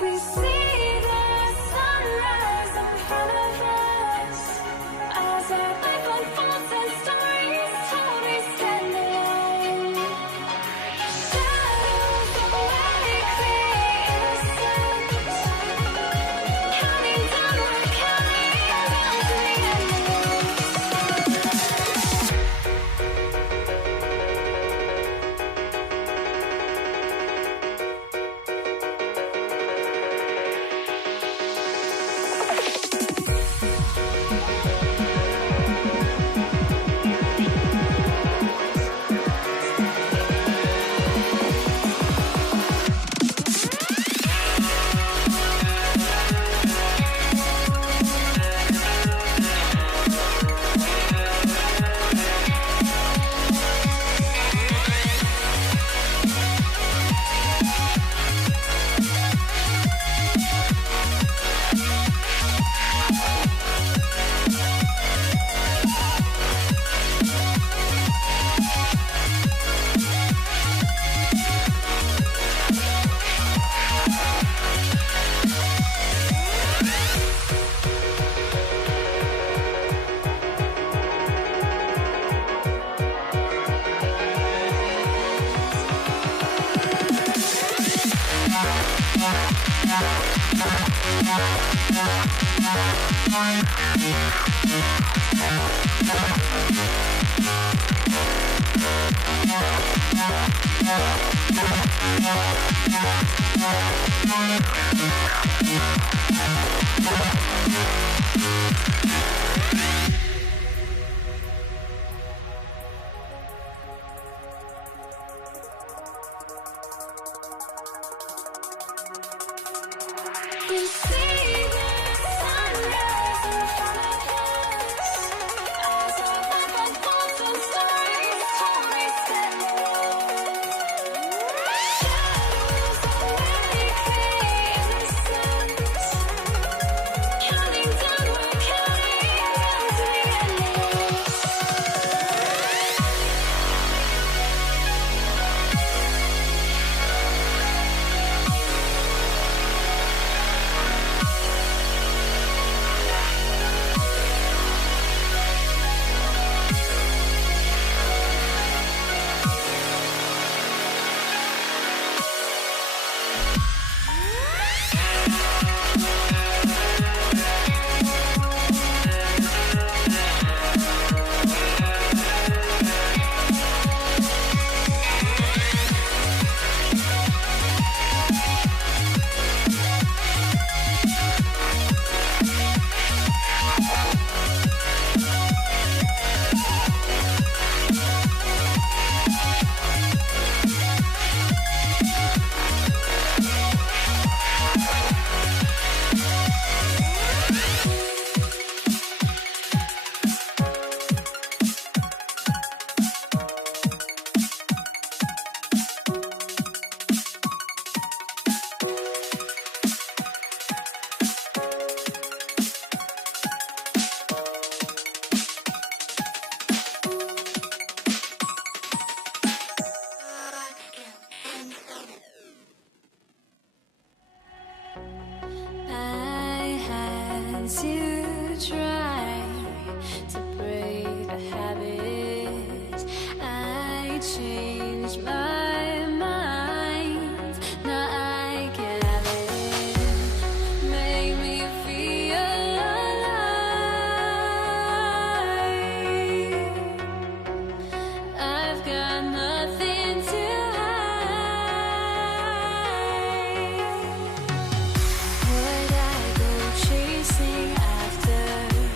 We see the sunrise in front of us as our life unfolds and stories told. We stand alone. Shadows awake the innocence, counting down, we're counting down to the We see the sunrise in front of us as our life unfolds and stories told. We stand alone. Shadows awake the innocence, counting down, we're counting down to the endless. I had to try to break the habit. I changed my mind. Now I can have it. Make me feel alive. I've got nothing to hide. Would I go chasing after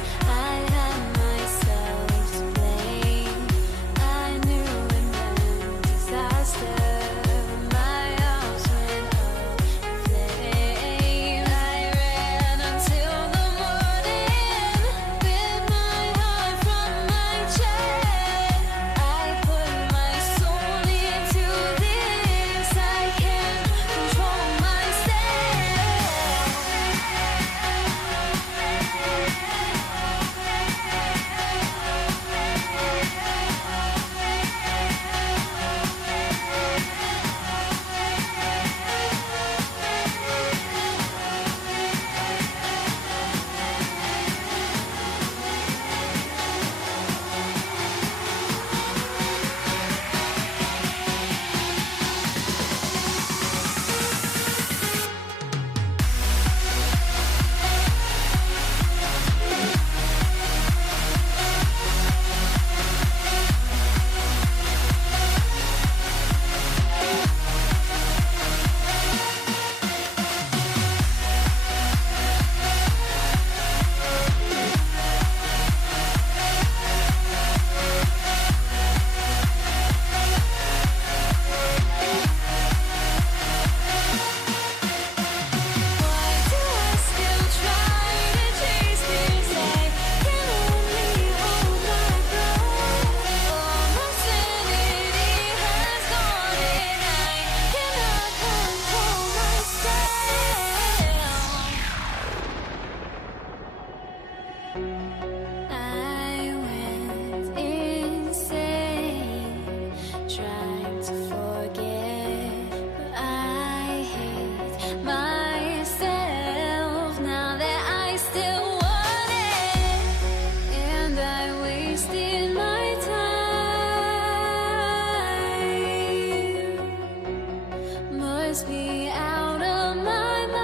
must be out of my mind.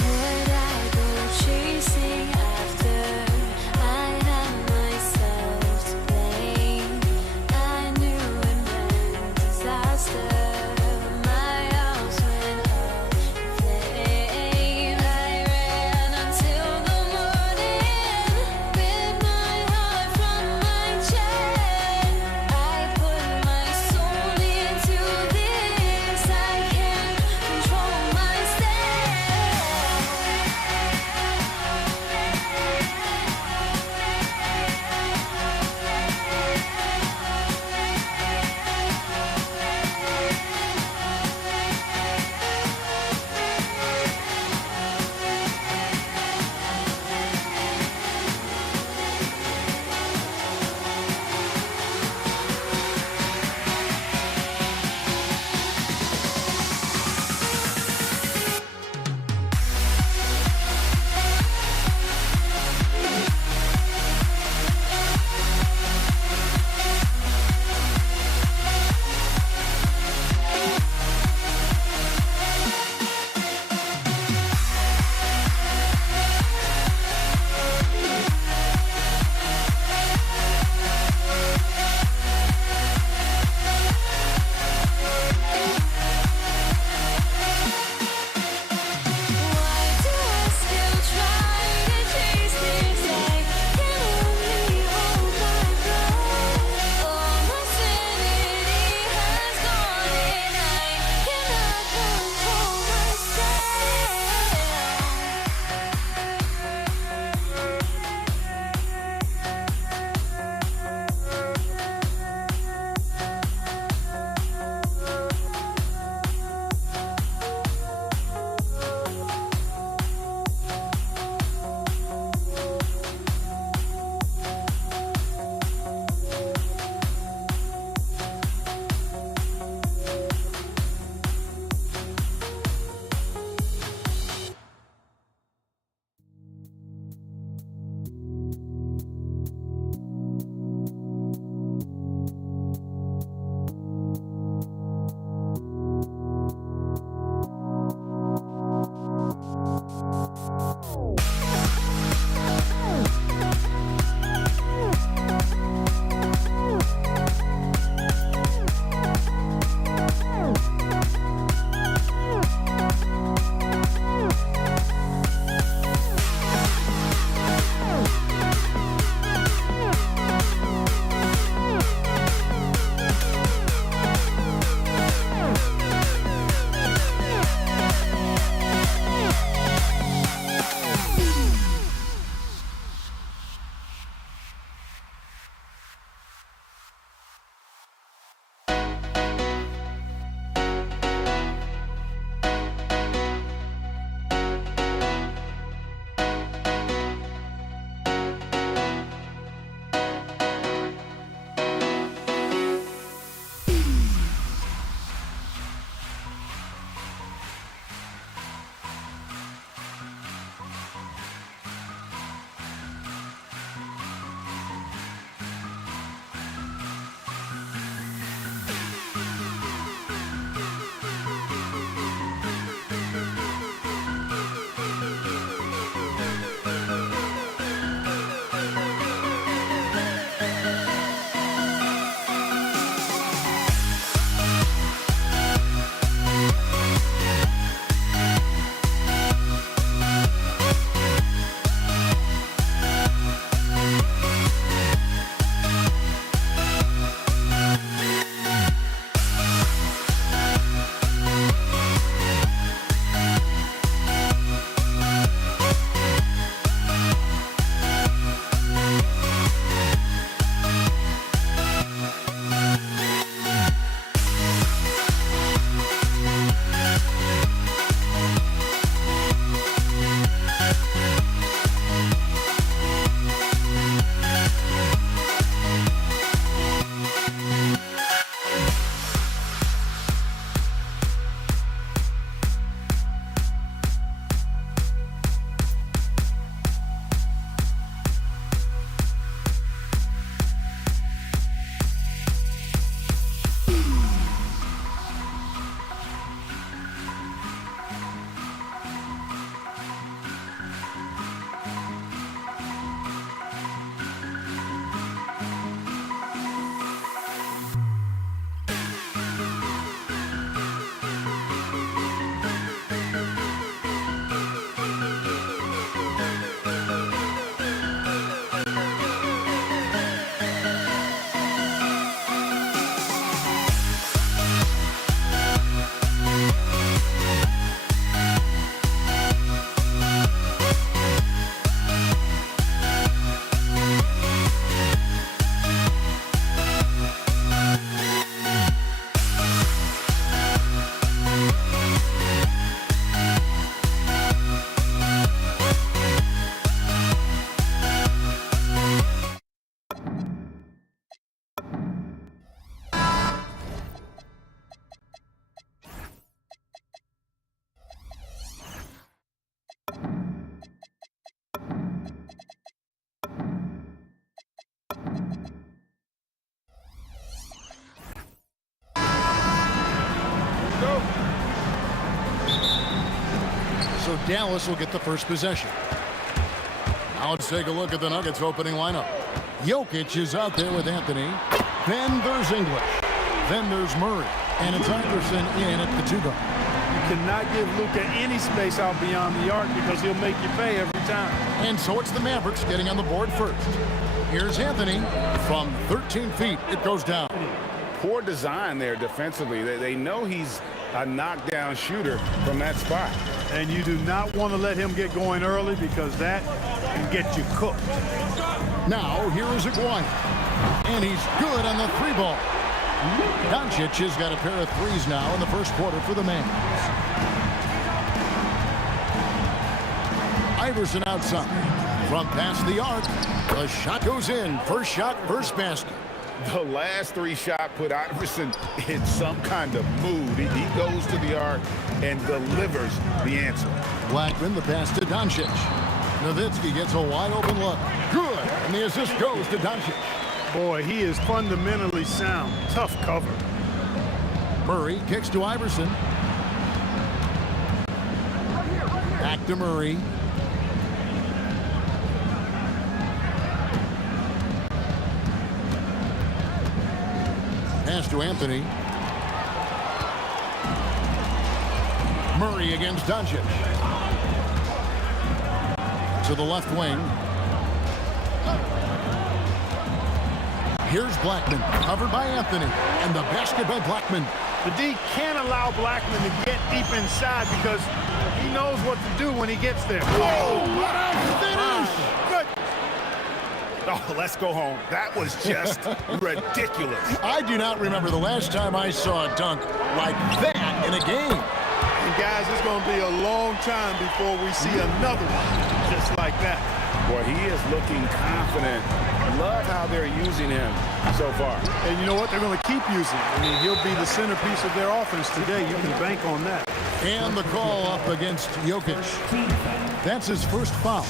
Would I go chasing after? I had myself to blame. I knew it meant disaster. My house went up in flames. I ran until the morning, ripped my heart from my chest. I put my So Dallas will get the first possession. Now let's take a look at the Nuggets opening lineup. Jokic is out there with Anthony. Then there's English. Then there's Murray. And it's Iverson in at the 2-guard. You cannot give Luka any space out beyond the arc because he'll make you pay every time. And so it's the Mavericks getting on the board first. Here's Anthony. From 13 feet, it goes down. Poor design there defensively. They know he's a knockdown shooter from that spot. And you do not want to let him get going early because that can get you cooked. Now, here is Aguirre. And he's good on the 3-ball. Doncic has got a pair of threes now in the first quarter for the Mavs. Iverson outside. From past the arc, the shot goes in. First shot, first basket. The last 3 shot put Iverson in some kind of mood. He goes to the arc and delivers the answer. Blackman, the pass to Doncic. Nowitzki gets a wide open look. Good. And the assist goes to Doncic. Boy, he is fundamentally sound. Tough cover. Murray kicks to Iverson. Back to Murray. Pass to Anthony. Murray against Doncic. To the left wing. Here's Blackman, covered by Anthony, and the basket by Blackman. The D can't allow Blackman to get deep inside because he knows what to do when he gets there. Whoa, what a finish! Good. Oh, let's go home. That was just ridiculous. I do not remember the last time I saw a dunk like that in a game. And guys, it's going to be a long time before we see another one just like that. Boy, he is looking confident. Love how they're using him so far. And you know what? They're going to keep using him. I mean, he'll be the centerpiece of their offense today. You can bank on that. And the call up against Jokic. That's his first foul.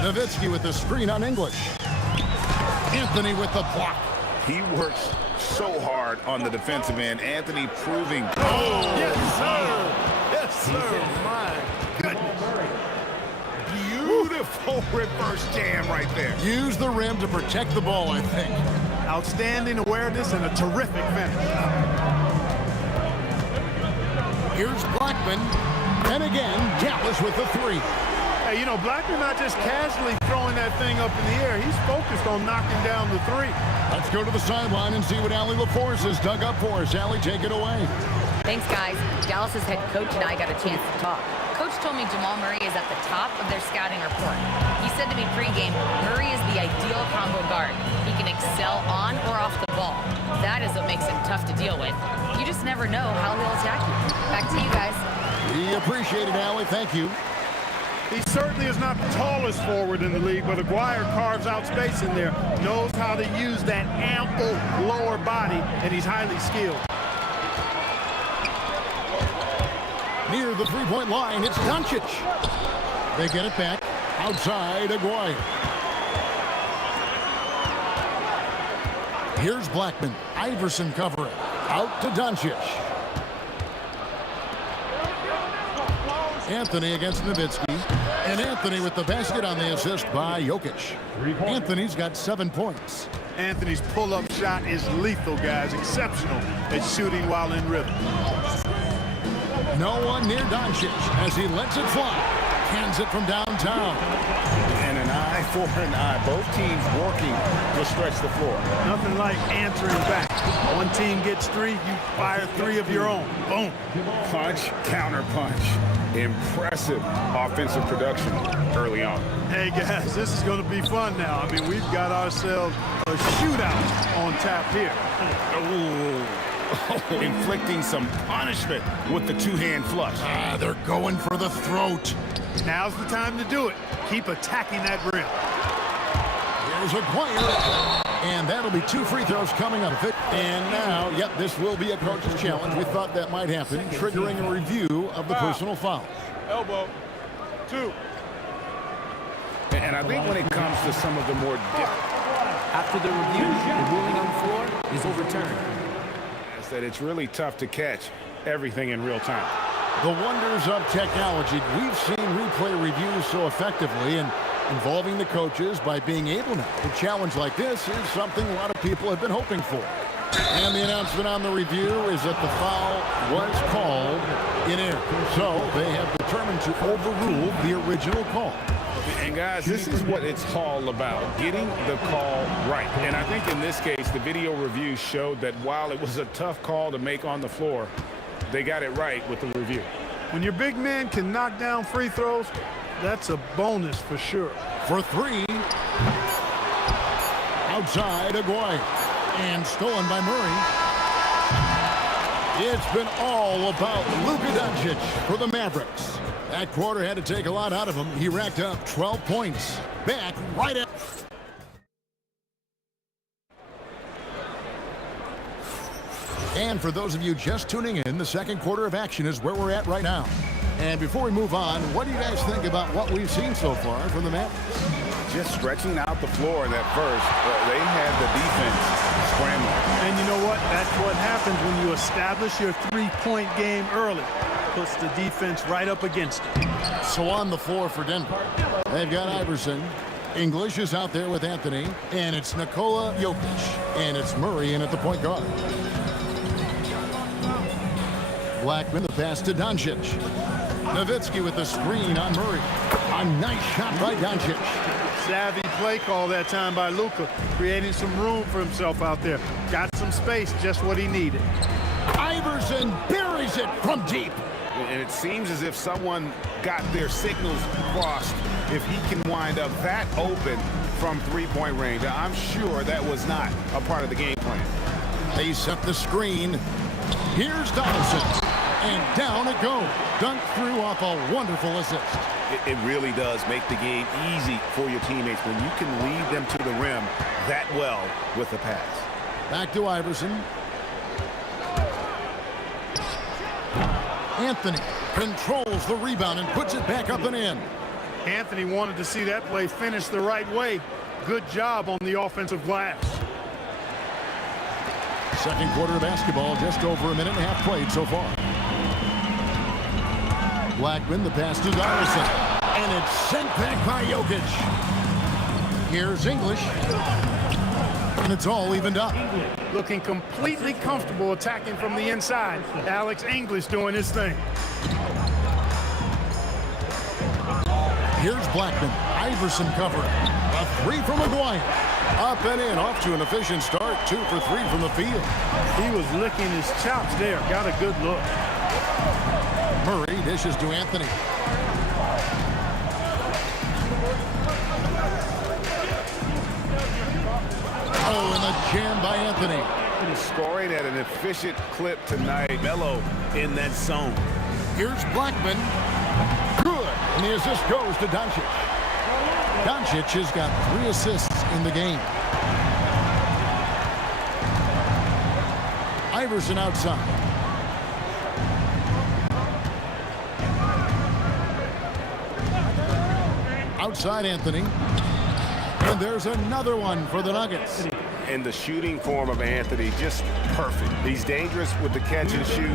Nowitzki with the screen on English. Anthony with the block. He works so hard on the defensive end. Anthony proving. Oh, yes, sir. Yes, sir. My goodness. Beautiful reverse jam right there. Use the rim to protect the ball, I think. Outstanding awareness and a terrific finish. Here's Blackman. And again, Dallas with the 3. Hey, you know, Blackman not just casually throwing that thing up in the air. He's focused on knocking down the 3. Let's go to the sideline and see what Allie LaForce has dug up for us. Allie, take it away. Thanks, guys. Dallas's head coach and I got a chance to talk. Coach told me Jamal Murray is at the top of their scouting report. He said to me pregame, Murray is the ideal combo guard. He can excel on or off the ball. That is what makes him tough to deal with. You just never know how he'll attack you. Back to you guys. We appreciate it, Allie. Thank you. He certainly is not the tallest forward in the league, but Aguirre carves out space in there, knows how to use that ample lower body, and he's highly skilled. Near the 3-point line, it's Doncic. They get it back outside Aguirre. Here's Blackman. Iverson covering. Out to Doncic. Anthony against Nowitzki. And Anthony with the basket on the assist by Jokic. Anthony's got 7 points. Anthony's pull-up shot is lethal, guys. Exceptional at shooting while in rhythm. No one near Doncic as he lets it fly. Cans it from downtown. And an eye for an eye. Both teams working to stretch the floor. Nothing like answering back. One team gets 3, you fire 3 of your own. Boom. Punch, counter punch. Impressive offensive production early on. Hey, guys, this is going to be fun now. I mean, we've got ourselves a shootout on tap here. Oh, inflicting some punishment with the 2-hand flush. They're going for the throat. Now's the time to do it. Keep attacking that rim. Here's Aguirre. And that'll be 2 free throws coming up. And now, yep, this will be a coach's challenge. We thought that might happen, triggering a review of the personal foul. Elbow. 2. And I think when it comes to some of the more After the review, the ruling on the floor is overturned. that it's really tough to catch. everything in real time. The wonders of technology. We've seen replay reviews so effectively, and involving the coaches by being able now to challenge like this is something a lot of people have been hoping for. And the announcement on the review is that the foul was called in air. So they have determined to overrule the original call. And guys, this is what it's all about, getting the call right. And I think in this case, the video review showed that while it was a tough call to make on the floor, they got it right with the review. When your big man can knock down free throws, that's a bonus for sure. For three, outside Aguirre, and stolen by Murray. It's been all about Luka Doncic for the Mavericks. That quarter had to take a lot out of him. He racked up 12 points. Back right at... And for those of you just tuning in, the second quarter of action is where we're at right now. And before we move on, what do you guys think about what we've seen so far from the Mavericks? Just stretching out the floor in that first, they had the defense scrambling. And you know what? That's what happens when you establish your three-point game early. Puts the defense right up against it. So on the floor for Denver, they've got Iverson. English is out there with Anthony. And it's Nikola Jokic. And it's Murray in at the point guard. Blackman, the pass to Doncic. Nowitzki with the screen on Murray. A nice shot by Doncic. Savvy play call that time by Luka, creating some room for himself out there. Got some space, just what he needed. Iverson buries it from deep. And it seems as if someone got their signals crossed if he can wind up that open from three-point range. I'm sure that was not a part of the game plan. They set the screen. Here's Donaldson. And down it goes. Dunked through off a wonderful assist. It really does make the game easy for your teammates when you can lead them to the rim that well with the pass. Back to Iverson. Anthony controls the rebound and puts it back up and in. Anthony wanted to see that play finish the right way. Good job on the offensive glass. Second quarter of basketball, just over a minute and a half played so far. Blackman, the pass to Iverson. And it's sent back by Jokic. Here's English. And it's all evened up. Looking completely comfortable attacking from the inside. Alex English doing his thing. Here's Blackman. Iverson covering. A three from Aguirre. Up and in, off to an efficient start. 2 for 3 from the field. He was licking his chops there. Got a good look. Murray dishes to Anthony. Oh, and the jam by Anthony. Scoring at an efficient clip tonight. Melo in that zone. Here's Blackman. Good. And the assist goes to Doncic. Doncic has got 3 assists in the game. Iverson outside. Outside Anthony. And there's another one for the Nuggets. And the shooting form of Anthony, just perfect. He's dangerous with the catch and shoot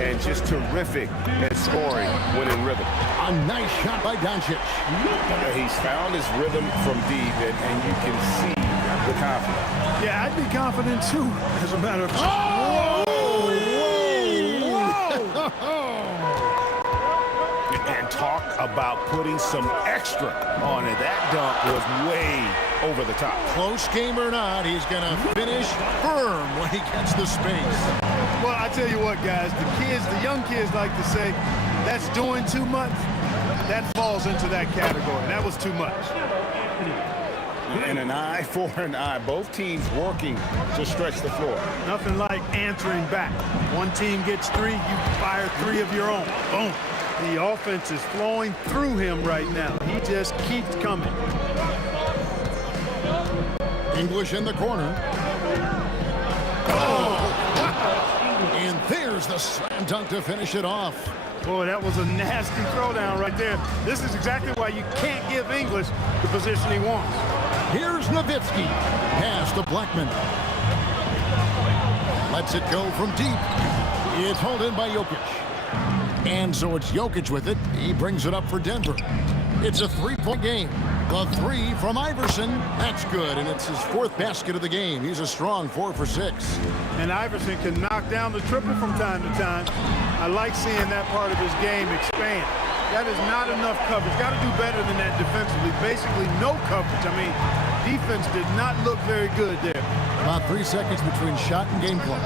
and just terrific at scoring when in rhythm. A nice shot by Doncic. He's found his rhythm from deep, and you can see the confidence. Yeah, I'd be confident too, as a matter of fact. Oh! And talk about putting some extra on it. That dunk was way over the top. Close game or not, he's going to finish firm when he gets the space. Well, I tell you what, guys, the young kids like to say, that's doing too much. That falls into that category. That was too much. And an eye for an eye. Both teams working to stretch the floor. Nothing like answering back. One team gets 3, you fire 3 of your own. Boom. The offense is flowing through him right now. He just keeps coming. English in the corner. Oh! And there's the slam dunk to finish it off. Boy, that was a nasty throwdown right there. This is exactly why you can't give English the position he wants. Here's Nowitzki. Pass to Blackman. Lets it go from deep. It's hauled in by Jokic. And so it's Jokic with it. He brings it up for Denver. It's a three-point game. The three from Iverson. That's good, and it's his fourth basket of the game. He's a strong 4 for 6. And Iverson can knock down the triple from time to time. I like seeing that part of his game expand. That is not enough coverage. Got to do better than that defensively. Basically no coverage. I mean, defense did not look very good there. About 3 seconds between shot and game clock.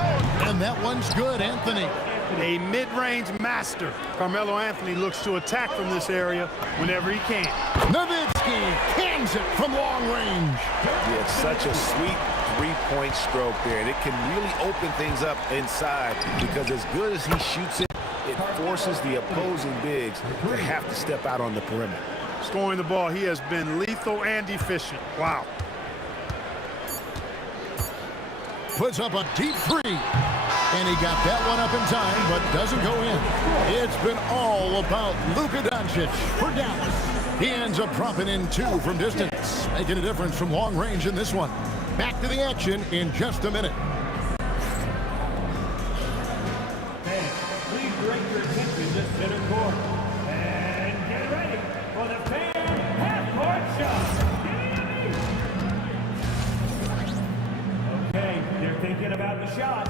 And that one's good, Anthony. A mid-range master. Carmelo Anthony looks to attack from this area whenever he can. Nowitzki cans it from long range. Yeah, it's such a sweet three-point stroke there, and it can really open things up inside because as good as he shoots it, it forces the opposing bigs to have to step out on the perimeter. Scoring the ball, he has been lethal and efficient. Wow. Puts up a deep three. And he got that one up in time, but doesn't go in. It's been all about Luka Doncic for Dallas. He ends up dropping in 2 from distance, making a difference from long range in this one. Back to the action in just a minute. Please direct your attention to center court. And get ready for the fan half-court shot. Okay, they're thinking about the shot.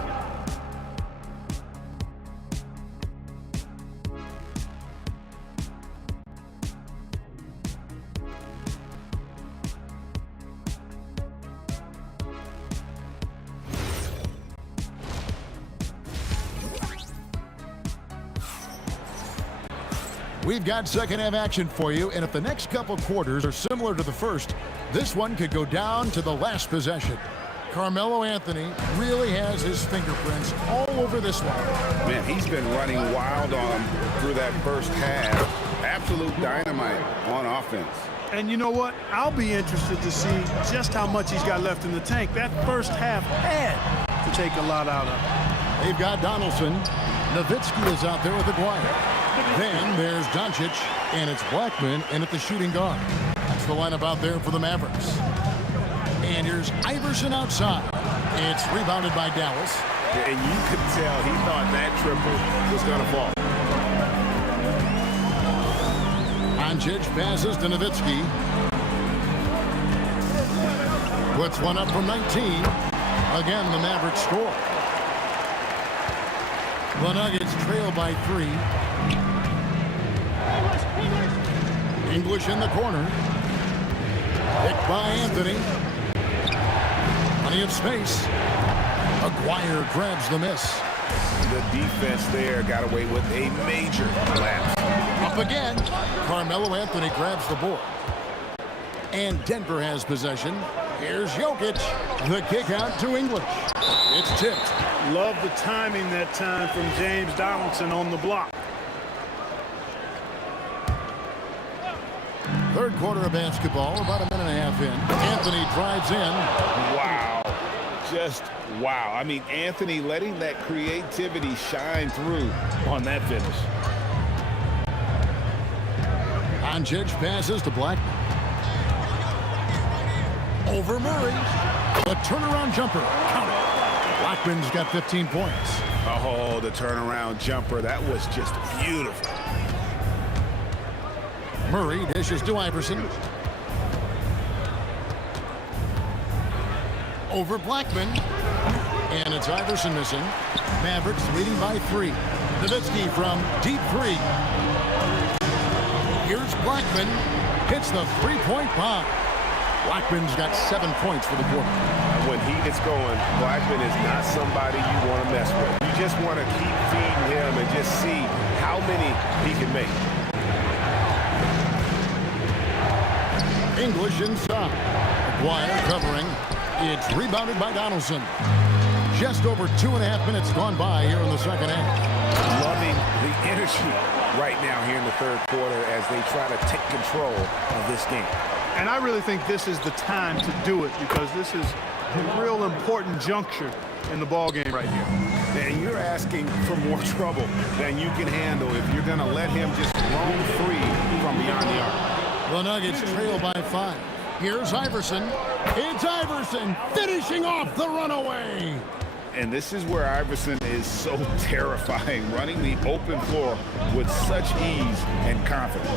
We've got second half action for you, and if the next couple quarters are similar to the first, this one could go down to the last possession. Carmelo Anthony really has his fingerprints all over this one. Man, he's been running wild on him through that first half. Absolute dynamite on offense. And you know what? I'll be interested to see just how much he's got left in the tank. That first half had to take a lot out of him. They've got Donaldson. Nowitzki is out there with Aguirre. Then there's Doncic, and it's Blackman in at the shooting guard. That's the lineup out there for the Mavericks. And here's Iverson outside. It's rebounded by Dallas. And you could tell he thought that triple was going to fall. Doncic passes to Nowitzki. Puts one up from 19. Again, the Mavericks score. The Nuggets trail by 3. English in the corner. Picked by Anthony. Plenty of space. Aguirre grabs the miss. The defense there got away with a major lapse. Up again. Carmelo Anthony grabs the board. And Denver has possession. Here's Jokic. The kick out to English. It's tipped. Love the timing that time from James Donaldson on the block. Third quarter of basketball, about a minute and a half in. Anthony drives in. Wow. Just wow. I mean, Anthony letting that creativity shine through on that finish. Doncic passes to Blackman. Over Murray. The turnaround jumper. Count it. Blackman's got 15 points. Oh, the turnaround jumper. That was just beautiful. Murray dishes to Iverson. Over Blackman. And it's Iverson missing. Mavericks leading by 3. Nowitzki from deep 3. Here's Blackman. Hits the three-point bomb. Blackman's got 7 points for the quarter. When he gets going, Blackman is not somebody you want to mess with. You just want to keep feeding him and just see how many he can make. English inside. Aguirre covering. It's rebounded by Donaldson. Just over 2.5 minutes gone by here in the second half. Loving the energy right now here in the third quarter as they try to take control of this game. And I really think this is the time to do it because this is a real important juncture in the ball game right here. And you're asking for more trouble than you can handle if you're going to let him just roam free from beyond the arc. The Nuggets trail by 5. Here's Iverson. It's Iverson finishing off the runaway. And this is where Iverson is so terrifying, running the open floor with such ease and confidence.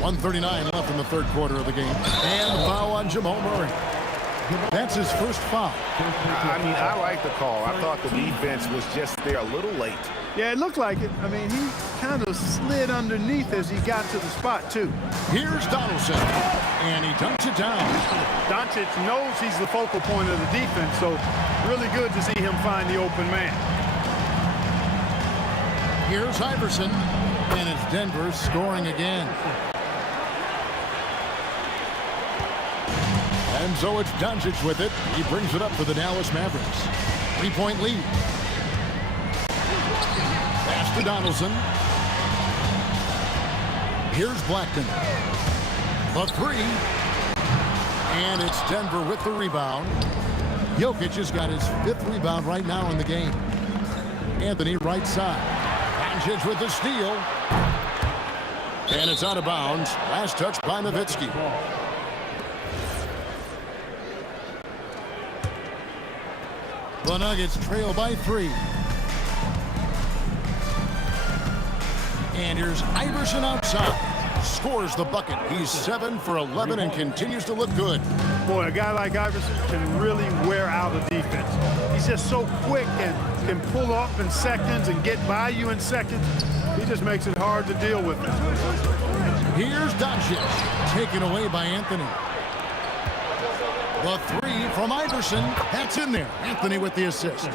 1:39 left in the third quarter of the game. And foul on Jamal Murray. That's his first foul. I mean, I like the call. I thought the defense was just there a little late. Yeah, it looked like it. I mean, he kind of slid underneath as he got to the spot, too. Here's Donaldson, and he dunks it down. Doncic knows he's the focal point of the defense, so really good to see him find the open man. Here's Iverson, and it's Denver scoring again. And so it's Doncic with it. He brings it up for the Dallas Mavericks. 3-point lead. Pass to Donaldson. Here's Blackton. The three. And it's Denver with the rebound. Jokic has got his 5th rebound right now in the game. Anthony right side. Doncic with the steal. And it's out of bounds. Last touch by Nowitzki. The Nuggets trail by 3. And here's Iverson outside. Scores the bucket. He's 7 for 11 and continues to look good. Boy, a guy like Iverson can really wear out a defense. He's just so quick and can pull up in seconds and get by you in seconds. He just makes it hard to deal with him. Here's Doncic, taken away by Anthony. The three from Iverson. That's in there. Anthony with the assist.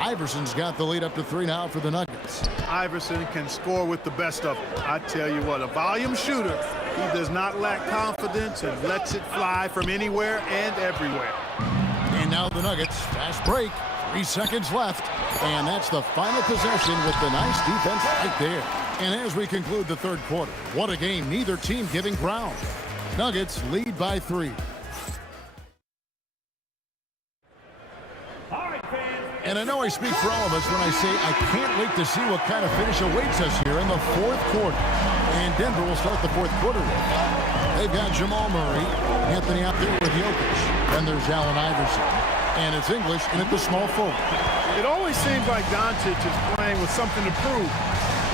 Iverson's got the lead up to 3 now for the Nuggets. Iverson can score with the best of them. I tell you what, a volume shooter. He does not lack confidence and lets it fly from anywhere and everywhere. And now the Nuggets. Fast break. 3 seconds left. And that's the final possession with the nice defense right there. And as we conclude the third quarter, what a game. Neither team giving ground. Nuggets lead by 3. And I know I speak for all of us when I say I can't wait to see what kind of finish awaits us here in the fourth quarter. And Denver will start the fourth quarter with. They've got Jamal Murray, Anthony out there with Jokic. Then there's Allen Iverson. And it's English in at the small forward. It always seems like Doncic is playing with something to prove.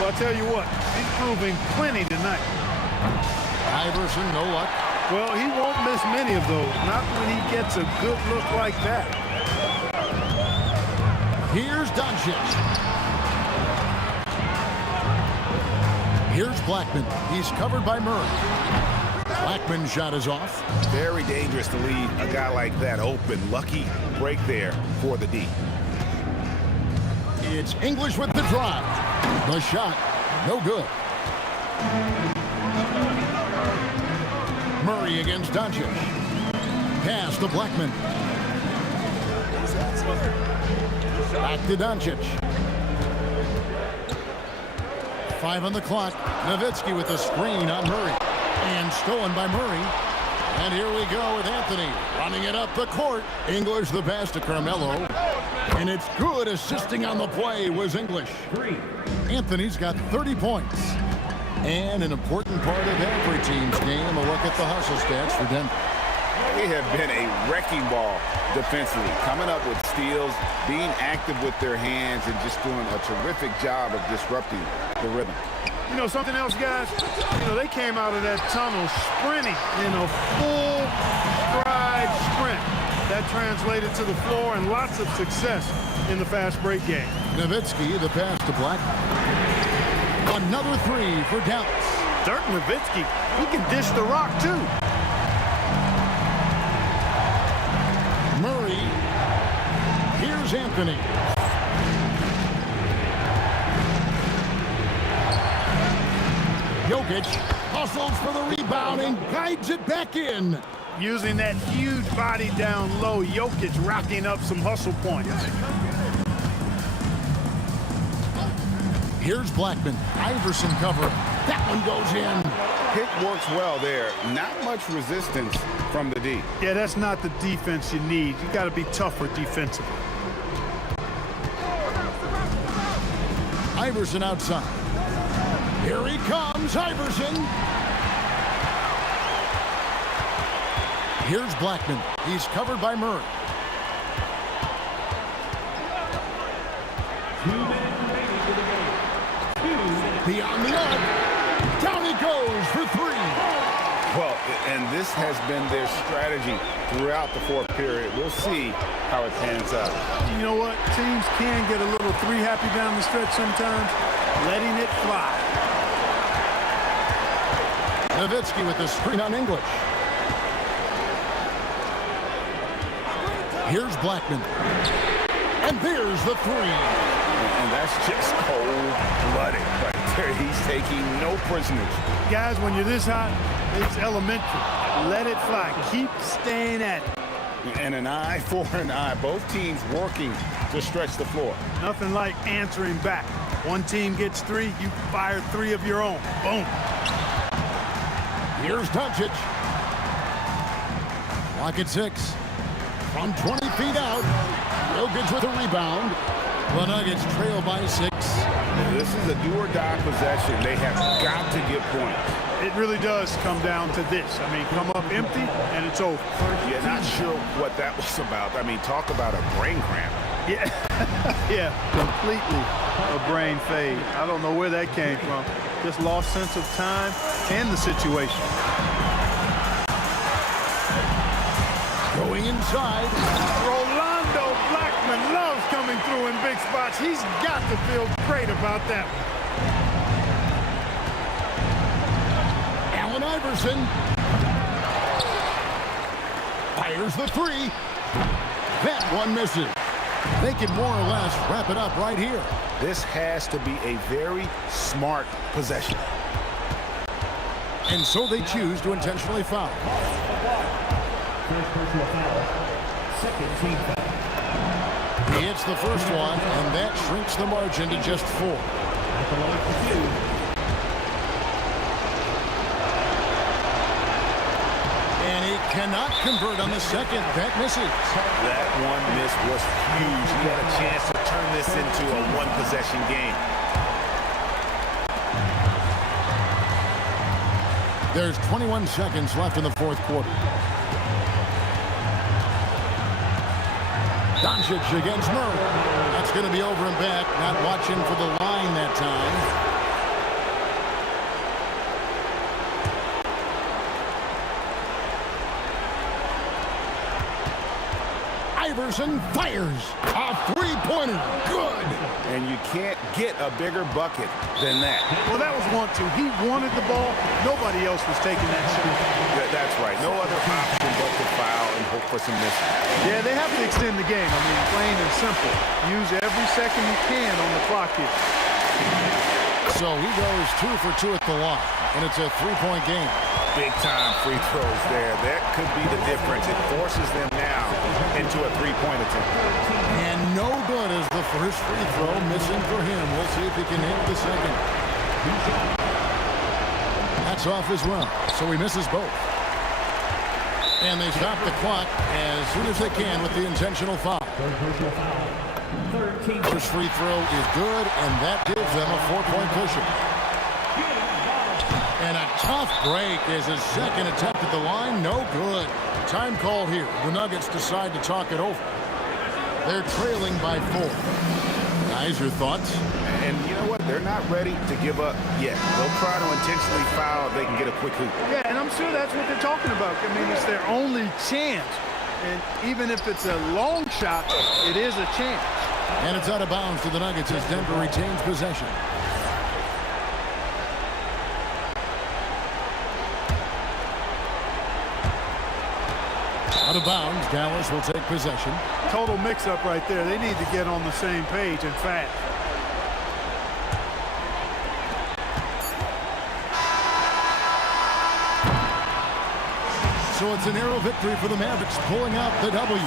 Well, I'll tell you what, he's proving plenty tonight. Iverson, no luck. Well, he won't miss many of those, not when he gets a good look like that. Here's Doncic. Here's Blackman. He's covered by Murray. Blackman's shot is off. Very dangerous to leave a guy like that open. Lucky break there for the D. It's English with the drive. The shot, no good. Murray against Doncic. Pass to Blackman. Back to Doncic. 5 on the clock. Nowitzki with the screen on Murray. And stolen by Murray. And here we go with Anthony running it up the court. English the pass to Carmelo. And it's good. Assisting on the play was English. Anthony's got 30 points. And an important part of every team's game, a look at the hustle stats for Denver. They have been a wrecking ball defensively, coming up with steals, being active with their hands, and just doing a terrific job of disrupting the rhythm. You know something else, guys? You know, they came out of that tunnel sprinting in a full stride sprint. That translated to the floor and lots of success in the fast break game. Nowitzki, the pass to Blackman. Another 3 for Dallas. Dirk Nowitzki, he can dish the rock too. Murray. Here's Anthony. Jokic hustles for the rebound and guides it back in. Using that huge body down low, Jokic racking up some hustle points. Here's Blackman. Iverson cover. That one goes in. Pick works well there. Not much resistance from the D. Yeah, that's not the defense you need. You got to be tougher defensively. Iverson outside. Here he comes, Iverson. Here's Blackman. He's covered by Murray. 2 minutes remaining in the game. 2 minutes. Beyond the arc. Down he goes for three. Well, and this has been their strategy throughout the fourth period. We'll see how it pans out. You know what? Teams can get a little three happy down the stretch sometimes. Letting it fly. Nowitzki with the screen on English. Here's Blackman. And there's the three. And that's just cold-blooded right there. He's taking no prisoners. Guys, when you're this hot, it's elementary. Let it fly. Keep staying at it. And an eye for an eye. Both teams working to stretch the floor. Nothing like answering back. One team gets three, you fire three of your own. Boom. Here's Doncic. Clock at 6. From 20 feet out. Jokic with a rebound. The Nuggets trail by 6. This is a do-or-die possession. They have got to get points. It really does come down to this. I mean, come up empty, and it's over. Yeah, not sure what that was about. I mean, talk about a brain cramp. Yeah, yeah, completely a brain fade. I don't know where that came from. Just lost sense of time and the situation. Going inside. Rolando Blackman loves coming through in big spots. He's got to feel great about that one. Allen Iverson. Fires the three. That one misses. They can more or less wrap it up right here. This has to be a very smart possession. And so they choose to intentionally foul. First personal foul. Second team foul. He hits the first one, and that shrinks the margin to just 4. At the line for 2. And he cannot convert on the second. That misses. That one miss was huge. He had a chance to turn this into a one-possession game. There's 21 seconds left in the fourth quarter. Doncic against Murray. That's going to be over and back. Not watching for the line that time. Iverson fires a three-pointer. Good. And you can't get a bigger bucket than that. Well, that was want to. He wanted the ball. Nobody else was taking that shot. That's right. No other option but to foul and hope for some misses. Yeah, they have to extend the game. I mean, plain and simple. Use every second you can on the clock here. So he goes 2 for 2 at the line, and it's a three-point game. Big-time free throws there. That could be the difference. It forces them now into a three-point attempt. And no good as the first free throw missing for him. We'll see if he can hit the second. That's off as well, so he misses both. And they stop the clock as soon as they can with the intentional foul. Third personal foul. Third team. First free throw is good, and that gives them a 4-point cushion. And a tough break as his second attempt at the line, no good. Time call here. The Nuggets decide to talk it over. They're trailing by 4. Guys, your thoughts? And you know what? They're not ready to give up yet. They'll try to intentionally foul if they can get a quick hoop. Yeah, and I'm sure that's what they're talking about. I mean, it's their only chance. And even if it's a long shot, it is a chance. And it's out of bounds to the Nuggets as Denver retains possession. Out of bounds, Dallas will take possession. Total mix-up right there. They need to get on the same page and fast. So it's a narrow victory for the Mavericks, pulling out the W.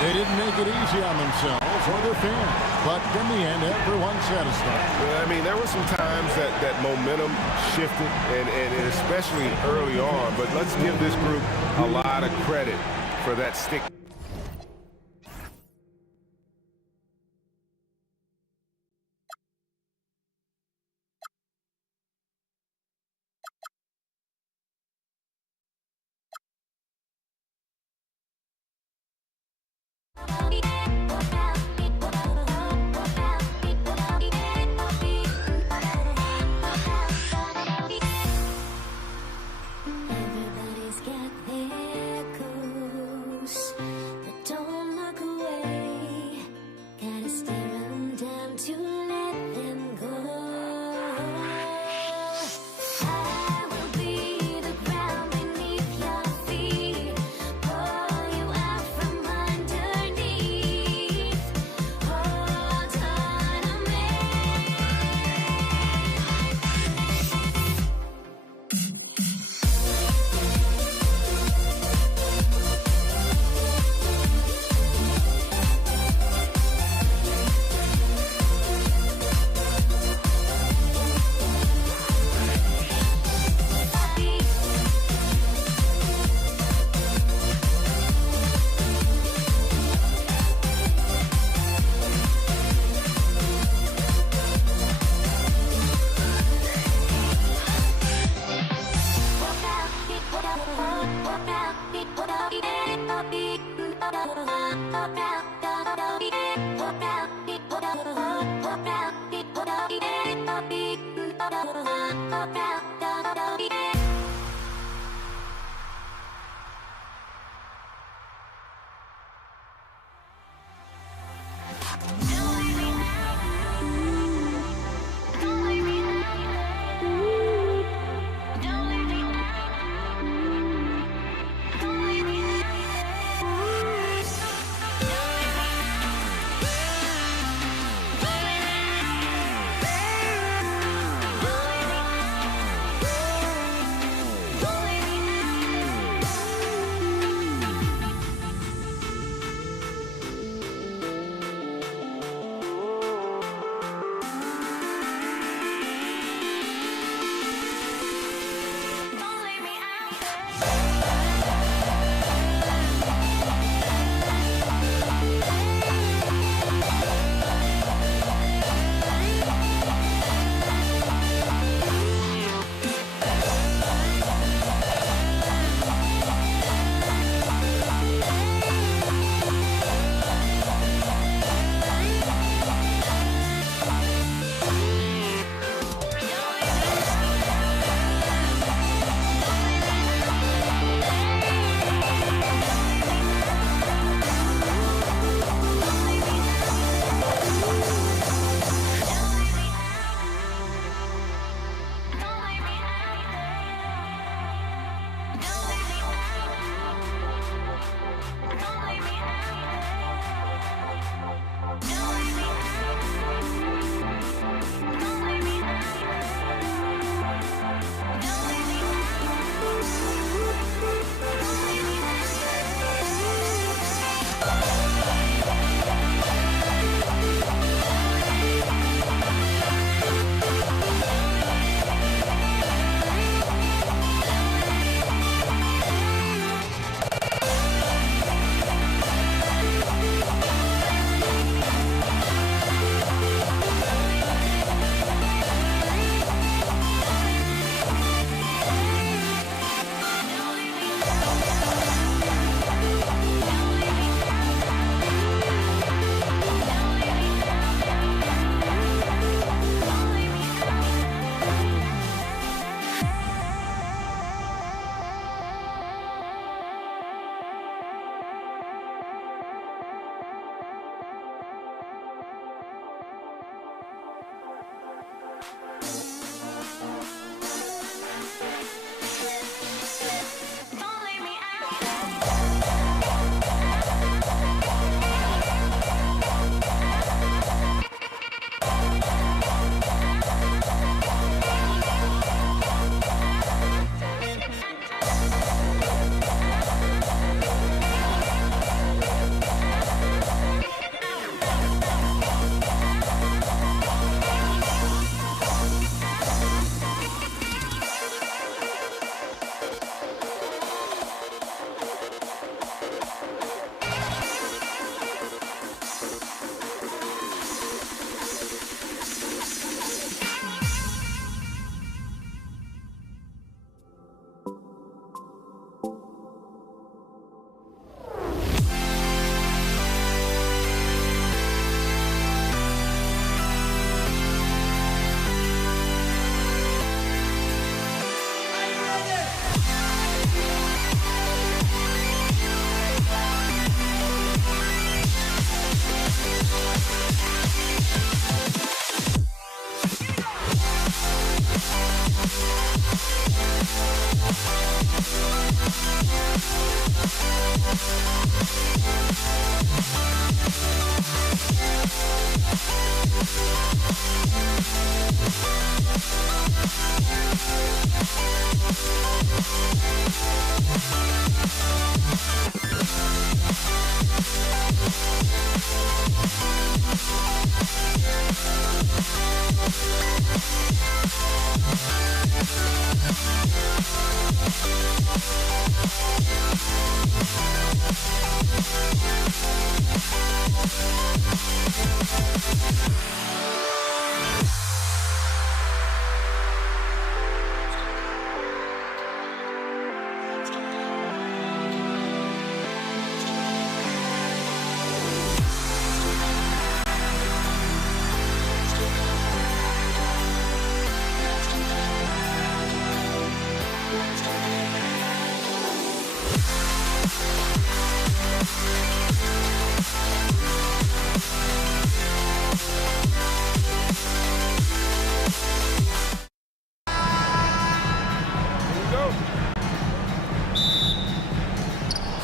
They didn't make it easy on themselves or their fans, but in the end, everyone's satisfied. Well, I mean, there were some times that momentum shifted, and especially early on, but let's give this group a lot of credit for that stick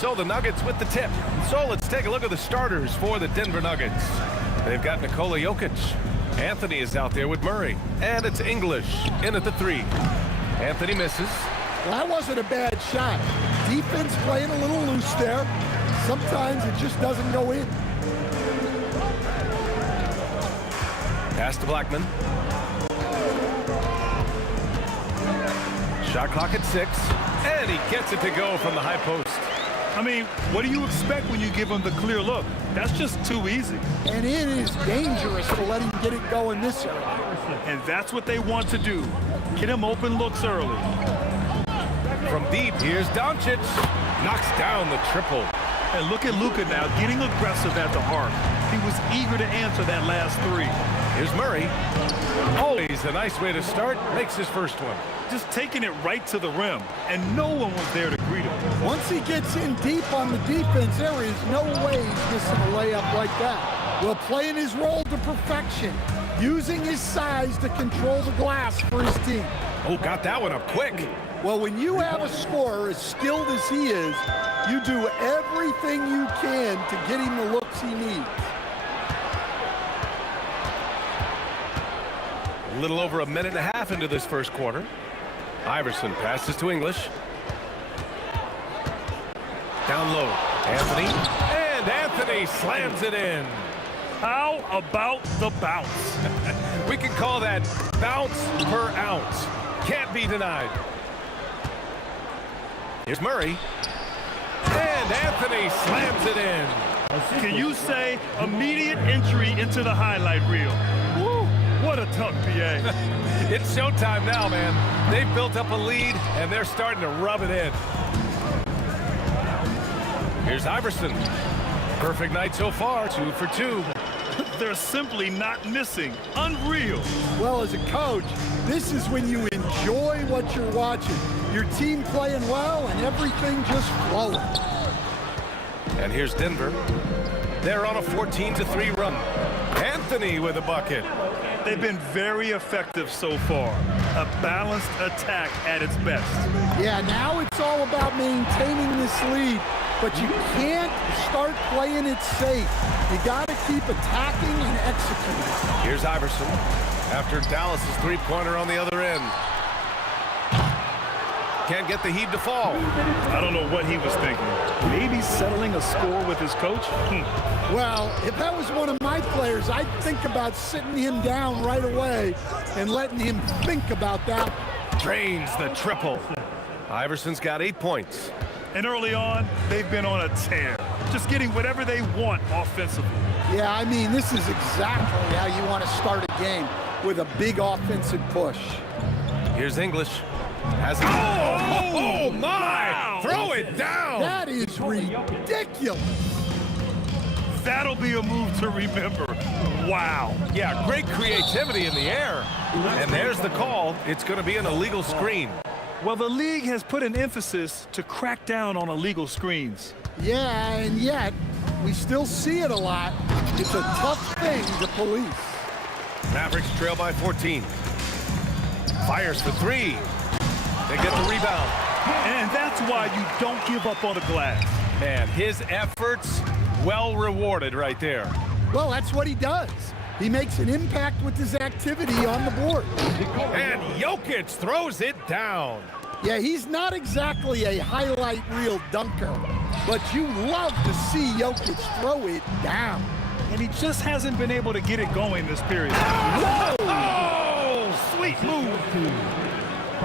So the Nuggets with the tip. So let's take a look at the starters for the Denver Nuggets. They've got Nikola Jokic. Anthony is out there with Murray. And it's English in at the 3. Anthony misses. Well, that wasn't a bad shot. Defense playing a little loose there. Sometimes it just doesn't go in. Pass to Blackman. Shot clock at 6. And he gets it to go from the high post. I mean, what do you expect when you give him the clear look? That's just too easy. And it is dangerous to let him get it going this early. And that's what they want to do. Get him open looks early. From deep, here's Doncic. Knocks down the triple. And look at Luka now, getting aggressive at the arc. He was eager to answer that last 3. Here's Murray. Always a nice way to start. Makes his first one. Just taking it right to the rim, and no one was there to greet him. Once he gets in deep on the defense, there is no way he's missing a layup like that. Well, playing his role to perfection, using his size to control the glass for his team. Oh, got that one up quick. Well, when you have a scorer as skilled as he is, you do everything you can to get him the looks he needs. A little over a minute and a half into this first quarter. Iverson passes to English. Down low, Anthony. And Anthony slams it in. How about the bounce? We can call that bounce per ounce. Can't be denied. Here's Murray. And Anthony slams it in. Can you say immediate entry into the highlight reel? Woo, what a dunk, PA. It's showtime now, man. They've built up a lead, and they're starting to rub it in. Here's Iverson. Perfect night so far, 2 for 2. They're simply not missing. Unreal. Well, as a coach, this is when you enjoy what you're watching. Your team playing well and everything just flowing. And here's Denver. They're on a 14-3 run. Anthony with a bucket. They've been very effective so far. A balanced attack at its best. Yeah, now it's all about maintaining this lead, but you can't start playing it safe. You got to keep attacking and executing. Here's Iverson after Dallas's three-pointer on the other end. Can't get the heave to fall. I don't know what he was thinking. Maybe settling a score with his coach? Well, if that was one of my players, I'd think about sitting him down right away and letting him think about that. Drains the triple. Iverson's got 8 points. And early on, they've been on a tear. Just getting whatever they want offensively. Yeah, I mean, this is exactly how you want to start a game, with a big offensive push. Here's English. Has it. Oh, my! Wow. Throw it down! That is ridiculous. That'll be a move to remember. Wow. Yeah, great creativity in the air. And there's the call. It's going to be an illegal screen. Well, the league has put an emphasis to crack down on illegal screens. Yeah, and yet, we still see it a lot. It's a tough thing to police. Mavericks trail by 14. Fires for 3. They get the rebound. And that's why you don't give up on the glass. Man, his efforts well rewarded right there. Well, that's what he does. He makes an impact with his activity on the board. And Jokic throws it down. Yeah, he's not exactly a highlight reel dunker, but you love to see Jokic throw it down. And he just hasn't been able to get it going this period. Whoa! Oh, sweet move.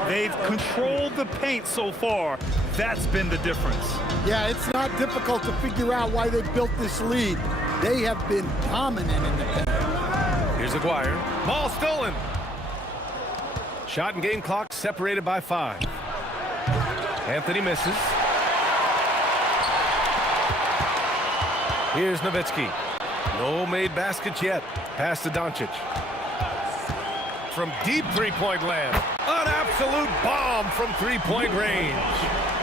They've controlled the paint so far. That's been the difference. Yeah, it's not difficult to figure out why they built this lead. They have been dominant in the paint. Here's Aguirre. Ball stolen. Shot and game clock separated by 5. Anthony misses. Here's Nowitzki. No made baskets yet. Pass to Doncic. From deep three-point land. An absolute bomb from three-point range.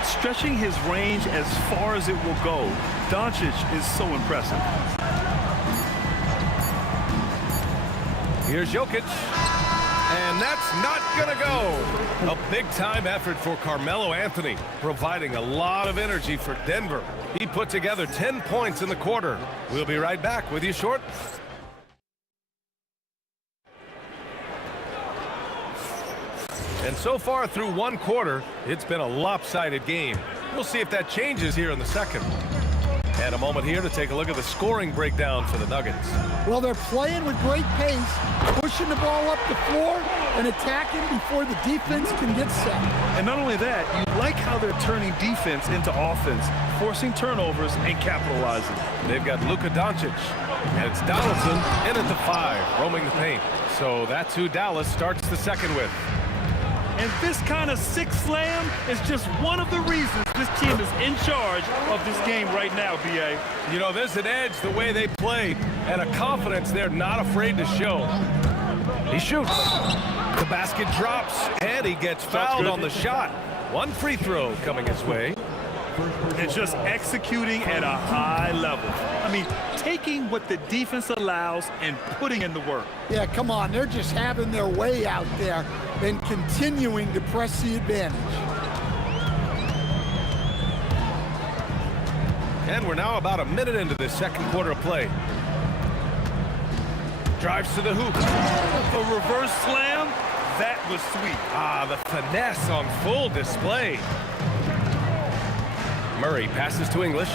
Stretching his range as far as it will go. Doncic is so impressive. Here's Jokic. And And that's not going to go. A big-time effort for Carmelo Anthony, providing a lot of energy for Denver. He put together 10 points in the quarter. We'll be right back with you shortly. And so far through one quarter, it's been a lopsided game. We'll see if that changes here in the second. And a moment here to take a look at the scoring breakdown for the Nuggets. Well, they're playing with great pace, pushing the ball up the floor and attacking before the defense can get set. And not only that, you like how they're turning defense into offense, forcing turnovers and capitalizing. They've got Luka Doncic, and it's Donaldson in at the 5, roaming the paint. So that's who Dallas starts the second with. And this kind of six slam is just one of the reasons this team is in charge of this game right now, B.A. You know, there's an edge the way they played and a confidence they're not afraid to show. He shoots. The basket drops, and he gets fouled on the shot. One free throw coming his way. And just executing at a high level. I mean, taking what the defense allows and putting in the work. Yeah, come on. They're just having their way out there and continuing to press the advantage. And we're now about a minute into this second quarter of play. Drives to the hoop. A reverse slam, that was sweet. Ah, the finesse on full display. Murray passes to English.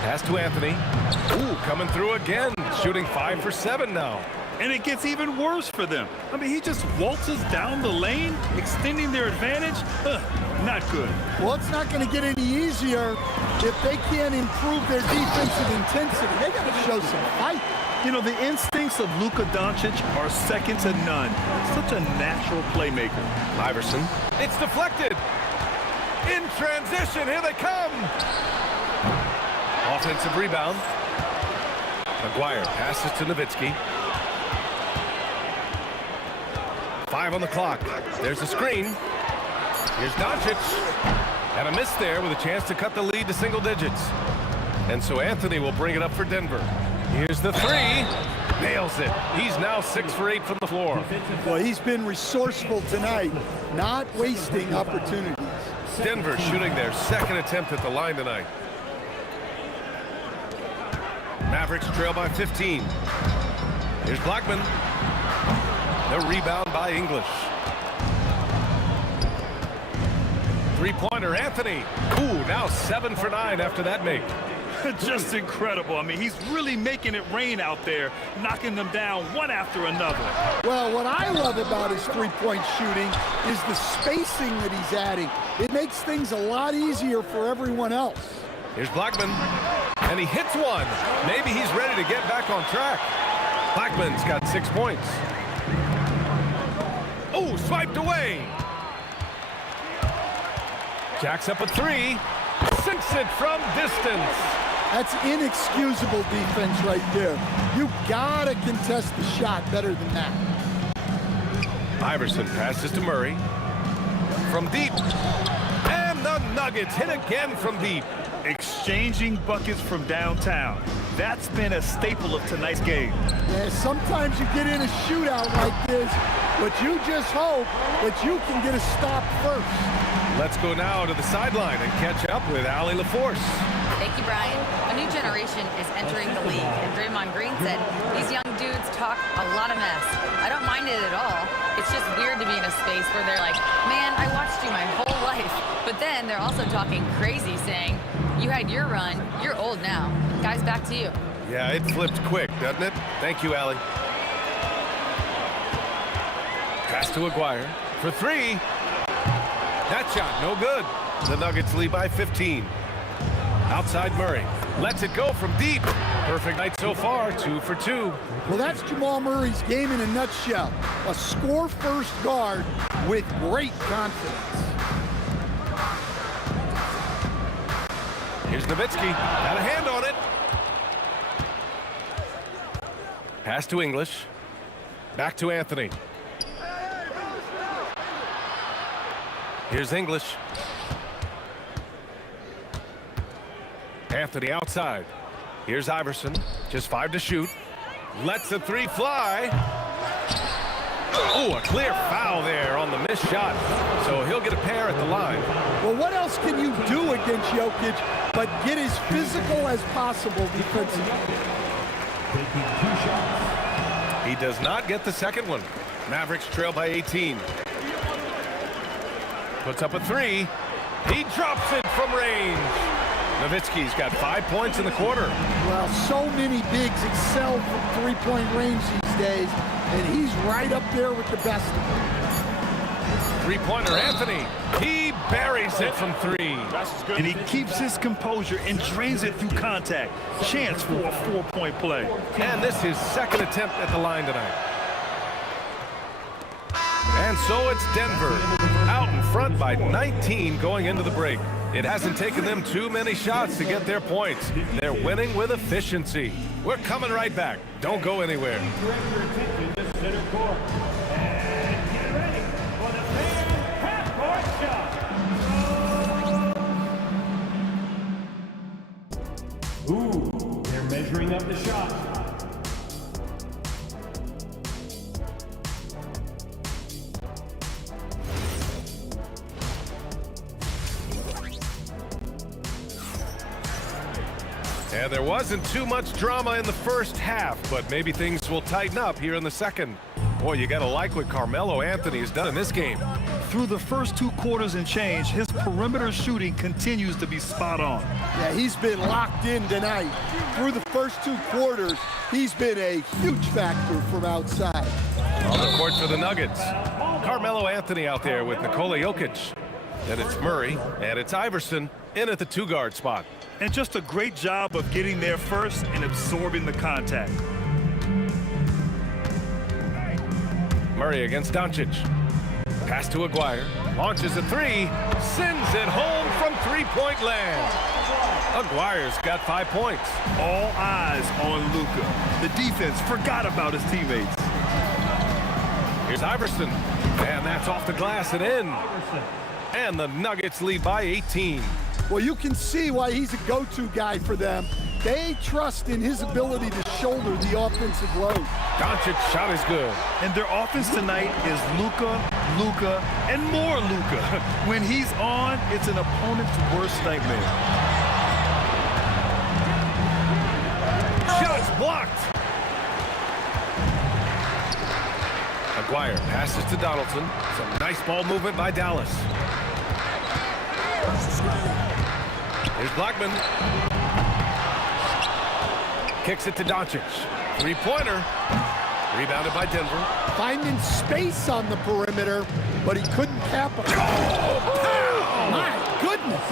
Pass to Anthony. Ooh, coming through again. Shooting 5 for 7 now. And it gets even worse for them. I mean, he just waltzes down the lane, extending their advantage. Not good. Well, it's not going to get any easier if they can't improve their defensive intensity. They got to show some fight. You know, the instincts of Luka Doncic are second to none. Such a natural playmaker. Iverson. It's deflected. In transition, here they come. Offensive rebound. Maguire passes to Nowitzki. 5 on the clock. There's the screen. Here's Doncic. And a miss there with a chance to cut the lead to single digits. And so Anthony will bring it up for Denver. Here's the 3. Nails it. He's now 6 for 8 from the floor. Well, he's been resourceful tonight, not wasting opportunities. Denver shooting their second attempt at the line tonight. Mavericks trail by 15. Here's Blackman. The rebound by English. Three-pointer, Anthony. Ooh, now 7 for 9 after that make. Just incredible. I mean, he's really making it rain out there, knocking them down one after another. Well, what I love about his three-point shooting is the spacing that he's adding. It makes things a lot easier for everyone else. Here's Blackman, and he hits one. Maybe he's ready to get back on track. Blackman's got 6 points. Oh, swiped away. Jacks up a 3. Sinks it from distance. That's inexcusable defense right there. You gotta contest the shot better than that. Iverson passes to Murray. From deep. And the Nuggets hit again from deep. Exchanging buckets from downtown. That's been a staple of tonight's game. Yeah, sometimes you get in a shootout like this, but you just hope that you can get a stop first. Let's go now to the sideline and catch up with Allie LaForce. Thank you, Brian. A new generation is entering the league, and Draymond Green said, these young dudes talk a lot of mess. I don't mind it at all. It's just weird to be in a space where they're like, man, I watched you my whole life. But then they're also talking crazy, saying, you had your run, you're old now. Guys, back to you. Yeah, it flipped quick, doesn't it? Thank you, Allie. Pass to Aguirre for 3. That shot, no good. The Nuggets lead by 15. Outside Murray. Lets it go from deep. Perfect night so far, 2 for 2. Well, that's Jamal Murray's game in a nutshell. A score-first guard with great confidence. Here's Nowitzki. Got a hand on it. Pass to English. Back to Anthony. Here's English. Anthony outside. Here's Iverson. Just 5 to shoot. Lets a 3 fly. Oh, a clear foul there on the missed shot. So he'll get a pair at the line. Well, what else can you do against Jokic but get as physical as possible defensively? Taking 2 shots. He does not get the second one. Mavericks trail by 18. Puts up a 3. He drops it from range. Nowitzki's got 5 points in the quarter. Well, so many bigs excel from three-point range these days, and he's right up there with the best of them. Three-pointer Anthony. He buries it from 3. And he keeps his composure and drains it through contact. Chance for a 4-point play. And this is his second attempt at the line tonight. And so it's Denver out in front by 19 going into the break. It hasn't taken them too many shots to get their points. They're winning with efficiency. We're coming right back. Don't go anywhere. Direct your attention to center court. And get ready for the fan half-court shot. Ooh, they're measuring up the shot. And there wasn't too much drama in the first half, but maybe things will tighten up here in the second. Boy, you got to like what Carmelo Anthony has done in this game. Through the first 2 quarters and change, his perimeter shooting continues to be spot on. Yeah, he's been locked in tonight. Through the first 2 quarters, he's been a huge factor from outside. On the court for the Nuggets. Carmelo Anthony out there with Nikola Jokic. And it's Murray, and it's Iverson in at the 2-guard spot. And just a great job of getting there first and absorbing the contact. Murray against Doncic. Pass to Aguirre. Launches a 3. Sends it home from 3-point land. Aguirre's got 5 points. All eyes on Luka. The defense forgot about his teammates. Here's Iverson. And that's off the glass and in. And the Nuggets lead by 18. Well, you can see why he's a go-to guy for them. They trust in his ability to shoulder the offensive load. Doncic's shot is good. And their offense tonight is Luka, and more Luka. When he's on, it's an opponent's worst nightmare. Shots blocked. Aguirre passes to Donaldson. Some nice ball movement by Dallas. Here's Blackman. Kicks it to Doncic. 3-pointer. Rebounded by Denver. Finding space on the perimeter, but he couldn't capitalize. Oh, my goodness.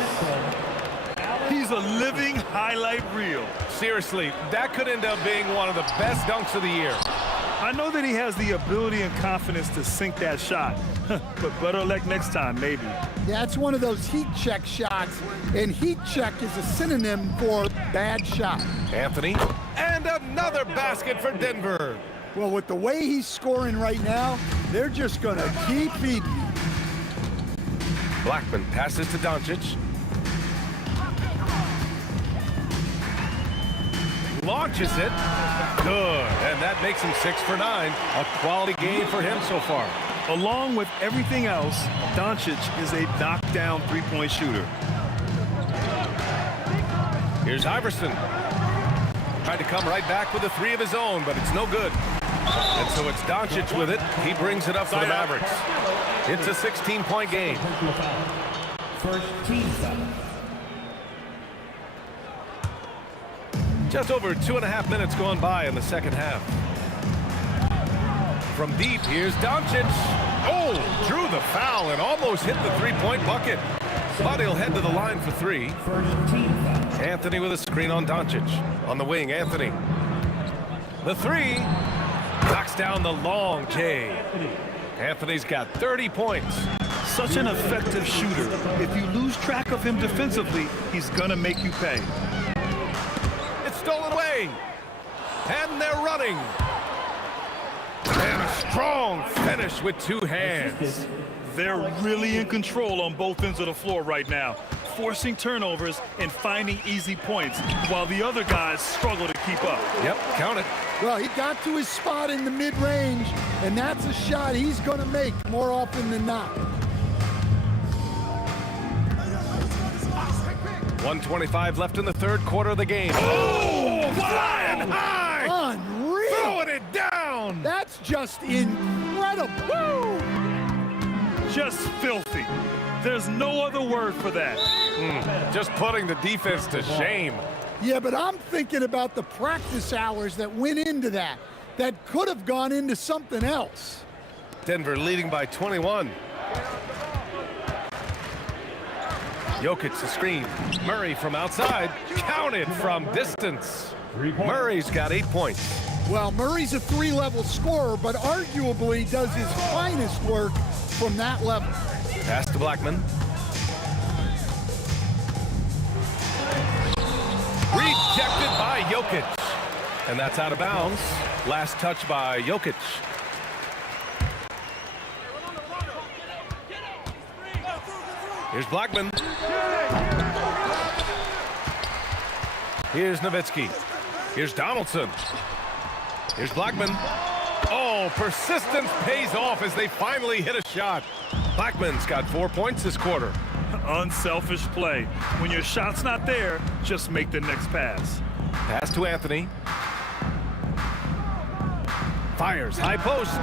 He's a living highlight reel. Seriously, that could end up being one of the best dunks of the year. I know that he has the ability and confidence to sink that shot, but better luck next time, maybe. Yeah, it's one of those heat check shots, and heat check is a synonym for bad shot. Anthony, and another basket for Denver. Well, with the way he's scoring right now, they're just going to keep feeding. Blackman passes to Doncic. Launches it. Good. And that makes him 6 for 9. A quality game for him so far. Along with everything else, Doncic is a knockdown 3-point shooter. Here's Iverson. Tried to come right back with a 3 of his own, but it's no good. And so it's Doncic with it. He brings it up for the Mavericks. It's a 16-point game. First team foul. Just over 2.5 minutes gone by in the second half. From deep, here's Doncic. Oh, drew the foul and almost hit the 3-point bucket. But he'll head to the line for 3. First team foul. Anthony with a screen on Doncic. On the wing, Anthony. The 3. Knocks down the long J. Anthony's got 30 points. Such an effective shooter. If you lose track of him defensively, he's gonna make you pay. It's stolen away. And they're running. And a strong finish with 2 hands. They're really in control on both ends of the floor right now. forcing turnovers and finding easy points, while the other guys struggle to keep up. Yep, count it. Well, he got to his spot in the mid-range, and that's a shot he's going to make more often than not. 1:25 left in the third quarter of the game. Oh, flying high! Unreal! Throwing it down! That's just incredible! Woo! Just filthy. There's no other word for that. Just putting the defense to shame. Yeah, but I'm thinking about the practice hours that went into that could have gone into something else. Denver leading by 21. Jokic the screen. Murray from outside. Counted from distance. Murray's got 8 points. Well, Murray's a 3-level scorer, but arguably does his finest work from that level. Pass to Blackman. Rejected by Jokic. And that's out of bounds. Last touch by Jokic. Here's Blackman. Here's Nowitzki. Here's Donaldson. Here's Blackman. Oh, persistence pays off as they finally hit a shot. Blackman's got 4 points this quarter. Unselfish play. When your shot's not there, just make the next pass. Pass to Anthony. Fires, high post.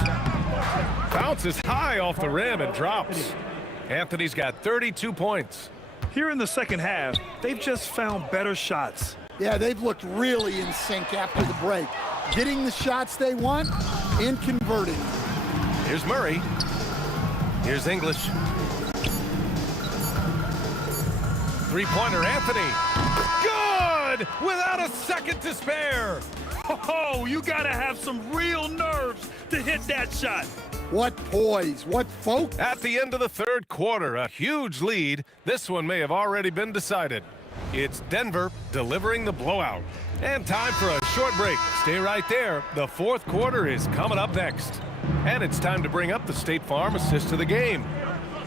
Bounces high off the rim and drops. Anthony's got 32 points. Here in the second half, they've just found better shots. Yeah, they've looked really in sync after the break. Getting the shots they want and converting. Here's Murray. Here's English. Three-pointer, Anthony. Good! Without a second to spare. Oh, you gotta have some real nerves to hit that shot. What poise, what focus. At the end of the third quarter, a huge lead. This one may have already been decided. It's Denver delivering the blowout. And time for a short break. Stay right there. The fourth quarter is coming up next. And it's time to bring up the State Farm assist of the game.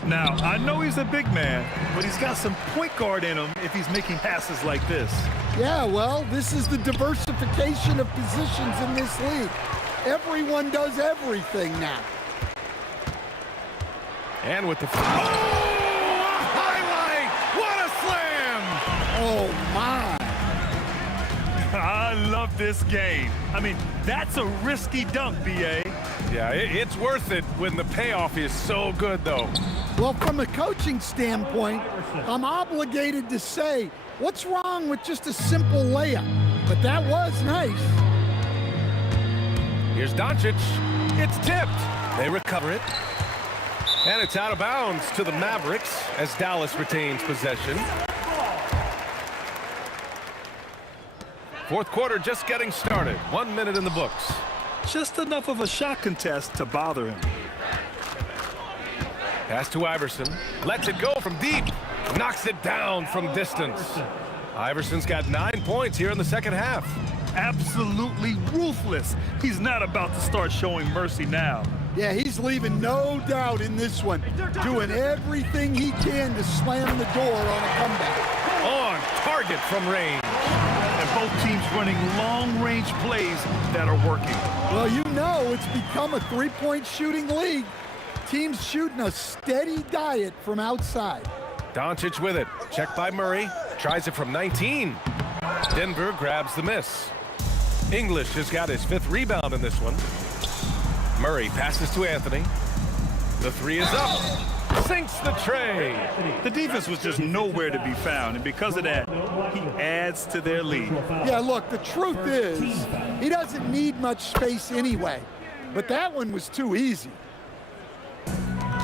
Now, I know he's a big man, but he's got some point guard in him if he's making passes like this. Yeah, well, this is the diversification of positions in this league. Everyone does everything now. And with the... Oh, a highlight! What a slam! Oh, my. I love this game. I mean, that's a risky dunk, B.A. Yeah, it's worth it when the payoff is so good, though. Well, from a coaching standpoint, I'm obligated to say, what's wrong with just a simple layup? But that was nice. Here's Doncic. It's tipped. They recover it. And it's out of bounds to the Mavericks as Dallas retains possession. Fourth quarter just getting started. 1 minute in the books. Just enough of a shot contest to bother him. Pass to Iverson. Lets it go from deep. Knocks it down from distance. Iverson's got 9 points here in the second half. Absolutely ruthless. He's not about to start showing mercy now. Yeah, he's leaving no doubt in this one. Doing everything he can to slam the door on a comeback. On target from range. And both teams running long-range plays that are working. Well, you know it's become a three-point shooting league. Teams shooting a steady diet from outside. Doncic with it. Checked by Murray. Tries it from 19. Denver grabs the miss. English has got his 5th rebound in this one. Murray passes to Anthony. The three is up. Sinks the tray. The defense was just nowhere to be found, and because of that, he adds to their lead. Yeah, look, the truth is, he doesn't need much space anyway. But that one was too easy.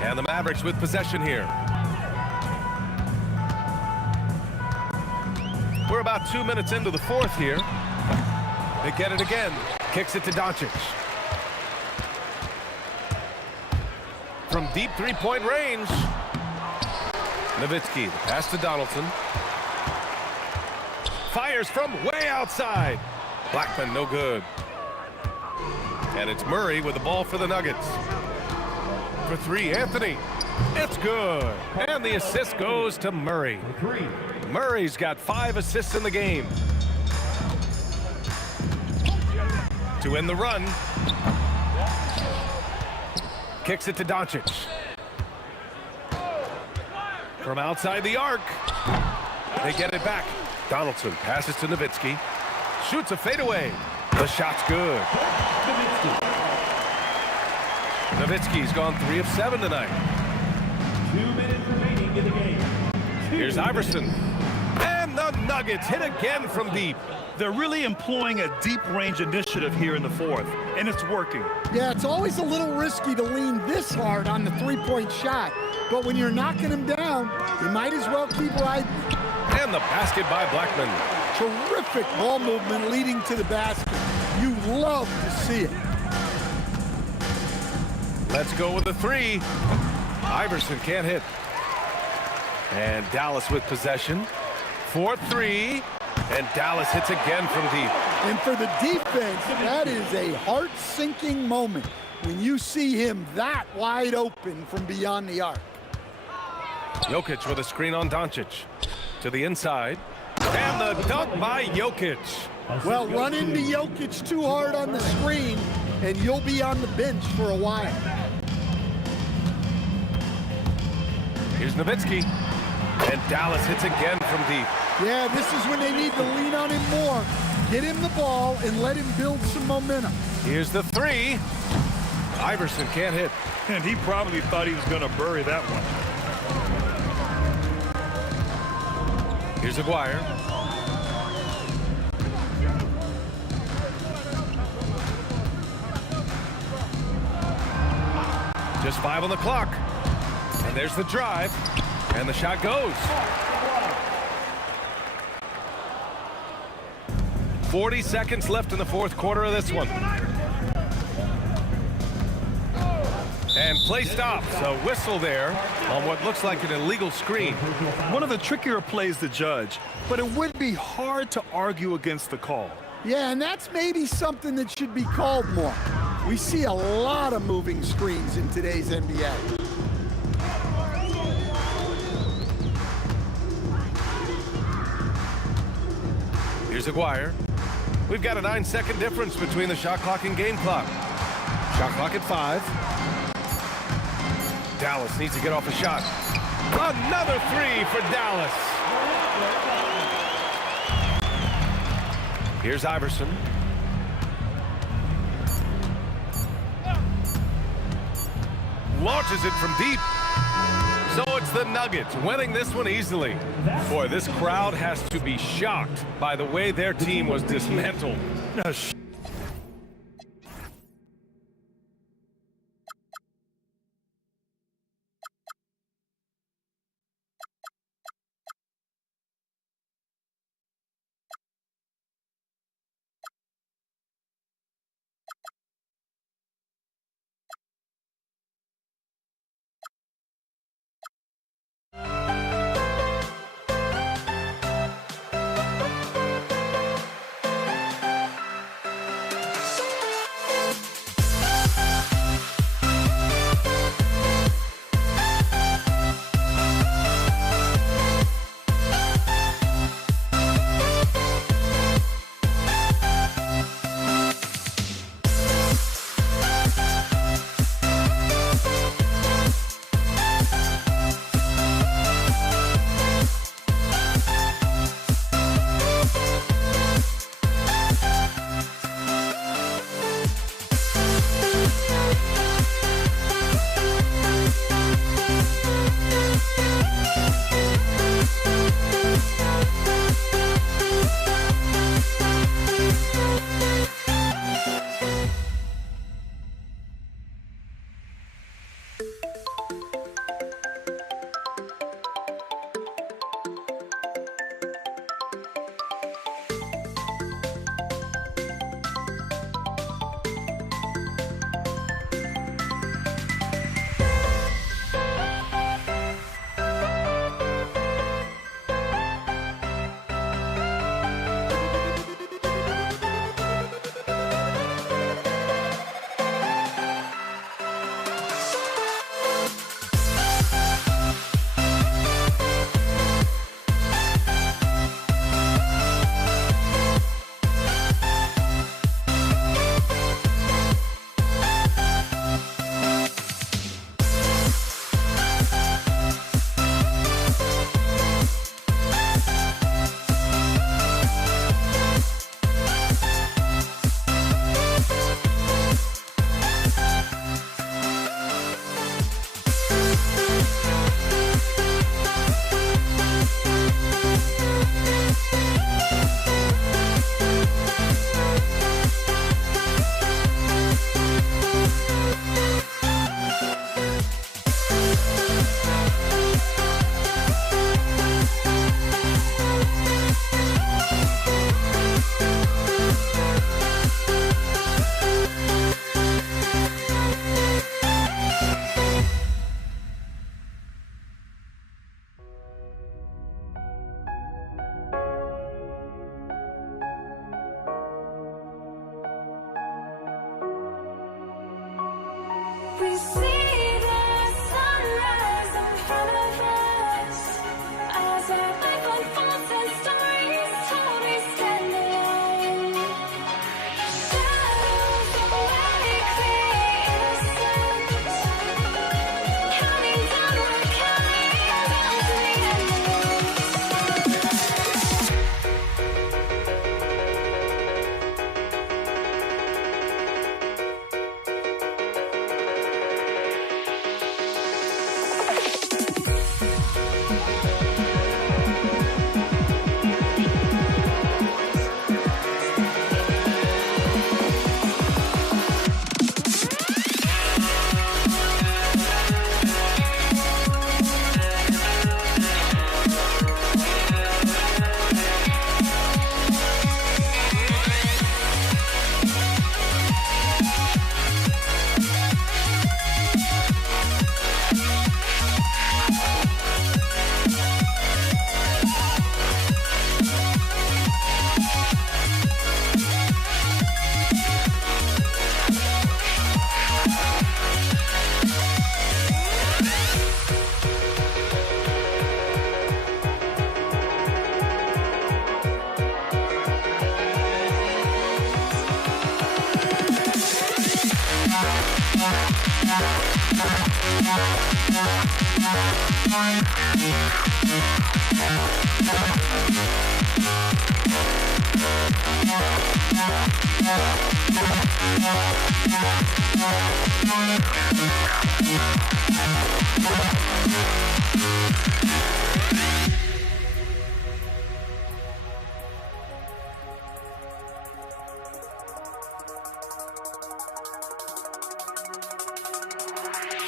And the Mavericks with possession here. We're about 2 minutes into the fourth here. They get it again. Kicks it to Doncic. From deep three-point range. Nowitzki, the pass to Donaldson. Fires from way outside. Blackman, no good. And it's Murray with the ball for the Nuggets. For three, Anthony. It's good. And the assist goes to Murray. Murray's got 5 assists in the game. To end the run. Kicks it to Doncic. From outside the arc. They get it back. Donaldson passes to Nowitzki. Shoots a fadeaway. The shot's good. Nowitzki's gone 3 of 7 tonight. 2 minutes remaining in the game. Here's Iverson. And the Nuggets hit again from deep. They're really employing a deep range initiative here in the fourth, and it's working. Yeah, it's always a little risky to lean this hard on the three-point shot, but when you're knocking him down, you might as well keep riding. And the basket by Blackman. Terrific ball movement leading to the basket. You love to see it. Let's go with the 3. Iverson can't hit. And Dallas with possession. 4-3. And Dallas hits again from deep. And for the defense, that is a heart-sinking moment when you see him that wide open from beyond the arc. Jokic with a screen on Doncic. To the inside. And the dunk by Jokic. Well, run into Jokic too hard on the screen, and you'll be on the bench for a while. Here's Nowitzki. And Dallas hits again from deep. Yeah, this is when they need to lean on him more. Get him the ball and let him build some momentum. Here's the 3. Iverson can't hit. And he probably thought he was going to bury that one. Here's Aguirre. Just 5 on the clock. And there's the drive. And the shot goes. 40 seconds left in the fourth quarter of this one. And play stops. A whistle there on what looks like an illegal screen. One of the trickier plays to judge, but it would be hard to argue against the call. Yeah, and that's maybe something that should be called more. We see a lot of moving screens in today's NBA. Here's Aguirre. We've got a 9-second difference between the shot clock and game clock. Shot clock at 5. Dallas needs to get off a shot. Another 3 for Dallas. Here's Iverson. Launches it from deep. So it's the Nuggets winning this one easily. Boy, this crowd has to be shocked by the way their team was dismantled.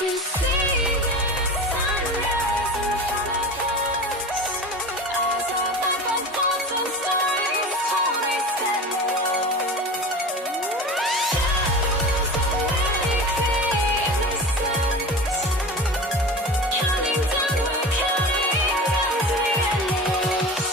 We see the sunrise in front of us. Eyes are like a thousand stories torn in shadows awaiting innocence. Counting down, we're counting down to the endless.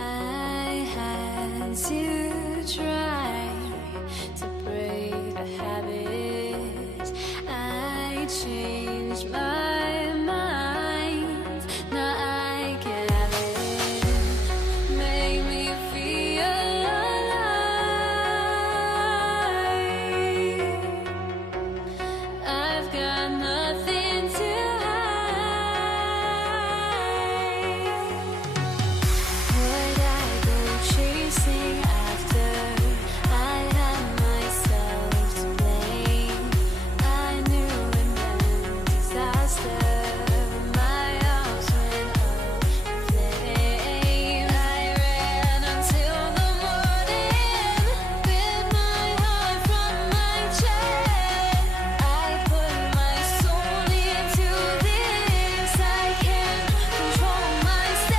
I had to try to break a habit. I changed my mind. Now I can have it. Make me feel alive. I've got nothing to would I go chasing after? I had myself to blame. I knew it meant disaster. My arms went up in flames. I ran until the morning, bit my heart from my chest. I put my soul into this. I can't control myself.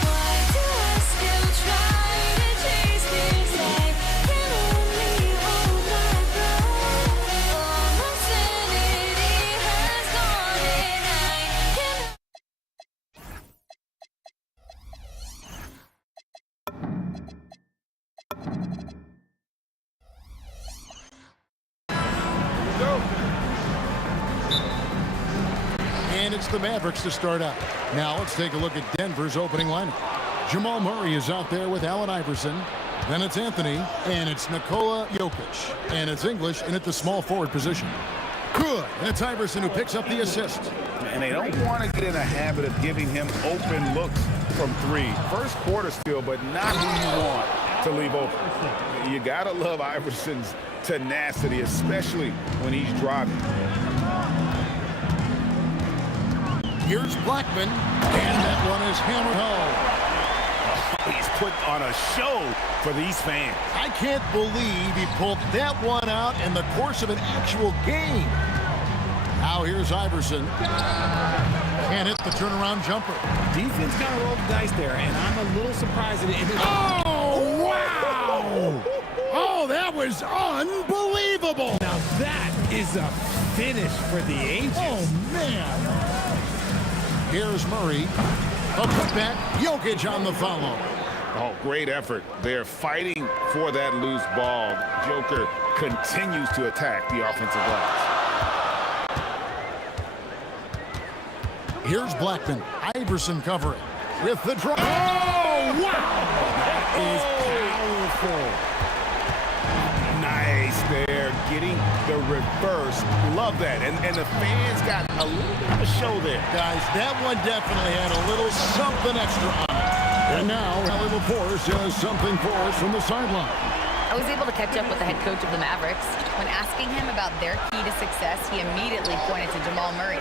Why do I still try to chase this? I can only hold my breath. All my sanity has gone, and I can. And it's the Mavericks to start out. Now let's take a look at Denver's opening lineup. Jamal Murray is out there with Allen Iverson. Then it's Anthony, and it's Nikola Jokic. And it's English in at the small forward position. Good, and it's Iverson who picks up the assist. And they don't want to get in a habit of giving him open looks. from 3. First quarter still, but not who you want to leave open. You got to love Iverson's tenacity, especially when he's driving. Here's Blackman, and that one is hammered home. He's put on a show for these fans. I can't believe he pulled that one out in the course of an actual game. Now here's Iverson. Can't hit the turnaround jumper. Defense kind of rolled the dice there, and I'm a little surprised that it ended up. Oh, wow! Oh, that was unbelievable! Now that is a finish for the ages. Oh, man! Here's Murray. A putback. Jokic on the follow. Oh, great effort. They're fighting for that loose ball. Joker continues to attack the offensive glass. Here's Blackman. Iverson covering with the drop. Oh, wow! That is powerful. Nice there, getting the reverse. Love that. And the fans got a little bit of a show there. Guys, that one definitely had a little something extra on it. And now, Ellie LaForce has something for us from the sideline. I was able to catch up with the head coach of the Mavericks. When asking him about their key to success, he immediately pointed to Jamal Murray.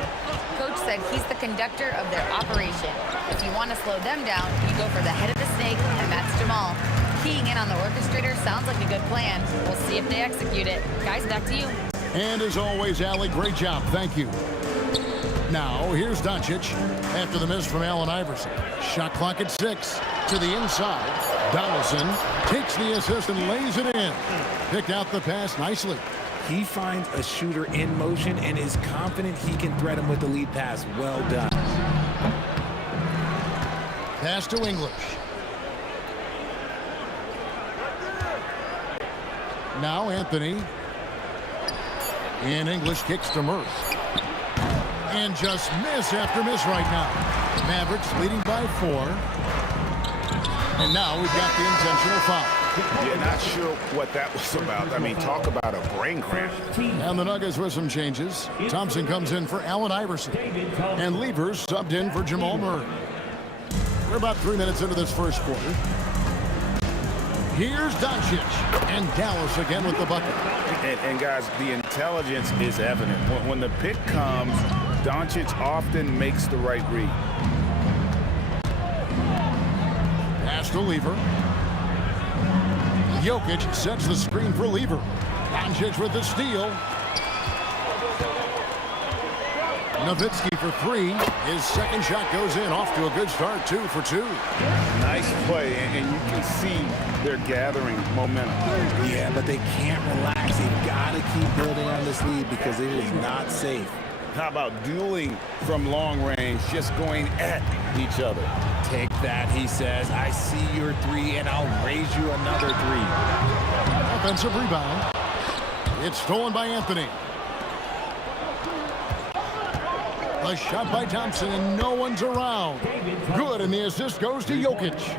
Coach said he's the conductor of their operation. If you want to slow them down, you go for the head of the snake, and that's Jamal. Keying in on the orchestrator sounds like a good plan. We'll see if they execute it. Guys, back to you. And as always, Allie, great job. Thank you. Now, here's Doncic after the miss from Allen Iverson. Shot clock at 6 to the inside. Donaldson takes the assist and lays it in. Picked out the pass nicely. He finds a shooter in motion and is confident he can thread him with the lead pass. Well done. Pass to English. Now Anthony. And English kicks to Murray. And just miss after miss right now. Mavericks leading by 4. And now we've got the intentional foul. Yeah, not sure what that was about. I mean, talk about a brain cramp. And the Nuggets with some changes. Thompson comes in for Allen Iverson. And Levers subbed in for Jamal Murray. We're about 3 minutes into this first quarter. Here's Doncic. And Dallas again with the bucket. And guys, the intelligence is evident. When the pick comes, Doncic often makes the right read. Pass to Lever. Jokic sets the screen for Lever. Doncic with the steal. Nowitzki for 3. His second shot goes in. Off to a good start. 2 for 2. Nice play, and you can see they're gathering momentum. Yeah, but they can't relax. They've got to keep building on this lead because it is not safe. How about dueling from long range, just going at each other? Take that, he says. I see your 3, and I'll raise you another 3. Offensive rebound. It's stolen by Anthony. A shot by Thompson, and no one's around. Good, and the assist goes to Jokic.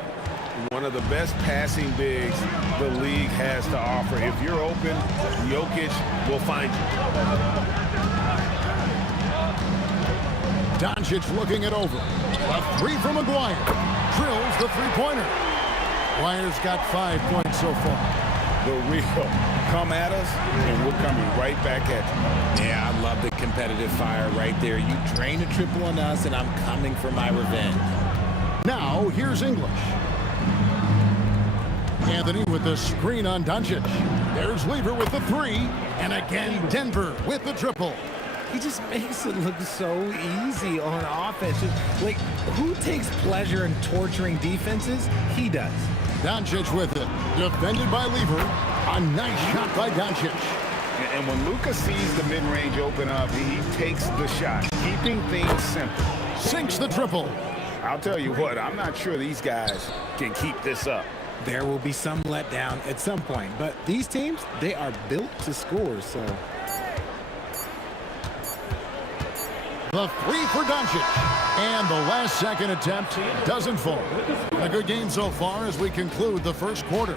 One of the best passing bigs the league has to offer. If you're open, Jokic will find you. Doncic looking it over. A 3 from McGuire. Drills the three-pointer. McGuire's got 5 points so far. The real come at us, and we're coming right back at you. Yeah, I love the competitive fire right there. You drain a triple on us, and I'm coming for my revenge. Now, here's English. Anthony with the screen on Doncic. There's Lever with the 3. And again, Denver with the triple. He just makes it look so easy on offense. Like, who takes pleasure in torturing defenses? He does. Doncic with it. Defended by Lever. A nice shot by Doncic. And when Luka sees the mid-range open up, he takes the shot, keeping things simple. Sinks the triple. I'll tell you what, I'm not sure these guys can keep this up. There will be some letdown at some point, but these teams, they are built to score, so. The 3 for Doncic. And the last second attempt doesn't fall. A good game so far as we conclude the first quarter.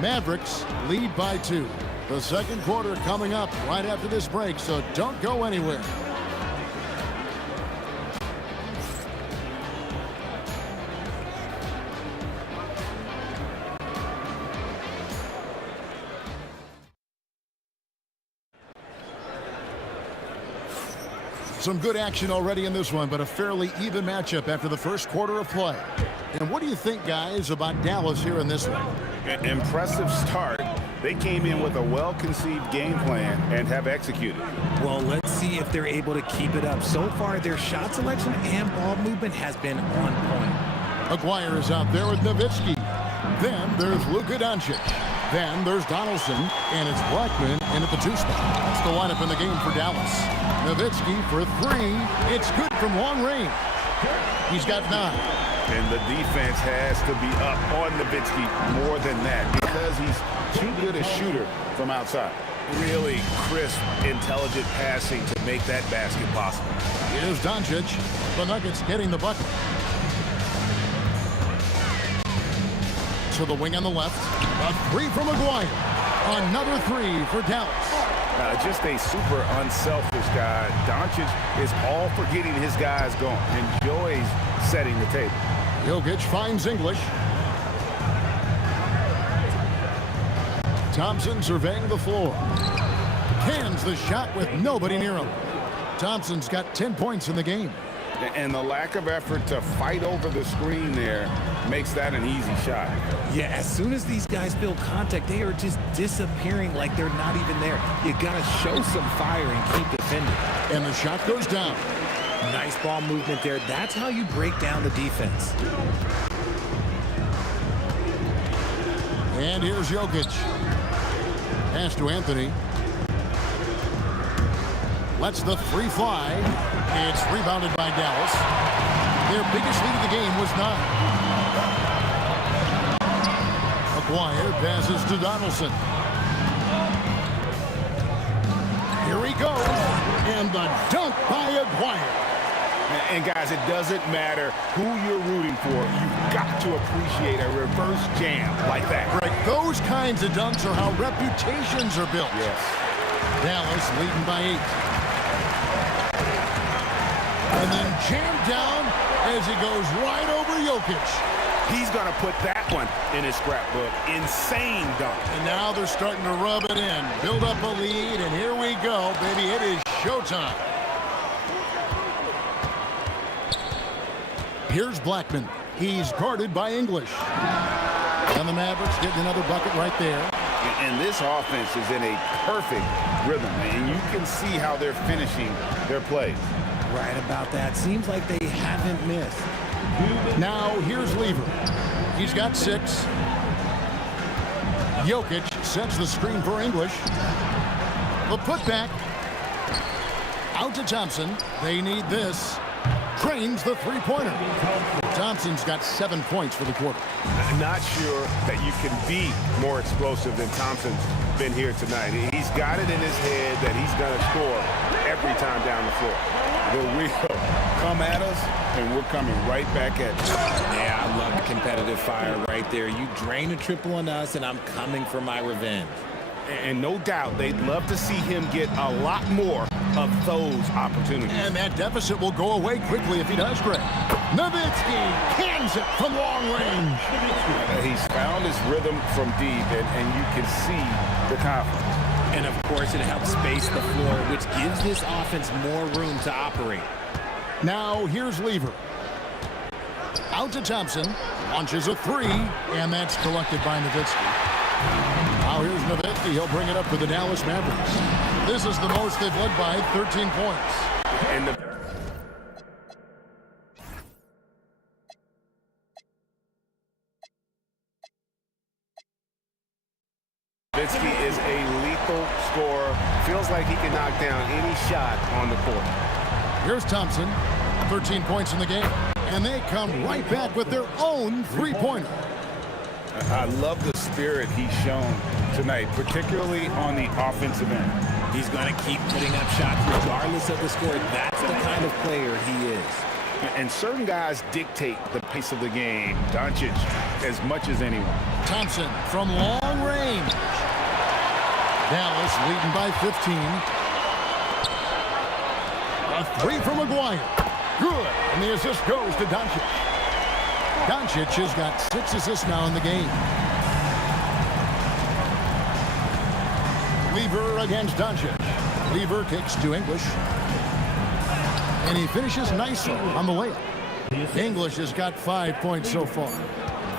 Mavericks lead by 2. The second quarter coming up right after this break, so don't go anywhere. Some good action already in this one, but a fairly even matchup after the first quarter of play. And what do you think, guys, about Dallas here in this one? Impressive start. They came in with a well-conceived game plan and have executed. Well, let's see if they're able to keep it up. So far, their shot selection and ball movement has been on point. Aguirre is out there with Nowitzki. Then there's Luka Doncic. Then there's Donaldson, and it's Blackman in at the 2 spot. That's the lineup in the game for Dallas. Nowitzki for 3. It's good from long range. He's got 9. And the defense has to be up on Nowitzki more than that because he's too good a shooter from outside. Really crisp, intelligent passing to make that basket possible. Here's Doncic. The Nuggets getting the bucket. To the wing on the left. A 3 from Aguirre. Another 3 for Dallas. Just a super unselfish guy. Doncic is all for getting his guys going. Enjoys setting the table. Jokic finds English. Thompson surveying the floor. Cans the shot with nobody near him. Thompson's got 10 points in the game. And the lack of effort to fight over the screen there makes that an easy shot. Yeah, as soon as these guys feel contact, they are just disappearing like they're not even there. You got to show some fire and keep defending. And the shot goes down. Nice ball movement there. That's how you break down the defense. And here's Jokic. Pass to Anthony. Lets the 3 fly. It's rebounded by Dallas. Their biggest lead of the game was 9. Aguirre passes to Donaldson. Here he goes. And the dunk by Aguirre. And guys, it doesn't matter who you're rooting for. You've got to appreciate a reverse jam like that. Right. Those kinds of dunks are how reputations are built. Yes. Dallas leading by 8. And then jammed down as he goes right over Jokic. He's going to put that one in his scrapbook. Insane dunk. And now they're starting to rub it in. Build up a lead, and here we go, baby. It is showtime. Here's Blackman. He's guarded by English. And the Mavericks getting another bucket right there. And this offense is in a perfect rhythm. And you can see how they're finishing their plays. Right about that. Seems like they haven't missed. Now here's Lever. He's got 6. Jokic sets the screen for English. The putback. Out to Thompson. They need this. Trains the 3-pointer. Thompson's got 7 points for the quarter. Not sure that you can be more explosive than Thompson's been here tonight. He's got it in his head that he's going to score every time down the floor. The wheel come at us, and we're coming right back at you. Yeah, I love the competitive fire right there. You drain a triple on us, and I'm coming for my revenge. And no doubt they'd love to see him get a lot more of those opportunities. And that deficit will go away quickly if he does great. Nowitzki cans it from long range. He's found his rhythm from deep, and you can see the confidence. And, of course, it helps space the floor, which gives this offense more room to operate. Now here's Lever. Out to Thompson. Launches a 3, and that's collected by Nowitzki. Now here's Nowitzki. He'll bring it up for the Dallas Mavericks. This is the most they've led by 13 points. And Nowitzki is a lethal scorer. Feels like he can knock down any shot on the court. Here's Thompson. 13 points in the game. And they come right back with their own 3-pointer. I love the spirit he's shown tonight, particularly on the offensive end. He's going to keep putting up shots regardless of the score. That's the kind of player he is. And certain guys dictate the pace of the game. Doncic as much as anyone. Thompson from long range. Dallas leading by 15. A 3 from Aguirre. Good. And the assist goes to Doncic. Doncic has got 6 assists now in the game. Lever against Doncic. Lever kicks to English. And he finishes nicely on the layup. English has got 5 points so far.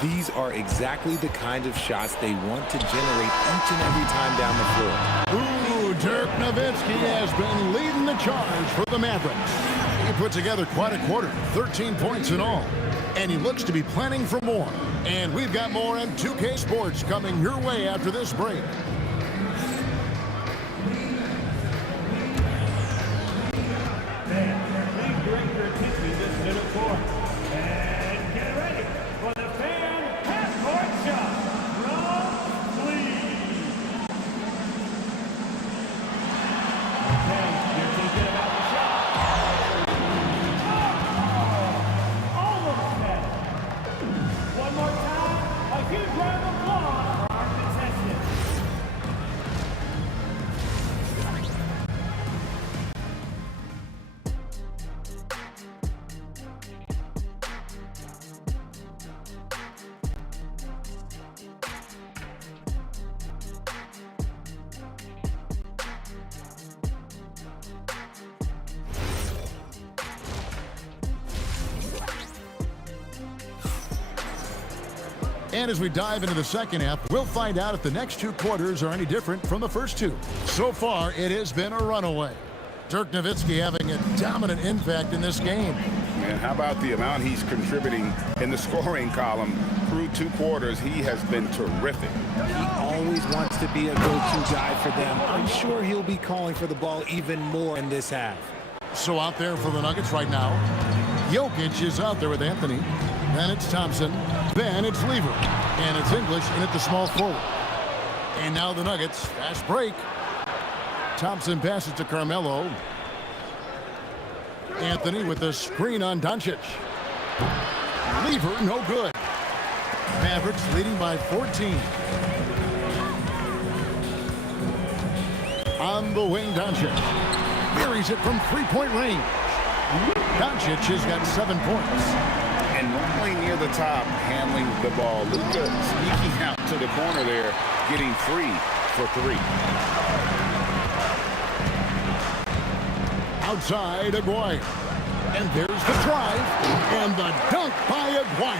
These are exactly the kind of shots they want to generate each and every time down the floor. Ooh, Dirk Nowitzki has been leading the charge for the Mavericks. He put together quite a quarter, 13 points in all. And he looks to be planning for more. And we've got more in 2K Sports coming your way after this break. Please direct your attention to this middle court. And get ready for the fan half-court shot from Lee. Okay, you're thinking about the shot. Oh, almost there. One more time, a huge round of applause for our contestants. And as we dive into the second half, we'll find out if the next 2 quarters are any different from the first 2. So far, it has been a runaway. Dirk Nowitzki having a dominant impact in this game. And how about the amount he's contributing in the scoring column through 2 quarters? He has been terrific. He always wants to be a go-to guy for them. I'm sure he'll be calling for the ball even more in this half. So out there for the Nuggets right now, Jokic is out there with Anthony. Then it's Thompson. Then it's Lever. And it's English in at the small forward. And now the Nuggets. Fast break. Thompson passes to Carmelo. Anthony with the screen on Doncic. Lever, no good. Mavericks leading by 14. On the wing, Doncic. Buries it from three-point range. Doncic has got 7 points. And normally near the top, handling the ball. Luka sneaking out to the corner there, getting free for 3. Outside, Aguirre. And there's the drive. And the dunk by Aguirre.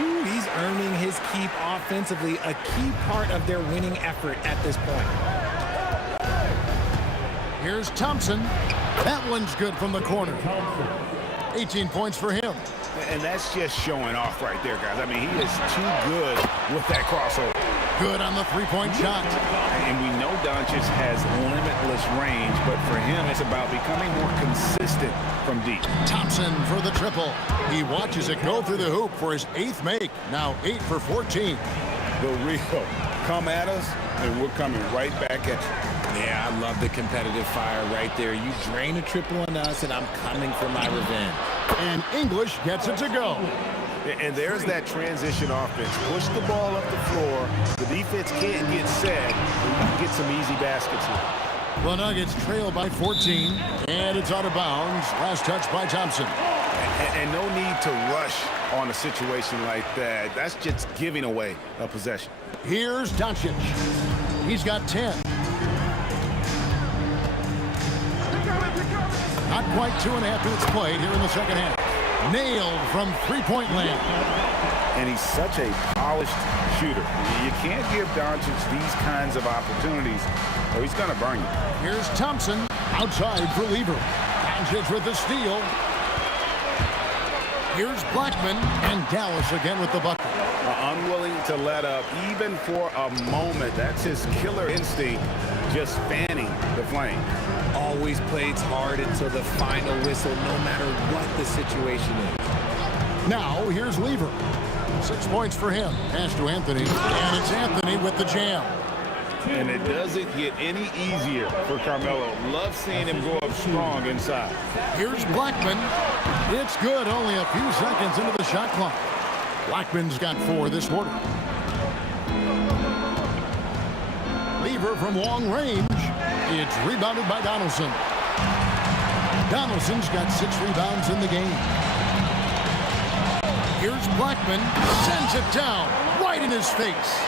Ooh, he's earning his keep offensively, a key part of their winning effort at this point. Here's Thompson. That one's good from the corner. 18 points for him. And that's just showing off right there, guys. I mean, he is too good with that crossover. Good on the three-point shot. And we know Doncic has limitless range, but for him, it's about becoming more consistent from deep. Thompson for the triple. He watches it go through the hoop for his 8th make. Now 8 for 14. The real come at us, and we're coming right back at you. Yeah, I love the competitive fire right there. You drain a triple on us, and I'm coming for my revenge. And English gets it to go. And there's that transition offense. Push the ball up the floor. The defense can't get set. And you can get some easy baskets here. The Nuggets trail by 14. And it's out of bounds. Last touch by Thompson. And no need to rush on a situation like that. That's just giving away a possession. Here's Doncic. He's got 10. Not quite 2.5 minutes played here in the second half. Nailed from three-point land. And he's such a polished shooter. You can't give Doncic these kinds of opportunities or he's going to burn you. Here's Thompson outside for Lever. Doncic with the steal. Here's Blackman and Dallas again with the bucket. Unwilling to let up even for a moment. That's his killer instinct, just fanning the flame. Always plays hard until the final whistle, no matter what the situation is. Now here's Lever. 6 points for him. Pass to Anthony. And it's Anthony with the jam. And it doesn't get any easier for Carmelo. Love seeing him go up strong inside. Here's Blackman. It's good. Only a few seconds into the shot clock. Blackman's got 4 this quarter. Lever from long range. It's rebounded by Donaldson. Donaldson's got 6 rebounds in the game. Here's Blackman. Sends it down right in his face.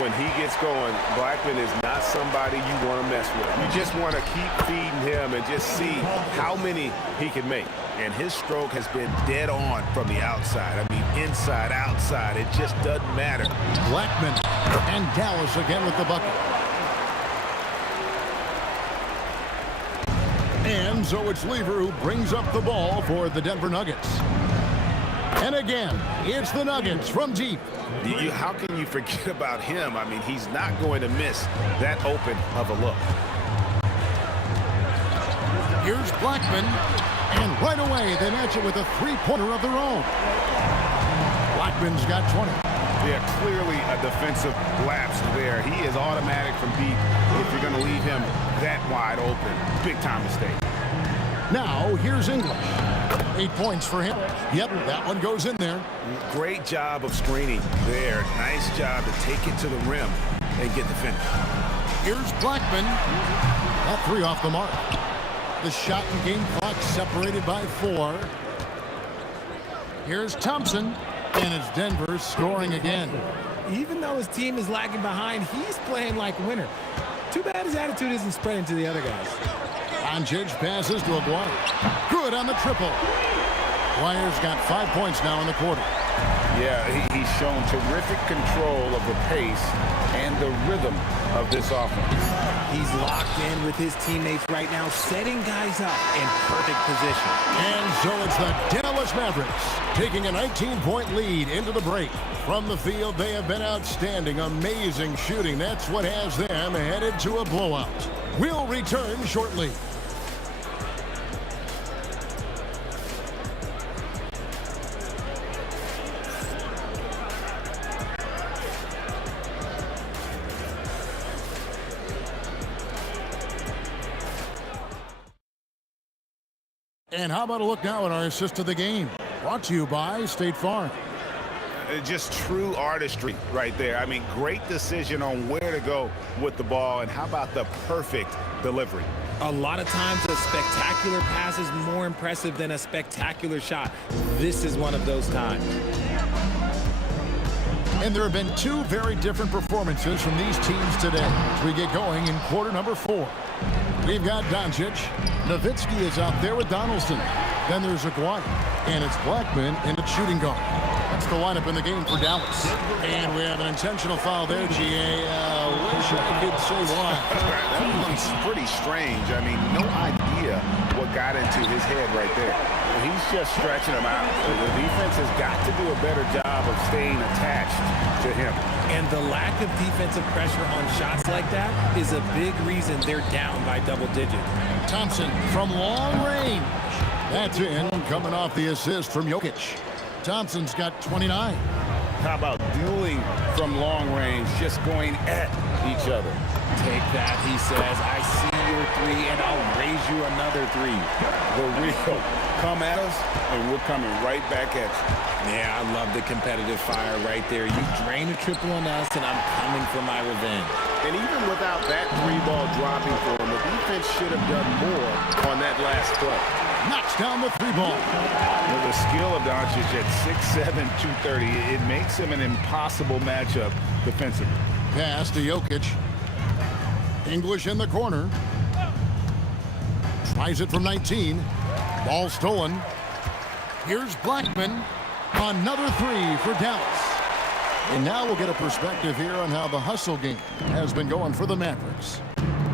when he gets going, Blackman is not somebody you want to mess with. You just want to keep feeding him and just see how many he can make. And his stroke has been dead on from the outside. I mean, inside, outside, it just doesn't matter. Blackman and Dallas again with the bucket. And so it's Lever who brings up the ball for the Denver Nuggets. And again, it's the Nuggets from deep. How can you forget about him? I mean, he's not going to miss that open of a look. Here's Blackman, and right away they match it with a three-pointer of their own. Blackman's got 20. Yeah, clearly a defensive lapse there. He is automatic from deep if you're going to leave him that wide open. Big-time mistake. Now, here's English. 8 points for him. Yep, that one goes in there. Great job of screening there. Nice job to take it to the rim and get the finish. Here's Blackman. That three off the mark. The shot and game clock separated by 4. Here's Thompson, and it's Denver scoring again. Even though his team is lagging behind, he's playing like a winner. Too bad his attitude isn't spreading to the other guys. Doncic passes to Aguirre. Good on the triple. Aguirre's got 5 points now in the quarter. Yeah, he's shown terrific control of the pace and the rhythm of this offense. He's locked in with his teammates right now, setting guys up in perfect position. And so it's the Dallas Mavericks taking a 19-point lead into the break. From the field, they have been outstanding, amazing shooting. That's what has them headed to a blowout. We'll return shortly. And how about a look now at our assist of the game? Brought to you by State Farm. Just true artistry right there. I mean, great decision on where to go with the ball, and how about the perfect delivery? A lot of times a spectacular pass is more impressive than a spectacular shot. This is one of those times. And there have been 2 very different performances from these teams today as we get going in quarter number 4. We've got Doncic. Nowitzki is out there with Donaldson. Then there's Aguirre. And it's Blackman in a shooting guard. That's the lineup in the game for Dallas. And we have an intentional foul there, GA. Wish I could say why. That was pretty strange. I mean, no idea what got into his head right there. He's just stretching him out. The defense has got to do a better job of staying attached to him. And the lack of defensive pressure on shots like that is a big reason they're down by double digits. Thompson from long range. That's in, coming off the assist from Jokic. Thompson's got 29. How about dueling from long range, just going at each other? Take that, he says. I see your 3, and I'll raise you another 3. The real come at us, and we're coming right back at you. Yeah, I love the competitive fire right there. You drain a triple on us, and I'm coming for my revenge. And even without that 3-ball dropping for him, the defense should have done more on that last play. Knocks down the 3-ball. Well, the skill of Doncic at 6'7", 230, it makes him an impossible matchup defensively. Pass to Jokic. English in the corner. Tries it from 19. Ball stolen. Here's Blackman. Another 3 for Dallas. And now we'll get a perspective here on how the hustle game has been going for the Mavericks.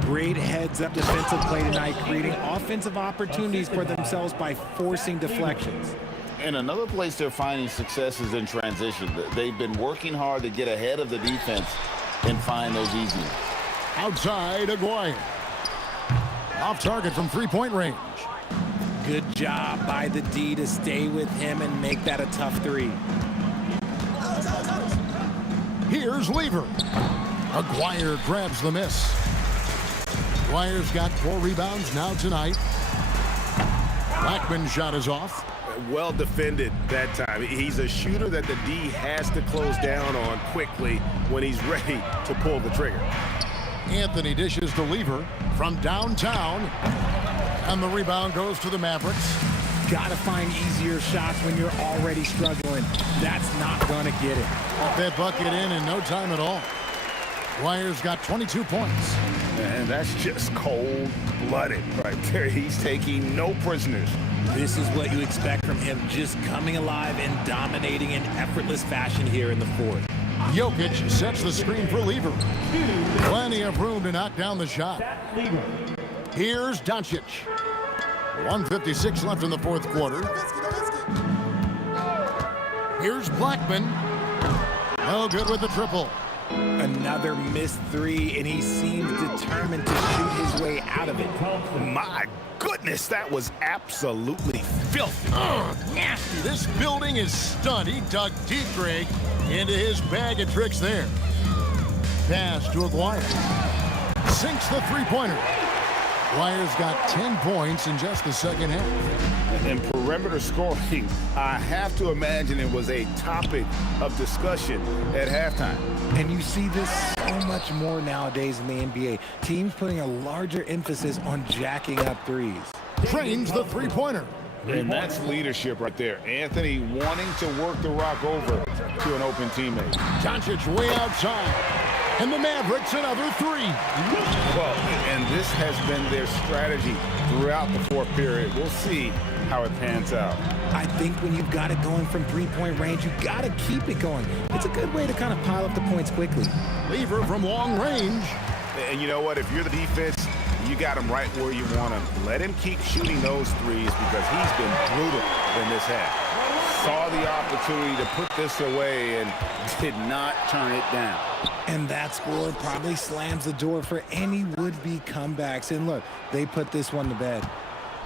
Great heads-up defensive play tonight, creating offensive opportunities for themselves by forcing deflections. And another place they're finding success is in transition. They've been working hard to get ahead of the defense and find those easy ones. Outside, Aguirre. Off target from 3-point range. Good job by the D to stay with him and make that a tough 3. Here's Lever. Aguirre grabs the miss. Aguirre's got 4 rebounds now tonight. Blackman's shot is off. Well defended that time. He's a shooter that the D has to close down on quickly when he's ready to pull the trigger. Anthony dishes to Lever from downtown. And the rebound goes to the Mavericks. Gotta find easier shots when you're already struggling. That's not gonna get it. Got that bucket in no time at all. Dwyer's got 22 points. And that's just cold-blooded right there. He's taking no prisoners. This is what you expect from him, just coming alive and dominating in effortless fashion here in the fourth. Jokic sets the screen for Lever. Plenty of room to knock down the shot. Here's Doncic. 1:56 left in the fourth quarter. Here's Blackman. No good with the triple. Another missed three, and he seems determined to shoot his way out of it. My goodness, that was absolutely filthy. Nasty. This building is stunned. He dug deep, Greg, into his bag of tricks there. Pass to Aguirre. Sinks the three-pointer. Dwyer's got 10 points in just the second half. And perimeter scoring, I have to imagine it was a topic of discussion at halftime. And you see this so much more nowadays in the NBA. Teams putting a larger emphasis on jacking up threes. Trains the three-pointer. And that's leadership right there. Anthony wanting to work the rock over to an open teammate. Doncic way outside. And the Mavericks another three. Well, and this has been their strategy throughout the fourth period. We'll see how it pans out. I think when you've got it going from three-point range, you've got to keep it going. It's a good way to kind of pile up the points quickly. Lever from long range. And you know what? If you're the defense, you got him right where you want him. Let him keep shooting those threes because he's been brutal in this half. Saw the opportunity to put this away and did not turn it down. And that score probably slams the door for any would-be comebacks. And look, they put this one to bed.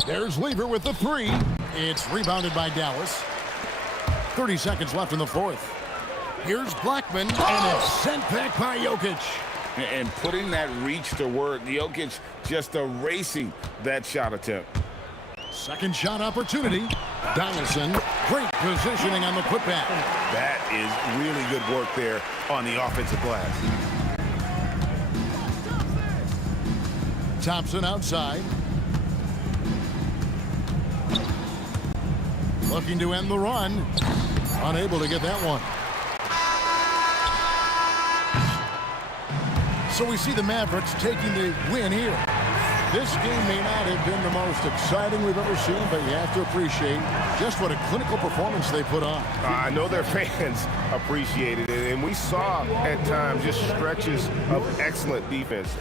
There's Lever with the three. It's rebounded by Dallas. 30 seconds left in the fourth. Here's Blackman, and it's sent back by Jokic. And putting that reach to work, Jokic just erasing that shot attempt. Second shot opportunity. Donaldson, great positioning on the putback. That is really good work there on the offensive glass. Thompson outside. Looking to end the run. Unable to get that one. So we see the Mavericks taking the win here. This game may not have been the most exciting we've ever seen, but you have to appreciate just what a clinical performance they put on. I know their fans appreciated it, and we saw at times just stretches of excellent defense.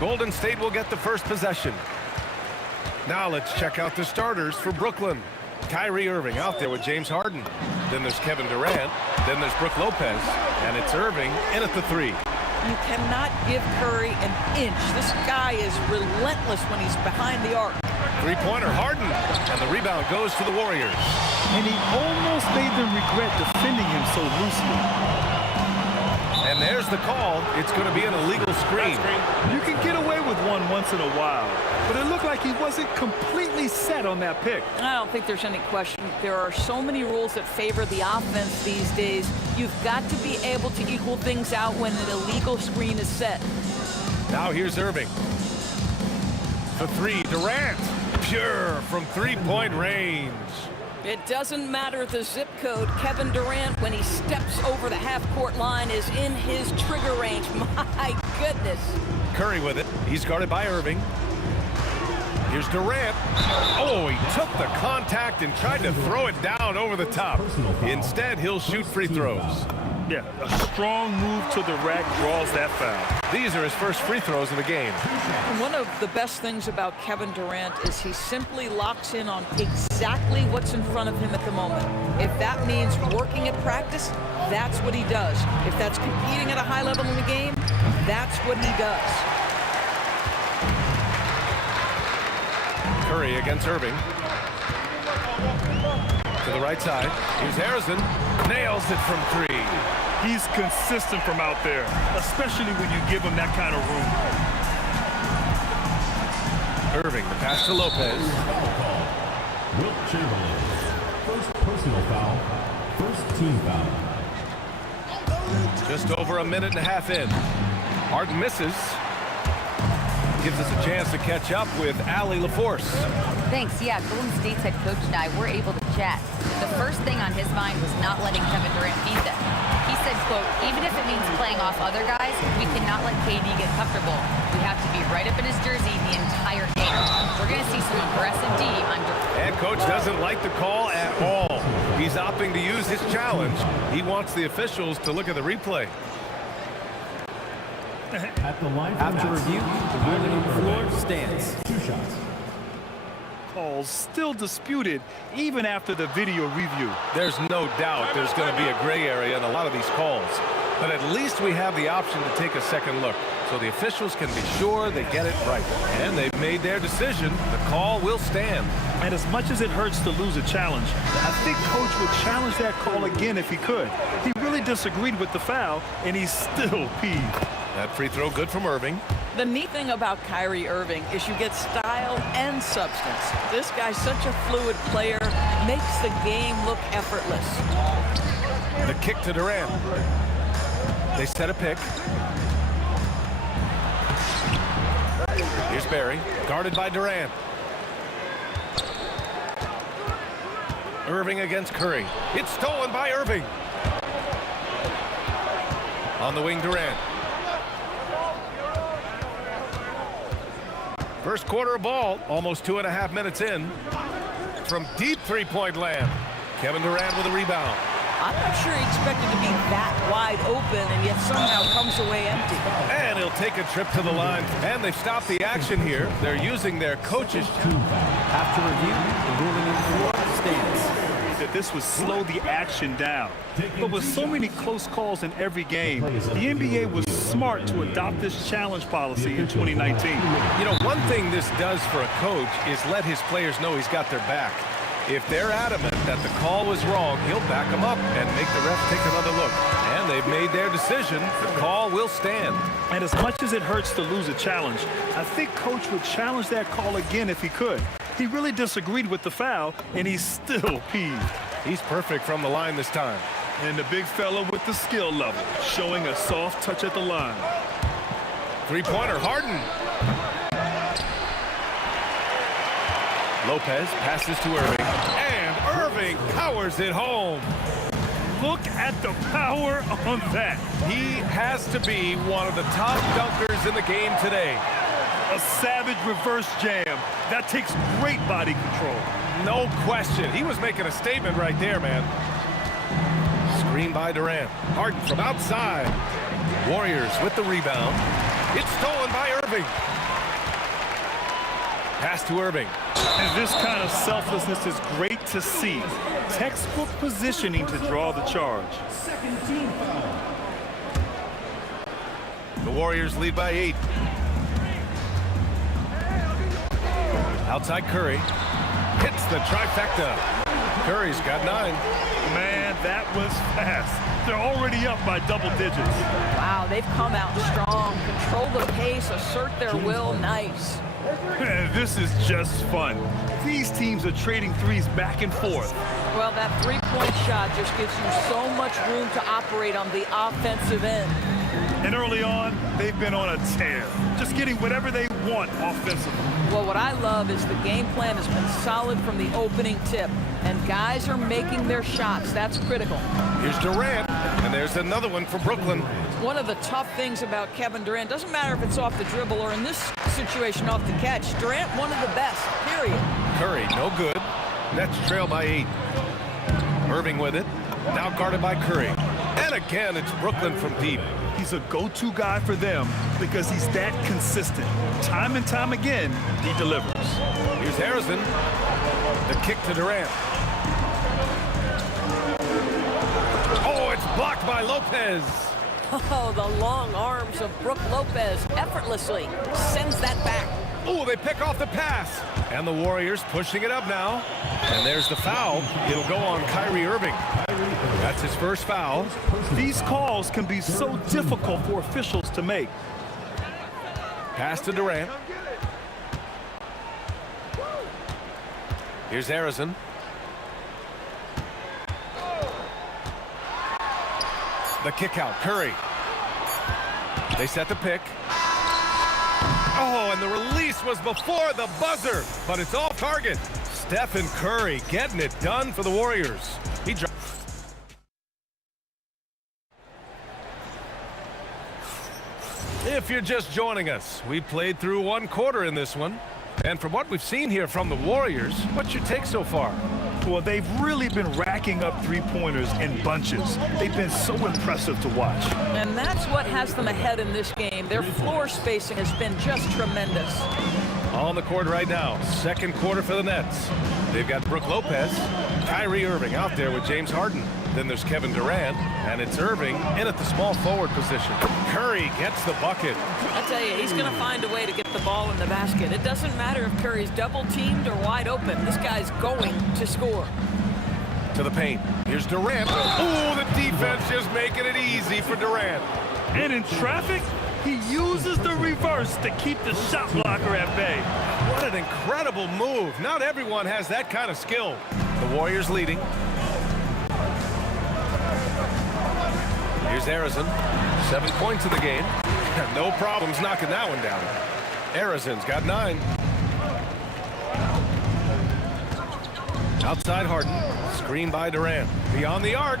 Golden State will get the first possession. Now let's check out the starters for Brooklyn. Kyrie Irving out there with James Harden. Then there's Kevin Durant. Then there's Brook Lopez. And it's Irving in at the 3. You cannot give Curry an inch. This guy is relentless when he's behind the arc. Three-pointer Harden. And the rebound goes to the Warriors. And he almost made them regret defending him so loosely. And there's the call. It's going to be an illegal screen. You can get away with one once in a while, but it looked like he wasn't completely set on that pick. I don't think there's any question. There are so many rules that favor the offense these days. You've got to be able to equal things out when an illegal screen is set. Now here's Irving. The 3, Durant. Pure from three-point range. It doesn't matter the zip code. Kevin Durant, when he steps over the half-court line, is in his trigger range. My goodness. Curry with it. He's guarded by Irving. Here's Durant. Oh, he took the contact and tried to throw it down over the top. Instead, he'll shoot free throws. Yeah, a strong move to the rack draws that foul. These are his first free throws of the game. One of the best things about Kevin Durant is he simply locks in on exactly what's in front of him at the moment. If that means working at practice, that's what he does. If that's competing at a high level in the game, that's what he does. Curry against Irving. To the right side. Here's Harrison. Nails it from 3. He's consistent from out there, especially when you give him that kind of room. Irving, the pass to Lopez. Wilt Chamberlain. First personal foul. First team foul. Just over a minute and a half in. Harden misses. Gives us a chance to catch up with Allie LaForce. Thanks. Yeah, Golden State's head coach and I were able to chat. The first thing on his mind was not letting Kevin Durant beat them. He said, quote, even if it means playing off other guys, we cannot let KD get comfortable. We have to be right up in his jersey the entire game. We're going to see some aggressive D on Durant. And coach doesn't like the call at all. He's opting to use his challenge. He wants the officials to look at the replay. At the line After review, the ruling on the floor stands. 2 shots. Calls still disputed even after the video review. There's no doubt there's going to be a gray area in a lot of these calls. But at least we have the option to take a second look, so the officials can be sure they get it right. And they've made their decision. The call will stand. And as much as it hurts to lose a challenge, I think Coach would challenge that call again if he could. He really disagreed with the foul, and he's still peeved. That free throw good from Irving. The neat thing about Kyrie Irving is you get style and substance. This guy's such a fluid player, makes the game look effortless. The kick to Durant. They set a pick. Here's Barry, guarded by Durant. Irving against Curry. It's stolen by Irving. On the wing, Durant. First quarter of ball, almost 2.5 minutes in. From deep three-point land, Kevin Durant with a rebound. I'm not sure he expected to be that wide open and yet somehow comes away empty. And he'll take a trip to the line. And they've stopped the action here. They're using their coaches. After review, the ruling on the floor stands. That this would slow the action down. But with so many close calls in every game, the NBA was smart to adopt this challenge policy in 2019. You know, one thing this does for a coach is let his players know he's got their back. If they're adamant that the call was wrong, he'll back them up and make the ref take another look. And they've made their decision. The call will stand. And as much as it hurts to lose a challenge, I think Coach would challenge that call again if he could. He really disagreed with the foul, and he's still peeved. He's perfect from the line this time. And the big fella with the skill level, showing a soft touch at the line. Three-pointer, Harden. Lopez passes to Irving. And Irving powers it home. Look at the power on that. He has to be one of the top dunkers in the game today. A savage reverse jam. That takes great body control. No question. He was making a statement right there, man. Screen by Durant. Harden from outside. Warriors with the rebound. It's stolen by Irving. Pass to Irving. And this kind of selflessness is great to see. Textbook positioning to draw the charge. The Warriors lead by 8. Outside Curry. Hits the trifecta. Curry's got 9. Man, that was fast. They're already up by double digits. Wow, they've come out strong. Control the pace, assert their will. Nice. This is just fun. These teams are trading threes back and forth. Well, that three-point shot just gives you so much room to operate on the offensive end. And early on, they've been on a tear, just getting whatever they want offensively. Well, what I love is the game plan has been solid from the opening tip, and guys are making their shots. That's critical. Here's Durant, and there's another one for Brooklyn. One of the tough things about Kevin Durant, doesn't matter if it's off the dribble or in this situation off the catch, Durant one of the best, period. Curry, no good. Nets trail by 8. Irving with it, now guarded by Curry. And again, it's Brooklyn from deep. He's a go-to guy for them because he's that consistent. Time and time again, he delivers. Here's Harrison. The kick to Durant. Oh, it's blocked by Lopez. Oh, the long arms of Brook Lopez effortlessly sends that back. Oh, they pick off the pass. And the Warriors pushing it up now. And there's the foul. It'll go on Kyrie Irving. That's his first foul. These calls can be so difficult for officials to make. Pass to Durant. Here's Harrison. The kick out, Curry. They set the pick. Oh, and the release was before the buzzer, but it's all target. Stephen Curry getting it done for the Warriors. He dropped. If you're just joining us, we played through one quarter in this one. And from what we've seen here from the Warriors, what's your take so far? Well, they've really been racking up three-pointers in bunches. They've been so impressive to watch. And that's what has them ahead in this game. Their floor spacing has been just tremendous. On the court right now, second quarter for the Nets. They've got Brook Lopez, Kyrie Irving out there with James Harden. Then there's Kevin Durant, and it's Irving in at the small forward position. Curry gets the bucket. I tell you, he's going to find a way to get the ball in the basket. It doesn't matter if Curry's double-teamed or wide open. This guy's going to score. To the paint. Here's Durant. Oh, the defense just making it easy for Durant. And in traffic, he uses the reverse to keep the shot blocker at bay. What an incredible move. Not everyone has that kind of skill. The Warriors leading. Here's Harrison. 7 points in the game. No problems knocking that one down. Harrison's got 9. Outside Harden. Screen by Durant. Beyond the arc.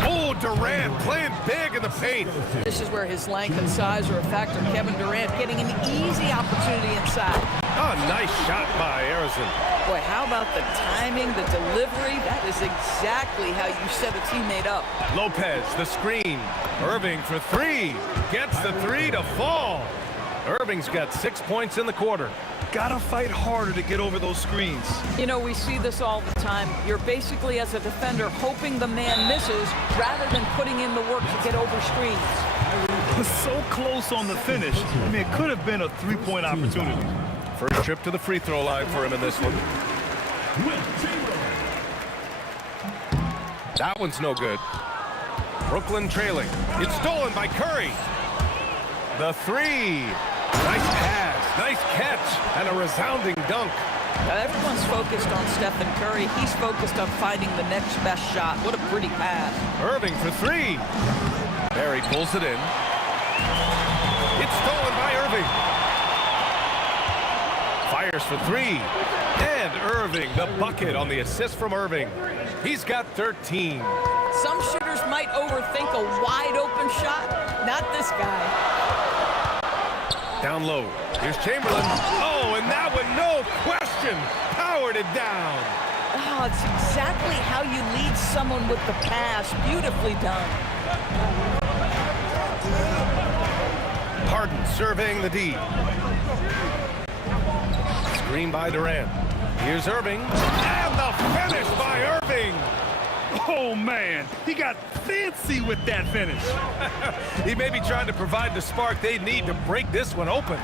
Oh, Durant playing big in the paint. This is where his length and size are a factor. Kevin Durant getting an easy opportunity inside. Oh, nice shot by Harrison. Boy, how about the timing, the delivery? That is exactly how you set a teammate up. Lopez, the screen. Irving for 3. Gets the 3 to fall. Irving's got 6 points in the quarter. Gotta fight harder to get over those screens. You know, we see this all the time. You're basically, as a defender, hoping the man misses rather than putting in the work to get over screens. Was so close on the finish. I mean, it could have been a three-point opportunity. First trip to the free throw line for him in this one. That one's no good. Brooklyn trailing. It's stolen by Curry. The 3. Nice pass, nice catch, and a resounding dunk. Now, everyone's focused on Stephen Curry. He's focused on finding the next best shot. What a pretty pass. Irving for 3. Barry pulls it in. It's stolen by Irving. Fires for 3. And Irving, the bucket on the assist from Irving. He's got 13. Some shooters might overthink a wide open shot. Not this guy. Down low. Here's Chamberlain. Oh, and that one, no question, powered it down. Oh, it's exactly how you lead someone with the pass. Beautifully done. Harden serving the D. Screen by Durant. Here's Irving. And the finish by Irving. Oh, man. He got fancy with that finish. He may be trying to provide the spark they need to break this one open.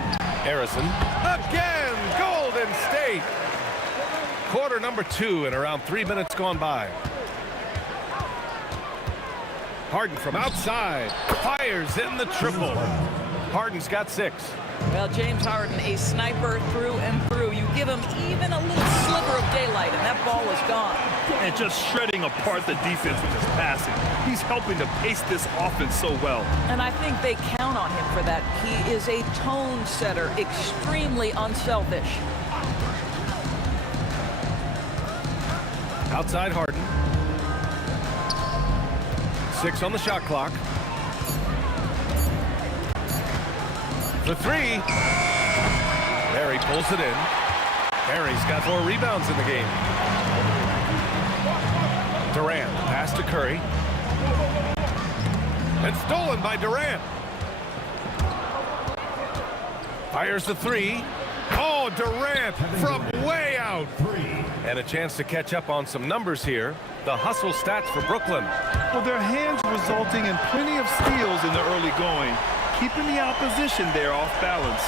Harrison. Again, Golden State. Quarter number 2 and around 3 minutes gone by. Harden from outside. Fires in the triple. Harden's got 6. Well, James Harden, a sniper through and through. You give him even a little sliver of daylight, and that ball is gone. And just shredding apart the defense with his passing. He's helping to pace this offense so well. And I think they count on him for that. He is a tone setter, extremely unselfish. Outside Harden. 6 on the shot clock. The 3. Barry pulls it in. Barry's got 4 rebounds in the game. Durant, pass to Curry. And stolen by Durant. Fires the 3. Oh, Durant from way out. And a chance to catch up on some numbers here. The hustle stats for Brooklyn. Well, their hands resulting in plenty of steals in the early going, keeping the opposition there off balance.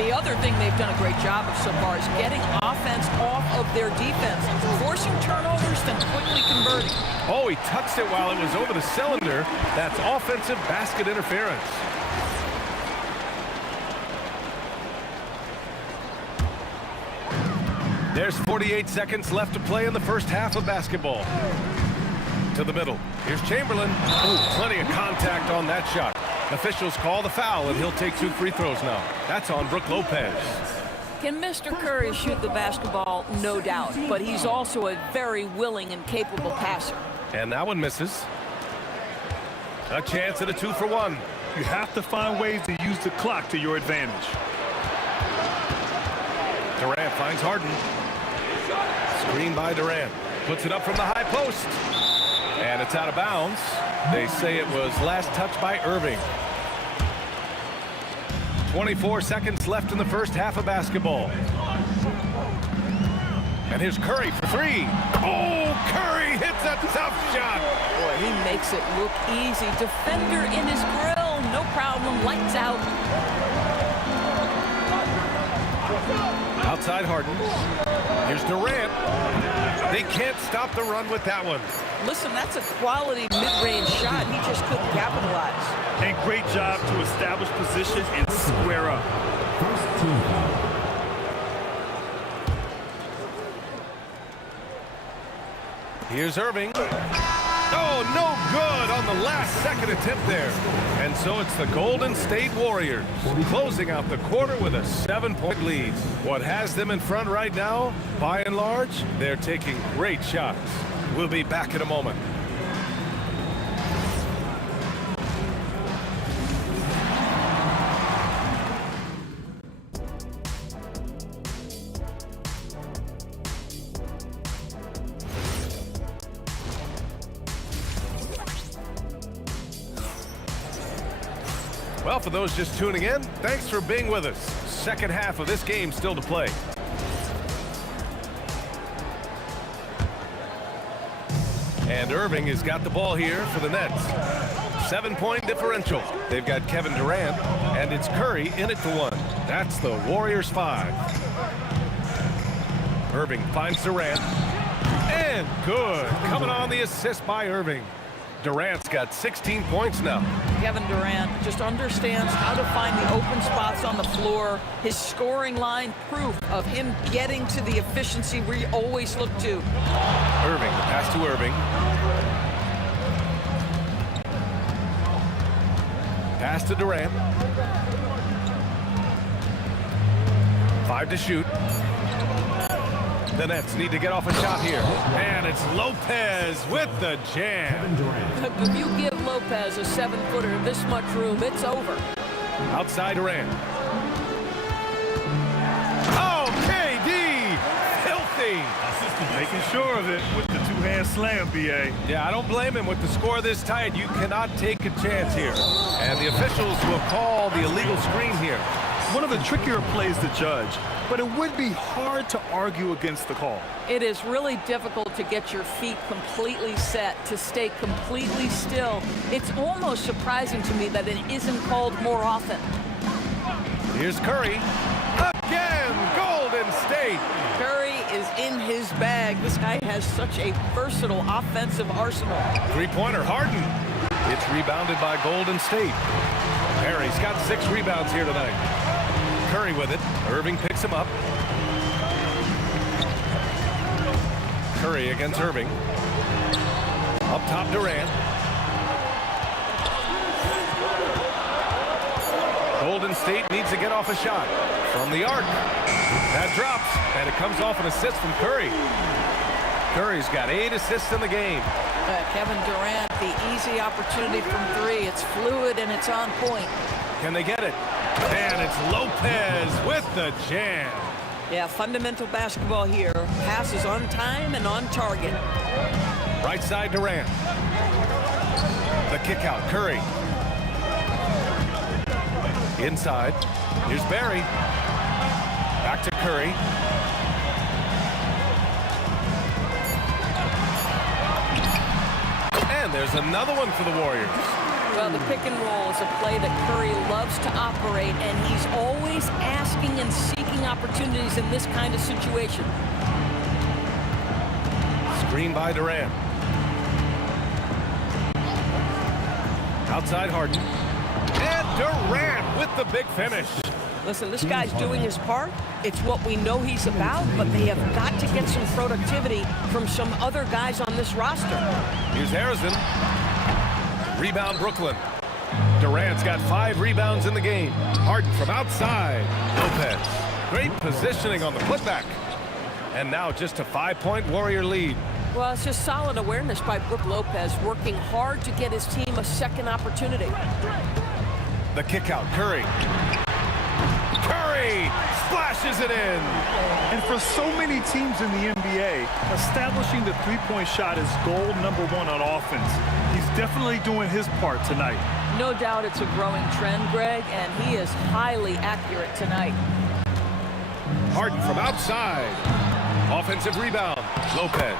The other thing they've done a great job of so far is getting offense off of their defense, forcing turnovers, then quickly converting. Oh, he touched it while it was over the cylinder. That's offensive basket interference. There's 48 seconds left to play in the first half of basketball. To the middle. Here's Chamberlain. Oh, plenty of contact on that shot. Officials call the foul, and he'll take 2 free throws now. That's on Brook Lopez. Can Mr. Curry shoot the basketball? No doubt. But he's also a very willing and capable passer. And that one misses. A chance at a 2-for-1. You have to find ways to use the clock to your advantage. Durant finds Harden. Screen by Durant. Puts it up from the high post. And it's out of bounds. They say it was last touched by Irving. 24 seconds left in the first half of basketball. And here's Curry for 3. Oh, Curry hits a tough shot. Boy, he makes it look easy. Defender in his grill. No problem. Lights out. Outside Harden. Here's Durant. They can't stop the run with that one. Listen, that's a quality mid-range shot. He just couldn't capitalize. And great job to establish position and square up. Here's Irving. Oh, no good on the last second attempt there. And so it's the Golden State Warriors closing out the quarter with a 7-point lead. What has them in front right now, by and large, they're taking great shots. We'll be back in a moment. Well, for those just tuning in, thanks for being with us. Second half of this game still to play. And Irving has got the ball here for the Nets. 7-point differential. They've got Kevin Durant, and it's Curry in it for 1. That's the Warriors 5. Irving finds Durant. And good. Coming on the assist by Irving. Durant's got 16 points now. Kevin Durant just understands how to find the open spots on the floor. His scoring line, proof of him getting to the efficiency we always look to. Irving, the pass to Irving. Pass to Durant. 5 to shoot. The Nets need to get off a shot here. And it's Lopez with the jam. If you give Lopez a 7-footer this much room, it's over. Outside Durant. Oh, KD! Filthy! Curry. Making sure of it with the two-hand slam, B.A. Yeah, I don't blame him. With the score this tight, you cannot take a chance here. And the officials will call the illegal screen here. One of the trickier plays to judge, but it would be hard to argue against the call. It is really difficult to get your feet completely set, to stay completely still. It's almost surprising to me that it isn't called more often. Here's Curry. Again, Golden State. Curry is in his bag. This guy has such a versatile offensive arsenal. Three-pointer, Harden. It's rebounded by Golden State. Perry's got 6 rebounds here tonight. Curry with it. Irving picks him up. Curry against Irving. Up top, Durant. Golden State needs to get off a shot from the arc. That drops, and it comes off an assist from Curry. Curry's got 8 assists in the game. Kevin Durant, the easy opportunity from 3. It's fluid and it's on point. Can they get it? And it's Lopez with the jam. Yeah, fundamental basketball here. Passes on time and on target. Right side, Durant. The kick out, Curry. Inside. Here's Barry. Back to Curry. And there's another one for the Warriors. Well, the pick and roll is a play that Curry loves to operate, and he's always asking and seeking opportunities in this kind of situation. Screen by Durant. Outside Harden. And Durant with the big finish. Listen, this guy's doing his part. It's what we know he's about, but they have got to get some productivity from some other guys on this roster. Here's Harrison. Rebound, Brooklyn. Durant's got 5 rebounds in the game. Harden from outside. Lopez. Great positioning on the putback. And now just a 5-point Warrior lead. Well, it's just solid awareness by Brook Lopez, working hard to get his team a second opportunity. The kick out, Curry. Curry splashes it in. And for so many teams in the NBA, establishing the three-point shot is goal number 1 on offense. He's definitely doing his part tonight. No doubt it's a growing trend, Greg, and he is highly accurate tonight. Harden from outside. Offensive rebound. Lopez.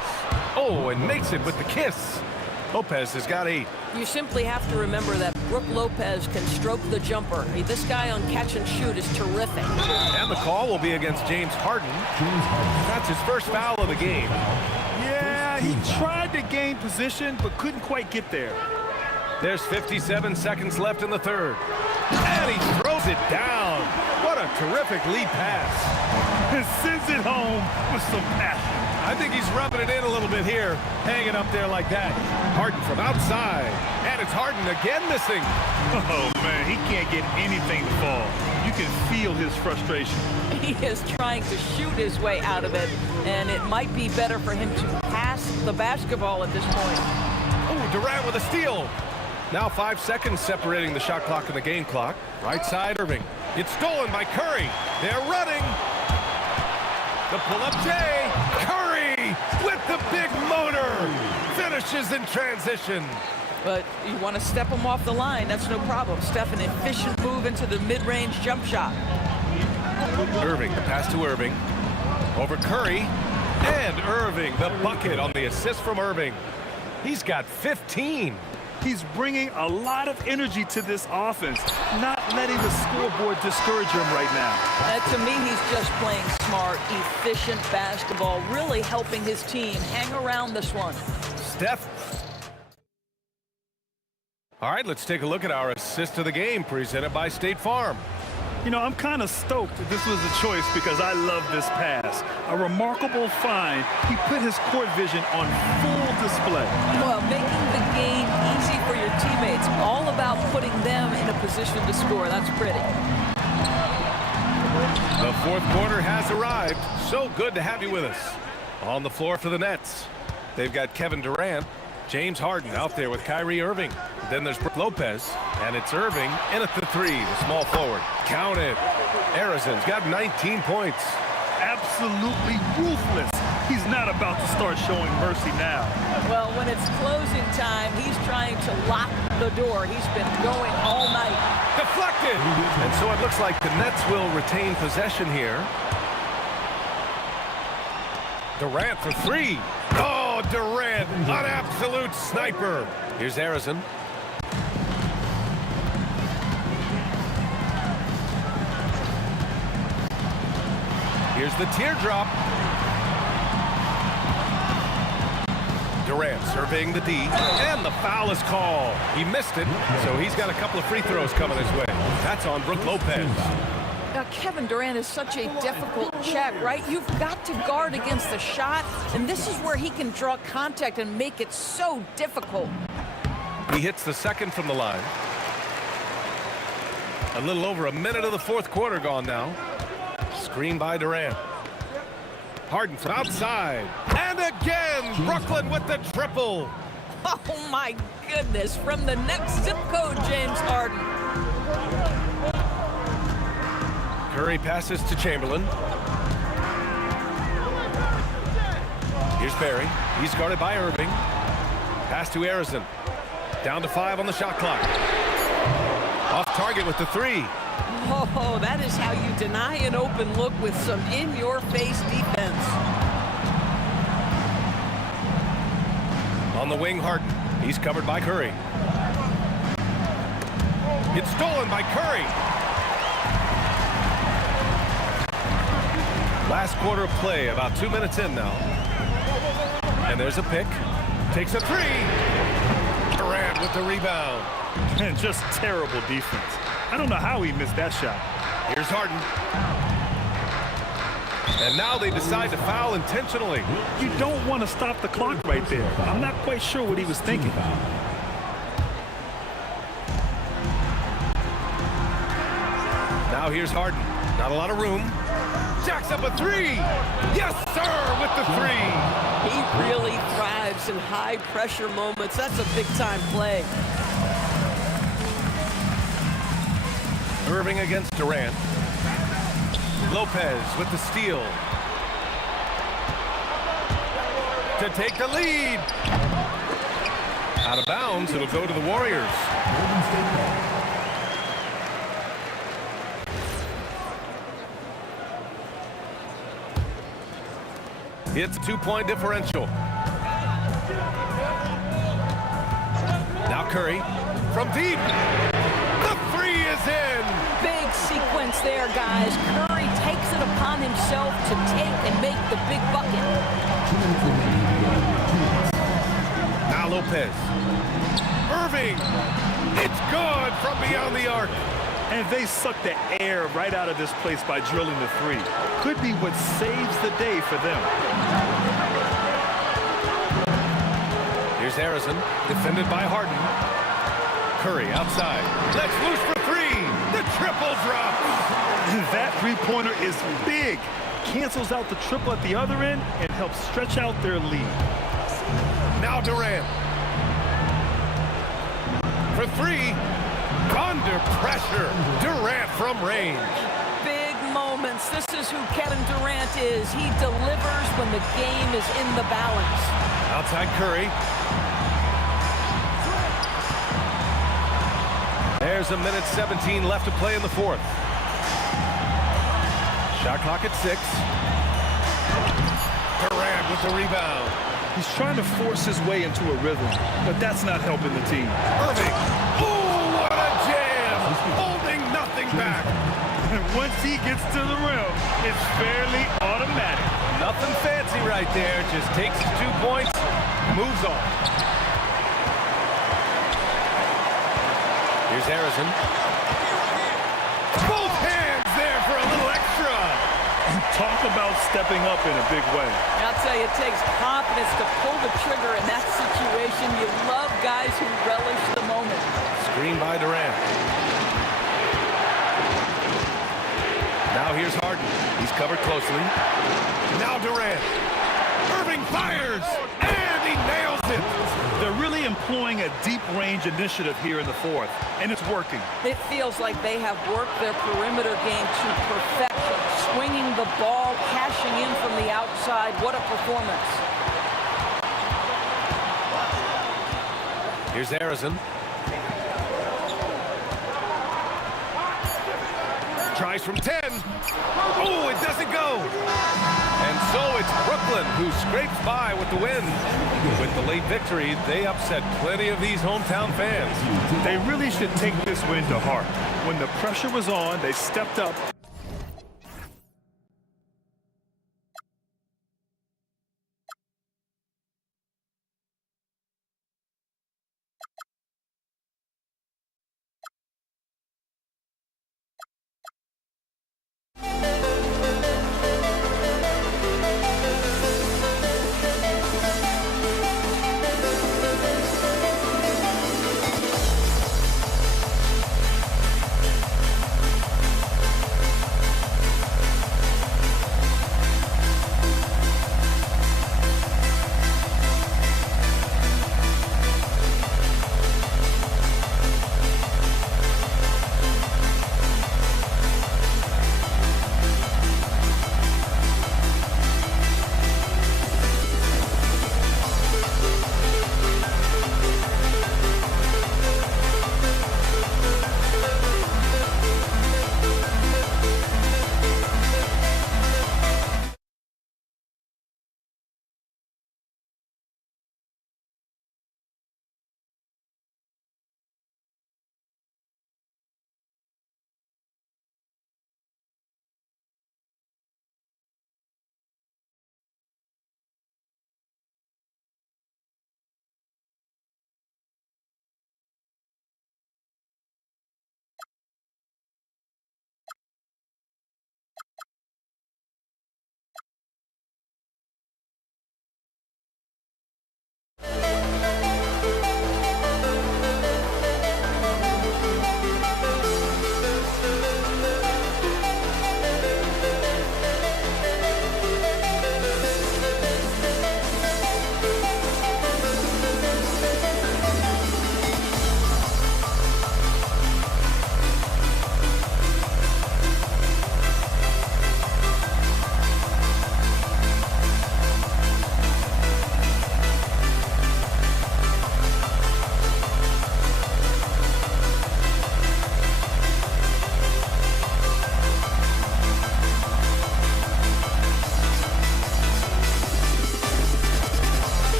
Oh, and makes it with the kiss. Lopez has got 8. You simply have to remember that Brook Lopez can stroke the jumper. This guy on catch and shoot is terrific. And the call will be against James Harden. That's his first foul of the game. Yeah, he tried to gain position, but couldn't quite get there. There's 57 seconds left in the third. And he throws it down. What a terrific lead pass. And sends it home with some passion. I think he's rubbing it in a little bit here, hanging up there like that. Harden from outside. And it's Harden again missing. Oh, man, he can't get anything to fall. You can feel his frustration. He is trying to shoot his way out of it, and it might be better for him to pass the basketball at this point. Oh, Durant with a steal. Now 5 seconds separating the shot clock and the game clock. Right side, Irving. It's stolen by Curry. They're running. The pull-up J. Curry with the big motor. Finishes in transition. But you want to step him off the line, that's no problem. Steph, an efficient move into the mid-range jump shot. Irving, the pass to Irving. Over Curry. And Irving, the bucket on the assist from Irving. He's got 15. He's bringing a lot of energy to this offense, not letting the scoreboard discourage him right now. To me, he's just playing smart, efficient basketball, really helping his team hang around this one. Steph. All right, let's take a look at our assist of the game presented by State Farm. You know, I'm kind of stoked that this was a choice because I love this pass. A remarkable find. He put his court vision on full display. Well, making the game easy for your teammates, all about putting them in a position to score. That's pretty. The fourth quarter has arrived. So good to have you with us. On the floor for the Nets, they've got Kevin Durant, James Harden out there with Kyrie Irving. Then there's Brook Lopez, and it's Irving in at the 3, the small forward. Count it. Arizon's got 19 points. Absolutely ruthless. He's not about to start showing mercy now. Well, when it's closing time, he's trying to lock the door. He's been going all night. Deflected! And so it looks like the Nets will retain possession here. Durant for three. Oh, Durant, an absolute sniper. Here's Harrison. Here's the teardrop. Durant surveying the D, and the foul is called. He missed it, so he's got a couple of free throws coming his way. That's on Brook Lopez. Now, Kevin Durant is such a difficult check, right? You've got to guard against the shot, and this is where he can draw contact and make it so difficult. He hits the second from the line. A little over a minute of the fourth quarter gone now. Screen by Durant. Harden from outside. And again, Brooklyn with the triple. Oh, my goodness. From the next zip code, James Harden. Curry passes to Chamberlain. Here's Barry. He's guarded by Irving. Pass to Harrison. Down to 5 on the shot clock. Off target with the three. Oh, that is how you deny an open look with some in-your-face defense. On the wing, Harden. He's covered by Curry. It's stolen by Curry. Last quarter of play, about 2 minutes in now. And there's a pick. Takes a three. Durant with the rebound. And just terrible defense. I don't know how he missed that shot. Here's Harden. And now they decide to foul intentionally. You don't want to stop the clock right there. I'm not quite sure what he was thinking. Now here's Harden. Not a lot of room. Jacks up a three. Yes, sir, with the three. He really thrives in high-pressure moments. That's a big-time play. Irving against Durant. Lopez with the steal. To take the lead. Out of bounds, it'll go to the Warriors. It's a 2-point differential. Now Curry from deep. The three is in. Big sequence there, guys. Curry takes it upon himself to take and make the big bucket. Now Lopez. Irving. It's good from beyond the arc. And they suck the air right out of this place by drilling the three. Could be what saves the day for them. Here's Harrison, defended by Harden. Curry outside. Let's loose for three. The triple drop. That three-pointer is big. Cancels out the triple at the other end and helps stretch out their lead. Now Durant. For three. Under pressure. Durant from range. Big moments. This is who Kevin Durant is. He delivers when the game is in the balance. Outside Curry. There's a minute 17 left to play in the fourth. Shot clock at 6. Durant with the rebound. He's trying to force his way into a rhythm, but that's not helping the team. Irving. Oh, what a jam! Holding nothing back. And once he gets to the rim, it's fairly automatic. Nothing fancy right there. Just takes his 2 points, moves on. Here's Harrison. Both hands there for a little extra. Talk about stepping up in a big way. I'll tell you, it takes confidence to pull the trigger in that situation. You love guys who relish the moment. Screen by Durant. Now here's Harden. He's covered closely. Now Durant. Irving fires, and he nails it. They're really employing a deep-range initiative here in the fourth, and it's working. It feels like they have worked their perimeter game to perfection. swinging the ball, cashing in from the outside. What a performance. Here's Harrison. Tries from 10. Oh, it doesn't go. And so it's Brooklyn who scrapes by with the win. With the late victory, they upset plenty of these hometown fans. They really should take this win to heart. When the pressure was on, they stepped up.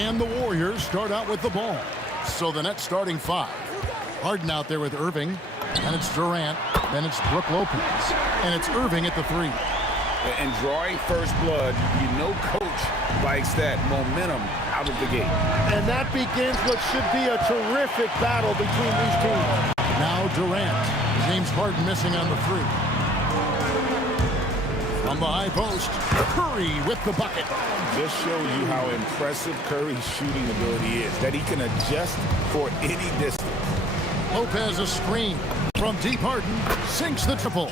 And the Warriors start out with the ball. So the net starting 5. Harden out there with Irving. And it's Durant. Then it's Brook Lopez. And it's Irving at the 3. And drawing first blood, you know coach likes that momentum out of the gate. And that begins what should be a terrific battle between these teams. Now Durant. James Harden missing on the 3. From the high post, Curry with the bucket. Just shows you how impressive Curry's shooting ability is, that he can adjust for any distance. Lopez a screen from deep. Harden sinks the triple.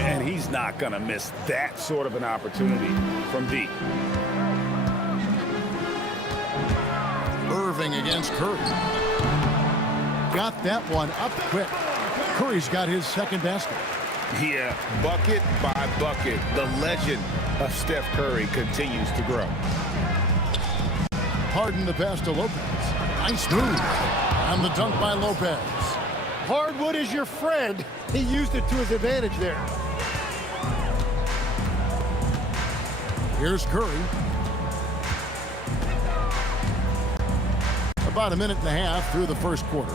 And he's not going to miss that sort of an opportunity from deep. Irving against Curry. Got that one up quick. Curry's got his second basket. Yeah, bucket by bucket, the legend of Steph Curry continues to grow. Harden the pass to Lopez. Nice move. And the dunk by Lopez. Hardwood is your friend. He used it to his advantage there. Here's Curry. About a minute and a half through the first quarter.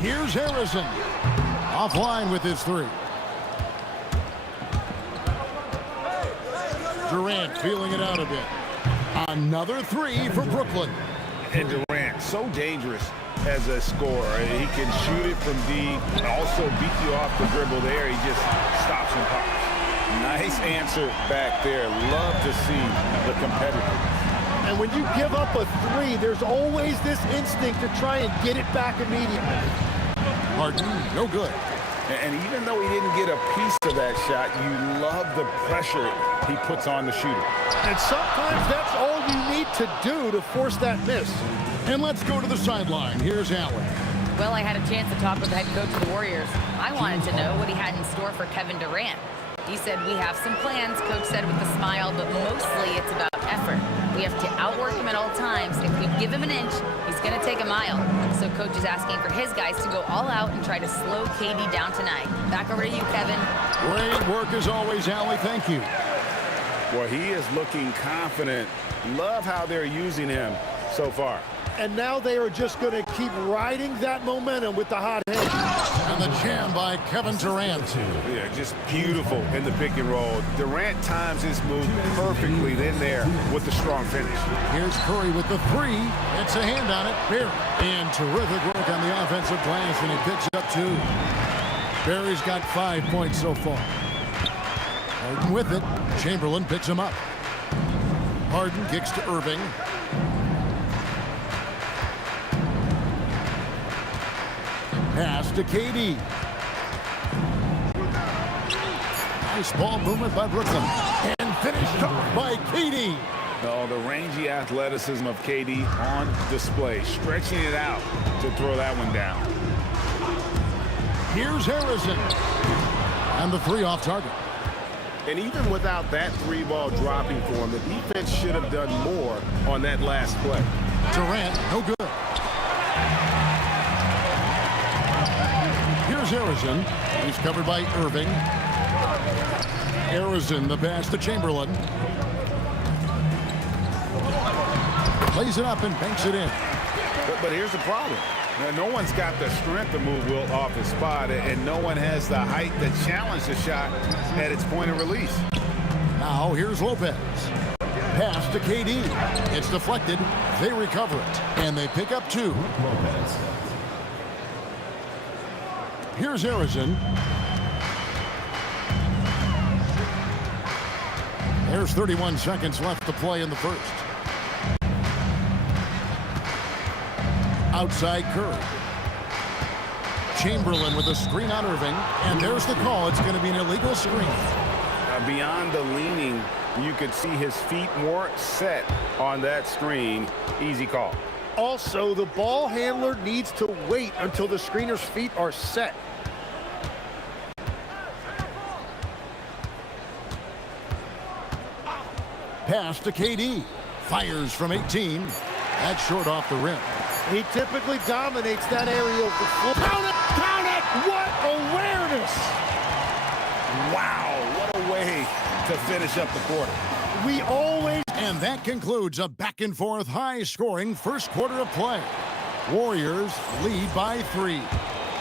Here's Harrison. Offline with his 3. Durant feeling it out a bit. Another 3 for Brooklyn. And Durant, so dangerous as a scorer. He can shoot it from deep, also beat you off the dribble there. He just stops and pops. Nice answer back there. Love to see the competitor. And when you give up a 3, there's always this instinct to try and get it back immediately. Harden, no good. And even though he didn't get a piece of that shot, you love the pressure he puts on the shooter. And sometimes that's all you need to do to force that miss. And let's go to the sideline. Here's Allen. Well, I had a chance to talk with the head coach of the Warriors. I wanted to know what he had in store for Kevin Durant. He said, we have some plans, coach said with a smile, but mostly it's about effort. We have to outwork him at all times. If we give him an inch, he's going to take a mile. So coach is asking for his guys to go all out and try to slow KD down tonight. Back over to you, Kevin. Great work as always, Allie. Thank you. Well, he is looking confident. Love how they're using him so far. And now they are just going to keep riding that momentum with the hot hand. And the jam by Kevin Durant. Yeah, just beautiful in the pick and roll. Durant times his move perfectly then there with the strong finish. Here's Curry with the 3. It's a hand on it. Barry. And terrific work on the offensive glass, and he picks up 2. Barry's got 5 points so far. Harden with it. Chamberlain picks him up. Harden kicks to Irving. Pass to KD. Nice ball movement by Brooklyn. And finished off by KD. Oh, the rangy athleticism of KD on display. Stretching it out to throw that one down. Here's Harrison. And the 3 off target. And even without that 3 ball dropping for him, the defense should have done more on that last play. Durant, no good. Here's Harrison. He's covered by Irving. Harrison, the pass to Chamberlain. Plays it up and banks it in. But here's the problem. Now, no one's got the strength to move Wilt off his spot, and no one has the height to challenge the shot at its point of release. Now here's Lopez. Pass to KD. It's deflected. They recover it, and they pick up 2. Lopez. Here's Harrison. There's 31 seconds left to play in the first. Outside Curry. Chamberlain with a screen on Irving. And there's the call. It's going to be an illegal screen. Beyond the leaning, you could see his feet more set on that screen. Easy call. Also, the ball handler needs to wait until the screener's feet are set. Pass to KD. Fires from 18. That's short off the rim. He typically dominates that area of the floor. Count it! Count it! What awareness! Wow, what a way to finish up the quarter. We always And that concludes a back-and-forth, high-scoring first quarter of play. Warriors lead by 3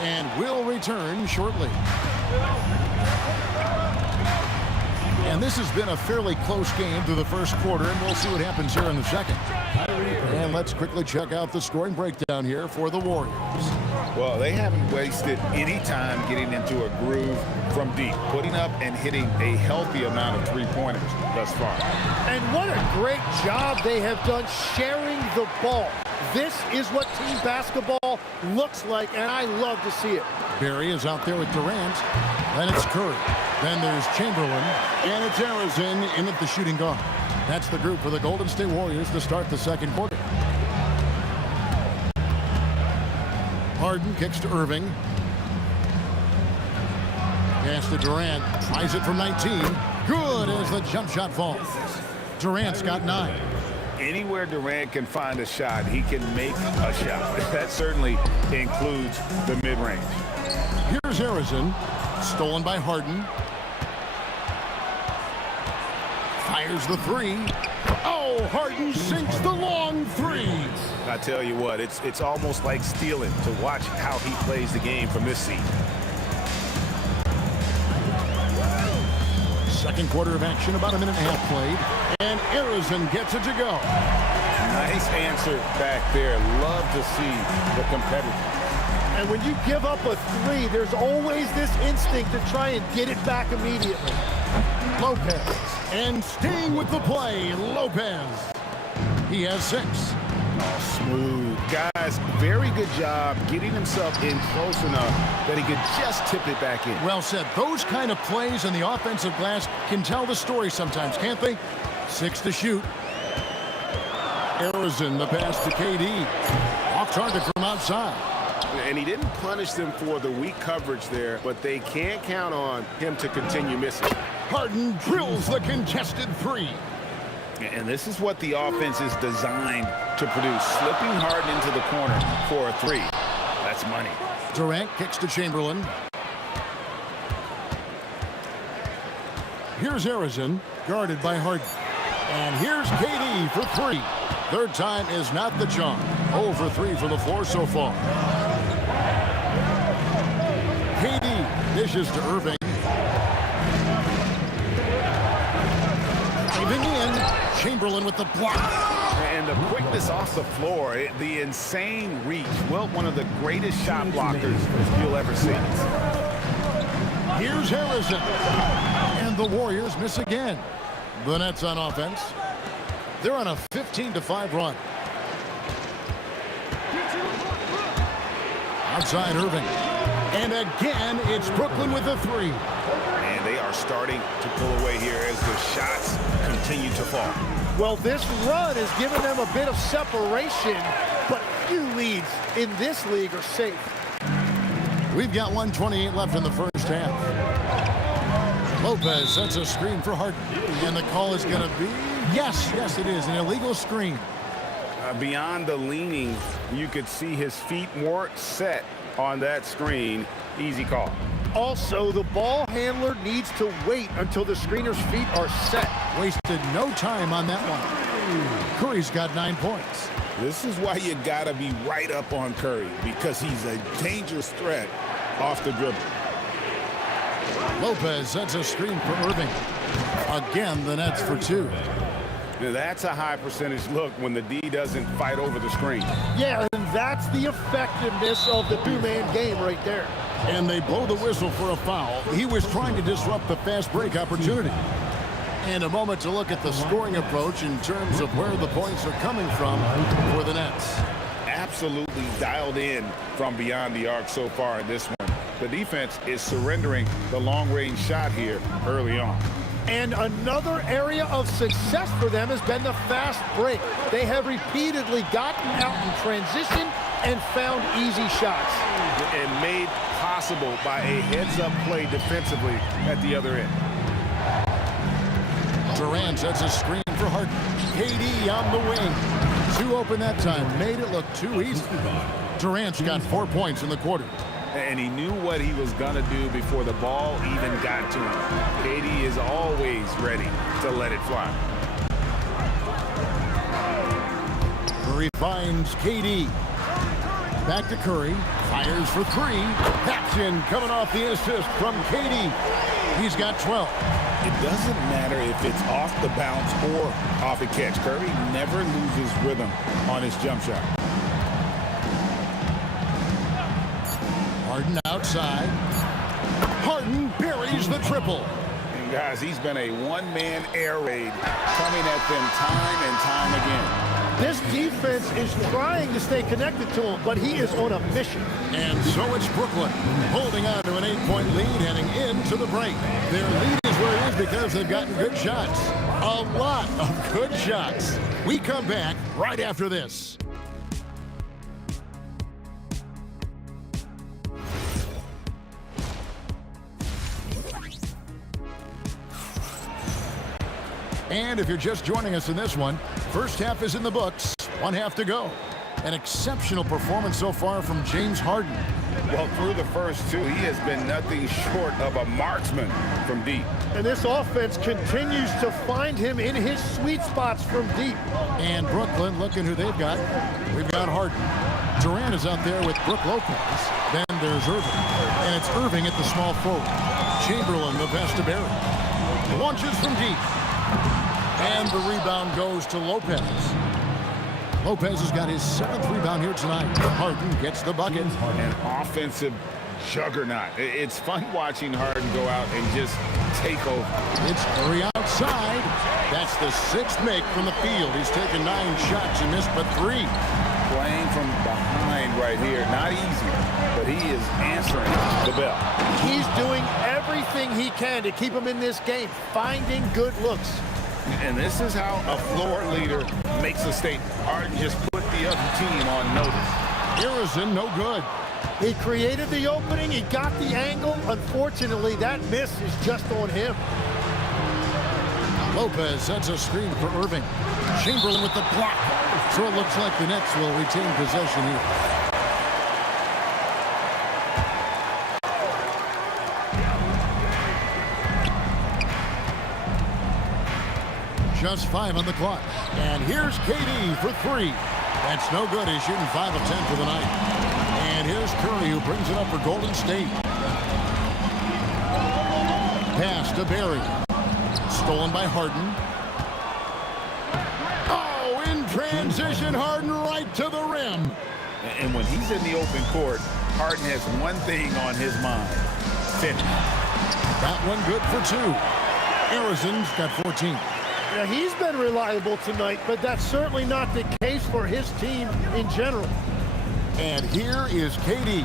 and will return shortly. And this has been a fairly close game through the first quarter, and we'll see what happens here in the second. And let's quickly check out the scoring breakdown here for the Warriors. Well, they haven't wasted any time getting into a groove from deep, putting up and hitting a healthy amount of three-pointers thus far. And what a great job they have done sharing the ball. This is what team basketball looks like, and I love to see it. Barry is out there with Durant. Then it's Curry. Then there's Chamberlain. And it's Harrison in at the shooting guard. That's the group for the Golden State Warriors to start the second quarter. Harden kicks to Irving. Pass to Durant. Tries it from 19. Good as the jump shot falls. Durant's got 9. Anywhere Durant can find a shot, he can make a shot. That certainly includes the mid-range. Here's Harrison. Stolen by Harden. Fires the 3. Oh, Harden sinks the long 3. I tell you what, it's almost like stealing to watch how he plays the game from this seat. Second quarter of action, about a minute and a half played. And Harrison gets it to go. Nice answer back there. Love to see the competitor. And when you give up a 3, there's always this instinct to try and get it back immediately. Lopez. And staying with the play, Lopez. He has 6. Oh, smooth. Guys, very good job getting himself in close enough that he could just tip it back in. Well said. Those kind of plays in the offensive glass can tell the story sometimes, can't they? 6 to shoot. Harrison, the pass to KD. Off target from outside. And he didn't punish them for the weak coverage there, but they can't count on him to continue missing. Harden drills the contested 3. And this is what the offense is designed to produce. Slipping Harden into the corner for a 3. That's money. Durant kicks to Chamberlain. Here's Harrison, guarded by Harden. And here's KD for 3. Third time is not the charm. 0 for 3 for the floor so far. KD dishes to Irving. Driving in. Chamberlain with the block. And the quickness off the floor, the insane reach. Well, one of the greatest shot blockers you'll ever see. Here's Harrison. And the Warriors miss again. The Nets on offense. They're on a 15-5 run. Outside Irving. And again, it's Brooklyn with a 3. And they are starting to pull away here as the shots continue to fall. Well, this run has given them a bit of separation, but few leads in this league are safe. We've got 1:28 left in the first half. Lopez sets a screen for Harden. And the call is going to be, yes, it is, an illegal screen. Beyond the leaning, you could see his feet more set on that screen. Easy call. Also, the ball handler needs to wait until the screener's feet are set. Wasted no time on that one. Curry's got 9 points. This is why you got to be right up on Curry, because he's a dangerous threat off the dribble. Lopez sets a screen for Irving. Again, the Nets for 2. Now, that's a high percentage look when the D doesn't fight over the screen. Yeah, and that's the effectiveness of the two-man game right there. And they blow the whistle for a foul. He was trying to disrupt the fast break opportunity. And a moment to look at the scoring approach in terms of where the points are coming from for the Nets. Absolutely dialed in from beyond the arc so far in this one. The defense is surrendering the long-range shot here early on. And another area of success for them has been the fast break. They have repeatedly gotten out in transition and found easy shots. And made possible by a heads-up play defensively at the other end. Durant sets a screen for Harden. KD on the wing. 2 open that time. Made it look too easy. Durant's got 4 points in the quarter. And he knew what he was going to do before the ball even got to him. KD is always ready to let it fly. Murray finds KD. Back to Curry. Fires for three. That's in, coming off the assist from KD. He's got 12. It doesn't matter if it's off the bounce or off a catch. Curry never loses rhythm on his jump shot. Harden outside. Harden buries the triple. And guys, he's been a one-man air raid coming at them time and time again. This defense is trying to stay connected to him, but he is on a mission. And so it's Brooklyn holding on to an 8-point lead heading into the break. Their lead is where it is because they've gotten good shots. A lot of good shots. We come back right after this. And if you're just joining us in this one, first half is in the books, one half to go. An exceptional performance so far from James Harden. Well, through the first two, he has been nothing short of a marksman from deep. And this offense continues to find him in his sweet spots from deep. And Brooklyn, looking who they've got. We've got Harden. Durant is out there with Brook Lopez. Then there's Irving. And it's Irving at the small forward. Chamberlain, the pass to Barry. Launches from deep. And the rebound goes to Lopez. Lopez has got his 7th rebound here tonight. Harden gets the bucket. An offensive juggernaut. It's fun watching Harden go out and just take over. It's Curry outside. That's the 6th make from the field. He's taken 9 shots. He missed but 3. Playing from behind right here. Not easy, but he is answering the bell. He's doing everything he can to keep him in this game, finding good looks. And this is how a floor leader makes a statement. Harden just put the other team on notice. Harrison, no good. He created the opening. He got the angle. Unfortunately, that miss is just on him. Lopez sets a screen for Irving. Chamberlain with the block. So it looks like the Nets will retain possession here. Just 5 on the clock. And here's KD for 3. That's no good. He's shooting 5 of 10 for the night. And here's Curry, who brings it up for Golden State. Pass to Barry. Stolen by Harden. Oh, in transition, Harden right to the rim. And when he's in the open court, Harden has one thing on his mind. Finish. That one good for 2. Harrison's got 14. Now, he's been reliable tonight, but that's certainly not the case for his team in general. And here is KD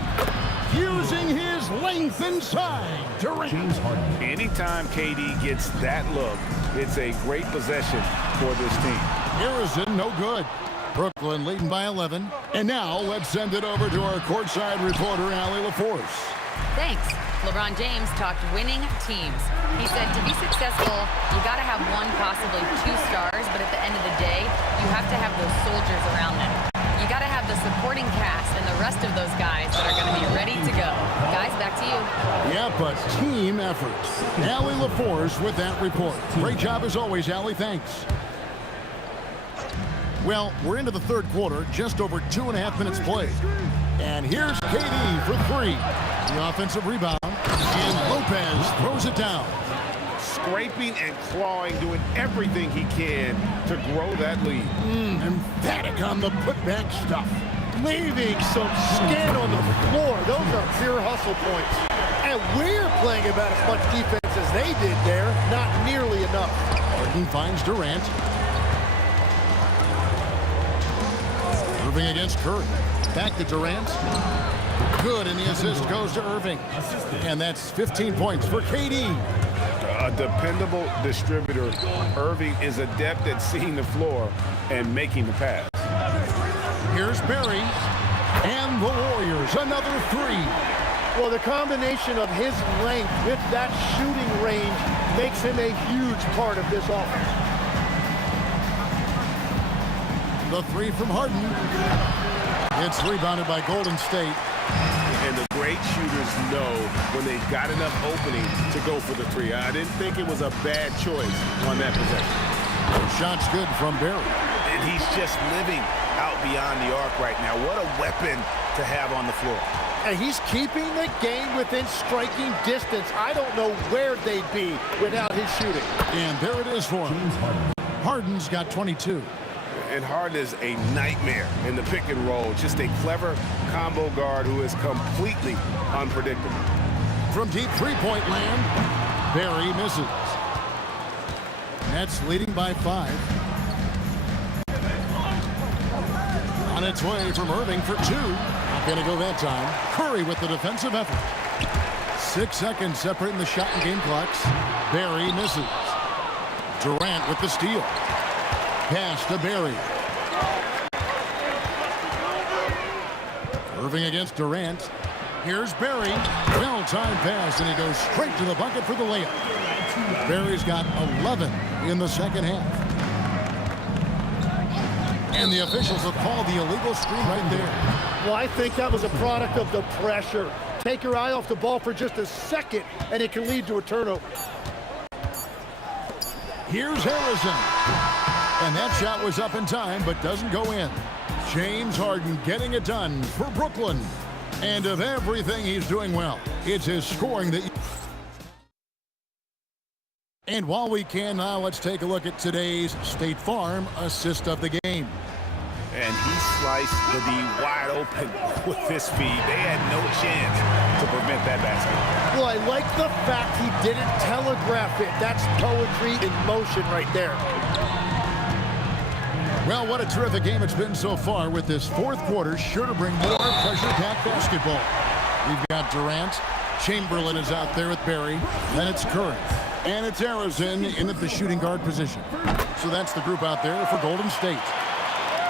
using his length inside. Durant. Anytime KD gets that look, it's a great possession for this team. Harrison, no good. Brooklyn leading by 11. And now let's send it over to our courtside reporter, Allie LaForce. Thanks. LeBron James talked winning teams. He said to be successful, you got to have 1, possibly 2 stars, but at the end of the day, you have to have those soldiers around them. You got to have the supporting cast and the rest of those guys that are going to be ready to go. Guys, back to you. Yeah, but team effort. Allie LaForce with that report. Great job as always, Allie. Thanks. Well, we're into the 3rd quarter, just over 2.5 minutes played. And here's KD for 3. The offensive rebound, and Lopez throws it down. Scraping and clawing, doing everything he can to grow that lead. Emphatic on the putback stuff. Leaving some skin on the floor. Those are pure hustle points. And we're playing about as much defense as they did there. Not nearly enough. Harden finds Durant. Irving against Curry. Back to Durant. Good, and the assist goes to Irving. And that's 15 points for KD. A dependable distributor. Irving is adept at seeing the floor and making the pass. Here's Barry. And the Warriors, another 3. Well, the combination of his length with that shooting range makes him a huge part of this offense. The 3 from Harden. It's rebounded by Golden State. And the great shooters know when they've got enough opening to go for the 3. I didn't think it was a bad choice on that possession. Shot's good from Barry. And he's just living out beyond the arc right now. What a weapon to have on the floor. And he's keeping the game within striking distance. I don't know where they'd be without his shooting. And there it is for him. Harden's got 22. And Harden is a nightmare in the pick and roll. Just a clever combo guard who is completely unpredictable. From deep three-point land, Barry misses. Nets leading by 5. On its way from Irving for 2. Not going to go that time. Curry with the defensive effort. 6 seconds separating the shot and game clocks. Barry misses. Durant with the steal. Pass to Barry. Irving against Durant. Here's Barry. Well-timed pass, and he goes straight to the bucket for the layup. Barry's got 11 in the second half. And the officials have called the illegal screen right there. Well, I think that was a product of the pressure. Take your eye off the ball for just a second, and it can lead to a turnover. Here's Harrison. And that shot was up in time, but doesn't go in. James Harden getting it done for Brooklyn. And of everything he's doing well, it's his scoring that... And while we can now, let's take a look at today's State Farm assist of the game. And he sliced the D wide open with his feed. They had no chance to prevent that basket. Well, I like the fact he didn't telegraph it. That's poetry in motion right there. Well, what a terrific game it's been so far, with this fourth quarter sure to bring more pressure-packed basketball. We've got Durant. Chamberlain is out there with Barry. Then it's Curry. And it's Harrison in at the shooting guard position. So that's the group out there for Golden State.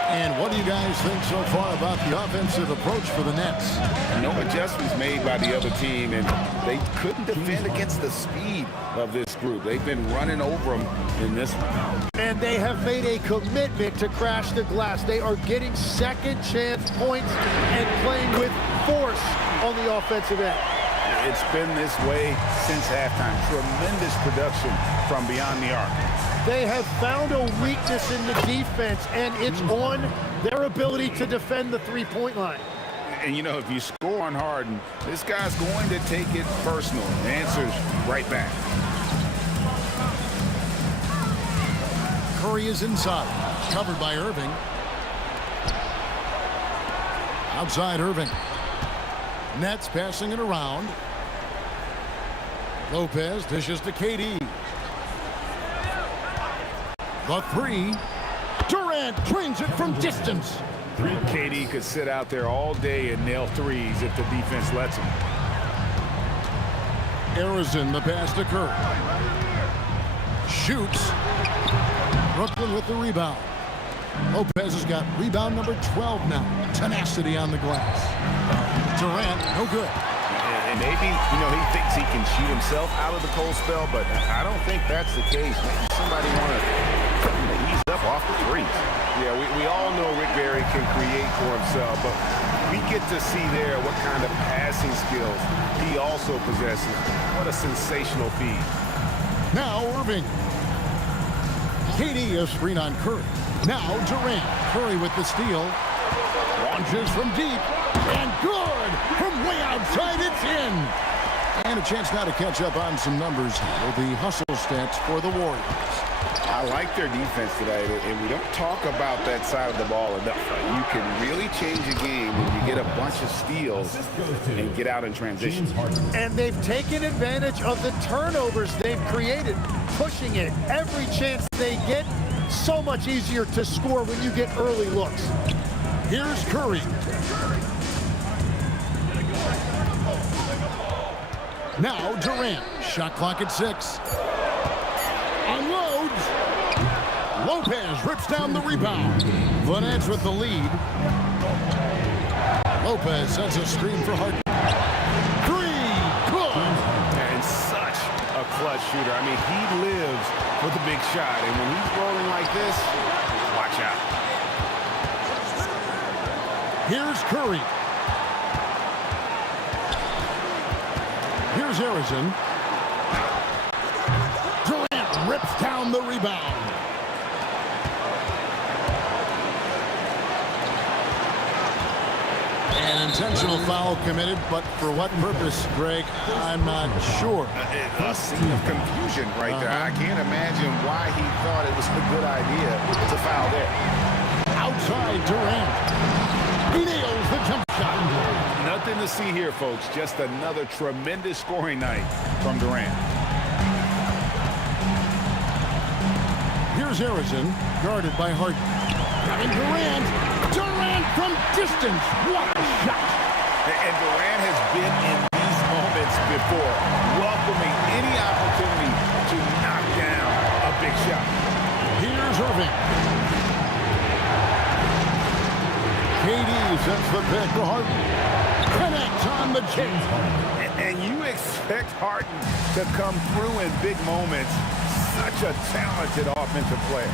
And what do you guys think so far about the offensive approach for the Nets? No adjustments made by the other team, and they couldn't defend against the speed of this group. They've been running over them in this one. And they have made a commitment to crash the glass. They are getting second chance points and playing with force on the offensive end. It's been this way since halftime. Tremendous production from beyond the arc. They have found a weakness in the defense, and it's on their ability to defend the three-point line. And, you know, if you score on Harden, this guy's going to take it personal. The answer's right back. Curry is inside, covered by Irving. Outside Irving. Nets passing it around. Lopez dishes to KD. The three. Durant drains it from distance. KD could sit out there all day and nail threes if the defense lets him. Harrison, the pass to Curry. Shoots. Brooklyn with the rebound. Lopez has got rebound number 12 now. Tenacity on the glass. Durant, no good. And maybe, you know, he thinks he can shoot himself out of the cold spell, but I don't think that's the case. Maybe somebody want to ease up off the threes. Yeah, we all know Rick Barry can create for himself, but we get to see there what kind of passing skills he also possesses. What a sensational feed. Now Irving. KD, a screen on Curry. Now Durant. Curry with the steal. Launches from deep. And good! From way outside, it's in! And a chance now to catch up on some numbers with the hustle stats for the Warriors. I like their defense today, and we don't talk about that side of the ball enough. You can really change a game when you get a bunch of steals and get out in transition. And they've taken advantage of the turnovers they've created, pushing it every chance they get. So much easier to score when you get early looks. Here's Curry. Now Durant. Shot clock at 6. Unloads. Lopez rips down the rebound. The Nets with the lead. Lopez sets a screen for Harden. 3. Good. And such a clutch shooter. I mean, he lives for the big shot. And when he's rolling like this, watch out. Here's Curry. Here's Harrison. Durant rips down the rebound. An intentional foul committed, but for what purpose, Greg? I'm not sure. A scene of confusion right there. I can't imagine why he thought it was a good idea to foul there. Outside Durant. He nails the jump shot. Nothing to see here, folks. Just another tremendous scoring night from Durant. Here's Harrison, guarded by Harden. And Durant. Durant from distance. What a shot. And Durant has been in these moments before, welcoming any opportunity to knock down a big shot. Here's Irving. KD sets the pick for Harden. Connects on the chin. And you expect Harden to come through in big moments. Such a talented offensive player.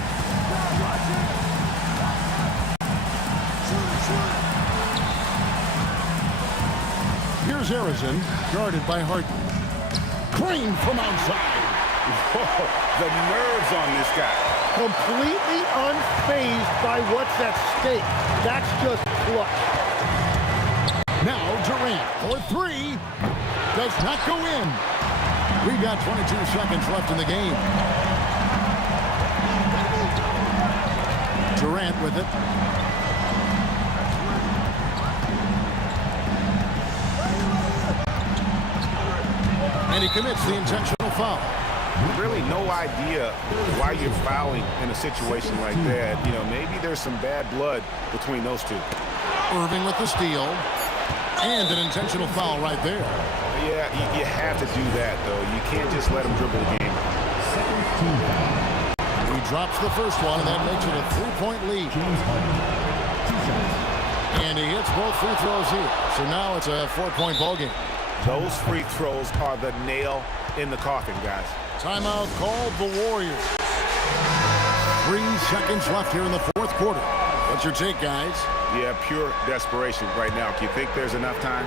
Here's Harrison, guarded by Harden. Crane from outside. Whoa, the nerves on this guy. Completely unfazed by what's at stake. That's just clutch. Now Durant for three. Does not go in. We've got 22 seconds left in the game. Durant with it. And he commits the intentional foul. Really no idea why you're fouling in a situation like that. You know, maybe there's some bad blood between those two. Irving with the steal. And an intentional foul right there. Yeah, you have to do that, though. You can't just let him dribble the game. He drops the first one, and that makes it a three-point lead. And he hits both free throws here. So now it's a four-point ball game. Those free throws are the nail in the coffin, guys. Timeout called the Warriors. 3 seconds left here in the fourth quarter. What's your take, guys? Yeah, pure desperation right now. Do you think there's enough time?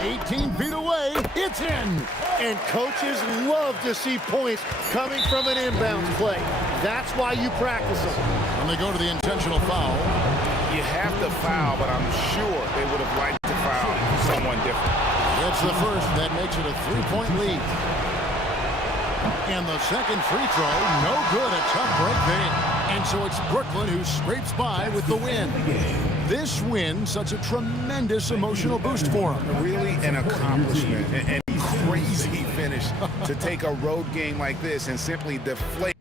18 feet away. It's in. And coaches love to see points coming from an inbounds play. That's why you practice them. When they go to the intentional foul. You have to foul, but I'm sure they would have liked to foul someone different. It's the first. That makes it a three-point lead. And the second free throw, no good. A tough break there. And so it's Brooklyn who scrapes by with the win. This win, such a tremendous emotional boost for them. Really an accomplishment and crazy finish to take a road game like this and simply deflate.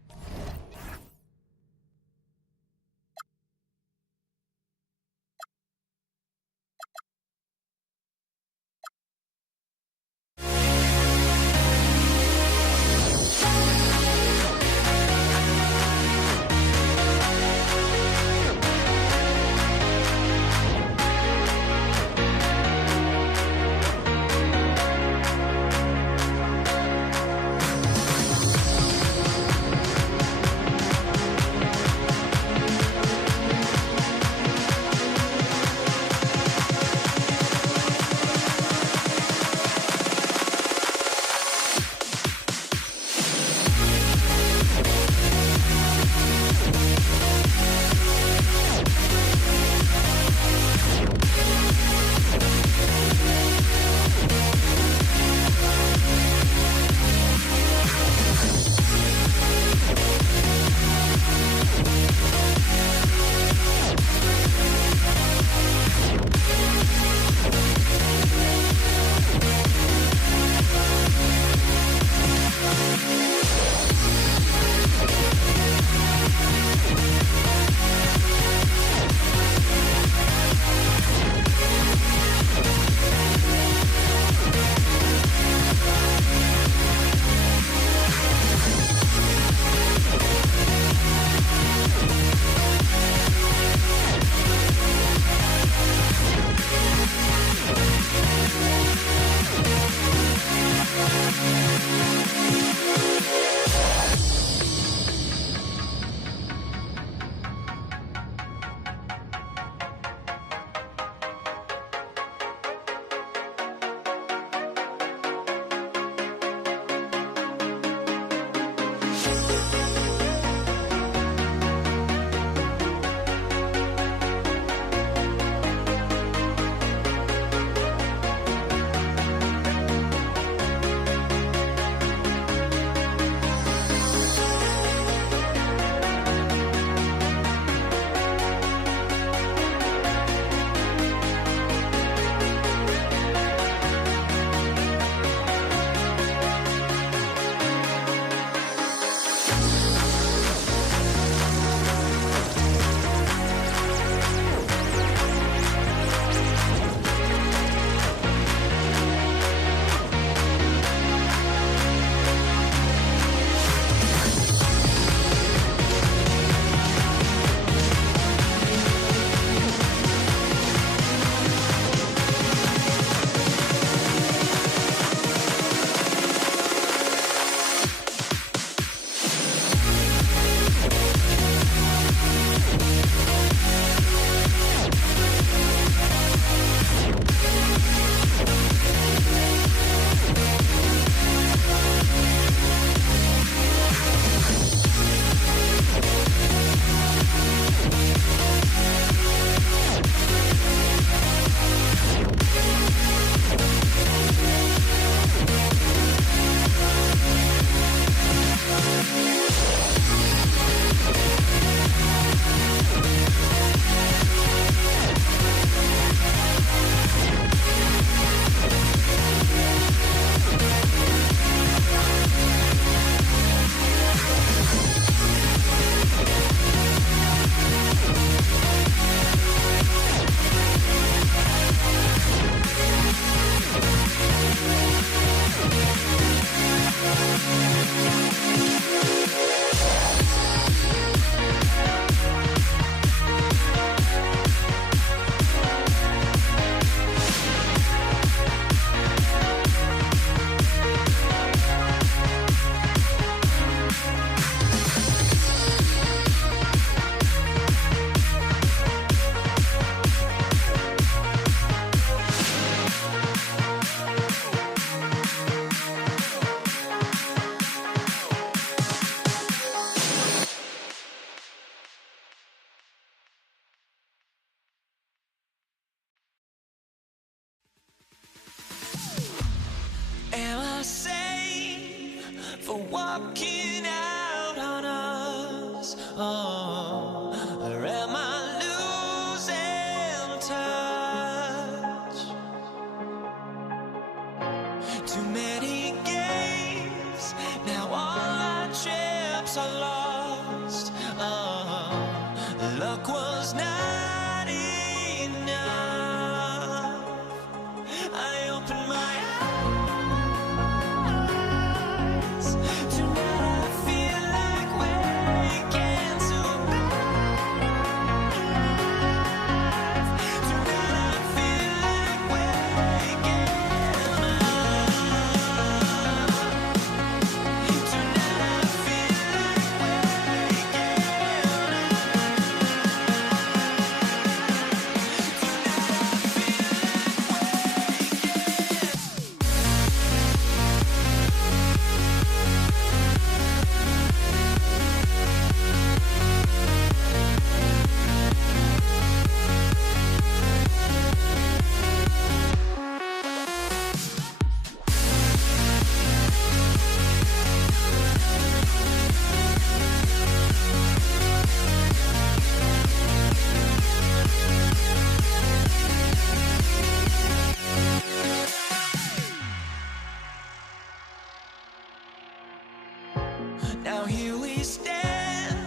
Or am I losing touch? Too many games, now all our chips are lost. Luck was not enough. I opened my eyes. Tonight I feel like waking to a better life. Tonight I feel like waking up. Tonight I feel like waking Now here we stand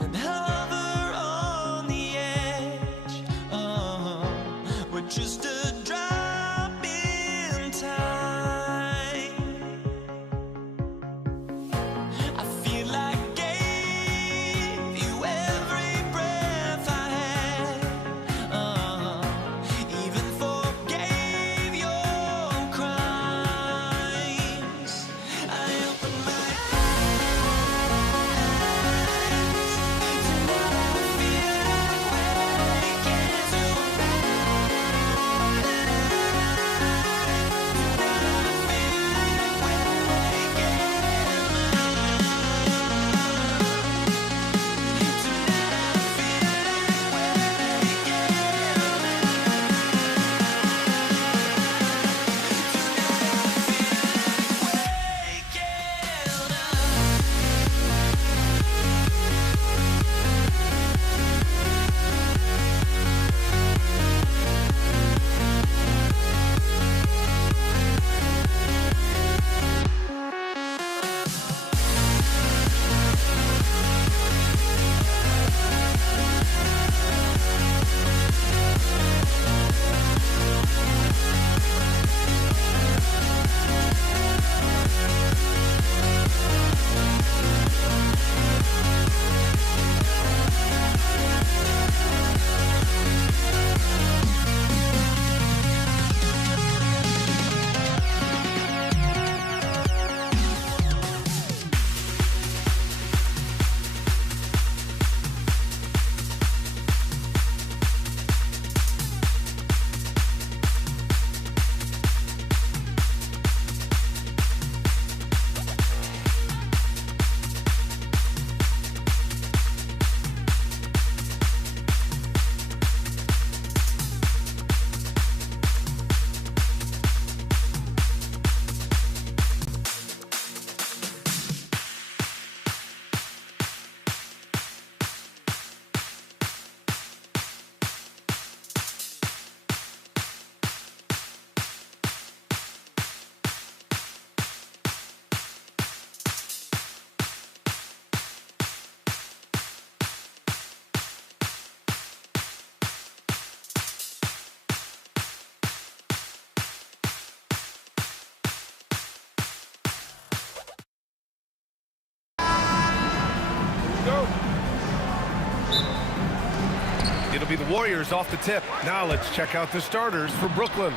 and hover on the edge. We're just a drop in time. I feel like I gave you every breath I had. Even forgave your crimes. I opened my It'll be the Warriors off the tip. Now let's check out the starters for Brooklyn.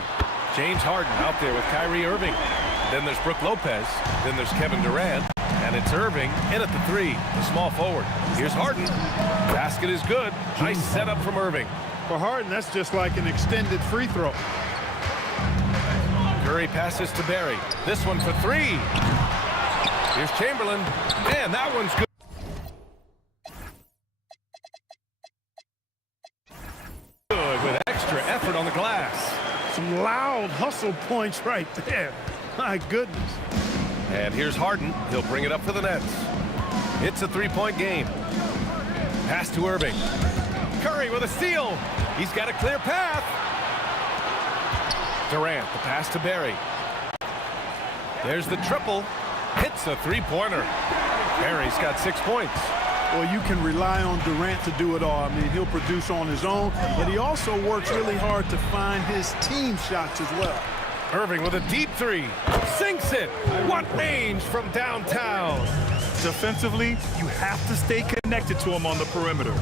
James Harden out there with Kyrie Irving. Then there's Brook Lopez. Then there's Kevin Durant. And it's Irving in at the three, the small forward. Here's Harden. Basket is good. Nice setup from Irving. For Harden, that's just like an extended free throw. Curry passes to Barry. This one for three. Here's Chamberlain. Man, that one's good. Good with extra effort on the glass. Some loud hustle points right there. My goodness. And here's Harden. He'll bring it up for the Nets. It's a three-point game. Pass to Irving. Curry with a steal. He's got a clear path. Durant, the pass to Barry. There's the triple. Hits a three-pointer. Barry's got 6 points. Well, you can rely on Durant to do it all. I mean, he'll produce on his own, but he also works really hard to find his team shots as well. Irving with a deep three. Sinks it. What range from downtown? Defensively, you have to stay connected to him on the perimeter.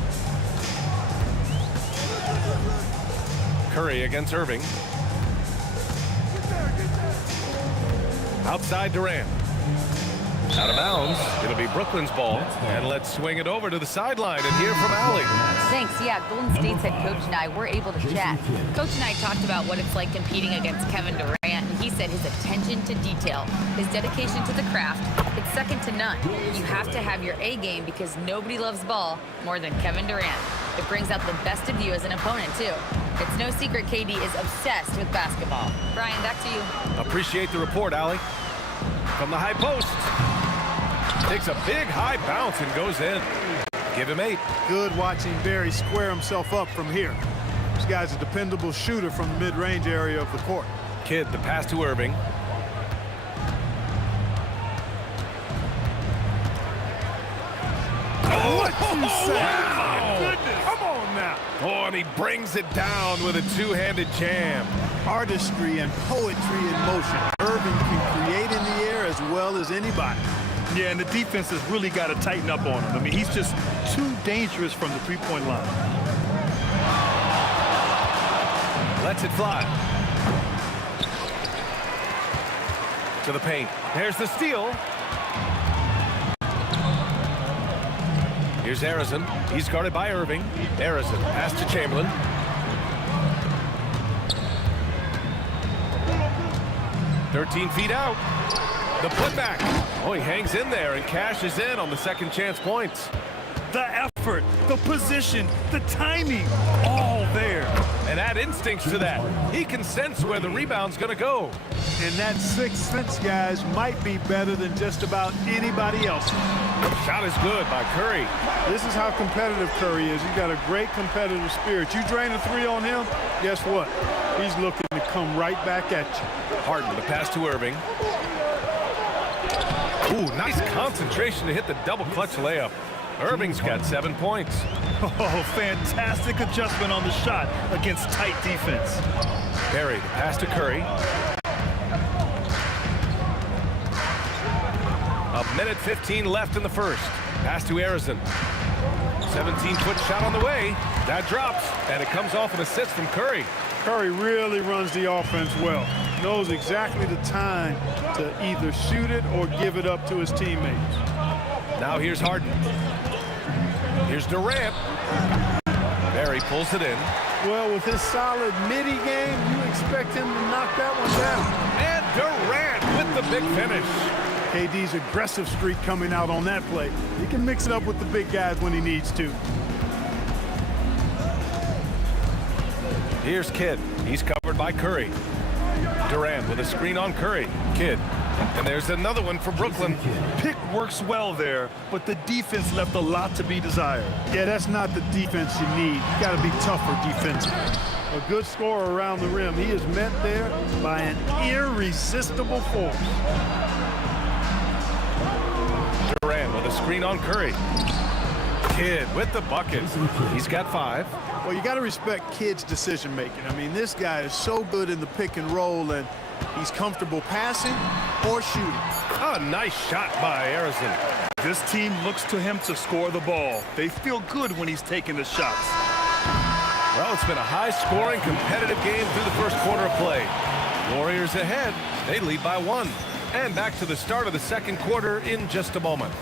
Curry against Irving. Outside Durant. Out of bounds. It'll be Brooklyn's ball. And let's swing it over to the sideline and hear from Allie. Thanks. Yeah, Golden State's head coach and I were able to chat. Coach and I talked about what it's like competing against Kevin Durant, and he said his attention to detail, his dedication to the craft, it's second to none. You have to have your A game because nobody loves ball more than Kevin Durant. It brings out the best of you as an opponent, too. It's no secret KD is obsessed with basketball. Brian, back to you. Appreciate the report, Allie. From the high post. Takes a big high bounce and goes in. Give him 8. Good watching Barry square himself up from here. This guy's a dependable shooter from the mid-range area of the court. Kidd, the pass to Irving. What you say? Wow. Goodness. Come on now. Oh, and he brings it down with a two-handed jam. Artistry and poetry in motion. Irving can create in the air as well as anybody. Yeah, and the defense has really got to tighten up on him. I mean, he's just too dangerous from the three-point line. Lets it fly. To the paint. There's the steal. Here's Harrison. He's guarded by Irving. Harrison, pass to Chamberlain. "13 feet out. The putback. Oh, he hangs in there and cashes in on the second chance points. The effort, the position, the timing, all there. And add instincts to that. He can sense where the rebound's going to go. And that sixth sense, guys, might be better than just about anybody else. Shot is good by Curry. This is how competitive Curry is. He's got a great competitive spirit. You drain a 3 on him, guess what? He's looking to come right back at you. Harden, the pass to Irving. Ooh, nice concentration to hit the double clutch layup. Irving's got 7 points. Oh, fantastic adjustment on the shot against tight defense. Barry, the pass to Curry. A minute 15 left in the first. Pass to Harrison. 17-foot shot on the way. That drops, and it comes off an assist from Curry. Curry really runs the offense well. Knows exactly the time to either shoot it or give it up to his teammates. Now here's Harden. Here's Durant. Barry pulls it in. Well, with his solid midi game, you expect him to knock that one down. And Durant with the big finish. KD's aggressive streak coming out on that play. He can mix it up with the big guys when he needs to. Here's Kidd. He's covered by Curry. Durant with a screen on Curry. Kidd. And there's another one for Brooklyn. Pick works well there, but the defense left a lot to be desired. Yeah, that's not the defense you need. You got to be tougher defensively. A good scorer around the rim. He is met there by an irresistible force. Durant with a screen on Curry. Kidd with the bucket. He's got 5. Well, you got to respect Kidd's decision making. I mean, this guy is so good in the pick and roll, and he's comfortable passing or shooting. A nice shot by Harrison. This team looks to him to score the ball. They feel good when he's taking the shots. Well, it's been a high-scoring, competitive game through the first quarter of play. Warriors ahead. They lead by 1. And back to the start of the second quarter in just a moment.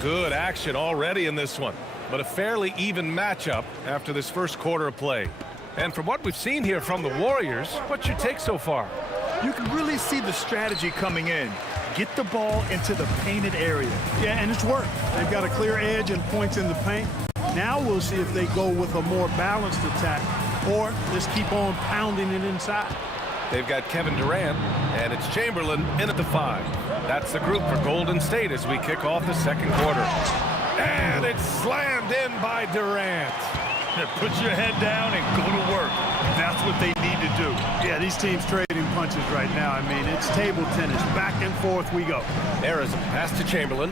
Good action already in this one, but a fairly even matchup after this first quarter of play. And from what we've seen here from the Warriors, what's your take so far? You can really see the strategy coming in. Get the ball into the painted area. Yeah, and it's worked. They've got a clear edge and points in the paint. Now we'll see if they go with a more balanced attack or just keep on pounding it inside. They've got Kevin Durant, and it's Chamberlain in at the 5. That's the group for Golden State as we kick off the second quarter. And it's slammed in by Durant. Put your head down and go to work. That's what they need to do. Yeah, these teams trading punches right now. I mean, it's table tennis. Back and forth we go. There is a pass to Chamberlain.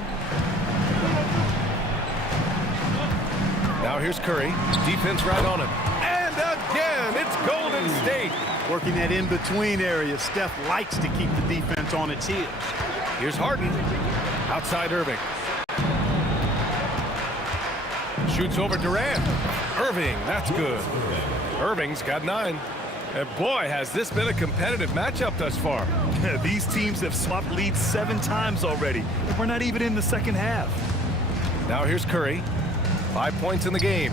Now here's Curry. Defense right on him. And again, it's Golden State. Working that in-between area. Steph likes to keep the defense on its heels. Here's Harden. Outside Irving. Shoots over Durant. Irving, that's good. Irving's got 9. And boy, has this been a competitive matchup thus far. These teams have swapped leads 7 times already. We're not even in the second half. Now here's Curry. 5 points in the game.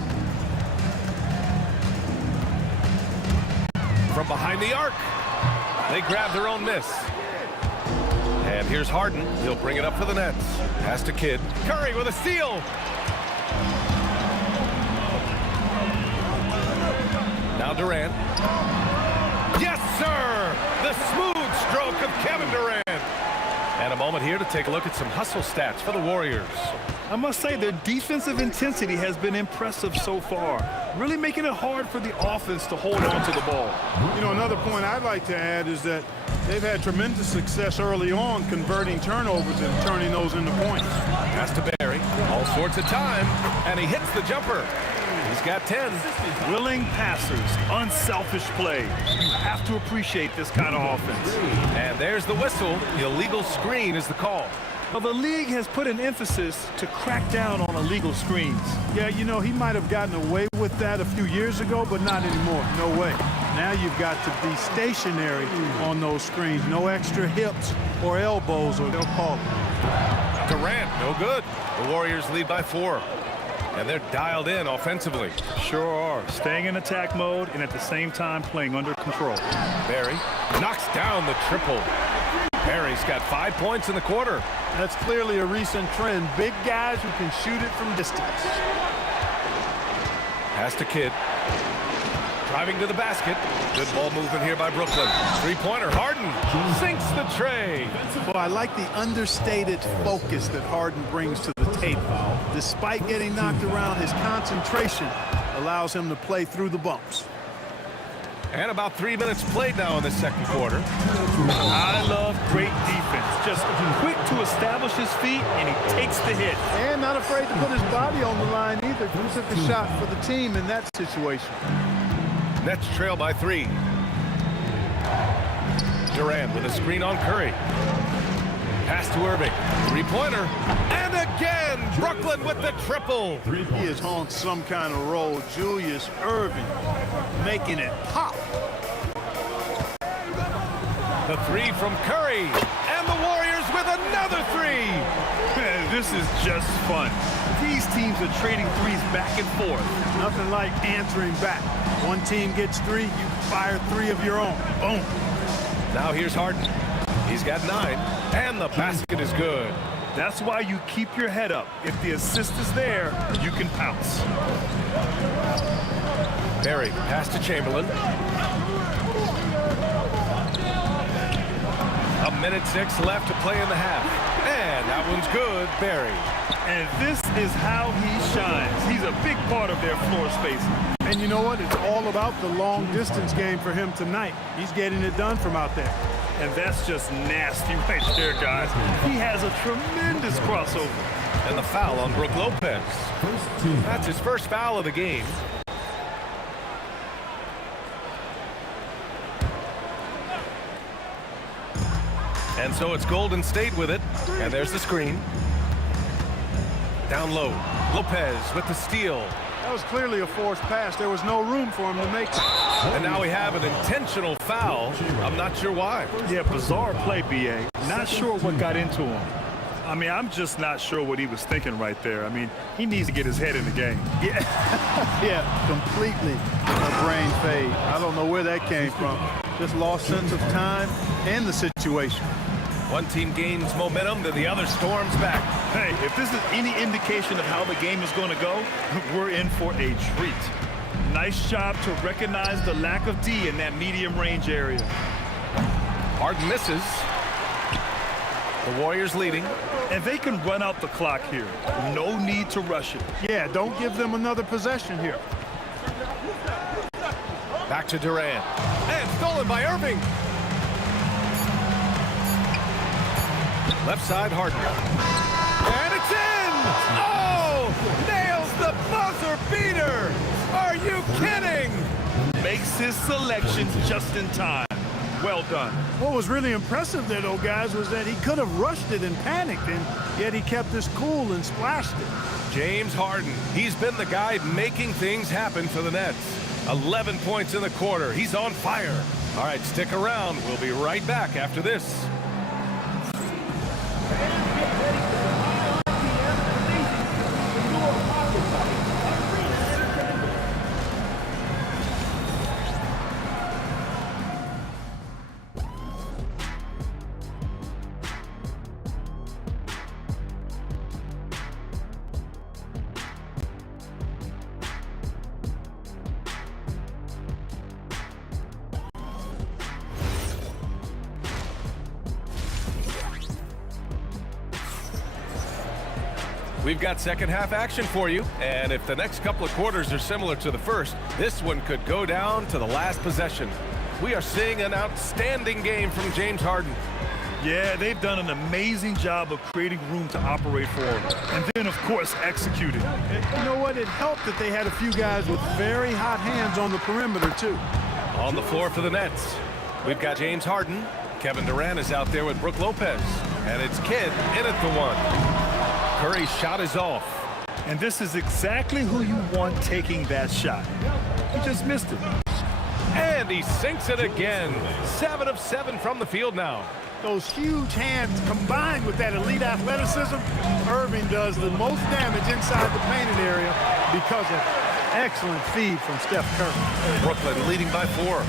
From behind the arc. They grab their own miss. And here's Harden. He'll bring it up for the Nets. Pass to Kidd. Curry with a steal. Now Durant. Yes, sir! The smooth stroke of Kevin Durant. And a moment here to take a look at some hustle stats for the Warriors. I must say their defensive intensity has been impressive so far, really making it hard for the offense to hold on to the ball. You know, another point I'd like to add is that they've had tremendous success early on converting turnovers and turning those into points. Pass to Barry. All sorts of time, and he hits the jumper. He's got 10. Willing passers, unselfish play. You have to appreciate this kind of offense. And there's the whistle. Illegal screen is the call. Well, the league has put an emphasis to crack down on illegal screens. Yeah, you know, he might have gotten away with that a few years ago, but not anymore. No way. Now you've got to be stationary on those screens. No extra hips or elbows, or they'll call it. Durant, no good. The Warriors lead by 4. And they're dialed in offensively. Sure are. Staying in attack mode and at the same time playing under control. Barry knocks down the triple. Barry's got 5 points in the quarter. That's clearly a recent trend. Big guys who can shoot it from distance. Pass to Kidd. Driving to the basket. Good ball movement here by Brooklyn. Three-pointer. Harden sinks the tray. Well, I like the understated focus that Harden brings to the table. Despite getting knocked around, his concentration allows him to play through the bumps. And about 3 minutes played now in the second quarter. I love great defense. Just quick to establish his feet, and he takes the hit. And not afraid to put his body on the line either. He took a shot for the team in that situation. Nets trail by 3. Durant with a screen on Curry. Pass to Irving. Three-pointer. And again, Brooklyn with the triple. He is on some kind of roll. Julius Irving making it pop. The 3 from Curry. And the Warriors with another 3. Man, this is just fun. These teams are trading threes back and forth. Nothing like answering back. One team gets 3, you fire 3 of your own. Boom. Now here's Harden. He's got 9, and the basket is good. That's why you keep your head up. If the assist is there, you can pounce. Barry, pass to Chamberlain. 1:06 left to play in the half. And that one's good, Barry. And this is how he shines. He's a big part of their floor space. And you know what? It's all about the long distance game for him tonight. He's getting it done from out there. And that's just nasty right there, guys. He has a tremendous crossover. And the foul on Brook Lopez. That's his first foul of the game. And so it's Golden State with it. And there's the screen. Down low. Lopez with the steal. That was clearly a forced pass. There was no room for him to make it. And now we have an intentional foul. I'm not sure why. Yeah, bizarre play, B.A. Not sure what got into him. I mean, I'm just not sure what he was thinking right there. I mean, he needs to get his head in the game. Yeah, yeah, completely a brain fade. I don't know where that came from. Just lost sense of time and the situation. One team gains momentum, then the other storms back. Hey, if this is any indication of how the game is going to go, we're in for a treat. Nice job to recognize the lack of D in that medium range area. Harden misses. The Warriors leading. And they can run out the clock here. No need to rush it. Yeah, don't give them another possession here. Back to Durant. And stolen by Irving. Left side, Harden. And it's in! Oh! Nails the buzzer beater! Are you kidding? Makes his selection just in time. Well done. What was really impressive there, though, guys, was that he could have rushed it and panicked, and yet he kept his cool and splashed it. James Harden. He's been the guy making things happen for the Nets. 11 points in the quarter. He's on fire. All right, stick around. We'll be right back after this. We've got second half action for you, and if the next couple of quarters are similar to the first, this one could go down to the last possession. We are seeing an outstanding game from James Harden. Yeah, they've done an amazing job of creating room to operate for him. And then, of course, executing. You know what? It helped that they had a few guys with very hot hands on the perimeter, too. On the floor for the Nets, we've got James Harden. Kevin Durant is out there with Brook Lopez. And it's Kidd in at the one. Curry's shot is off. And this is exactly who you want taking that shot. He just missed it. And he sinks it again. 7 of 7 from the field now. Those huge hands combined with that elite athleticism, Irving does the most damage inside the painted area because of excellent feed from Steph Curry. Brooklyn leading by 4.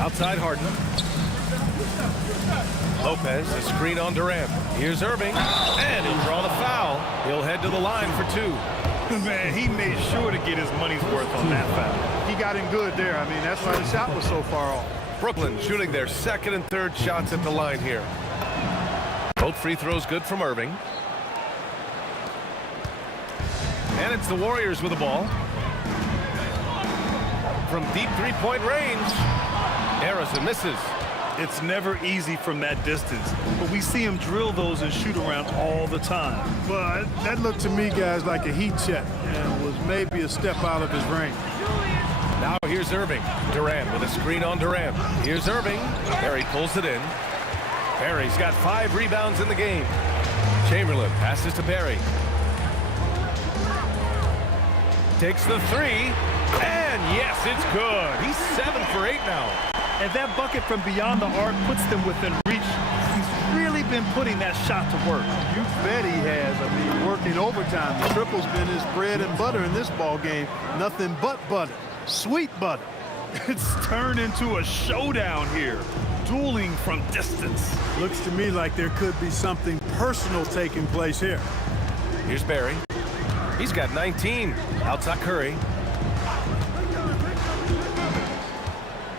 Outside Harden. Lopez, a screen on Durant. Here's Irving, and he'll draw the foul. He'll head to the line for 2. Man, he made sure to get his money's worth on that foul. He got him good there. I mean, that's why the shot was so far off. Brooklyn shooting their second and third shots at the line here. Both free throws good from Irving. And it's the Warriors with the ball. From deep three-point range, Harrison misses. It's never easy from that distance, but we see him drill those and shoot around all the time. But that looked to me, guys, like a heat check and was maybe a step out of his range. Now here's Irving. Durant with a screen on Durant. Here's Irving. Perry pulls it in. Perry's got 5 rebounds in the game. Chamberlain passes to Perry. Takes the 3. And yes, it's good. He's 7 for 8 now. And that bucket from beyond the arc puts them within reach. He's really been putting that shot to work. You bet he has. I mean, working overtime. The triple's been his bread and butter in this ball game. Nothing but butter. Sweet butter. It's turned into a showdown here. Dueling from distance. Looks to me like there could be something personal taking place here. Here's Barry. He's got 19. Outside Curry.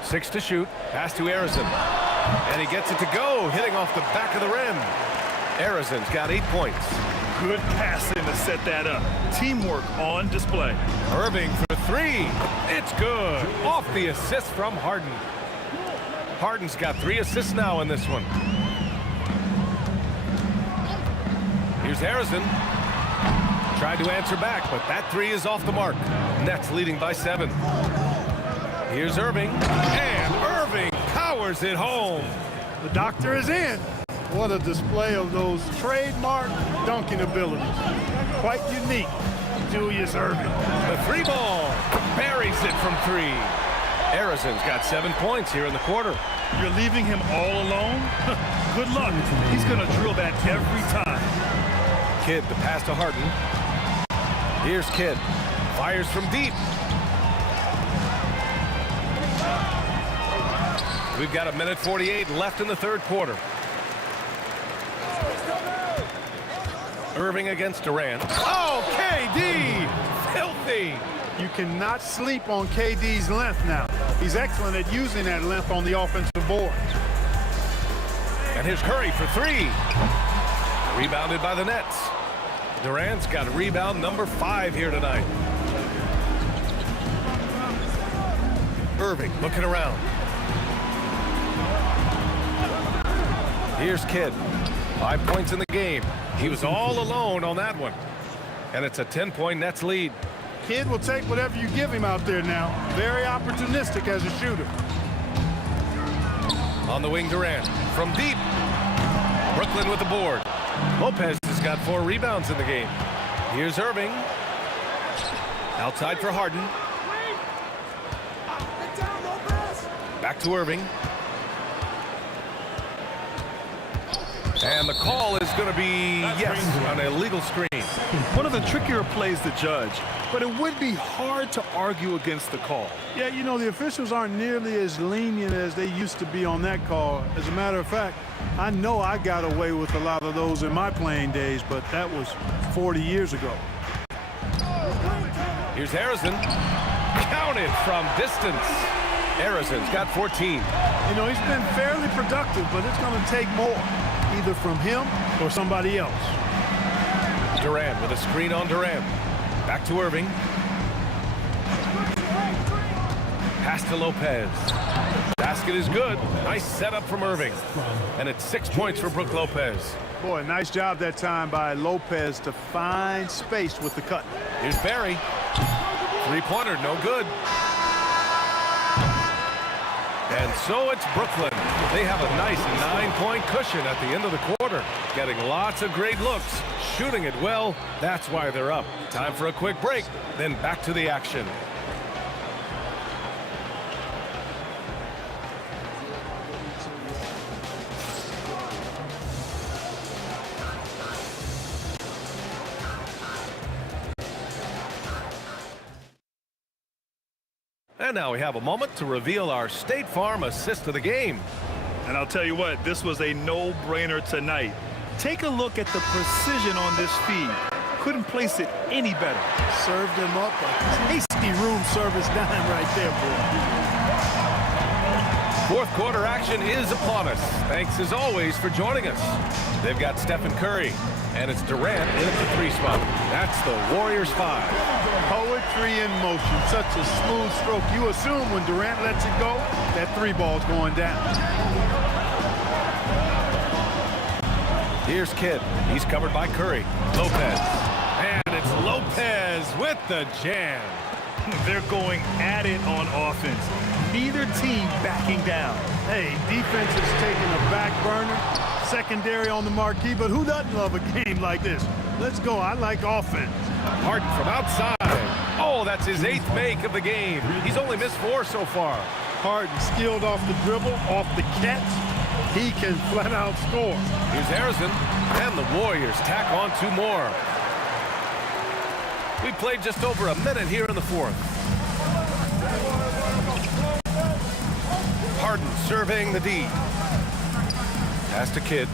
6 to shoot. Pass to Harrison. And he gets it to go, hitting off the back of the rim. Harrison's got 8 points. Good passing to set that up. Teamwork on display. Irving for 3. It's good. Off the assist from Harden. Harden's got 3 assists now in this one. Here's Harrison. Tried to answer back, but that 3 is off the mark. Nets leading by 7. Here's Irving, and Irving powers it home. The doctor is in. What a display of those trademark dunking abilities. Quite unique, Julius Irving. The 3 ball, buries it from 3. Harrison's got 7 points here in the quarter. You're leaving him all alone? Good luck. He's going to drill that every time. Kidd, the pass to Harden. Here's Kidd. Fires from deep. We've got 1:48 left in the third quarter. Irving against Durant. Oh, KD! Filthy! You cannot sleep on KD's length now. He's excellent at using that length on the offensive board. And here's Curry for three. Rebounded by the Nets. Durant's got rebound number 5 here tonight. Irving looking around. Here's Kidd. 5 points in the game. He was all alone on that one. And it's a 10-point Nets lead. Kidd will take whatever you give him out there now. Very opportunistic as a shooter. On the wing, Durant. From deep. Brooklyn with the board. Lopez has got 4 rebounds in the game. Here's Irving. Outside for Harden. Back to Irving. And the call is going to be, yes, an illegal screen. One of the trickier plays to judge, but it would be hard to argue against the call. Yeah, you know, the officials aren't nearly as lenient as they used to be on that call. As a matter of fact, I know I got away with a lot of those in my playing days, but that was 40 years ago. Here's Harrison. Counted from distance. Harrison's got 14. You know, he's been fairly productive, but it's going to take more, either from him or somebody else. Durant with a screen on Durant. Back to Irving. Pass to Lopez. Basket is good. Nice setup from Irving. And it's 6 points for Brook Lopez. Boy, nice job that time by Lopez to find space with the cut. Here's Barry. Three-pointer, no good. And so it's Brooklyn. They have a nice 9-point cushion at the end of the quarter. Getting lots of great looks. Shooting it well. That's why they're up. Time for a quick break. Then back to the action. And now we have a moment to reveal our State Farm assist of the game. And I'll tell you what, this was a no-brainer tonight. Take a look at the precision on this feed. Couldn't place it any better. Served him up a tasty room service dime right there, boy. Fourth quarter action is upon us. Thanks as always for joining us. They've got Stephen Curry, and it's Durant in at the 3 spot. That's the Warriors 5. Poetry in motion. Such a smooth stroke. You assume when Durant lets it go, that 3 ball's going down. Here's Kidd. He's covered by Curry. Lopez. And it's Lopez with the jam. They're going at it on offense. Neither team backing down. Hey, defense is taking a back burner. Secondary on the marquee, but who doesn't love a game like this? Let's go. I like offense. Harden from outside. Oh, that's his 8th make of the game. He's only missed 4 so far. Harden skilled off the dribble, off the catch. He can flat out score. Here's Harrison, and the Warriors tack on 2 more. We played just over a minute here in the 4th. Harden surveying the D. Pass to Kidd.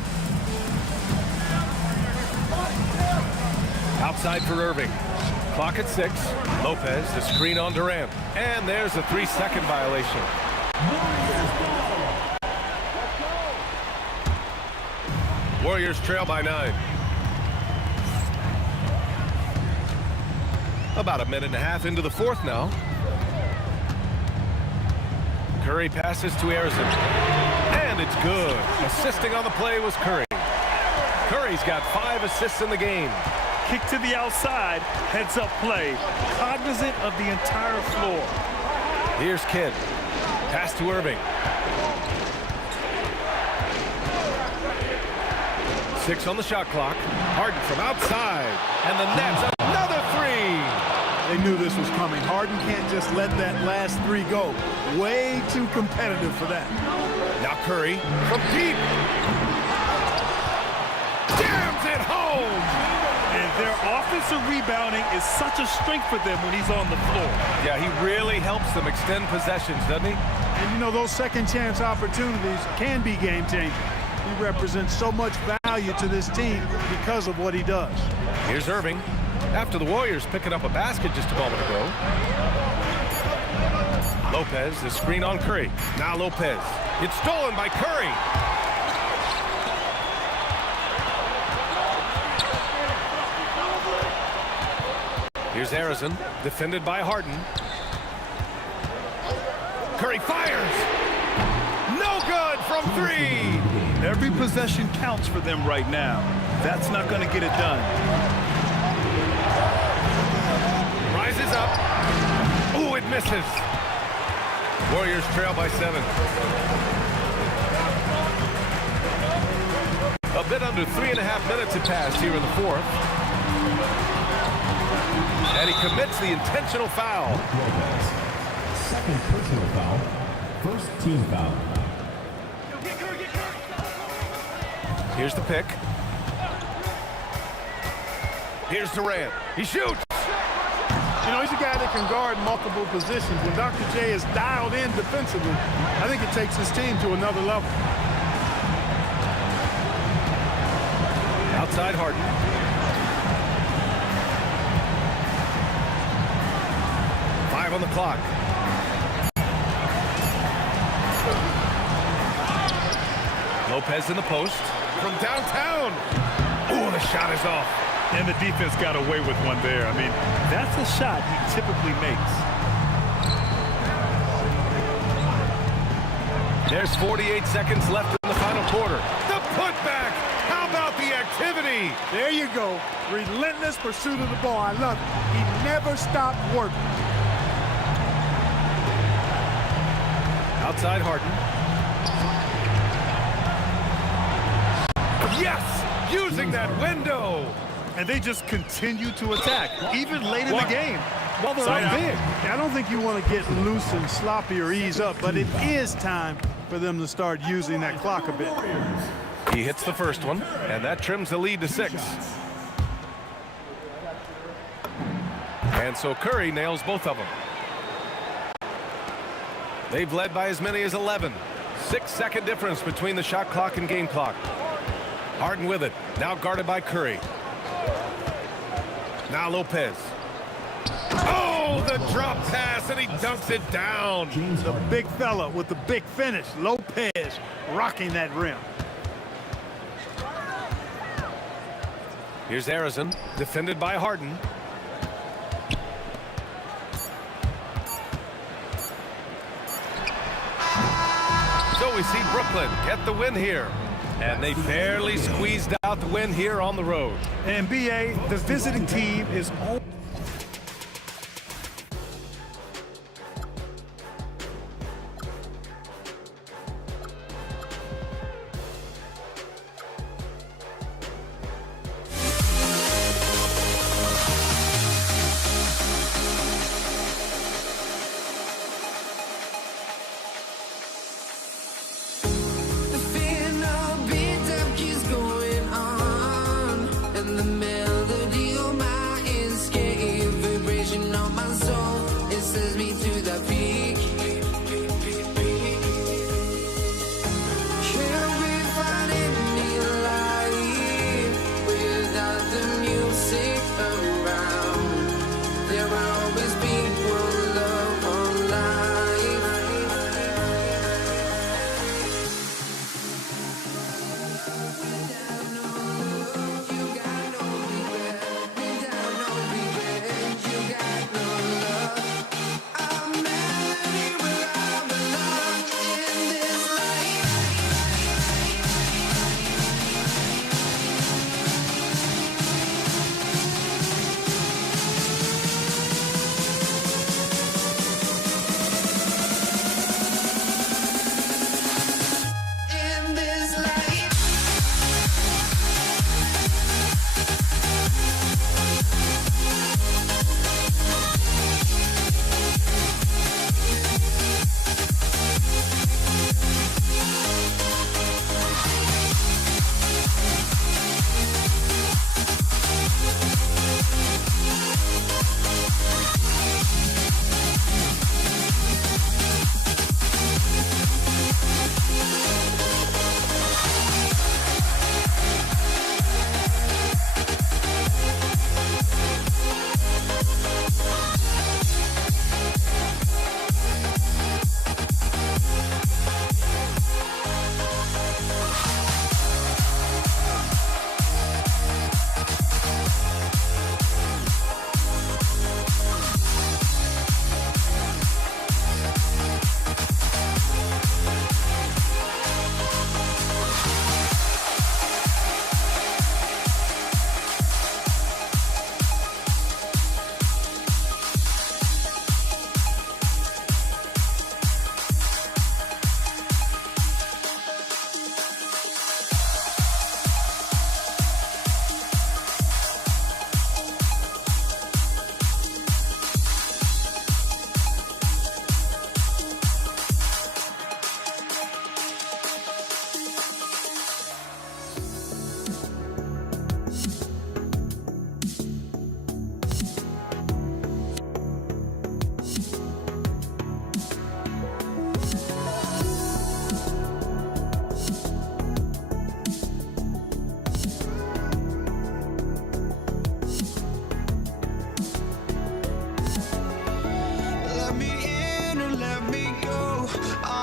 Outside for Irving. Clock at 6. Lopez, the screen on Durant. And there's a 3-second violation. Warriors trail by 9. About a minute and a half into the 4th now. Curry passes to Harrison. And it's good. Assisting on the play was Curry. Curry's got 5 assists in the game. Kick to the outside, heads-up play, cognizant of the entire floor. Here's Kidd. Pass to Irving. 6 on the shot clock. Harden from outside. And the Nets, another 3. They knew this was coming. Harden can't just let that last 3 go. Way too competitive for that. Now Curry from deep. Jams it home. And Their offensive rebounding is such a strength for them when he's on the floor. Yeah, he really helps them extend possessions, doesn't he? And you know, those second chance opportunities can be game changing. He represents so much value to this team because of what he does. Here's Irving. After the Warriors picking up a basket just a moment ago. Lopez, the screen on Curry. Now Lopez. It's stolen by Curry. Here's Arizon, defended by Harden. Curry fires. No good from three. Every possession counts for them right now. That's not going to get it done. Rises up. Oh, it misses. Warriors trail by 7. A bit under 3.5 minutes have passed here in the fourth. And he commits the intentional foul. Second personal foul. First team foul. Here's the pick. Here's Durant. He shoots. You know, he's a guy that can guard multiple positions. When Dr. J is dialed in defensively, I think it takes his team to another level. Outside Harden. Five on the clock. Lopez in the post. From downtown. Oh, the shot is off. And the defense got away with one there. I mean, that's a shot he typically makes. There's 48 seconds left in the final quarter. The putback. How about the activity? There you go. Relentless pursuit of the ball. I love it. He never stopped working. Outside Harden. Yes! Using that window. And they just continue to attack, even late in the game. Well, they're up big. I don't think you want to get loose and sloppy or ease up, but it is time for them to start using that clock a bit. He hits the first one, and that trims the lead to 6. And so Curry nails both of them. They've led by as many as 11. 6-second difference between the shot clock and game clock. Harden with it, now guarded by Curry. Now Lopez. Oh, the drop pass, and he dunks it down. The big fella with the big finish. Lopez rocking that rim. Here's Arizon, defended by Harden. So we see Brooklyn get the win here. And they barely squeezed out the win here on the road. And BA, the visiting team is on. Keeps going on, and the melody of my escape.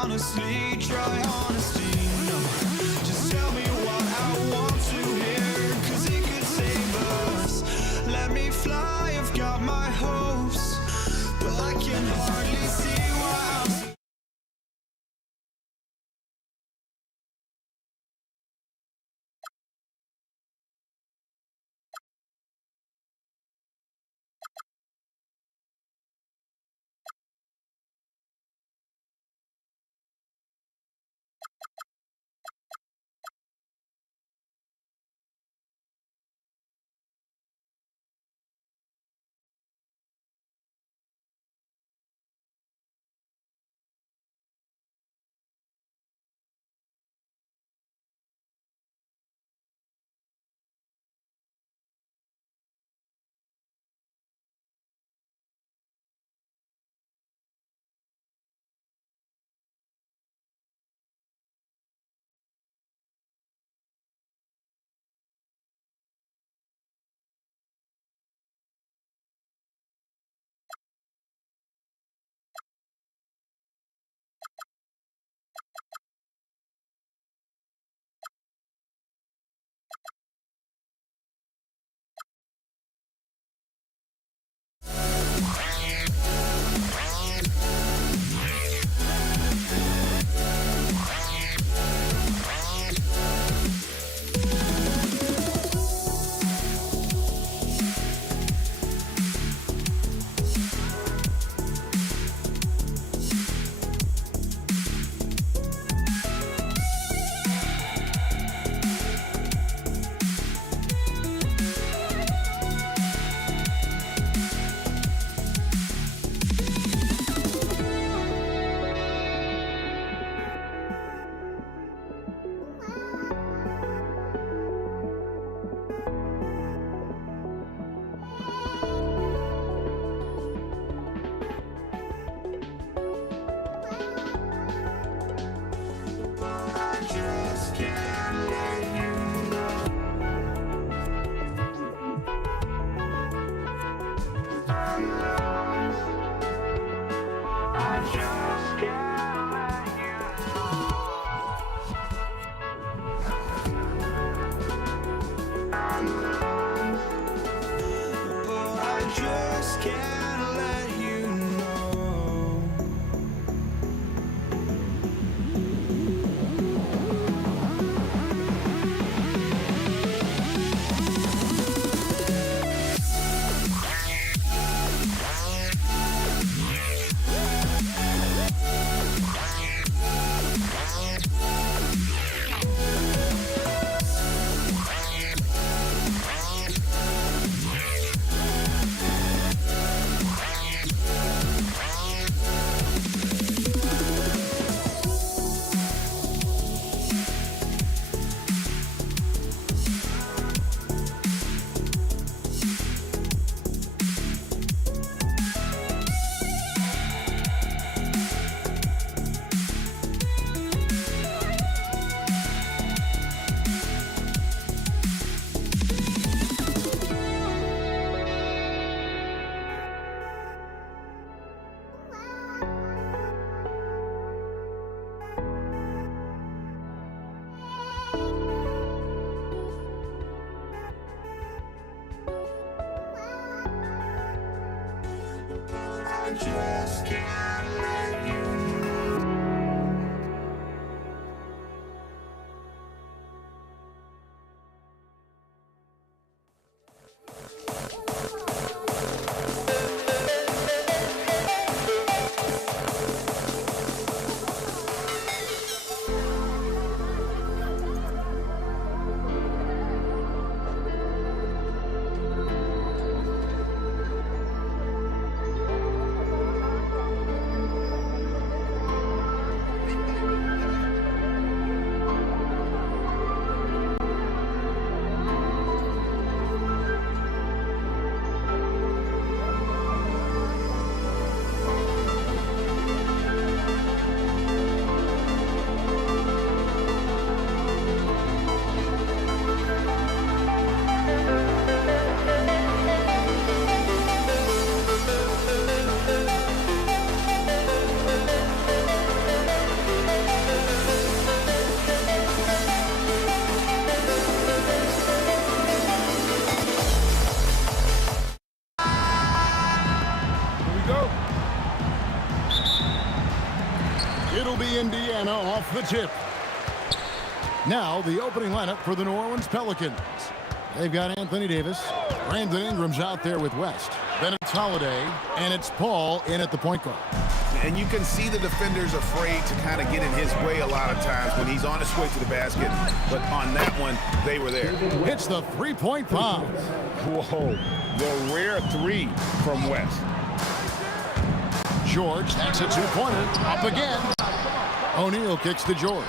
honestly, try honesty. No, just tell me what I want to hear, 'cause it could save us. Let me fly, I've got my hopes, but I can hardly see why I'm just can't let you be Indiana off the tip. Now the opening lineup for the New Orleans Pelicans. They've got Anthony Davis. Brandon Ingram's out there with West. Then it's Holiday, and it's Paul in at the point guard. And you can see the defenders afraid to kind of get in his way a lot of times when he's on his way to the basket. But on that one, they were there. It's the three-point bomb. Whoa, the rare three from West. George, that's a two-pointer. Up again. O'Neal kicks to George.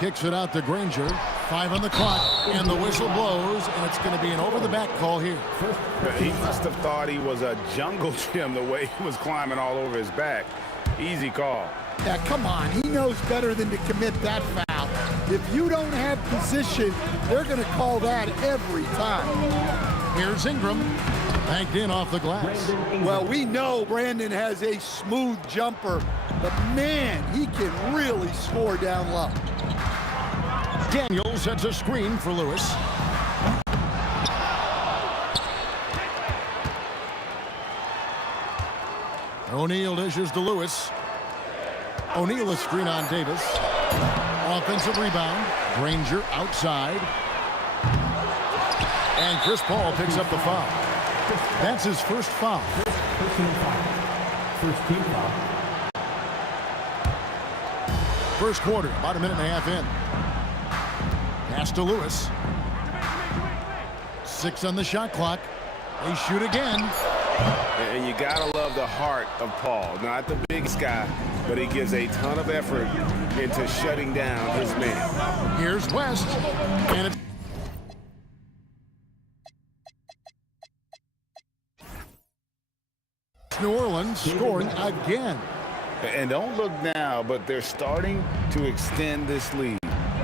Kicks it out to Granger. 5 on the clock, and the whistle blows, and it's going to be an over-the-back call here. He must have thought he was a jungle gym the way he was climbing all over his back. Easy call. Yeah, come on. He knows better than to commit that foul. If you don't have position, they're going to call that every time. Here's Ingram. Banked in off the glass. Well, we know Brandon has a smooth jumper, but man, he can really score down low. Daniels sets a screen for Lewis. O'Neal dishes to Lewis. O'Neal a screen on Davis. Offensive rebound. Granger outside. And Chris Paul picks up the foul. That's his first foul. First team foul. First quarter, about a minute and a half in. Pass to Lewis. 6 on the shot clock. They shoot again. And you gotta love the heart of Paul. Not the biggest guy, but he gives a ton of effort into shutting down his man. Here's West. And it's New Orleans scoring again. And don't look now, but they're starting to extend this lead.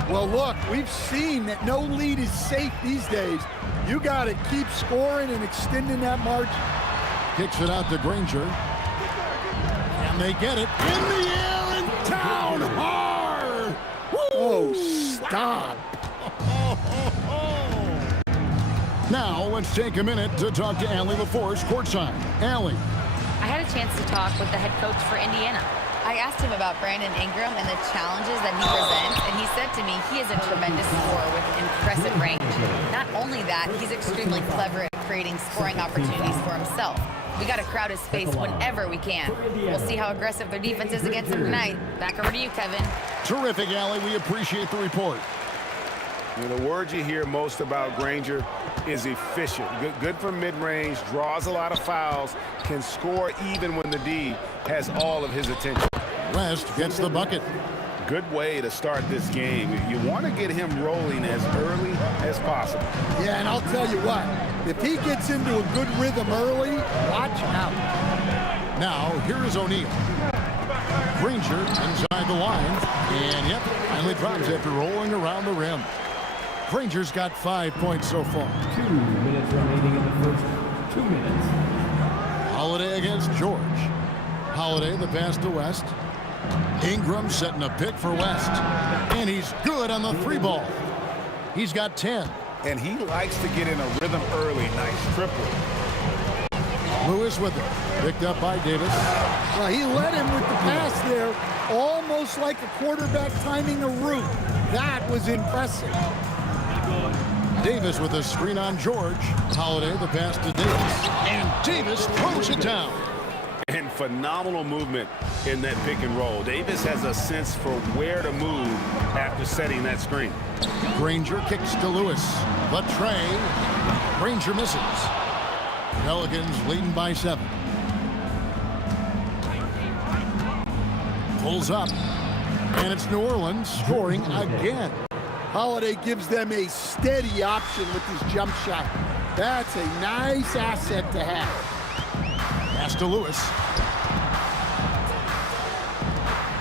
Well, look, we've seen that no lead is safe these days. You got to keep scoring and extending that margin. Kicks it out to Granger. And they get it in the air and down hard. Woo! Oh, stop. Now let's take a minute to talk to Allie LaForce courtside. Allie. I had a chance to talk with the head coach for Indiana. I asked him about Brandon Ingram and the challenges that he presents, and he said to me he is a tremendous scorer with impressive range. Not only that, he's extremely clever at creating scoring opportunities for himself. We got to crowd his space whenever we can. We'll see how aggressive their defense is against him tonight. Back over to you, Kevin. Terrific, Allie. We appreciate the report. You know, the word you hear most about Granger is efficient. Good from mid-range, draws a lot of fouls, can score even when the D has all of his attention. West gets the bucket. Good way to start this game. You want to get him rolling as early as possible. Yeah, and I'll tell you what, if he gets into a good rhythm early, watch out. Now, here is O'Neal. Granger inside the line, and yep, finally drops after rolling around the rim. Granger's got 5 points so far. 2 minutes remaining in the first 2 minutes. Holiday against George. Holiday the pass to West. Ingram setting a pick for West. And he's good on the 3-ball. He's got 10. And he likes to get in a rhythm early. Nice triple. Lewis with it. Picked up by Davis. Well, he led him with the pass there, almost like a quarterback timing a route. That was impressive. Davis with a screen on George. Holiday the pass to Davis. And Davis throws it down. And phenomenal movement in that pick and roll. Davis has a sense for where to move after setting that screen. Granger kicks to Lewis. The tray. Granger misses. Pelicans leading by 7. Pulls up. And it's New Orleans scoring again. Holiday gives them a steady option with his jump shot. That's a nice asset to have. Pass to Lewis.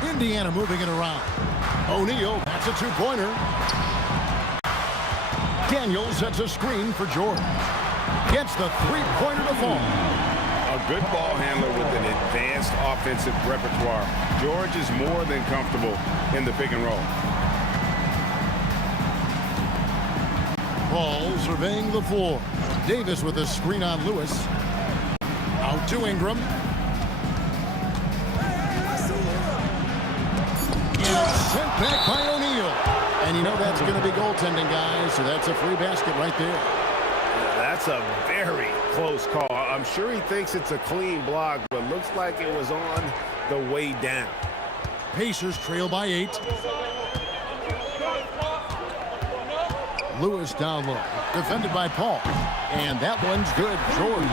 Indiana moving it around. O'Neal, that's a 2-pointer. Daniels sets a screen for George. Gets the 3-pointer to fall. A good ball handler with an advanced offensive repertoire. George is more than comfortable in the pick and roll. Paul surveying the floor. Davis with a screen on Lewis. Out to Ingram. Sent back by O'Neal. And you know that's going to be goaltending, guys, so that's a free basket right there. That's a very close call. I'm sure he thinks it's a clean block, but looks like it was on the way down. Pacers trail by 8. Lewis down low. Defended by Paul. And that one's good. George.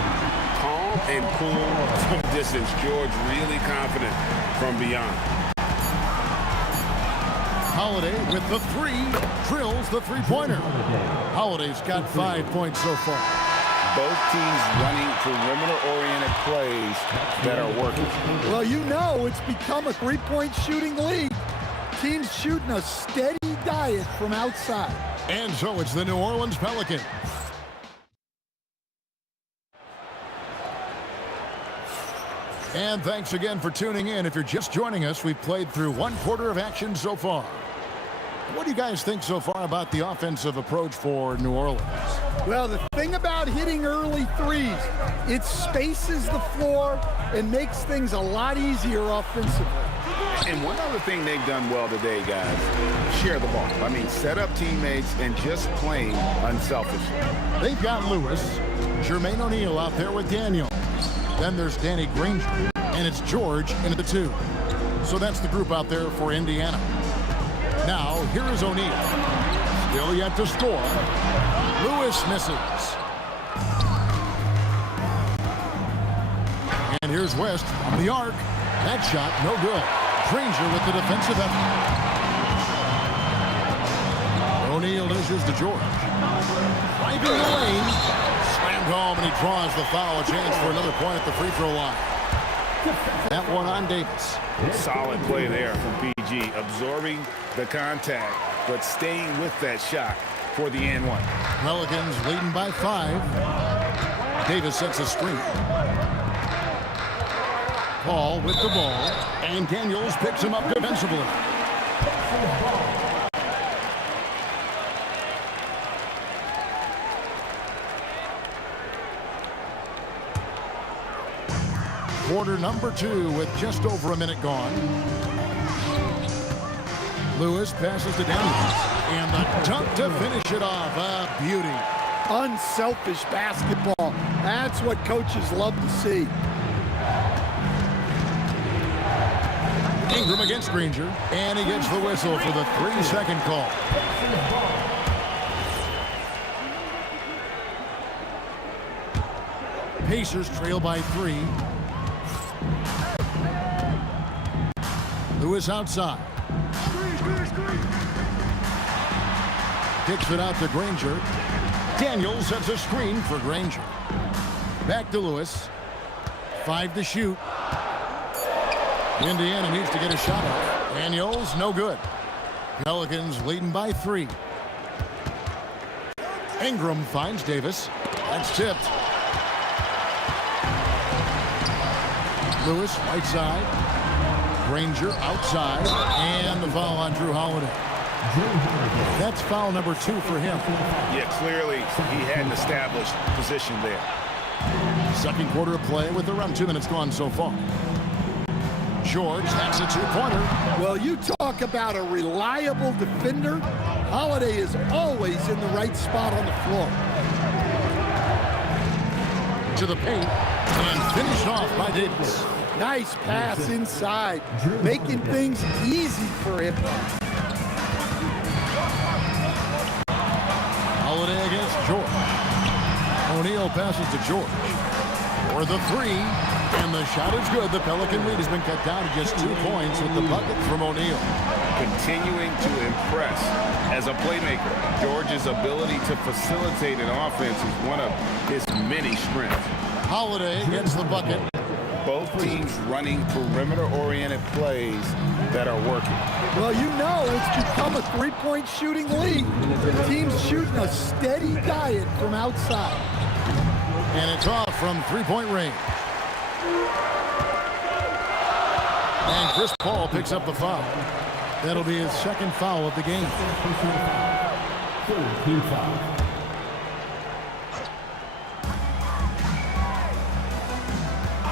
Calm and cool from distance. George really confident from beyond. Holiday with the 3. Drills the three-pointer. Holiday's got 5 points so far. Both teams running perimeter-oriented plays that are working. Well, you know it's become a three-point shooting league. Teams shooting a steady diet from outside. And so it's the New Orleans Pelicans. And thanks again for tuning in. If you're just joining us, we've played through 1 quarter of action so far. What do you guys think so far about the offensive approach for New Orleans? Well, the thing about hitting early threes, it spaces the floor and makes things a lot easier offensively. And one other thing they've done well today, guys, share the ball. I mean, set up teammates and just playing unselfishly. They've got Lewis, Jermaine O'Neal out there with Daniel. Then there's Danny Granger, and it's George into the 2. So that's the group out there for Indiana. Now, here is O'Neal. Still yet to score. Lewis misses. And here's West from the arc. That shot, no good. Granger with the defensive effort. O'Neal dishes to George. Driving the lane. Slammed home, and he draws the foul. A chance for another point at the free throw line. That one on Davis. Solid play there from PG, absorbing the contact, but staying with that shot for the and one. Pelicans leading by 5. Davis sets a screen. Paul with the ball, and Daniels picks him up defensively. Quarter number 2 with just over a minute gone. Lewis passes to Daniels. And the dunk to finish it off. A beauty. Unselfish basketball. That's what coaches love to see. Ingram against Granger. And he gets the whistle for the 3-second call. Pacers trail by 3. Lewis outside. Kicks it out to Granger. Daniels sets a screen for Granger. Back to Lewis. 5 to shoot. Indiana needs to get a shot off. Daniels, no good. Pelicans leading by 3. Ingram finds Davis. That's tipped. Lewis, right side. Granger outside, and the foul on Drew Holiday. That's foul number 2 for him. Yeah, clearly he had an established position there. Second quarter of play with around 2 minutes gone so far. George hacks a 2-pointer. Well, you talk about a reliable defender. Holiday is always in the right spot on the floor. To the paint, and finished off by Davis. Nice pass inside, making things easy for him. Holiday against George. O'Neal passes to George. For the 3, and the shot is good. The Pelican lead has been cut down to just 2 points with the bucket from O'Neal. Continuing to impress as a playmaker. George's ability to facilitate an offense is one of his many strengths. Holiday gets the bucket. Both teams running perimeter-oriented plays that are working. Well, you know it's become a three-point shooting league. Teams shooting a steady diet from outside. And it's off from 3-point range. And Chris Paul picks up the foul. That'll be his second foul of the game.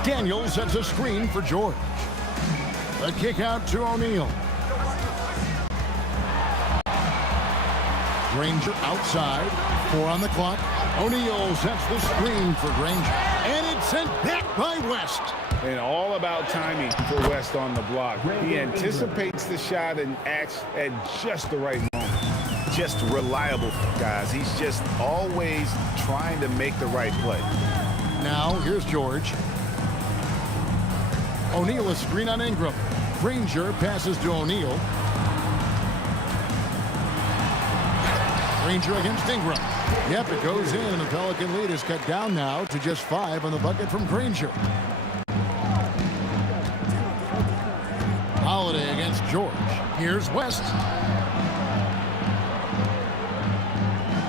Daniels sets a screen for George. A kick out to O'Neal. Granger outside. 4 on the clock. O'Neal sets the screen for Granger. And it's sent back by West. And all about timing for West on the block. He anticipates the shot and acts at just the right moment. Just reliable, guys. He's just always trying to make the right play. Now, here's George. O'Neal a screen on Ingram. Granger passes to O'Neal. Granger against Ingram. Yep, it goes in, and the Pelican lead is cut down now to just 5 on the bucket from Granger. Holiday against George. Here's West.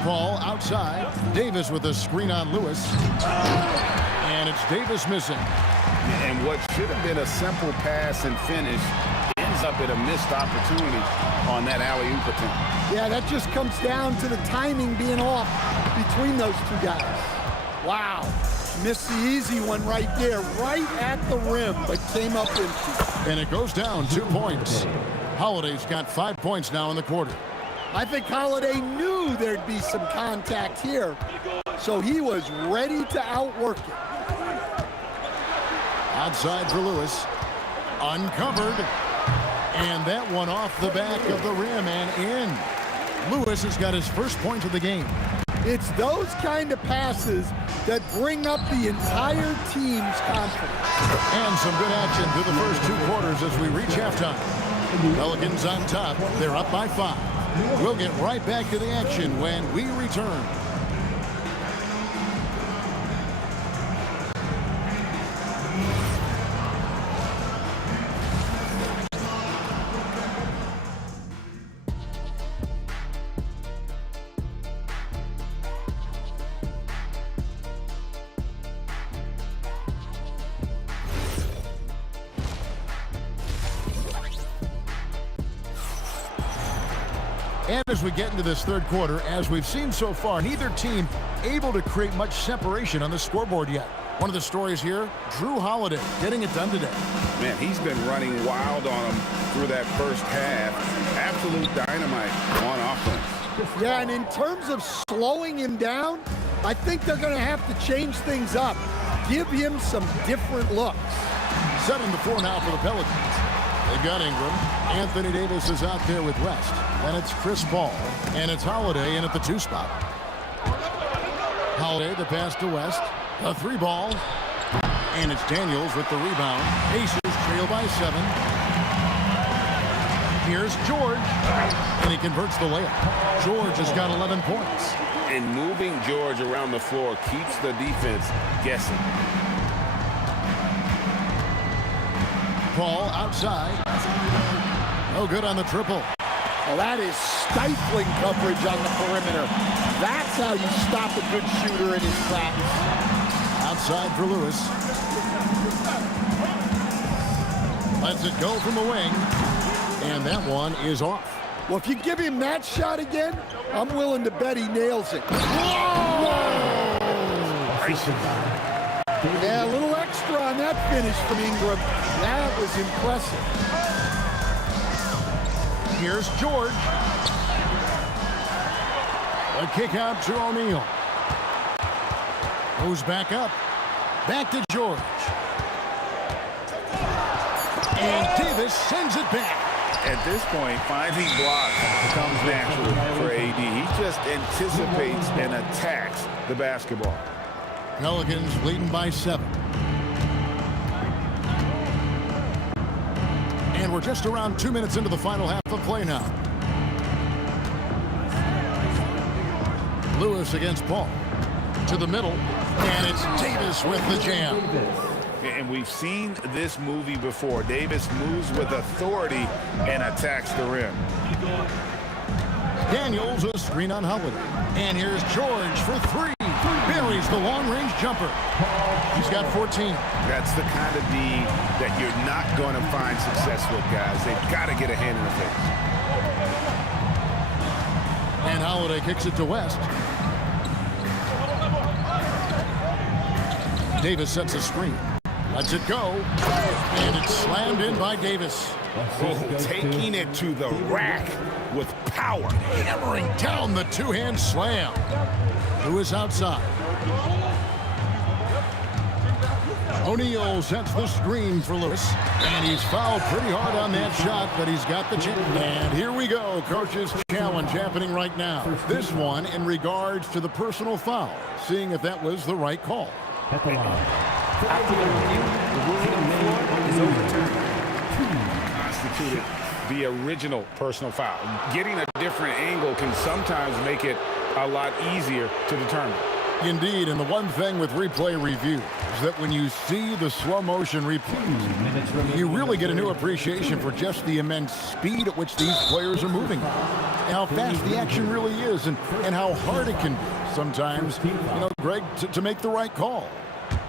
Paul outside. Davis with a screen on Lewis. And it's Davis missing. And what should have been a simple pass and finish ends up at a missed opportunity on that alley-oop attempt. Yeah, that just comes down to the timing being off between those two guys. Wow. Missed the easy one right there, right at the rim, but came up empty. And it goes down 2 points. Holiday's got 5 points now in the quarter. I think Holiday knew there'd be some contact here, so he was ready to outwork it. Outside for Lewis. Uncovered. And that one off the back of the rim and in. Lewis has got his first point of the game. It's those kind of passes that bring up the entire team's confidence. And some good action through the first 2 quarters as we reach halftime. Pelicans on top. They're up by 5. We'll get right back to the action when we return. And as we get into this third quarter, as we've seen so far, neither team able to create much separation on the scoreboard yet. One of the stories here, Drew Holiday getting it done today. Man, he's been running wild on him through that first half. Absolute dynamite on offense. Yeah, and in terms of slowing him down, I think they're going to have to change things up. Give him some different looks. 7-4 now for the Pelicans. They've got Ingram. Anthony Davis is out there with West. Then it's Chris Paul. And it's Holiday in at the 2 spot. Holiday, the pass to West. A 3 ball. And it's Daniels with the rebound. Pacers trail by 7. Here's George. And he converts the layup. George has got 11 points. And moving George around the floor keeps the defense guessing. Paul outside. No good on the triple. Well, that is stifling coverage on the perimeter. That's how you stop a good shooter in his tracks. Outside for Lewis. Lets it go from the wing. And that one is off. Well, if you give him that shot again, I'm willing to bet he nails it. Whoa! Yeah, a little extra on that finish from Ingram. That was impressive. Here's George. A kick out to O'Neal. Goes back up. Back to George. And Davis sends it back. At this point, finding blocks comes naturally for AD. He just anticipates and attacks the basketball. Pelicans leading by 7. And we're just around 2 minutes into the final half of play now. Lewis against Paul. To the middle. And it's Davis with the jam. And we've seen this movie before. Davis moves with authority and attacks the rim. Daniels a screen on Holiday. And here's George for 3. Buries the long-range jumper. He's got 14. That's the kind of D that you're not going to find success with, guys. They've got to get a hand in the face. And Holiday kicks it to West. Davis sets a screen. Lets it go. And it's slammed in by Davis. Oh, taking it to the rack with power. Hammering down the two-hand slam. Lewis outside. O'Neal sets the screen for Lewis. And he's fouled pretty hard on that shot, but he's got the chance. And here we go. Coach's challenge happening right now. This one in regards to the personal foul. Seeing if that was the right call. At the line. After the review, the ruling on the floor is overturned. Constituted the original personal foul. Getting a different angle can sometimes make it a lot easier to determine. Indeed, and the one thing with replay review is that when you see the slow motion replays, you really get a new appreciation for just the immense speed at which these players are moving, and how fast the action really is, and how hard it can be sometimes, Greg, to make the right call.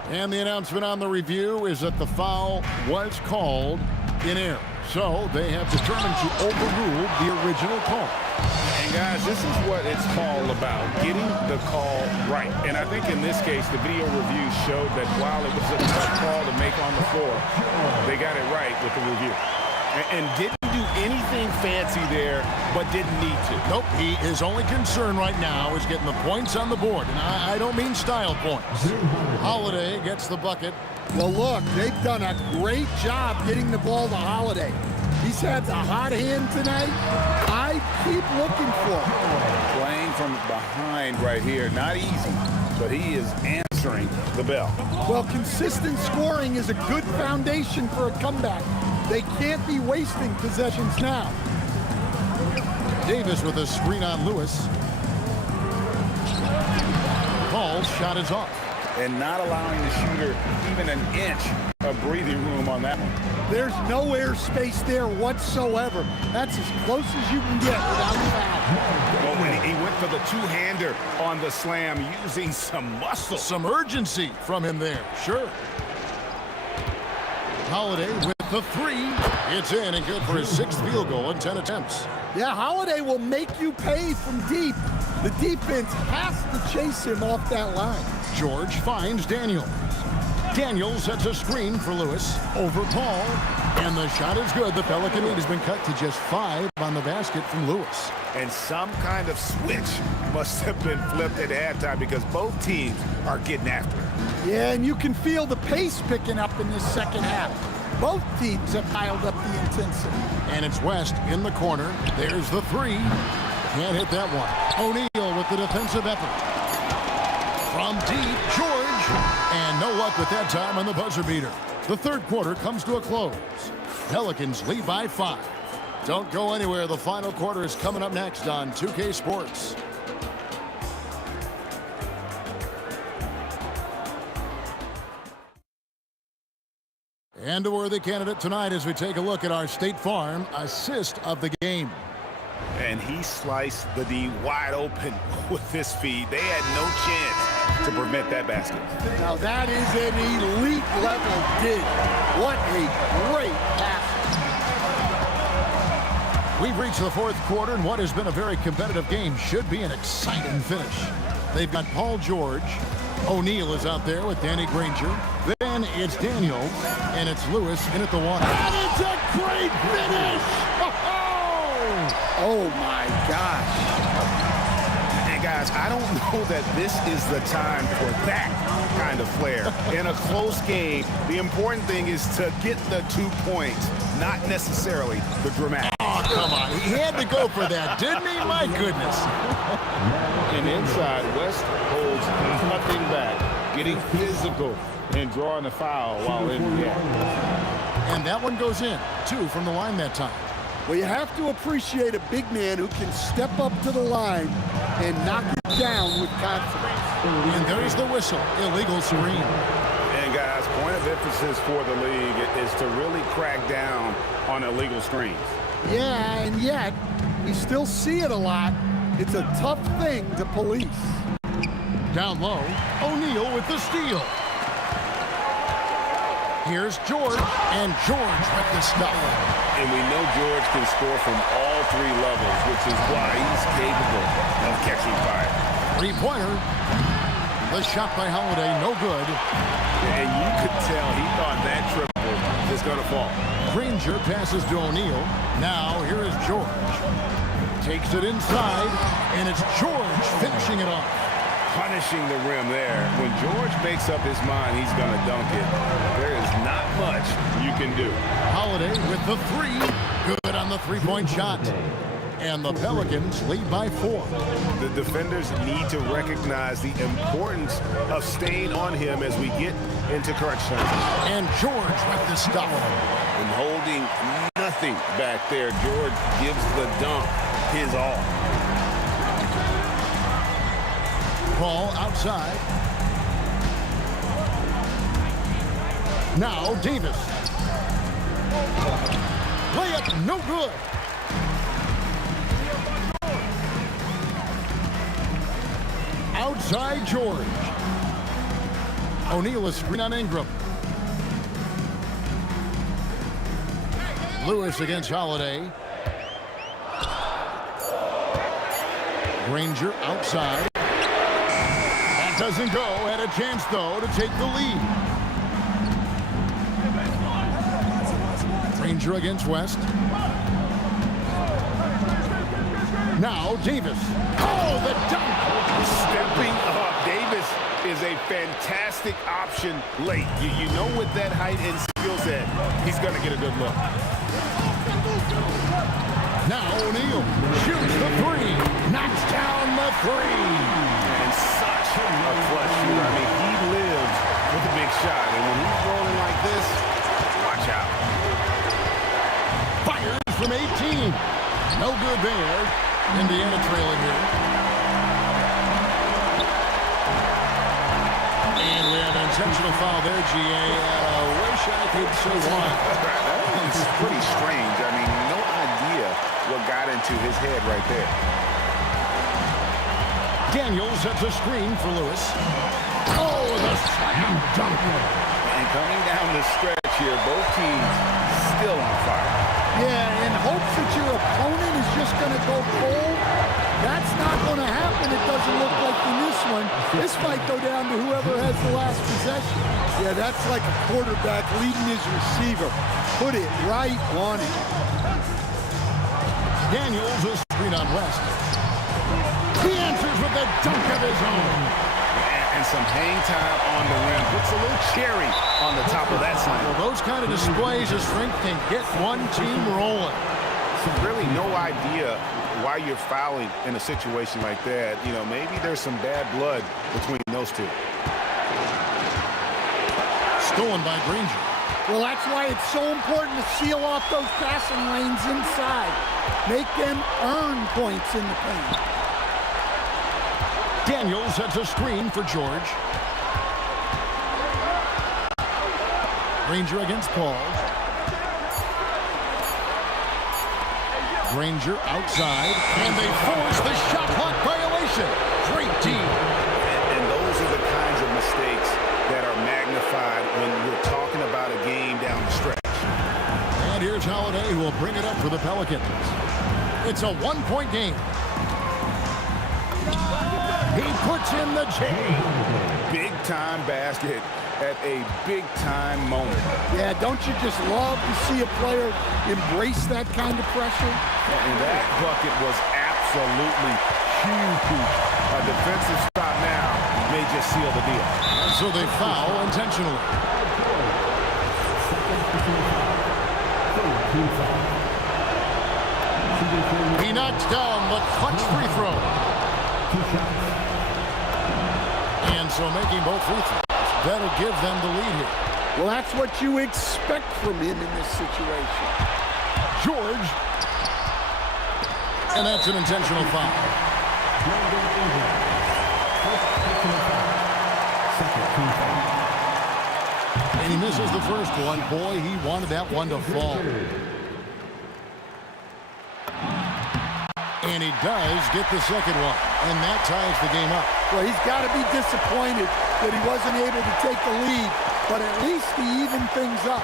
And the announcement on the review is that the foul was called in error. So they have determined to overrule the original call. And guys, this is what it's all about, getting the call right. And I think in this case, the video review showed that while it was a tough call to make on the floor, they got it right with the review. And didn't do anything fancy there, but didn't need to. Nope, his only concern right now is getting the points on the board. And I don't mean style points. Holiday gets the bucket. Well, look, they've done a great job getting the ball to Holiday. He's had a hot hand tonight. I keep looking for him. Playing from behind right here. Not easy, but he is answering the bell. Well, consistent scoring is a good foundation for a comeback. They can't be wasting possessions now. Davis with a screen on Lewis. Paul's shot is off. And not allowing the shooter even an inch of breathing room on that one. There's no air space there whatsoever. That's as close as you can get without foul. Well, when he went for the two-hander on the slam, using some muscle. Some urgency from him there, sure. Holiday with the three. It's in and good for his 6th field goal in 10 attempts. Yeah, Holiday will make you pay from deep. The defense has to chase him off that line. George finds Daniels. Daniels sets a screen for Lewis over Paul. And the shot is good. The Pelican lead has been cut to just 5 on the basket from Lewis. And some kind of switch must have been flipped at halftime because both teams are getting after it. Yeah, and you can feel the pace picking up in this second half. Both teams have piled up the intensity. And it's West in the corner. There's the 3. Can't hit that one. O'Neal with the defensive effort. From deep, George. And no luck with that time on the buzzer beater. The third quarter comes to a close. Pelicans lead by 5. Don't go anywhere. The final quarter is coming up next on 2K Sports. And a worthy candidate tonight as we take a look at our State Farm assist of the game. And he sliced the D wide open with his feed. They had no chance to prevent that basket. Now that is an elite level dig. What a great pass. We've reached the fourth quarter, and what has been a very competitive game should be an exciting finish. They've got Paul George. O'Neal is out there with Danny Granger. Then it's Daniels, and it's Lewis in at the one. That is a great finish! Oh my gosh. And guys, I don't know that this is the time for that kind of flair. In a close game, the important thing is to get the 2 points, not necessarily the dramatic. Oh, come on. He had to go for that, didn't he? My goodness. And inside, West holds nothing back, getting physical and drawing the foul while in the act. And that one goes in. 2 from the line that time. Well, you have to appreciate a big man who can step up to the line and knock it down with confidence. And there's the whistle. Illegal serene. And guys, point of emphasis for the league is to really crack down on illegal screens. Yeah, and yet we still see it a lot. It's a tough thing to police. Down low, O'Neal with the steal. Here's George, and George with the stuff. And we know George can score from all 3 levels, which is why he's capable of catching fire. 3-pointer. The shot by Holiday, no good. And you could tell he thought that triple was going to fall. Green Granger passes to O'Neal. Now here is George. Takes it inside, and it's George finishing it off. Punishing the rim there. When George makes up his mind he's going to dunk it, there is not much you can do. Holiday with the three. Good on the three-point shot. And the Pelicans lead by 4. The defenders need to recognize the importance of staying on him as we get into crunch time. And George with the stuff. And holding nothing back there. George gives the dunk his all. Ball outside. Now Davis. Layup no good. Outside George. O'Neal is screen on Ingram. Lewis against Holiday. Granger outside. That doesn't go. Had a chance, though, to take the lead. Granger against West. Now Davis. Oh, the dunk. Stepping up. Davis is a fantastic option late. You know with that height and skill set, he's going to get a good look. Now O'Neal shoots the three. Knocks down the three. And such a clutch shooter. I mean, he lives with a big shot. And when he's rolling like this, watch out. Fires from 18. No good there. Indiana trailing here. And we have an intentional foul there, GA. Wish I could say why. It's pretty strange. I mean, no idea what got into his head right there. Daniels sets a screen for Lewis. Oh, the slam dunk. And coming down the stretch here, both teams still on fire. Yeah, in hopes that your opponent is just going to go cold. That's not going to happen. It doesn't look like in this one. This might go down to whoever has the last possession. Yeah, that's like a quarterback leading his receiver. Put it right on it. Daniels a screen on West. He answers with a dunk of his own. And some hang time on the rim. Puts a little cherry on the top of that sign. Well, those kind of displays of strength can get one team rolling. Really no idea why you're fouling in a situation like that. You know, maybe there's some bad blood between those two. Stolen by Granger. Well, that's why it's so important to seal off those passing lanes inside. Make them earn points in the paint. Daniels sets a screen for George. Granger against Paul. Granger outside, and they force the shot clock violation. Great team. And those are the kinds of mistakes that are magnified when we're talking about a game down the stretch. And here's Holiday, who will bring it up for the Pelicans. It's a one-point game. He puts in the chain. Big-time basket at a big-time moment. Yeah, don't you just love to see a player embrace that kind of pressure? And that bucket was absolutely huge. A defensive stop now may just seal the deal. So they foul intentionally. He knocks down the clutch free throw. And so making both free throws. That'll give them the lead here. Well, that's what you expect from him in this situation. George. And that's an intentional foul. And he misses the first one. Boy, he wanted that one to fall. And he does get the second one. And that ties the game up. Well, he's got to be disappointed that he wasn't able to take the lead, but at least he evened things up.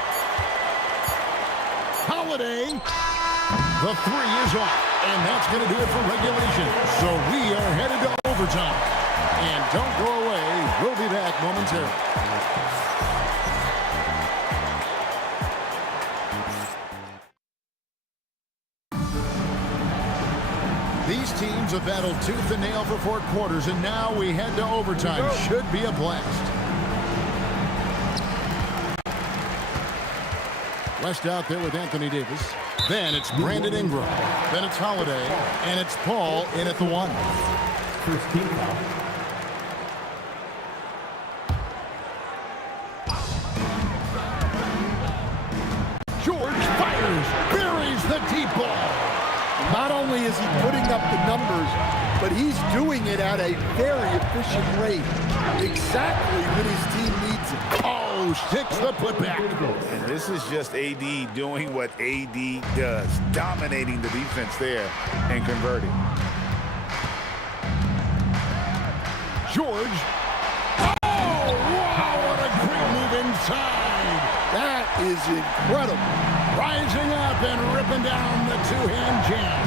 Holiday, the three is off, and that's going to do it for regulation. So we are headed to overtime. And don't go away. We'll be back momentarily. teams have battled tooth and nail for 4 quarters, and now we head to overtime. Should be a blast. West out there with Anthony Davis. Then it's Brandon Ingram. Then it's Holiday. And it's Paul in at the 1. First team foul. George fires, buries the deep ball. Not only is he putting up the numbers, but he's doing it at a very efficient rate. Exactly when his team needs it. Oh, sticks the putback. And this is just AD doing what AD does, dominating the defense there and converting. George. Oh, wow, what a great move inside. That is incredible. Rising up and ripping down the two-hand jam.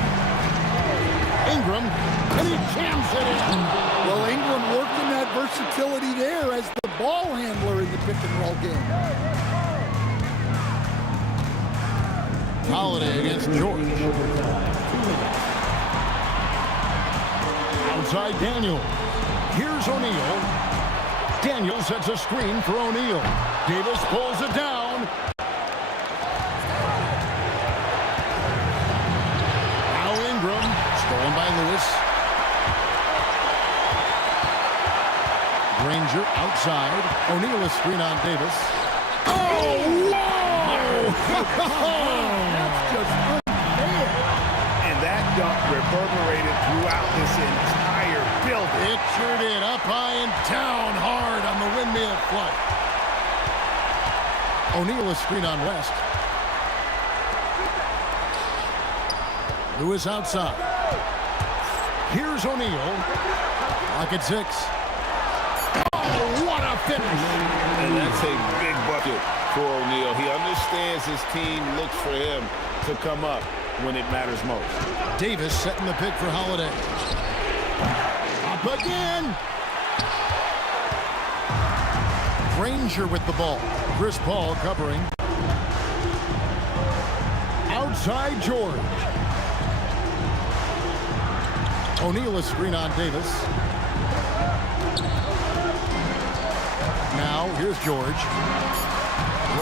Ingram, and he jams it in. Well, Ingram working that versatility there as the ball handler in the pick-and-roll game. Holiday against George. Outside Daniel. Here's O'Neal. Daniel sets a screen for O'Neal. Davis pulls it down. Now Ingram, stolen by Lewis. Granger outside. O'Neal a screen on Davis. Oh, whoa! That's just unfair. And that dunk reverberated throughout this entire building. It sure did. Up high and down hard on the windmill flight. O'Neal a screen on West. Lewis outside. Here's O'Neal. Lock at 6. Oh, what a finish. And that's a big bucket for O'Neal. He understands his team looks for him to come up when it matters most. Davis setting the pick for Holiday. Up again. Granger with the ball. Chris Paul covering. Outside George. O'Neal a screen on Davis. Now here's George.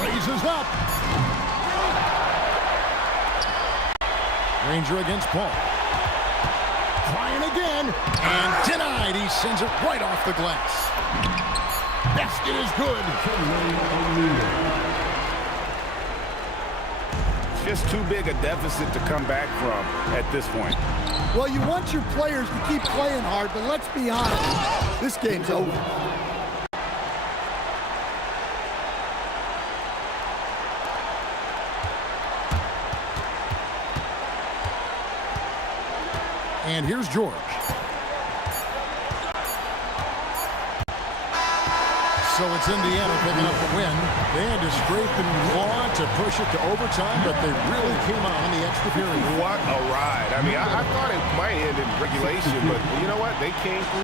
Raises up. Granger against Paul. Trying again. And denied. He sends it right off the glass. Basket is good. It's just too big a deficit to come back from at this point. Well, you want your players to keep playing hard, but let's be honest. This game's over. And here's George. So it's Indiana picking up the win. They had to scrape and claw to push it to overtime, but they really came out in the extra period. What a ride. I mean, I thought it might end in regulation, but you know what? They came through.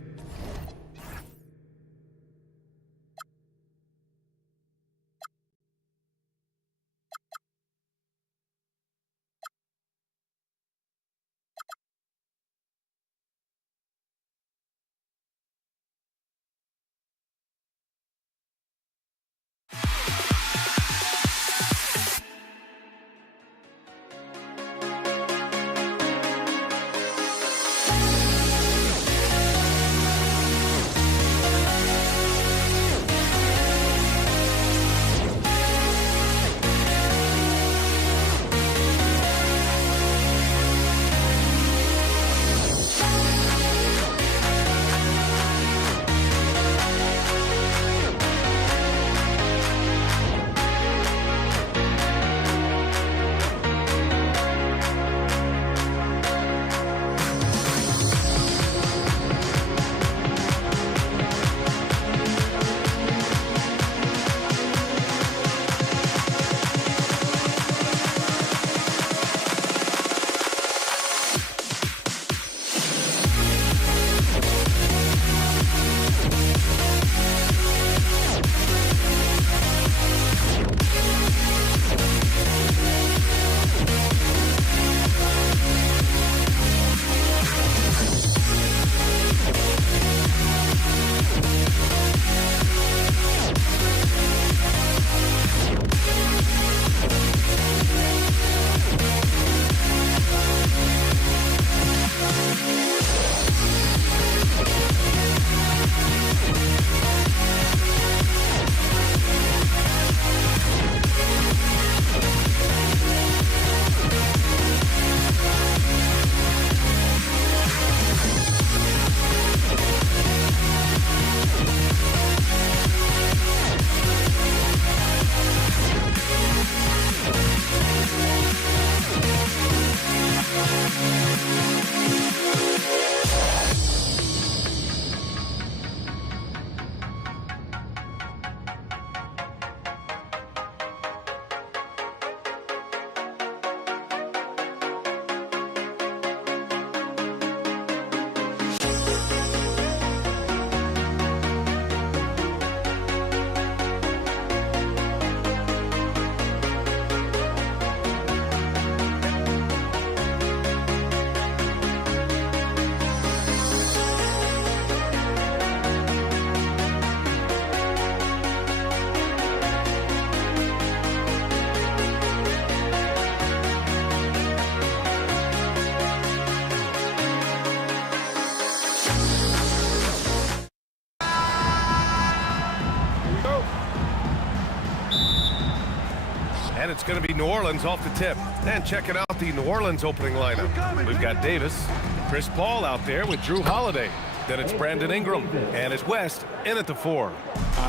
And it's going to be New Orleans off the tip. And checking out the New Orleans opening lineup. We've got Davis, Chris Paul out there with Drew Holiday. Then it's Brandon Ingram, and it's West in at the 4.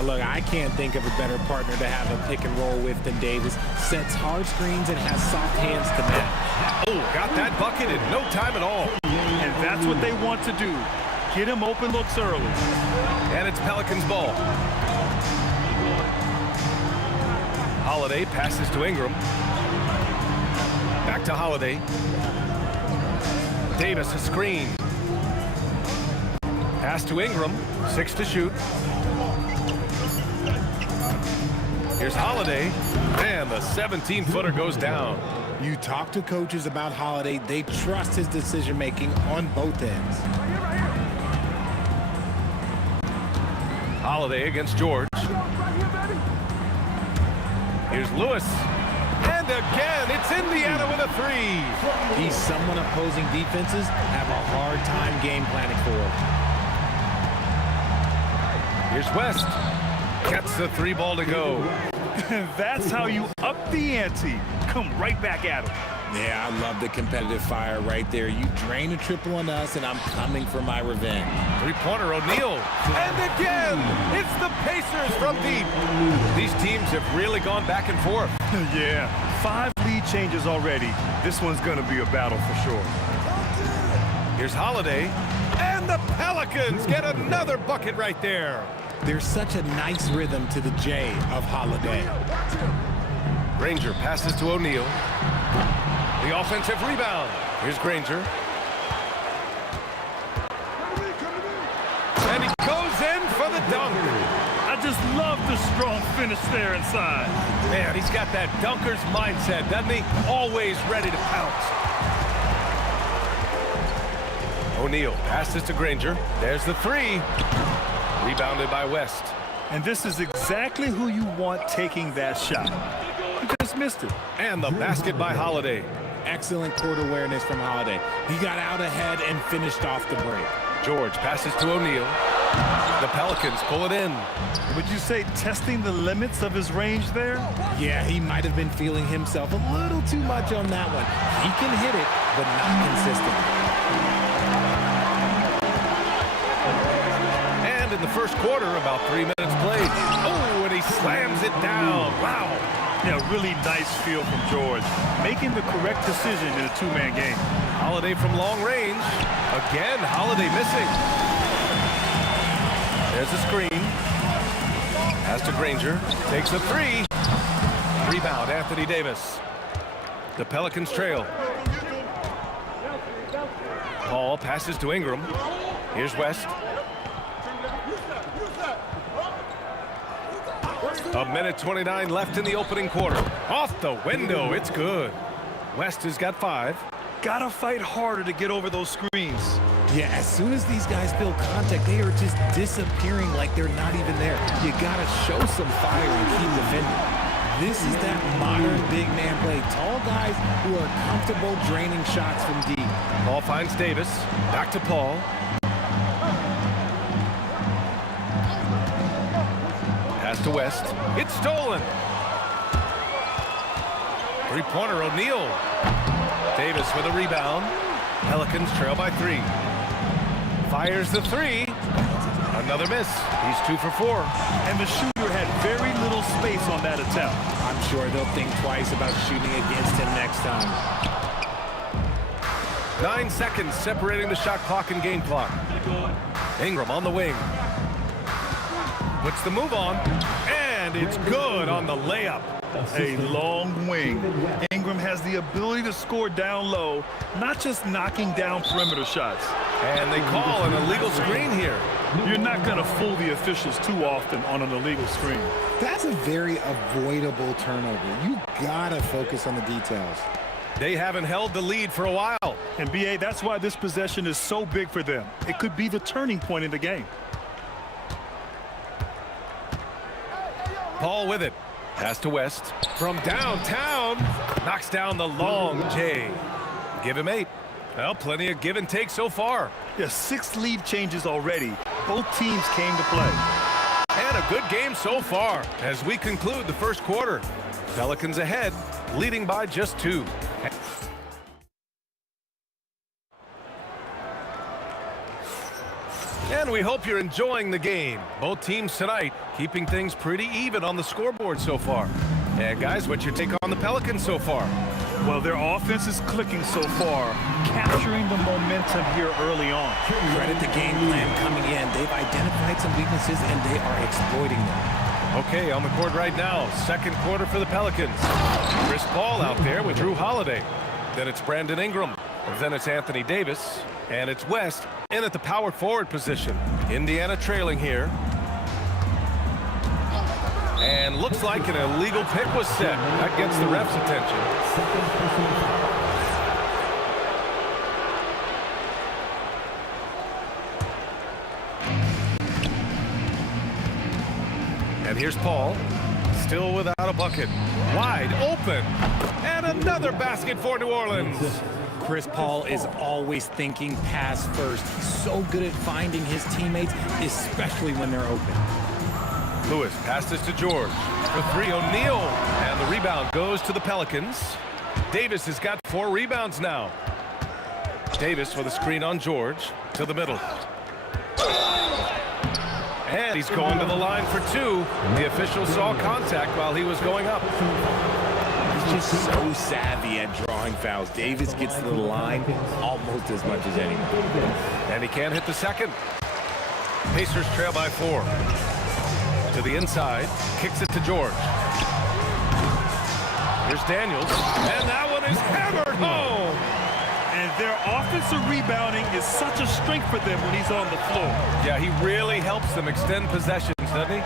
Look, I can't think of a better partner to have a pick and roll with than Davis. Sets hard screens and has soft hands to net. Oh, got that bucket in no time at all. And that's what they want to do. Get him open looks early. And it's Pelicans ball. Holiday passes to Ingram. Back to Holiday. Davis a screen. Pass to Ingram. 6 to shoot. Here's Holiday. And the 17-footer goes down. You talk to coaches about Holiday, they trust his decision-making on both ends. Holiday against George. Here's Lewis. And again, it's Indiana with a 3. He's someone opposing defenses have a hard time game planning for. Here's West. Gets the 3 ball to go. That's how you up the ante. Come right back at him. Yeah, I love the competitive fire right there. You drain a triple on us, and I'm coming for my revenge. 3-pointer O'Neal. And again, it's the Pacers from deep. These teams have really gone back and forth. Yeah, 5 lead changes already. This one's going to be a battle for sure. Here's Holiday. And the Pelicans get another bucket right there. There's such a nice rhythm to the J of Holiday. Granger passes to O'Neal. The offensive rebound. Here's Granger. And he goes in for the dunk. I just love the strong finish there inside. Man, he's got that dunker's mindset, doesn't he? Always ready to pounce. O'Neal passes to Granger. There's the 3. Rebounded by West. And this is exactly who you want taking that shot. He just missed it. And the basket by Holiday. Excellent court awareness from Holiday. He got out ahead and finished off the break. George passes to O'Neal. The Pelicans pull it in. Would you say testing the limits of his range there? Yeah, he might have been feeling himself a little too much on that one. He can hit it, but not consistently. In the first quarter, about 3 minutes played. Oh, and he slams it down. Wow. Yeah, really nice feel from George. Making the correct decision in a 2-man game. Holiday from long range. Again, Holiday missing. There's a screen. Pass to Granger. Takes a 3. Rebound, Anthony Davis. The Pelicans trail. Paul passes to Ingram. Here's West. A minute 29 left in the opening quarter. Off the window, it's good. West has got 5. Gotta fight harder to get over those screens. Yeah, as soon as these guys feel contact, they are just disappearing like they're not even there. You gotta show some fire and keep defending. This is that modern big man play. Tall guys who are comfortable draining shots from deep. Ball finds Davis. Back to Paul. Pass to West. It's stolen. 3-pointer O'Neal. Davis with a rebound. Pelicans trail by 3. Fires the 3. Another miss. He's 2 for 4. And the shooter had very little space on that attempt. I'm sure they'll think twice about shooting against him next time. 9 seconds separating the shot clock and game clock. Ingram on the wing. Puts the move on, and it's good on the layup. A long wing. Ingram has the ability to score down low, not just knocking down perimeter shots. And they call an illegal screen here. You're not going to fool the officials too often on an illegal screen. That's a very avoidable turnover. You gotta focus on the details. They haven't held the lead for a while. And B.A., that's why this possession is so big for them. It could be the turning point in the game. Paul with it. Pass to West. From downtown. Knocks down the long J. Give him 8. Well, plenty of give and take so far. Yeah, 6 lead changes already. Both teams came to play. And a good game so far as we conclude the first quarter. Pelicans ahead, leading by just 2. And we hope you're enjoying the game. Both teams tonight keeping things pretty even on the scoreboard so far. And guys, what's your take on the Pelicans so far? Well, their offense is clicking so far, capturing the momentum here early on. Credit the game plan coming in. They've identified some weaknesses, and they are exploiting them. Okay, on the court right now, second quarter for the Pelicans. Chris Paul out there with Drew Holiday. Then it's Brandon Ingram. Then it's Anthony Davis. And it's West in at the power forward position. Indiana trailing here. And looks like an illegal pick was set. That gets the ref's attention. And here's Paul, still without a bucket. Wide open. And another basket for New Orleans. Chris Paul is always thinking pass first. He's so good at finding his teammates, especially when they're open. Lewis passes to George. For 3, O'Neal. And the rebound goes to the Pelicans. Davis has got 4 rebounds now. Davis with a screen on George to the middle. And he's going to the line for 2. The official saw contact while he was going up. He's just so savvy at drawing fouls. Davis gets to the line almost as much as anyone. And he can't hit the second. Pacers trail by 4. To the inside, kicks it to George. Here's Daniels, and that one is hammered home. And their offensive rebounding is such a strength for them when he's on the floor. Yeah, he really helps them extend possessions, doesn't he?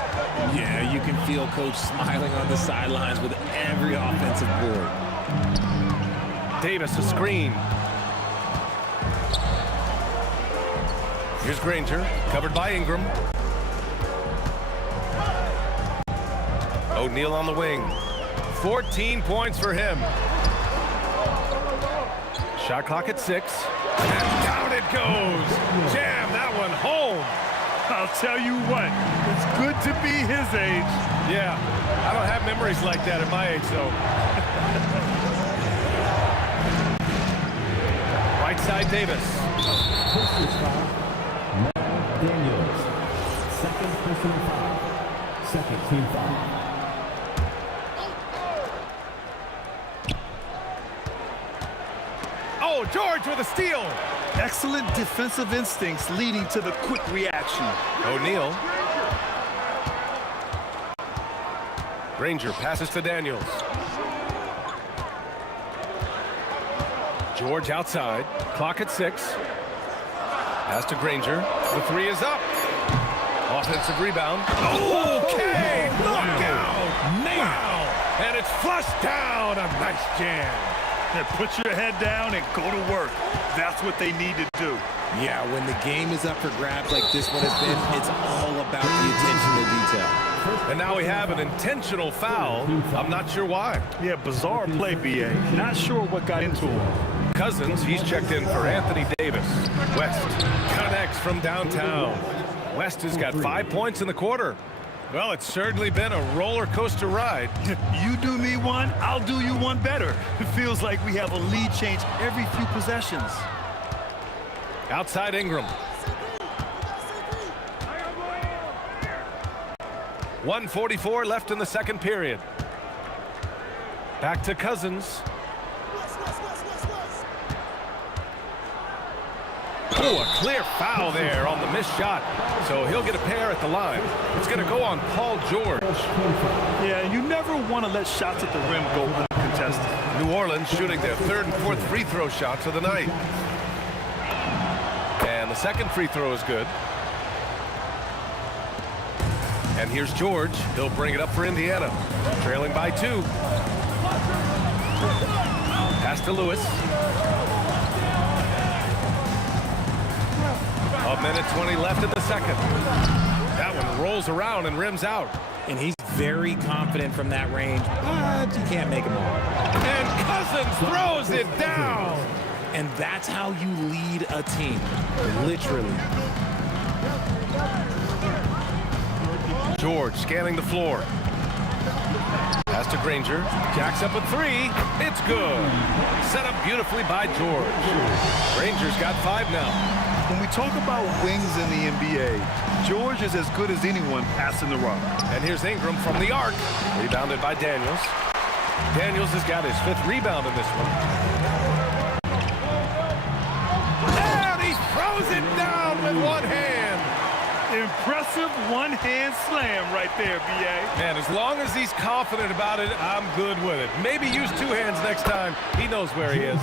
Yeah, you can feel Coach smiling on the sidelines with every offensive board. Davis, a screen. Here's Granger, covered by Ingram. O'Neal on the wing. 14 points for him. Shot clock at 6. And down it goes. Jam that one home. I'll tell you what, it's good to be his age. Yeah, I don't have memories like that at my age, though. Right side, Davis. Daniels, second personal foul. Second team foul. Oh, George with a steal. Excellent defensive instincts leading to the quick reaction. O'Neal. Granger passes to Daniels. George outside. Clock at 6. Pass to Granger. The 3 is up. Offensive rebound. Okay! Knockout! Wow! And it's flushed down. A nice jam. And put your head down and go to work. That's what they need to do. Yeah, when the game is up for grabs like this one has been, it's all about the attention to detail. And now we have an intentional foul. I'm not sure why. Yeah, bizarre play, B.A. Not sure what got into him. Cousins, he's checked in for Anthony Davis. West connects from downtown. West has got 5 points in the quarter. Well, it's certainly been a roller coaster ride. You do me one, I'll do you one better. It feels like we have a lead change every few possessions. Outside Ingram. 1:44 left in the second period. Back to Cousins. Oh, a clear foul there on the missed shot. So he'll get a pair at the line. It's going to go on Paul George. Yeah, you never want to let shots at the rim go uncontested. New Orleans shooting their 3rd and 4th free throw shots of the night. And the second free throw is good. And here's George. He'll bring it up for Indiana. Trailing by 2. Pass to Lewis. A minute 20 left in the second. That one rolls around and rims out. And he's very confident from that range, but you can't make him all. And Cousins throws it down. And that's how you lead a team, literally. George scanning the floor. Pass to Granger. Jacks up a three. It's good. Set up beautifully by George. Granger's got 5 now. When we talk about wings in the NBA, George is as good as anyone passing the rock. And here's Ingram from the arc. Rebounded by Daniels. Daniels has got his 5th rebound in this one. And he throws it down with one hand. Impressive one-hand slam right there, B.A. Man, as long as he's confident about it, I'm good with it. Maybe use 2 hands next time. He knows where he is.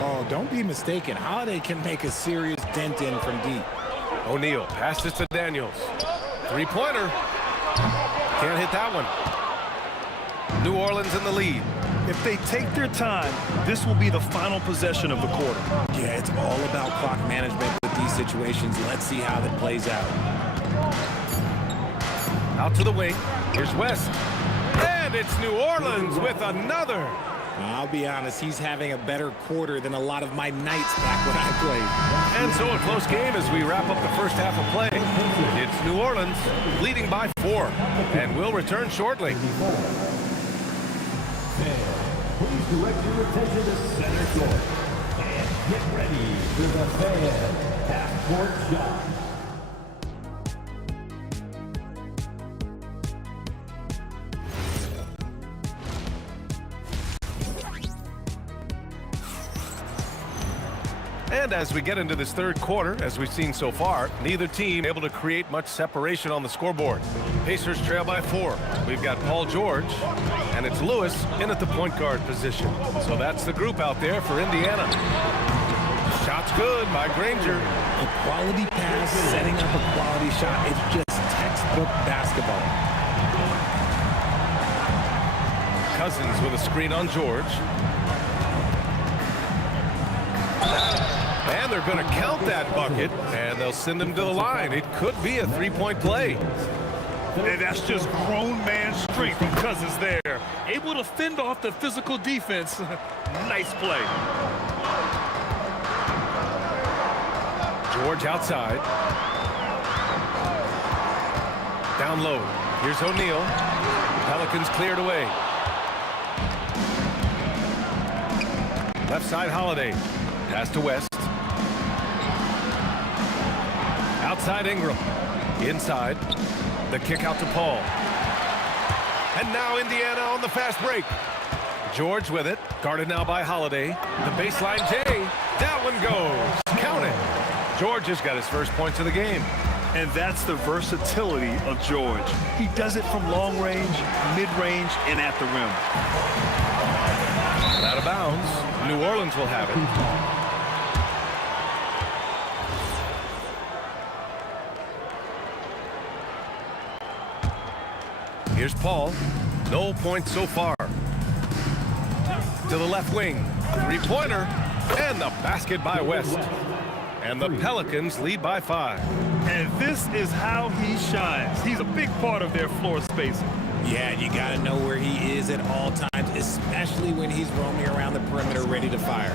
Oh, don't be mistaken. Holiday can make a serious dent in from deep. O'Neal passes to Daniels. 3-pointer. Can't hit that one. New Orleans in the lead. If they take their time, this will be the final possession of the quarter. Yeah, it's all about clock management with these situations. Let's see how that plays out. Out to the wing. Here's West. And it's New Orleans with another. I'll be honest, he's having a better quarter than a lot of my nights back when I played. And so a close game as we wrap up the first half of play. It's New Orleans leading by 4. And we'll return shortly. Please direct your attention to center court and get ready for the fan half-court shot. And as we get into this third quarter, as we've seen so far, neither team able to create much separation on the scoreboard. Pacers trail by 4. We've got Paul George, and it's Lewis in at the point guard position. So that's the group out there for Indiana. Shot's good by Granger. A quality pass, setting up a quality shot. It's just textbook basketball. Cousins with a screen on George. And they're going to count that bucket, and they'll send him to the line. It could be a 3-point play. And that's just grown man strength from Cousins there. Able to fend off the physical defense. Nice play. George outside. Down low. Here's O'Neal. Pelicans cleared away. Left side, Holiday. Pass to West. Outside Ingram. Inside. The kick out to Paul. And now Indiana on the fast break. George with it. Guarded now by Holiday. The baseline J. That one goes. Count it. George has got his first points of the game. And that's the versatility of George. He does it from long range, mid-range, and at the rim. Out of bounds. New Orleans will have it. Here's Paul. No points so far. To the left wing. 3-pointer. And the basket by West. And the Pelicans lead by 5. And this is how he shines. He's a big part of their floor spacing. Yeah, you got to know where he is at all times, especially when he's roaming around the perimeter ready to fire.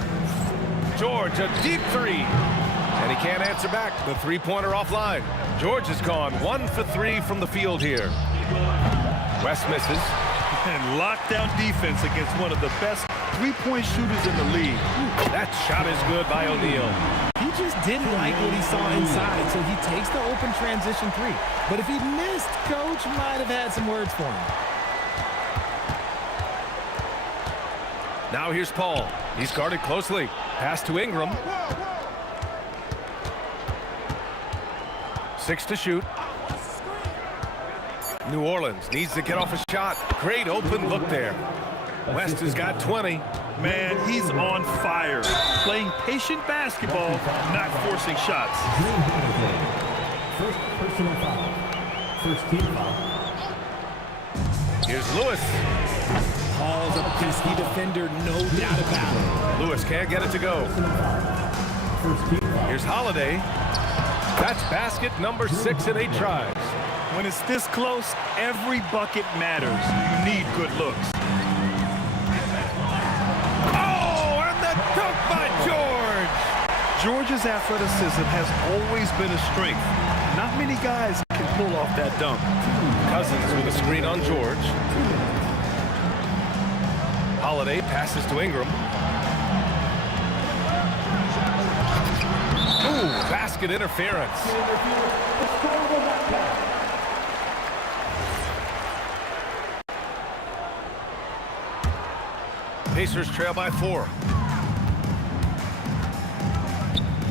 George, a deep 3. And he can't answer back. The 3-pointer offline. George has gone 1 for 3 from the field here. West misses. And lockdown defense against one of the best 3-point shooters in the league. That shot is good by O'Neal. He just didn't like what he saw inside, so he takes the open transition 3. But if he missed, Coach might have had some words for him. Now here's Paul. He's guarded closely. Pass to Ingram. 6 to shoot. New Orleans needs to get off a shot. Great open look there. West has got 20. Man, he's on fire. Playing patient basketball, not forcing shots. First personal foul. First team foul. Here's Lewis. Paul's a pesky defender, no doubt about it. Lewis can't get it to go. Here's Holiday. That's basket number 6 in 8 tries. When it's this close, every bucket matters. You need good looks. Oh, and the dunk by George! George's athleticism has always been a strength. Not many guys can pull off that dunk. Cousins with a screen on George. Holiday passes to Ingram. Ooh, basket interference. Pacers trail by 4.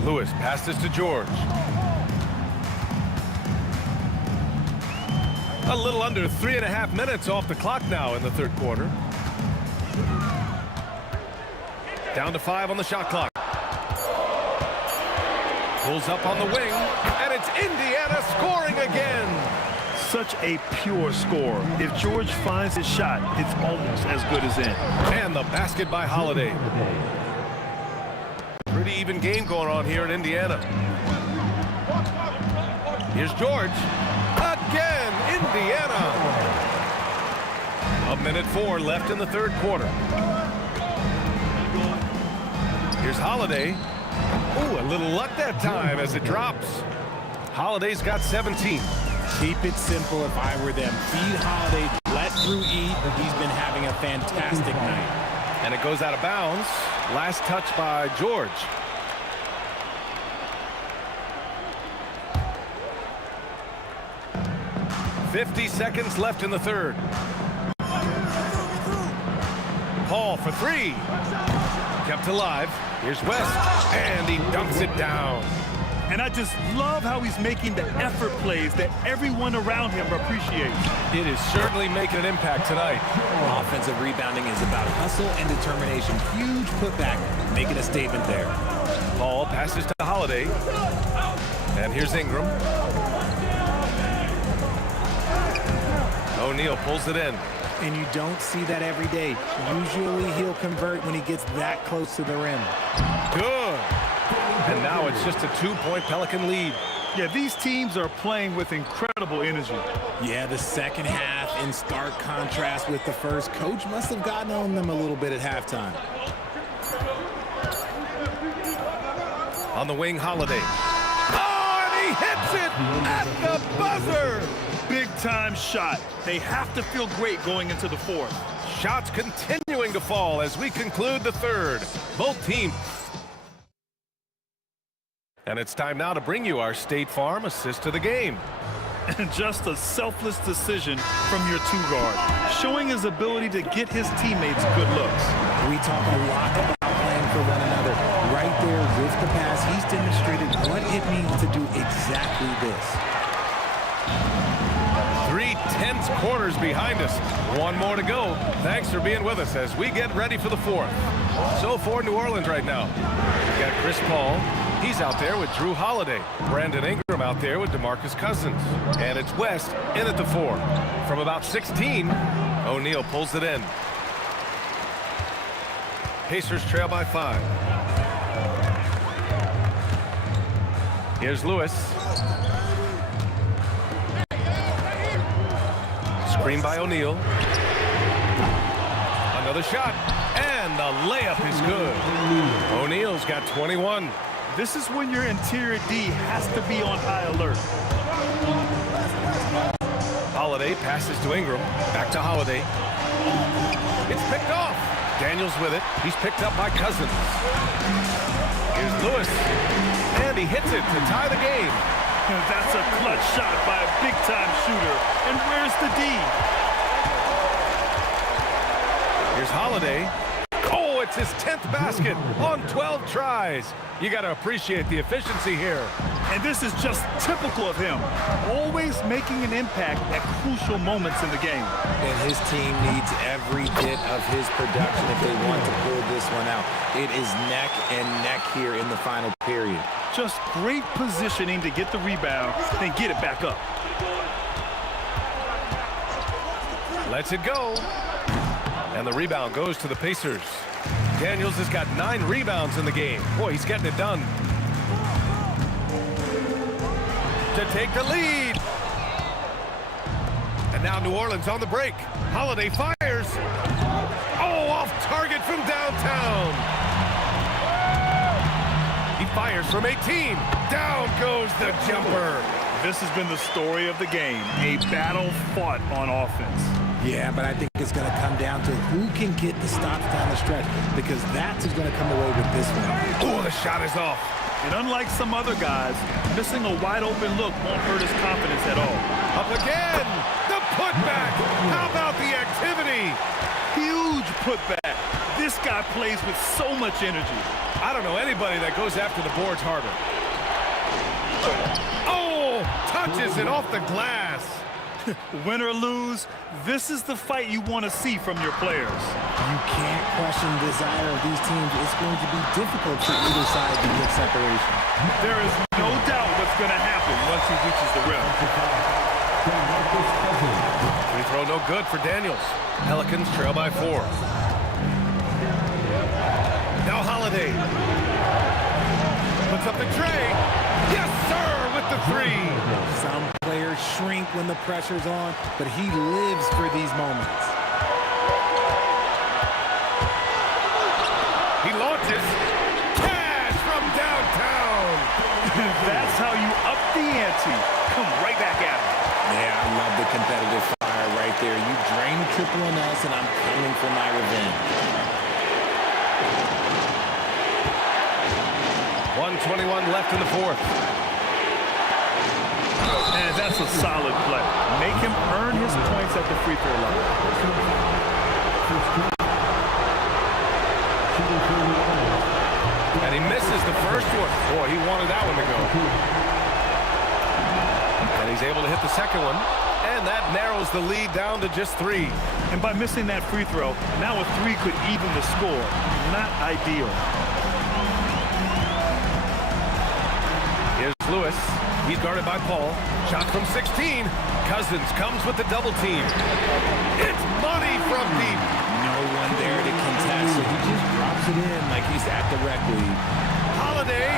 Lewis passes to George. A little under 3.5 minutes off the clock now in the third quarter. Down to 5 on the shot clock. Pulls up on the wing, and it's Indiana scoring again. Such a pure score. If George finds his shot, it's almost as good as in. And the basket by Holiday. Pretty even game going on here in Indiana. Here's George. Again, Indiana. 1:04 left in the third quarter. Here's Holiday. Ooh, a little luck that time as it drops. Holiday's got 17. Keep it simple if I were them. Feed Holiday, let Drew eat. He's been having a fantastic night. And it goes out of bounds. Last touch by George. .50 seconds left in the third. Paul for 3. Kept alive. Here's West, and he dunks it down. And I just love how he's making the effort plays that everyone around him appreciates. It is certainly making an impact tonight. Offensive rebounding is about hustle and determination. Huge putback, making a statement there. Paul passes to Holiday. And here's Ingram. O'Neal pulls it in. And you don't see that every day. Usually he'll convert when he gets that close to the rim. Good. And now it's just a 2-point Pelican lead. Yeah, these teams are playing with incredible energy. Yeah, the second half in stark contrast with the first. Coach must have gotten on them a little bit at halftime. On the wing, Holiday. Oh, and he hits it at the buzzer. Big-time shot. They have to feel great going into the fourth. Shots continuing to fall as we conclude the third. Both teams. And it's time now to bring you our State Farm assist of the game. And just a selfless decision from your two-guard, showing his ability to get his teammates good looks. We talk a lot about playing for one another. Right there with the pass, he's demonstrated what it means to do exactly this. 3 tense quarters behind us. One more to go. Thanks for being with us as we get ready for the fourth. So for New Orleans right now, we've got Chris Paul. He's out there with Drew Holiday. Brandon Ingram out there with DeMarcus Cousins. And it's West in at the 4. From about 16, O'Neal pulls it in. Pacers trail by 5. Here's Lewis. Screen by O'Neal. Another shot. And the layup is good. O'Neal's got 21. This is when your interior D has to be on high alert. Holiday passes to Ingram. Back to Holiday. It's picked off. Daniels with it. He's picked up by Cousins. Here's Lewis. And he hits it to tie the game. And that's a clutch shot by a big-time shooter. And where's the D? Here's Holiday. Oh, it's his 10th basket on 12 tries. You got to appreciate the efficiency here. And this is just typical of him. Always making an impact at crucial moments in the game. And his team needs every bit of his production if they want to pull this one out. It is neck and neck here in the final period. Just great positioning to get the rebound and get it back up. Lets it go. And the rebound goes to the Pacers. Daniels has got 9 rebounds in the game. Boy, he's getting it done. To take the lead. And now New Orleans on the break. Holiday fires. Oh, off target from downtown. He fires from 18. Down goes the jumper. This has been the story of the game. A battle fought on offense. Yeah, but I think it's going to come down to who can get the stops down the stretch, because that's who's going to come away with this one. Oh, the shot is off. And unlike some other guys, missing a wide-open look won't hurt his confidence at all. Up again. The putback. How about the activity? Huge putback. This guy plays with so much energy. I don't know anybody that goes after the boards harder. Oh, touches it off the glass. Win or lose, this is the fight you want to see from your players. You can't question the desire of these teams. It's going to be difficult for either side to get separation. There is no doubt what's going to happen once he reaches the rim. Free throw no good for Daniels. Pelicans trail by 4. Now Holiday. Puts up the tray. Yes, sir, with the 3. Some players shrink when the pressure's on, but he lives for these moments. He launches. Cash from downtown. That's how you up the ante. Come right back at him. Yeah, I love the competitive fire right there. You drain a triple on us, and I'm coming for my revenge. 1:21 left in the 4th. And that's a solid play. Make him earn his points at the free throw line. And he misses the first one. Boy, he wanted that one to go. And he's able to hit the second one. And that narrows the lead down to just 3. And by missing that free throw, now a 3 could even the score. Not ideal. Here's Lewis. He's guarded by Paul. Shot from 16. Cousins comes with the double team. It's money from deep. No one there to contest, so he just drops it in like he's at the rec league. Holiday.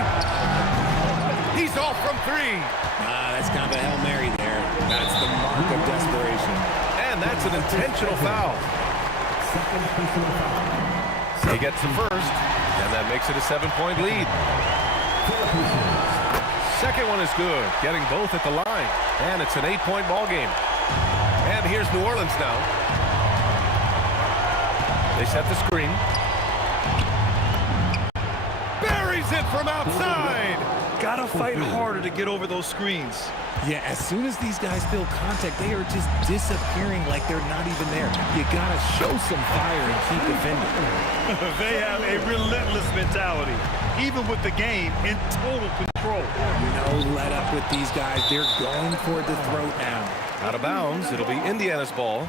He's off from 3. That's kind of a Hail Mary there. That's the mark of desperation. And that's an intentional foul. He gets the first, and that makes it a 7-point lead. Second one is good, getting both at the line. And it's an 8-point ball game. And here's New Orleans now. They set the screen. Buries it from outside. Gotta fight harder to get over those screens. Yeah, as soon as these guys feel contact, they are just disappearing like they're not even there. You gotta show some fire and keep defending. They have a relentless mentality, even with the game in total control. No let up with these guys. They're going for the throat now. Out of bounds. It'll be Indiana's ball.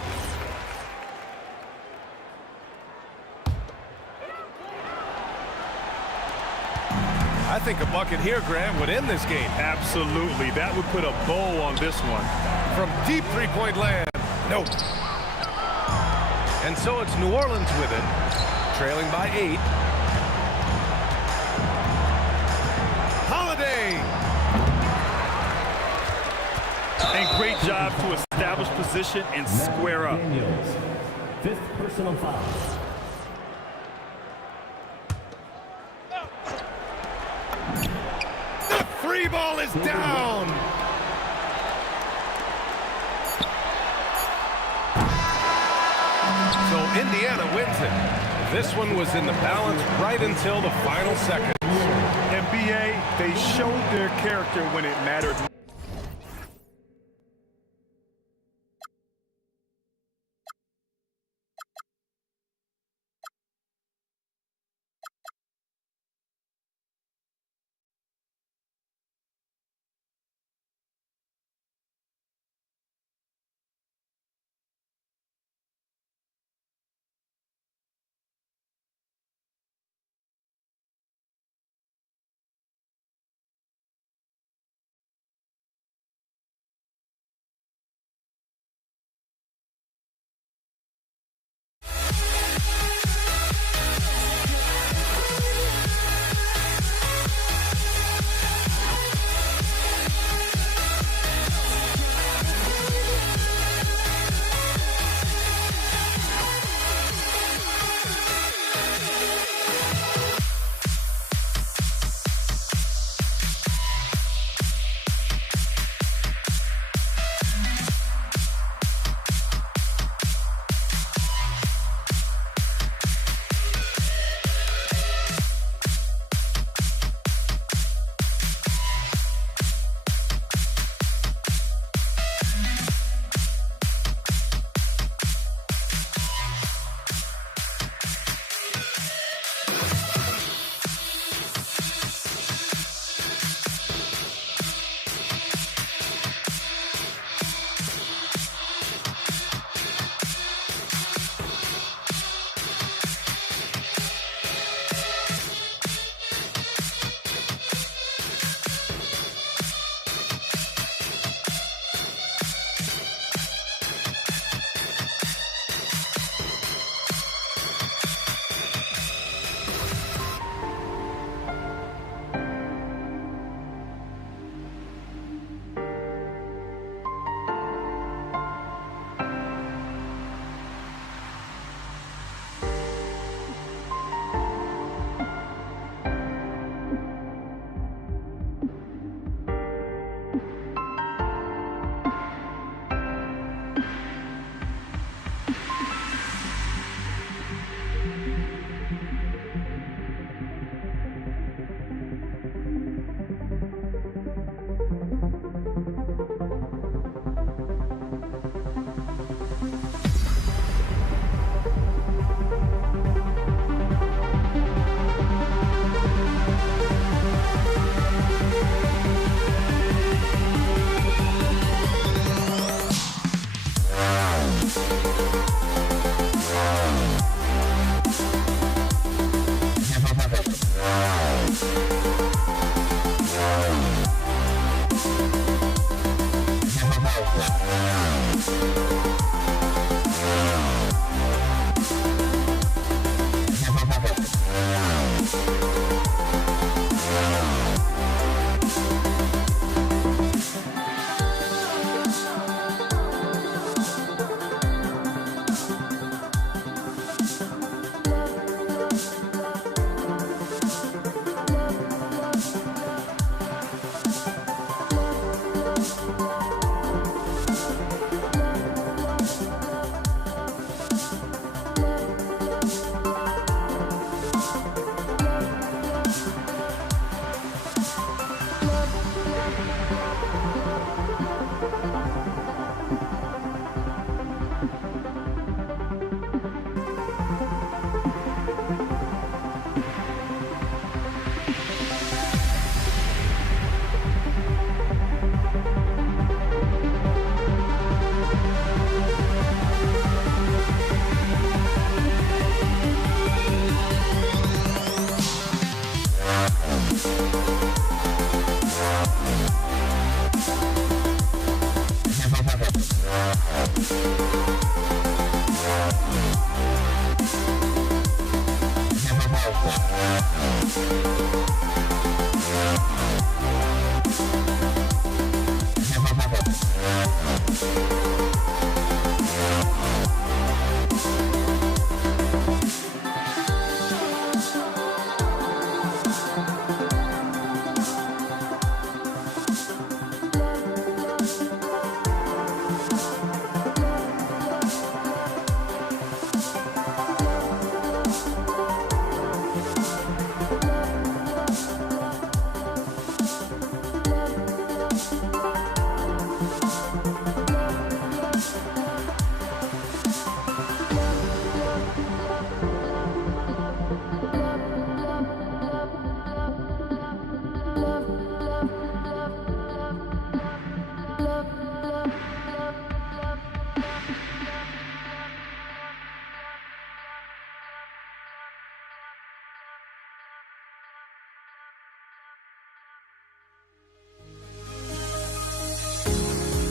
I think a bucket here, Grant, would end this game. Absolutely. That would put a bow on this one. From deep three-point land. Nope. And so it's New Orleans with it, trailing by 8. Holiday. And great job to establish position and square up. Daniels, 5th personal foul. The free ball is down. So Indiana wins it. This one was in the balance right until the final seconds. NBA, they showed their character when it mattered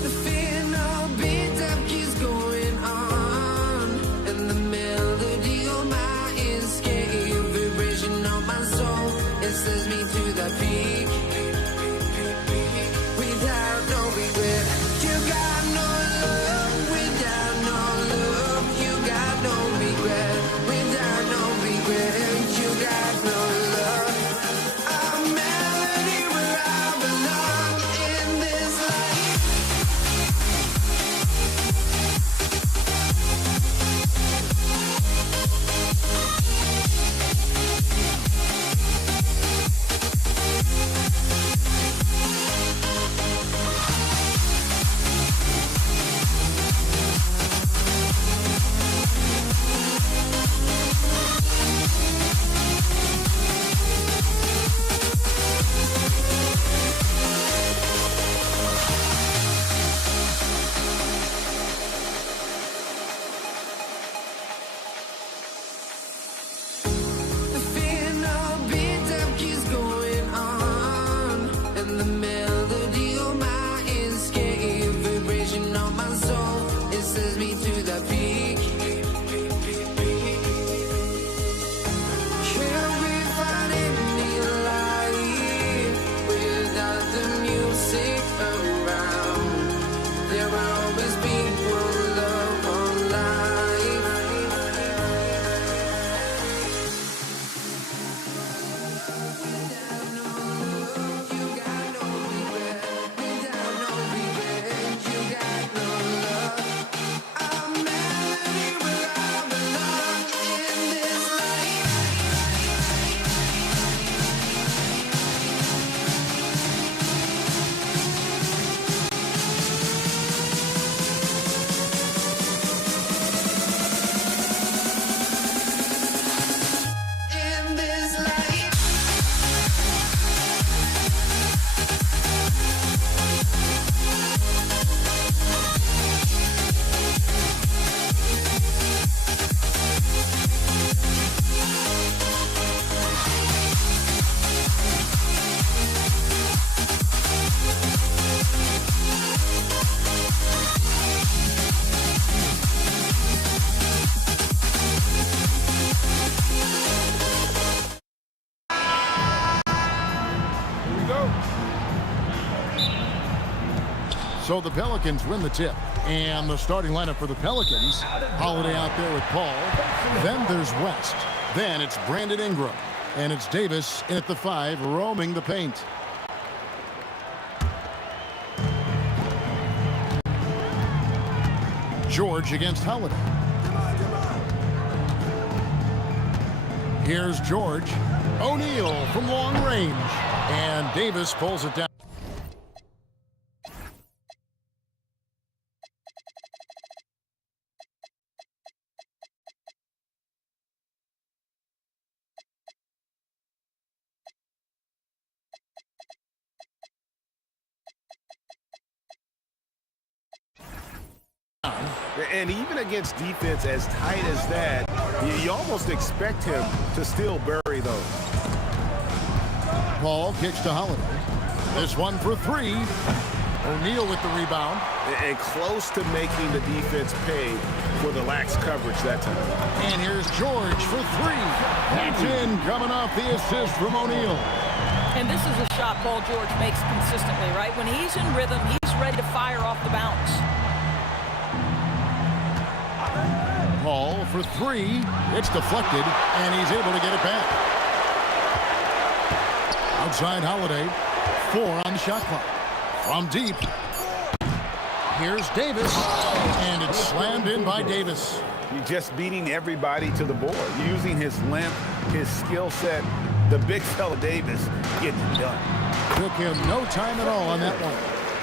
The final beat up keeps going on, and the melody on my escape, vibration on my soul, it sends me to the peak. Without no regret, you got no love. Without no love, you got no regret. Without no regret, you got no love. A melody where I belong in this life. The final beat up keeps going on, and the melody on my escape, vibration on my soul, it sends me to the peak. Can't we find any light without the music around? There will always be one love, one life. In this life. Here we go. So the Pelicans win the tip. And the starting lineup for the Pelicans, Holiday out there with Paul. Then there's West. Then it's Brandon Ingram. And it's Davis in at the 5, roaming the paint. George against Holiday. Here's George. O'Neal from long range. And Davis pulls it down. And even against defense as tight as that, you almost expect him to still bury those. Paul kicks to Holiday. This one for 3. O'Neal with the rebound. And close to making the defense pay for the lax coverage that time. And here's George for 3. That's It's in, coming off the assist from O'Neal. And this is a shot Paul George makes consistently, right? When he's in rhythm, he's ready to fire off the bounce. Paul for three. It's deflected, and he's able to get it back. Outside Holiday. 4 on the shot clock. From deep. Here's Davis, and it's slammed in by Davis. You're just beating everybody to the board, using his length, his skill set. The big fella Davis getting it done. Took him no time at all on that one.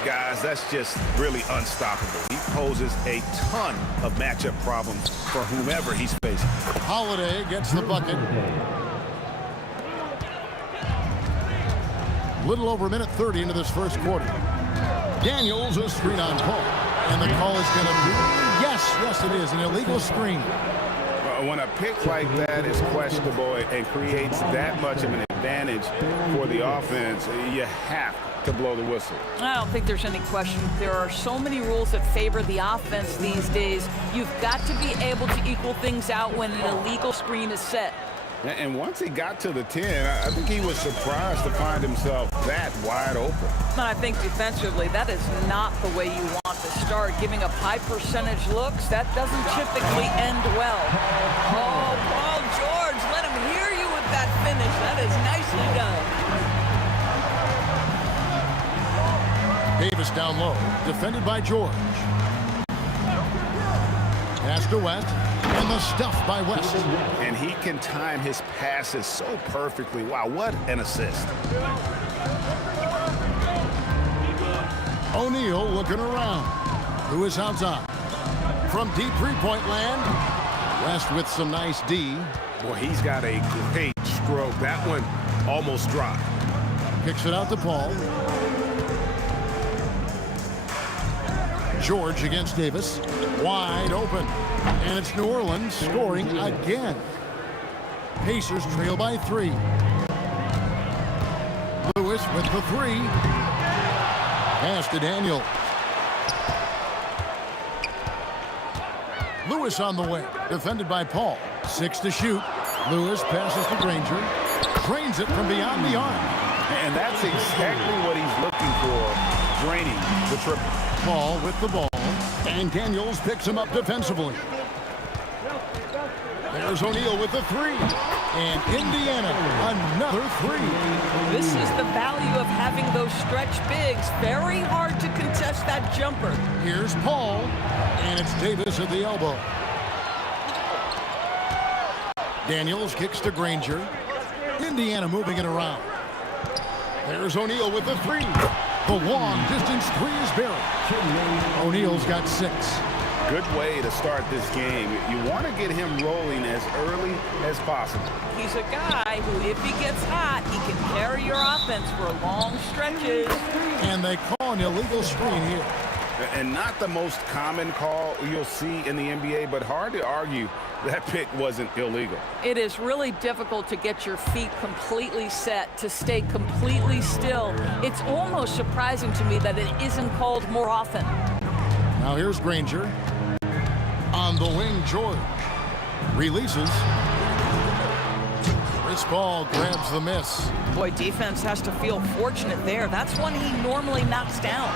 Guys, that's just really unstoppable. He poses a ton of matchup problems for whomever he's facing. Holiday gets the bucket. Little over a minute 30 into this first quarter. Daniels a screen on Paul. And the call is going to be, yes, it is, an illegal screen. When a pick like that is questionable and creates that much of an advantage for the offense, you have to blow the whistle. I don't think there's any question. There are so many rules that favor the offense these days. You've got to be able to equal things out when an illegal screen is set. And once he got to the 10, I think he was surprised to find himself that wide open. And I think defensively, that is not the way you want to start. Giving up high percentage looks, that doesn't typically end well. Oh, Paul George, let him hear you with that finish. That is nicely done. Davis down low, defended by George. Pass to West, and the stuff by West. And he can time his passes so perfectly. Wow, what an assist. O'Neal looking around. Lewis outside. From deep three-point land. West with some nice D. Boy, he's got a great stroke. That one almost dropped. Kicks it out to Paul. George against Davis. Wide open. And it's New Orleans scoring again. Pacers trail by 3. Lewis with the 3. Pass to Daniel. Lewis on the way. Defended by Paul. 6 to shoot. Lewis passes to Granger. Drains it from beyond the arc. And that's exactly what he's looking for. Draining the triple. Paul with the ball. And Daniels picks him up defensively. There's O'Neal with the 3. And Indiana, another 3. This is the value of having those stretch bigs. Very hard to contest that jumper. Here's Paul, and it's Davis at the elbow. Daniels kicks to Granger. Indiana moving it around. There's O'Neal with the 3. The long distance 3 is buried. O'Neal's got 6. Good way to start this game. You want to get him rolling as early as possible. He's a guy who, if he gets hot, he can carry your offense for long stretches. And they call an illegal screen here. And not the most common call you'll see in the NBA, but hard to argue that pick wasn't illegal. It is really difficult to get your feet completely set, to stay completely still. It's almost surprising to me that it isn't called more often. Now here's Granger. On the wing, George. Releases. Chris Paul grabs the miss. Boy, defense has to feel fortunate there. That's one he normally knocks down.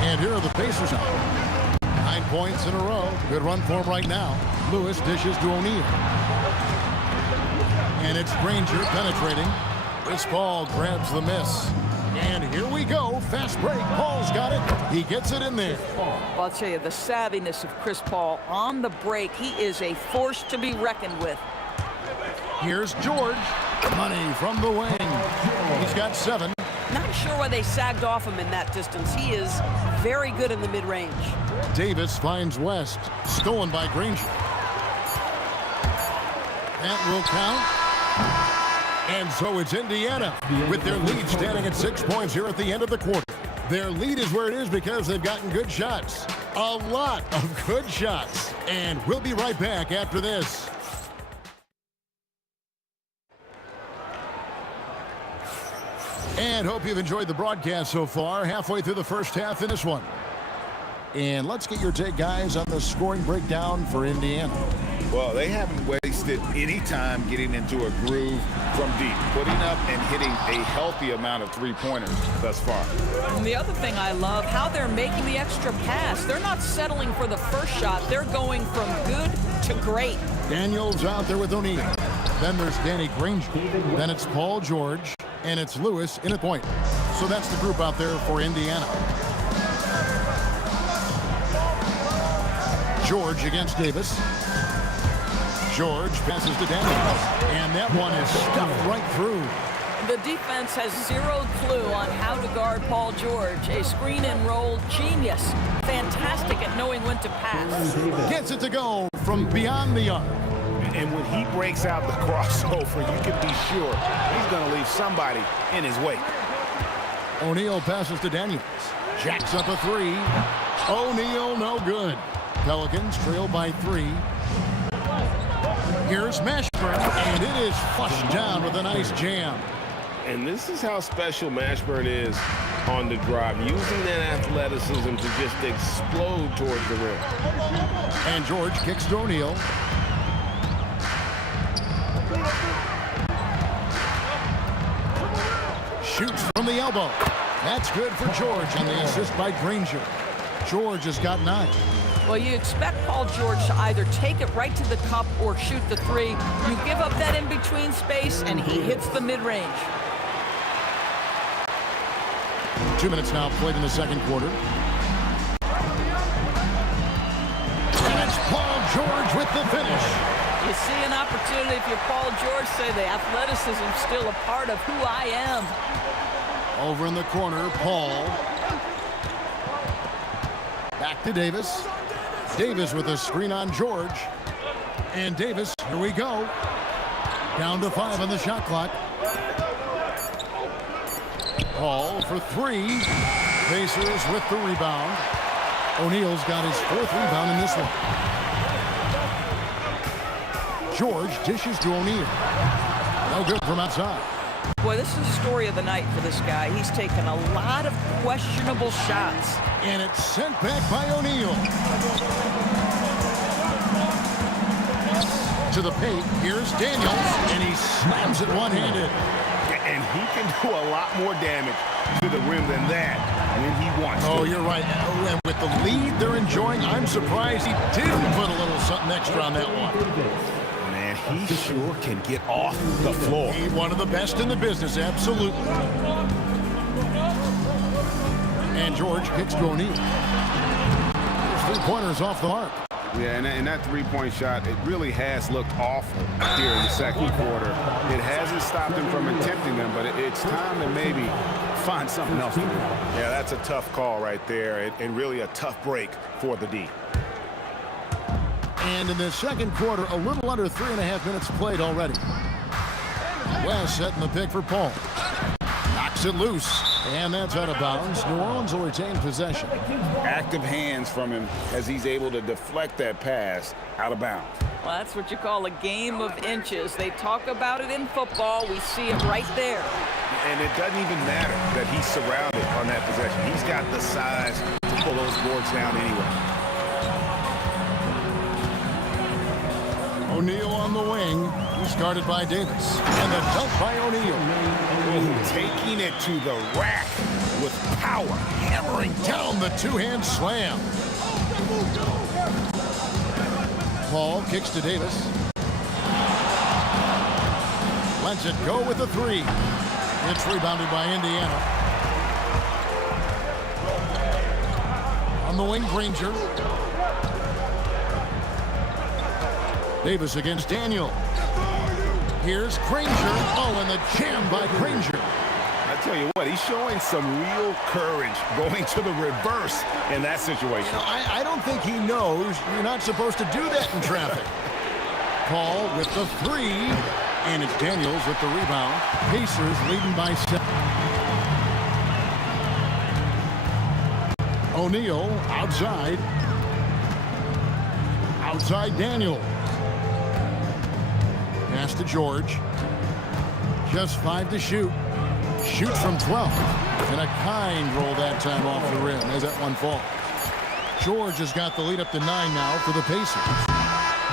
And here are the Pacers out. 9 points in a row. Good run for him right now. Lewis dishes to O'Neal. And it's Granger penetrating. Chris Paul grabs the miss. And here we go. Fast break. Paul's got it. He gets it in there. Well, I'll tell you, the savviness of Chris Paul on the break, he is a force to be reckoned with. Here's George. Money from the wing. He's got 7. Not sure why they sagged off him in that distance. He is very good in the mid-range. Davis finds West. Stolen by Granger. That will count. And so it's Indiana with their lead standing at 6 points here at the end of the quarter. Their lead is where it is because they've gotten good shots. A lot of good shots. And we'll be right back after this. And hope you've enjoyed the broadcast so far. Halfway through the first half in this one. And let's get your take, guys, on the scoring breakdown for Indiana. Well, they haven't wasted any time getting into a groove from deep, putting up and hitting a healthy amount of three-pointers thus far. And the other thing I love, how they're making the extra pass. They're not settling for the first shot. They're going from good to great. Daniels out there with O'Neal. Then there's Danny Granger. Then it's Paul George. And it's Lewis in at point. So that's the group out there for Indiana. George against Davis. George passes to Daniels. And that one is stuffed right through. The defense has zero clue on how to guard Paul George. A screen and roll genius. Fantastic at knowing when to pass. Gets it to go from beyond the arc. And when he breaks out the crossover, you can be sure he's going to leave somebody in his wake. O'Neal passes to Daniels. Jacks up a three. O'Neal no good. Pelicans trail by 3. Here's Mashburn, and it is flushed down with a nice jam. And this is how special Mashburn is on the drive, using that athleticism to just explode towards the rim. And George kicks to O'Neal. Shoots from the elbow. That's good for George on the assist by Granger. George has got 9. Well, you expect Paul George to either take it right to the cup or shoot the 3. You give up that in-between space, and he hits the mid-range. 2 minutes now played in the second quarter. And it's Paul George with the finish. You see an opportunity if you're Paul George, say the athleticism's still a part of who I am. Over in the corner, Paul. Back to Davis. Davis with a screen on George. And Davis, here we go. Down to 5 on the shot clock. Paul for 3. Pacers with the rebound. O'Neal's got his 4th rebound in this one. George dishes to O'Neal. No good from outside. Boy, this is the story of the night for this guy. He's taken a lot of questionable shots. And it's sent back by O'Neal. To the paint, here's Daniels, and he slams it one-handed. And he can do a lot more damage to the rim than that when he wants to. Oh, you're right. And with the lead they're enjoying, I'm surprised he didn't put a little something extra on that one. Man, he sure can get off the floor. He's one of the best in the business, absolutely. And George kicks to O'Neal. 3-pointers off the mark. Yeah, and that three-point shot, it really has looked awful here in the second quarter. It hasn't stopped him from attempting them, but it's time to maybe find something else to do. Yeah, that's a tough call right there, and really a tough break for the D. And in the second quarter, a little under 3.5 minutes played already. West setting the pick for Paul. Knocks it loose, and that's out of bounds. New Orleans will retain possession. Active hands from him as he's able to deflect that pass out of bounds. Well, that's what you call a game of inches. They talk about it in football. We see it right there. And it doesn't even matter that he's surrounded on that possession. He's got the size to pull those boards down anyway. O'Neal on the wing. He's guarded by Davis. And the dunk by O'Neal. Taking it to the rack with power. Hammering down the two-hand slam. Paul kicks to Davis. Lets it go with the 3. It's rebounded by Indiana. On the wing, Granger. Davis against Daniel. Here's Granger. Oh, and the jam by Granger. I tell you what, he's showing some real courage going to the reverse in that situation. You know, I don't think he knows you're not supposed to do that in traffic. Paul with the 3. And it's Daniels with the rebound. Pacers leading by 7. O'Neal outside. Outside Daniel. Pass to George. Just 5 to shoot. Shoots from 12. And a kind roll that time off the rim as that one falls. George has got the lead up to 9 now for the Pacers.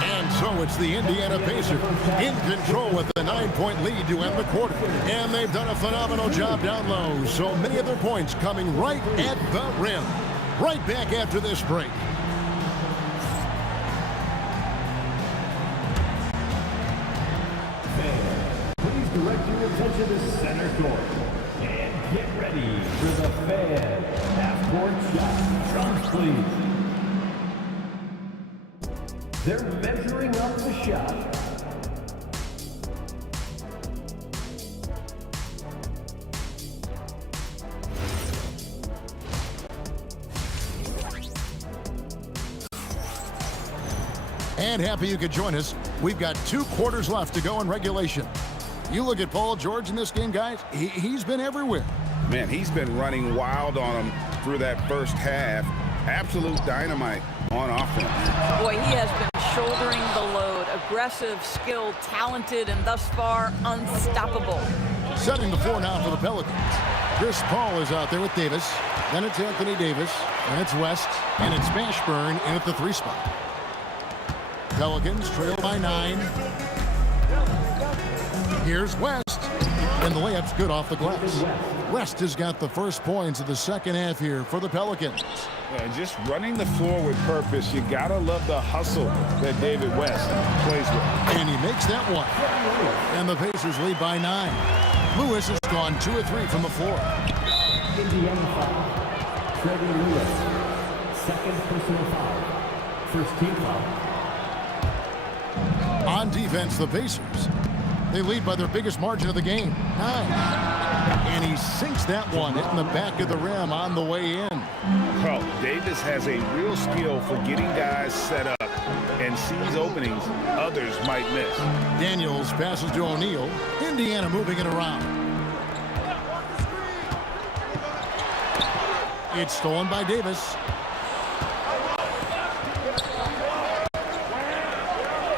And so it's the Indiana Pacers in control with a 9-point lead to end the quarter. And they've done a phenomenal job down low. So many of their points coming right at the rim. Right back after this break. Please direct your attention to center court. And get ready for the fan half-court shot. Drums, please. They're measuring up the shot. And happy you could join us. We've got 2 quarters left to go in regulation. You look at Paul George in this game, guys. He's been everywhere. Man, he's been running wild on him through that first half. Absolute dynamite on offense. Boy, he has been shouldering the load. Aggressive, skilled, talented, and thus far unstoppable. Setting the floor now for the Pelicans. Chris Paul is out there with Davis. Then it's Anthony Davis. And it's West. And it's Mashburn in at the 3 spot. Pelicans trail by 9. Here's West. And the layup's good off the glass. West has got the first points of the second half here for the Pelicans. Yeah, just running the floor with purpose. You gotta love the hustle that David West plays with. And he makes that one. And the Pacers lead by 9. Lewis has gone 2 of 3 from the floor. Indiana foul. Trevor Lewis. Second personal foul. First team foul. On defense, the Pacers. They lead by their biggest margin of the game, 9. And he sinks that one, hitting the back of the rim on the way in. Well, Davis has a real skill for getting guys set up and sees openings others might miss. Daniels passes to O'Neal. Indiana moving it around. It's stolen by Davis.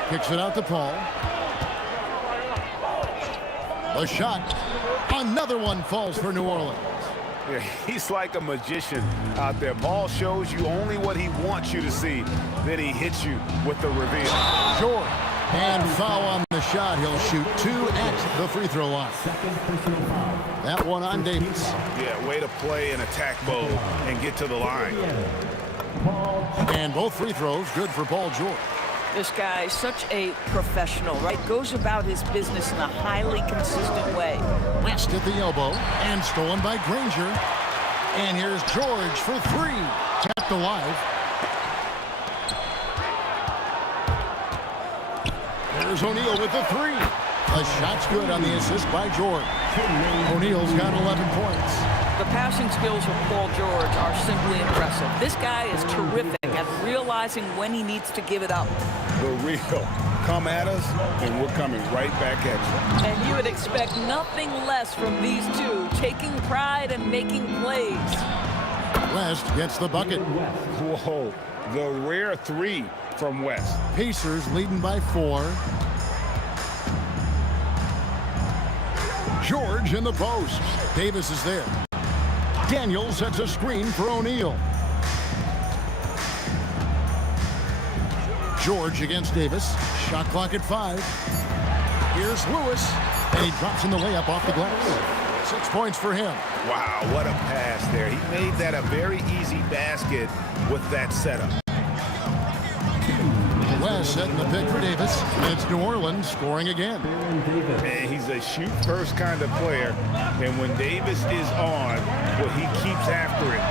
Kicks it out to Paul. A shot. Another one falls for New Orleans. Yeah, he's like a magician out there. Ball shows you only what he wants you to see. Then he hits you with the reveal. Short. And foul on the shot. He'll shoot 2 at the free throw line. That one on Davis. Yeah, way to play in attack mode and get to the line. And both free throws good for Paul George. This guy is such a professional, right? Goes about his business in a highly consistent way. West at the elbow and stolen by Granger. And here's George for 3. Tapped alive. There's O'Neal with the 3. The shot's good on the assist by George. O'Neal's got 11 points. The passing skills of Paul George are simply impressive. This guy is terrific at realizing when he needs to give it up. The real. Come at us, and we're coming right back at you. And you would expect nothing less from these two, taking pride and making plays. West gets the bucket. Whoa, the rare 3 from West. Pacers leading by 4. George in the post. Davis is there. Daniels sets a screen for O'Neal. George against Davis. Shot clock at 5. Here's Lewis. And he drops in the layup off the glass. 6 points for him. Wow, what a pass there. He made that a very easy basket with that setup. West setting the pick for Davis. And it's New Orleans scoring again. Man, he's a shoot-first kind of player. And when Davis is on, well, he keeps after it.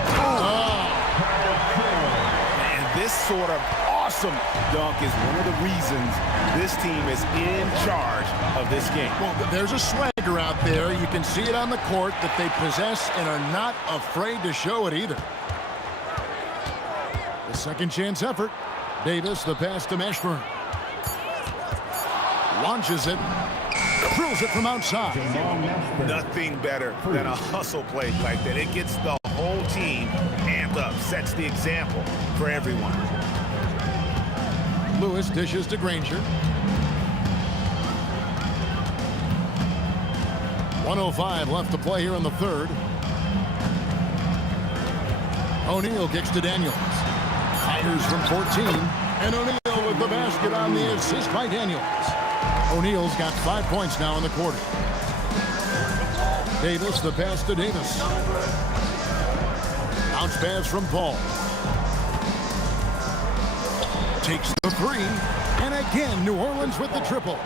And this sort of awesome dunk is one of the reasons this team is in charge of this game. Well, there's a swagger out there. You can see it on the court that they possess and are not afraid to show it either. The second chance effort. Davis, the pass to Mashburn. Launches it. Drills it from outside. Nothing better than a hustle play like that. It gets the whole team amped up, sets the example for everyone. Lewis dishes to Granger. 1:05 left to play here in the third. O'Neal kicks to Daniels. Fires from 14. And O'Neal O'Neal with the basket on the assist by Daniels. O'Neal's got 5 points now in the quarter. Davis, the pass to Davis. Bounce pass from Paul. Takes the three, and again, New Orleans with the triple.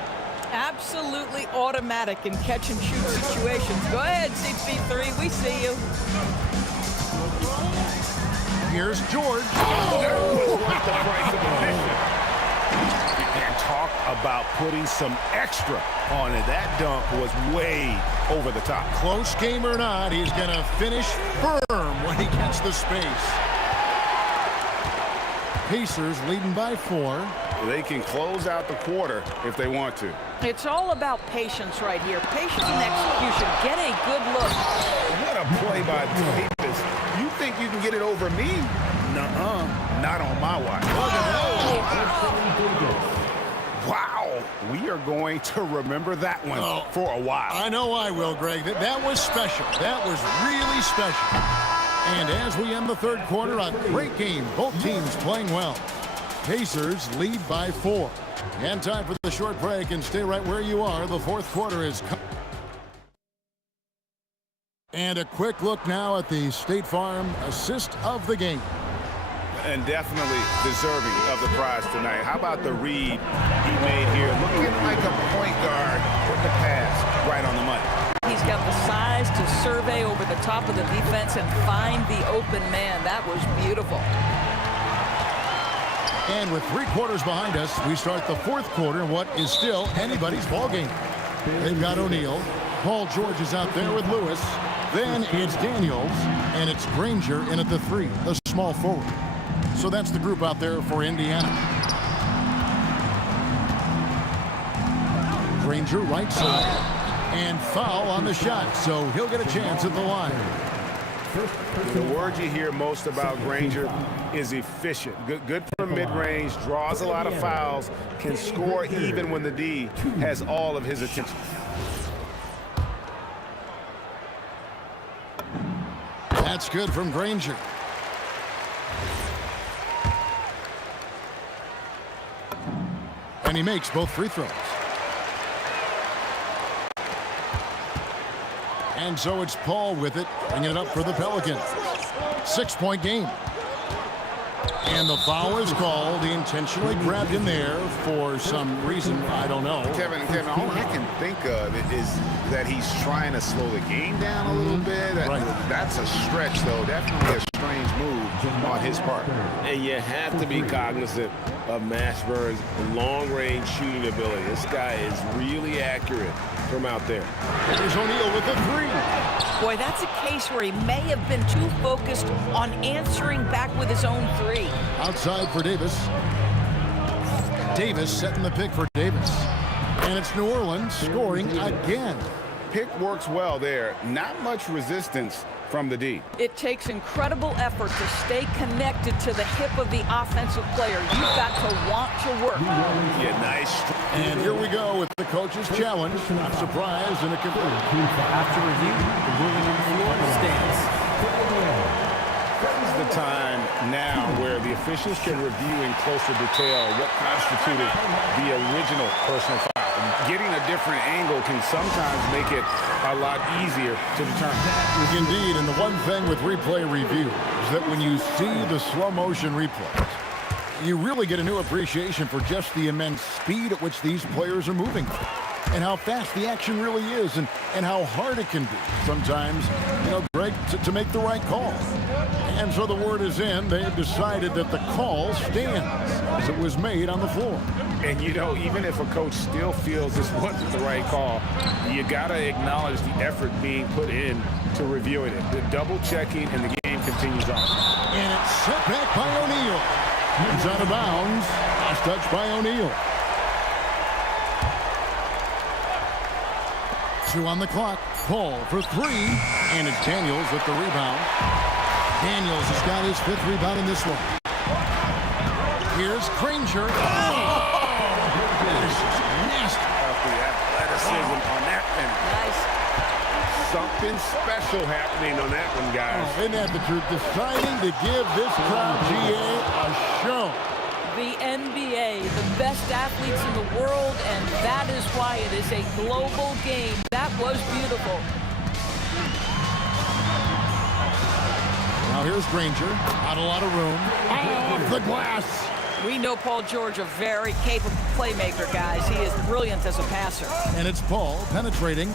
Absolutely automatic in catch-and-shoot situations. Go ahead, CP3, we see you. Here's George. Worth the price of admission. And talk about putting some extra on it. That dunk was way over the top. Close game or not, he's going to finish firm when he gets the space. Pacers leading by 4. They can close out the quarter if they want to. It's all about patience right here. Patience and execution. Get a good look. What a play by Davis. You think you can get it over me? Nuh-uh. Not on my watch. Wow. We are going to remember that one for a while. I know I will, Greg. That was special. That was really special. And as we end the third quarter, a great game. Both teams playing well. Pacers lead by 4. And time for the short break, and stay right where you are. The fourth quarter is coming. And a quick look now at the State Farm assist of the game. And definitely deserving of the prize tonight. How about the read he made here? Looking like a point guard with the pass right on the money. He's got the size to survey over the top of the defense and find the open man. That was beautiful. And with 3 quarters behind us, we start the fourth quarter in what is still anybody's ball game. They've got O'Neal. Paul George is out there with Lewis. Then it's Daniels, and it's Granger in at the 3, the small forward. So that's the group out there for Indiana. Granger right side. And foul on the shot, so he'll get a chance at the line. The word you hear most about Granger is efficient. Good from mid-range, draws a lot of fouls, can score even when the D has all of his attention. That's good from Granger. And he makes both free throws. And so it's Paul with it, bringing it up for the Pelicans. 6-point game. And the foul is called. He intentionally grabbed him there for some reason. I don't know. Kevin, all I can think of is that he's trying to slow the game down a little bit. That's a stretch, though. Definitely a strange move on his part. And you have to be cognizant of Mashburn's long-range shooting ability. This guy is really accurate from out there. Here's O'Neal with the 3. Boy, that's a case where he may have been too focused on answering back with his own 3. Outside for Davis. Davis setting the pick for Davis. And it's New Orleans scoring again. Pick works well there. Not much resistance from the D. It takes incredible effort to stay connected to the hip of the offensive player. You've got to want to work. Yeah, nice. And here we go with the coach's challenge. Not surprised and a complete. After review, the ruling on the floor stands. This is the time now where the officials can review in closer detail what constituted the original personal foul. Getting a different angle can sometimes make it a lot easier to determine. Indeed, and the one thing with replay review is that when you see the slow motion replays, you really get a new appreciation for just the immense speed at which these players are moving and how fast the action really is and how hard it can be sometimes, Greg, to make the right call. And so the word is in. They've decided that the call stands as it was made on the floor. And, even if a coach still feels this wasn't the right call, you got to acknowledge the effort being put in to reviewing it. The double checking and the game continues on. And it's set back by O'Neal. It's out of bounds. Last touch by O'Neal. 2 on the clock. Paul for 3. And it's Daniels with the rebound. Daniels has got his 5th rebound in this one. Here's Granger. This is nasty. The athleticism on that one. Nice. Something special happening on that one, guys. Isn't that the truth? Deciding to give this crowd, GA, a show. The NBA, the best athletes in the world, and that is why it is a global game. That was beautiful. Now here's Granger. Not a lot of room. Off the glass. We know Paul George, a very capable playmaker, guys. He is brilliant as a passer. And it's Paul penetrating.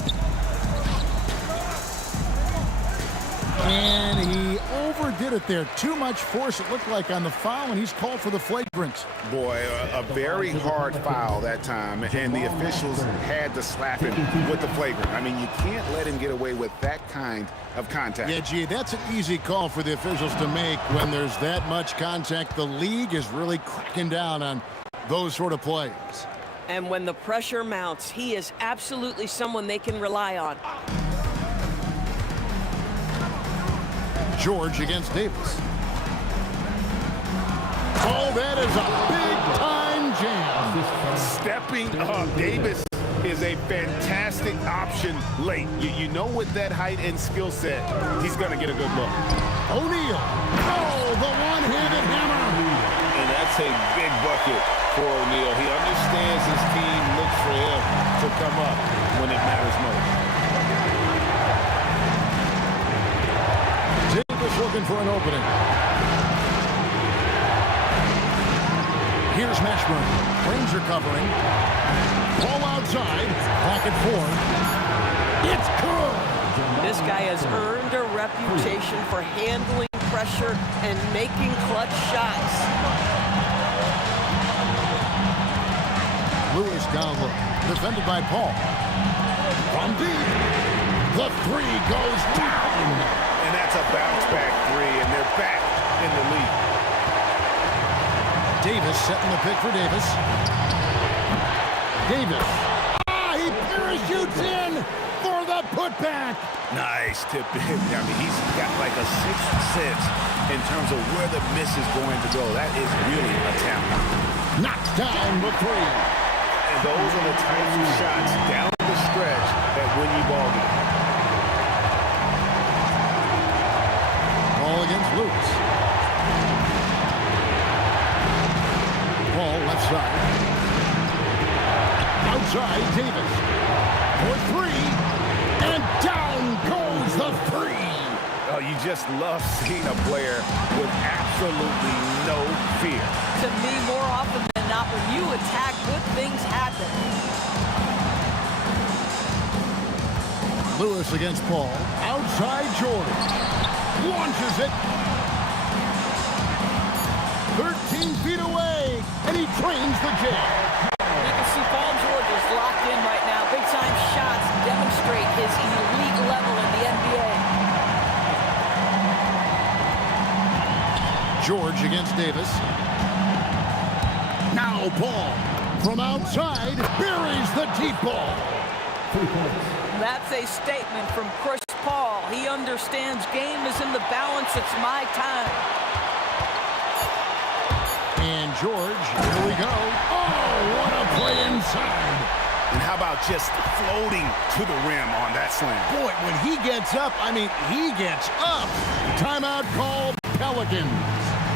And he overdid it there. Too much force, it looked like, on the foul, and he's called for the flagrant. Boy, a very hard foul that time, and the officials had to slap him with the flagrant. I mean, you can't let him get away with that kind of contact. Yeah, gee, that's an easy call for the officials to make when there's that much contact. The league is really cracking down on those sort of plays. And when the pressure mounts, he is absolutely someone they can rely on. George against Davis. Oh, that is a big-time jam. Stepping up, Davis is a fantastic option late. You know, with that height and skill set, he's going to get a good look. O'Neal. Oh, the one-handed hammer. And that's a big bucket for O'Neal. He understands his team looks for him to come up when it matters most. Davis looking for an opening. Here's Mashburn. Ranger covering. Ball outside. Back at 4. It's good. This guy has earned a reputation for handling pressure and making clutch shots. Lewis down low. Defended by Paul. From deep. The 3 goes down. And that's a bounce-back 3, and they're back in the lead. Davis setting the pick for Davis. Davis. He parachutes in for the putback. Nice tip in. I mean, he's got like a sixth sense in terms of where the miss is going to go. That is really a talent. Knocked down the 3. And those are the types of shots down the stretch that win you ball games. Ball against Lewis. Ball left side. Outside, Davis. For 3. And down goes the 3. Oh, you just love seeing a player with absolutely no fear. To me, more often than not, when you attack, good things happen. Lewis against Paul. Outside, George. Launches it. 13 feet away, and he trains the jab. You can see Paul George is locked in right now. Big-time shots demonstrate his elite level in the NBA. George against Davis. Now Paul from outside buries the deep ball. That's a statement from Chris Paul. He understands game is in the balance. It's my time. And George, here we go. Oh, what a play inside. And how about just floating to the rim on that slam? Boy, when he gets up, I mean, he gets up. Timeout called Pelicans.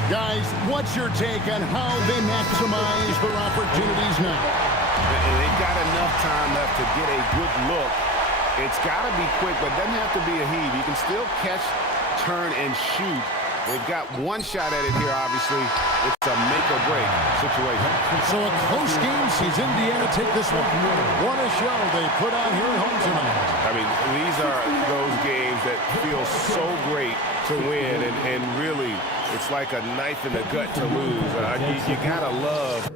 Guys, what's your take on how they maximize their opportunities now? They've got enough time left to get a good look. It's got to be quick, but it doesn't have to be a heave. You can still catch, turn, and shoot. They've got one shot at it here, obviously. It's a make-or-break situation. So a close game sees Indiana take this one. What a show they put on here at home tonight. I mean, these are those games that feel so great to win, and really, it's like a knife in the gut to lose. You got to love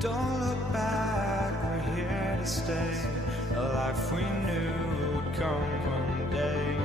Don't look back, we're here to stay. A life we knew would come one day.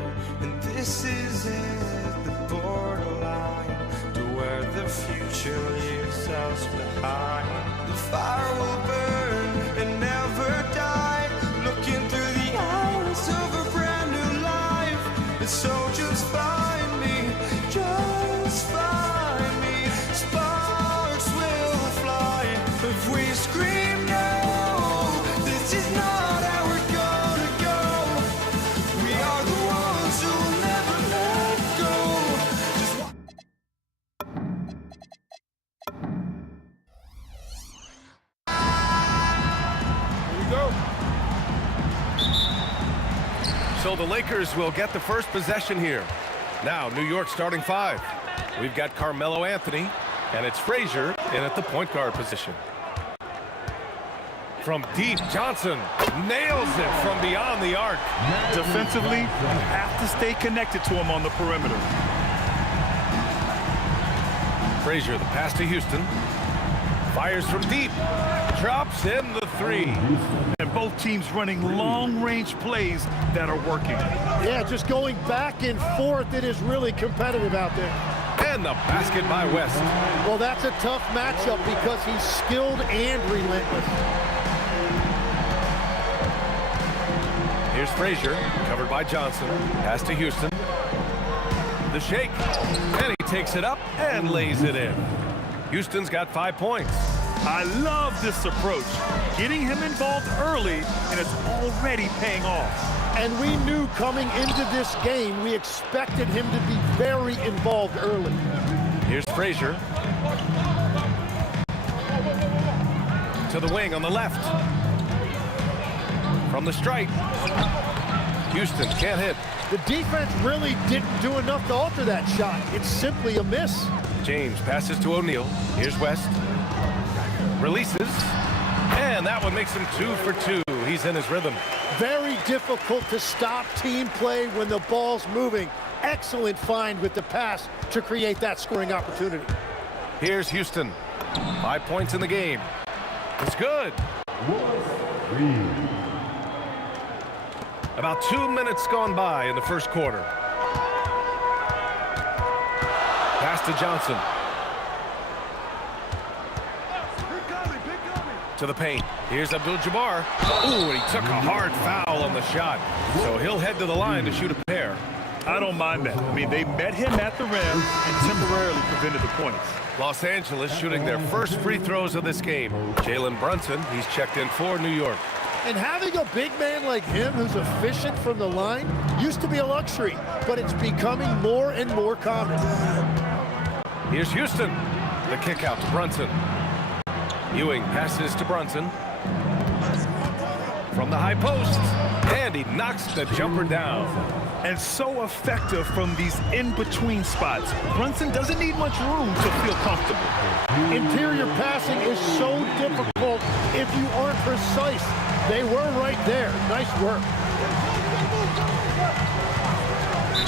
And this is it, the borderline to where the future leaves us behind. The fire will burn and never die, looking through the eyes of a brand new life. And so just find me, just find me. Sparks will fly if we scream no. This is not how we're gonna go. We are the ones who'll never let go. Just Here we go. So the Lakers will get the first possession here. Now, New York starting five. We've got Carmelo Anthony, and it's Frazier in at the point guard position. From deep, Johnson nails it from beyond the arc. Defensively, you have to stay connected to him on the perimeter. Frazier, the pass to Houston. Fires from deep. Drops in the three. And both teams running long-range plays that are working. Yeah, just going back and forth. It is really competitive out there. And the basket by West. Well, that's a tough matchup because he's skilled and relentless. Here's Frazier, covered by Johnson. Pass to Houston. The shake. And he takes it up and lays it in. Houston's got 5 points. I love this approach. Getting him involved early, and it's already paying off. And we knew coming into this game, we expected him to be very involved early. Here's Frazier. To the wing on the left. From the stripe. Houston can't hit. The defense really didn't do enough to alter that shot. It's simply a miss. James passes to O'Neal. Here's West. Releases. And that one makes him 2 for 2. He's in his rhythm. Very difficult to stop team play when the ball's moving. Excellent find with the pass to create that scoring opportunity. Here's Houston. 5 points in the game. It's good. About 2 minutes gone by in the first quarter. Pass to Johnson. To the paint. Here's Abdul-Jabbar. Ooh, and he took a hard foul on the shot. So he'll head to the line to shoot a pair. I don't mind that. I mean, they met him at the rim and temporarily prevented the points. Los Angeles shooting their first free throws of this game. Jalen Brunson, he's checked in for New York. And having a big man like him who's efficient from the line used to be a luxury, but it's becoming more and more common. Here's Houston. The kick out to Brunson. Ewing passes to Brunson. From the high post. And he knocks the jumper down. And so effective from these in-between spots. Brunson doesn't need much room to feel comfortable. Interior passing is so difficult if you aren't precise. They were right there. Nice work.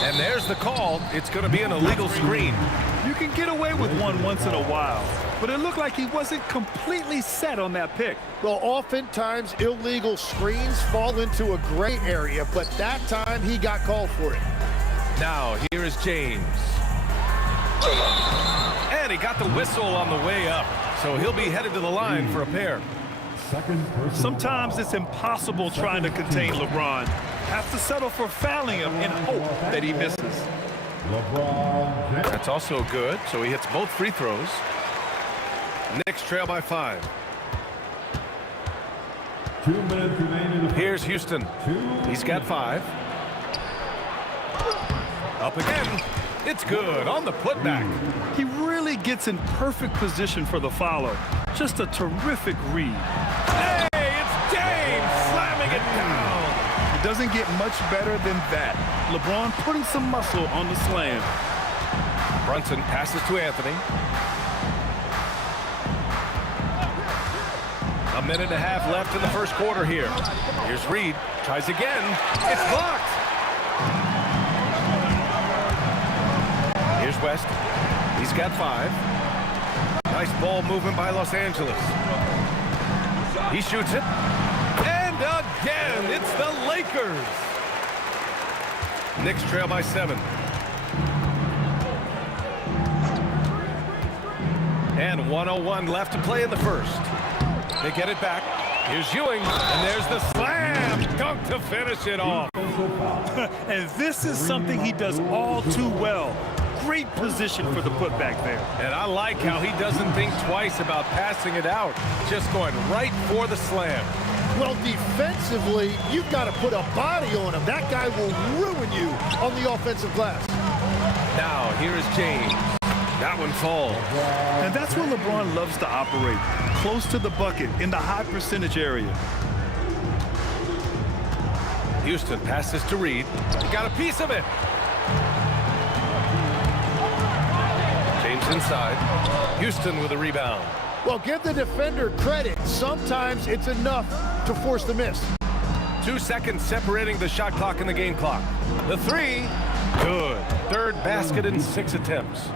And there's the call. It's going to be an illegal screen. You can get away with one once in a while, but it looked like he wasn't completely set on that pick. Well, oftentimes illegal screens fall into a gray area, but that time he got called for it. Now, here is James. And he got the whistle on the way up, so he'll be headed to the line for a pair. Sometimes it's impossible trying to contain LeBron. Have to settle for fouling him and hope that he misses. That's also good, so he hits both free throws. Knicks trail by 5. 2 minutes remaining. Here's Houston. He's got 5. Up again. It's good on the putback. He really gets in perfect position for the follow. Just a terrific read. Hey, it's James slamming it down. It doesn't get much better than that. LeBron putting some muscle on the slam. Brunson passes to Anthony. A minute and a half left in the first quarter here. Here's Reed. Tries again. It's blocked. Here's West. He's got 5. Nice ball movement by Los Angeles. He shoots it. And again, it's the Lakers. Knicks trail by 7. And 1:01 left to play in the first. They get it back. Here's Ewing, and there's the slam dunk to finish it off. And this is something he does all too well. Great position for the putback there. And I like how he doesn't think twice about passing it out, just going right for the slam. Well, defensively, you've got to put a body on him. That guy will ruin you on the offensive glass. Now, here is James. That one falls. And that's where LeBron loves to operate, close to the bucket in the high percentage area. Houston passes to Reed. He got a piece of it. James inside. Houston with a rebound. Well, give the defender credit. Sometimes it's enough to force the miss. 2 seconds separating the shot clock and the game clock. The 3, good. Third basket in 6 attempts.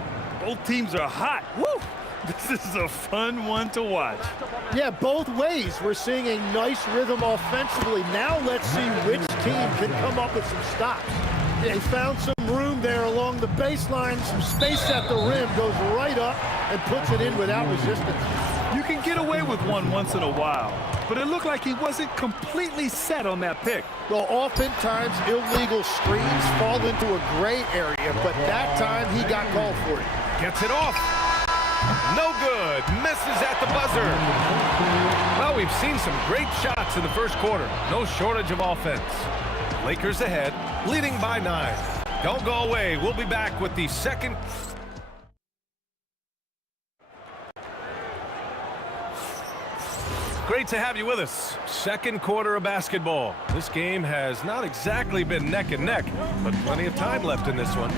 Both teams are hot. Woo! This is a fun one to watch. Yeah, both ways. We're seeing a nice rhythm offensively. Now let's see which team can come up with some stops. They found some room there along the baseline, some space at the rim, goes right up and puts it in without resistance. You can get away with one once in a while, but it looked like he wasn't completely set on that pick. Well, oftentimes illegal screens fall into a gray area, but that time he got called for it. Gets it off. No good. Misses at the buzzer. Well, we've seen some great shots in the first quarter. No shortage of offense. Lakers ahead, leading by 9. Don't go away. We'll be back with the second. Great to have you with us. Second quarter of basketball. This game has not exactly been neck and neck, but plenty of time left in this one.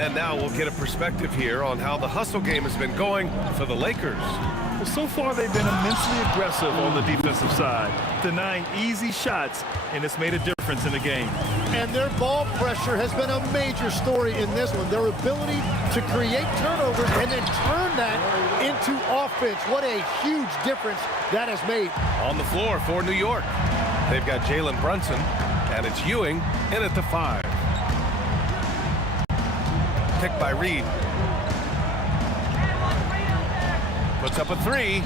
And now we'll get a perspective here on how the hustle game has been going for the Lakers. Well, so far they've been immensely aggressive on the defensive side, denying easy shots, and it's made a difference in the game. And their ball pressure has been a major story in this one. Their ability to create turnovers and then turn that into offense. What a huge difference that has made. On the floor for New York, they've got Jalen Brunson, and it's Ewing in at the 5. Picked by Reed. Puts up a 3.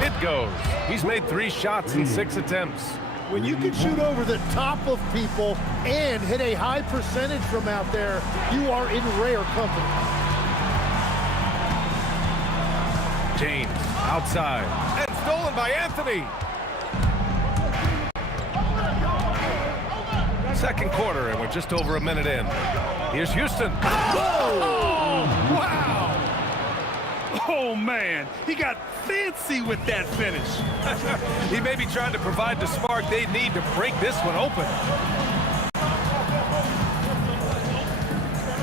It goes. He's made 3 shots in 6 attempts. When you can shoot over the top of people and hit a high percentage from out there, you are in rare company. James outside and stolen by Anthony. Second quarter, and we're just over a minute in. Here's Houston. Oh, wow. Oh, man. He got fancy with that finish. He may be trying to provide the spark they need to break this one open.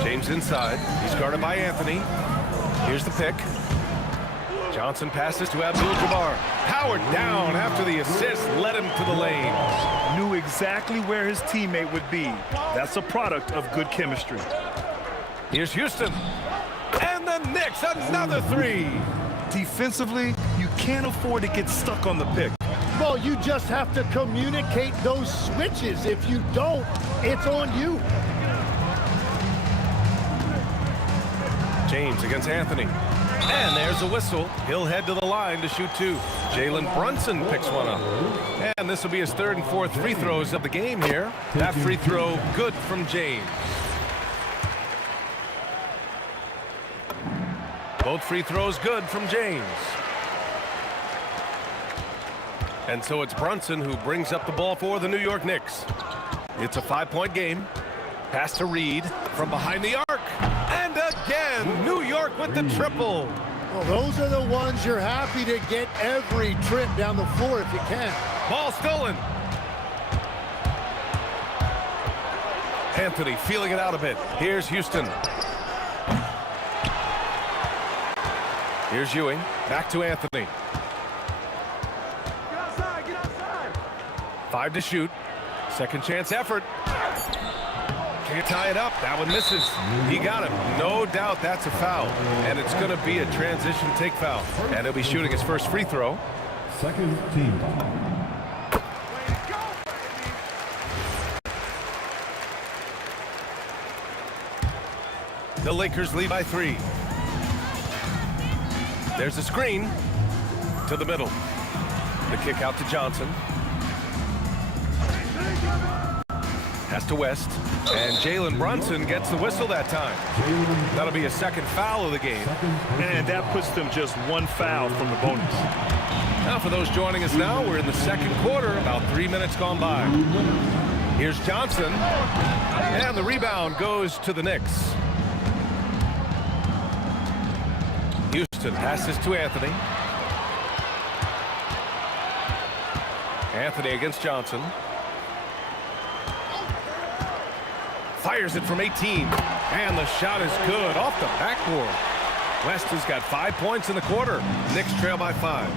James inside. He's guarded by Anthony. Here's the pick. Johnson passes to Abdul-Jabbar. Howard down after the assist led him to the lane. Knew exactly where his teammate would be. That's a product of good chemistry. Here's Houston. And the Knicks, another three. Defensively, you can't afford to get stuck on the pick. Well, you just have to communicate those switches. If you don't, it's on you. James against Anthony. And there's a whistle. He'll head to the line to shoot two. Jalen Brunson picks one up. And this will be his third and fourth free throws of the game here. That free throw good from James. Both free throws good from James. And so it's Brunson who brings up the ball for the New York Knicks. It's a 5-point game. Pass to Reed from behind the arc. And again, New York with the triple. Well, those are the ones you're happy to get every trip down the floor if you can. Ball stolen. Anthony feeling it out a bit. Here's Houston. Here's Ewing. Back to Anthony. Get outside, get outside. 5 to shoot. Second chance effort. Can't tie it up. That one misses. He got it. No doubt that's a foul. And it's going to be a transition take foul. And he'll be shooting his first free throw. Second team. The Lakers lead by 3. There's a screen to the middle. The kick out to Johnson. Pass to West. And Jalen Brunson gets the whistle that time. That'll be a second foul of the game. And that puts them just one foul from the bonus. Now for those joining us now, we're in the second quarter, about 3 minutes gone by. Here's Johnson. And the rebound goes to the Knicks. Houston passes to Anthony. Anthony against Johnson. Fires it from 18. And the shot is good off the backboard. West has got 5 points in the quarter. Knicks trail by 5.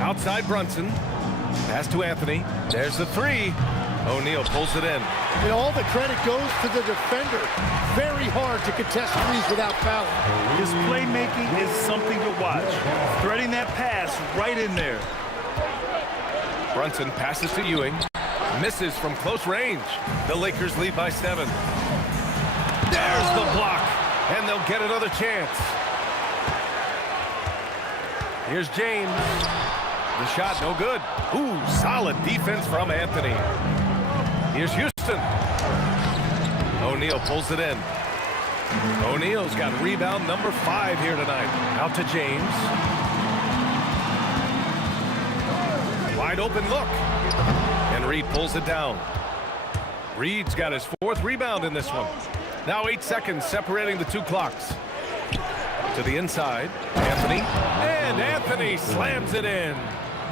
Outside Brunson. Pass to Anthony. There's the three. O'Neal pulls it in. And all the credit goes to the defender. Very hard to contest threes without fouling. His playmaking is something to watch. Threading that pass right in there. Brunson passes to Ewing. Misses from close range. The Lakers lead by 7. There's the block. And they'll get another chance. Here's James. The shot no good. Ooh, solid defense from Anthony. Here's Houston. O'Neal pulls it in. O'Neal's got rebound number 5 here tonight. Out to James. Wide open look. And Reed pulls it down. Reed's got his 4th rebound in this one. Now 8 seconds separating the 2 clocks. To the inside, Anthony. And Anthony slams it in.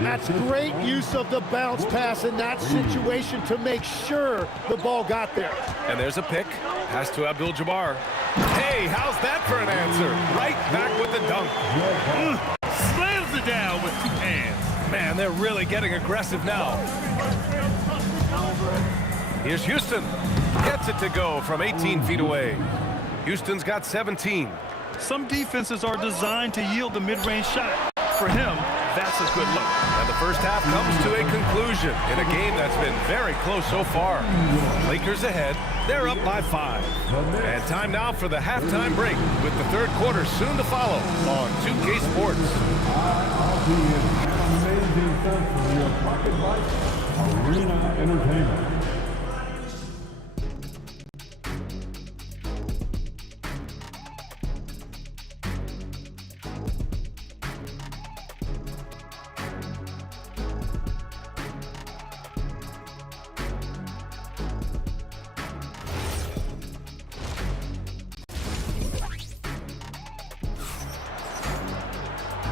That's great use of the bounce pass in that situation to make sure the ball got there. And there's a pick. Pass to Abdul-Jabbar. Hey, how's that for an answer? Right back with the dunk. Slams it down with 2 hands. Man, they're really getting aggressive now. Here's Houston. Gets it to go from 18 feet away. Houston's got 17. Some defenses are designed to yield the mid-range shot. For him, that's a good look. And the first half comes to a conclusion in a game that's been very close so far. Lakers ahead. They're up by 5. And time now for the halftime break with the third quarter soon to follow on 2K Sports. Amazing stuff from your pocket life, Arena Entertainment.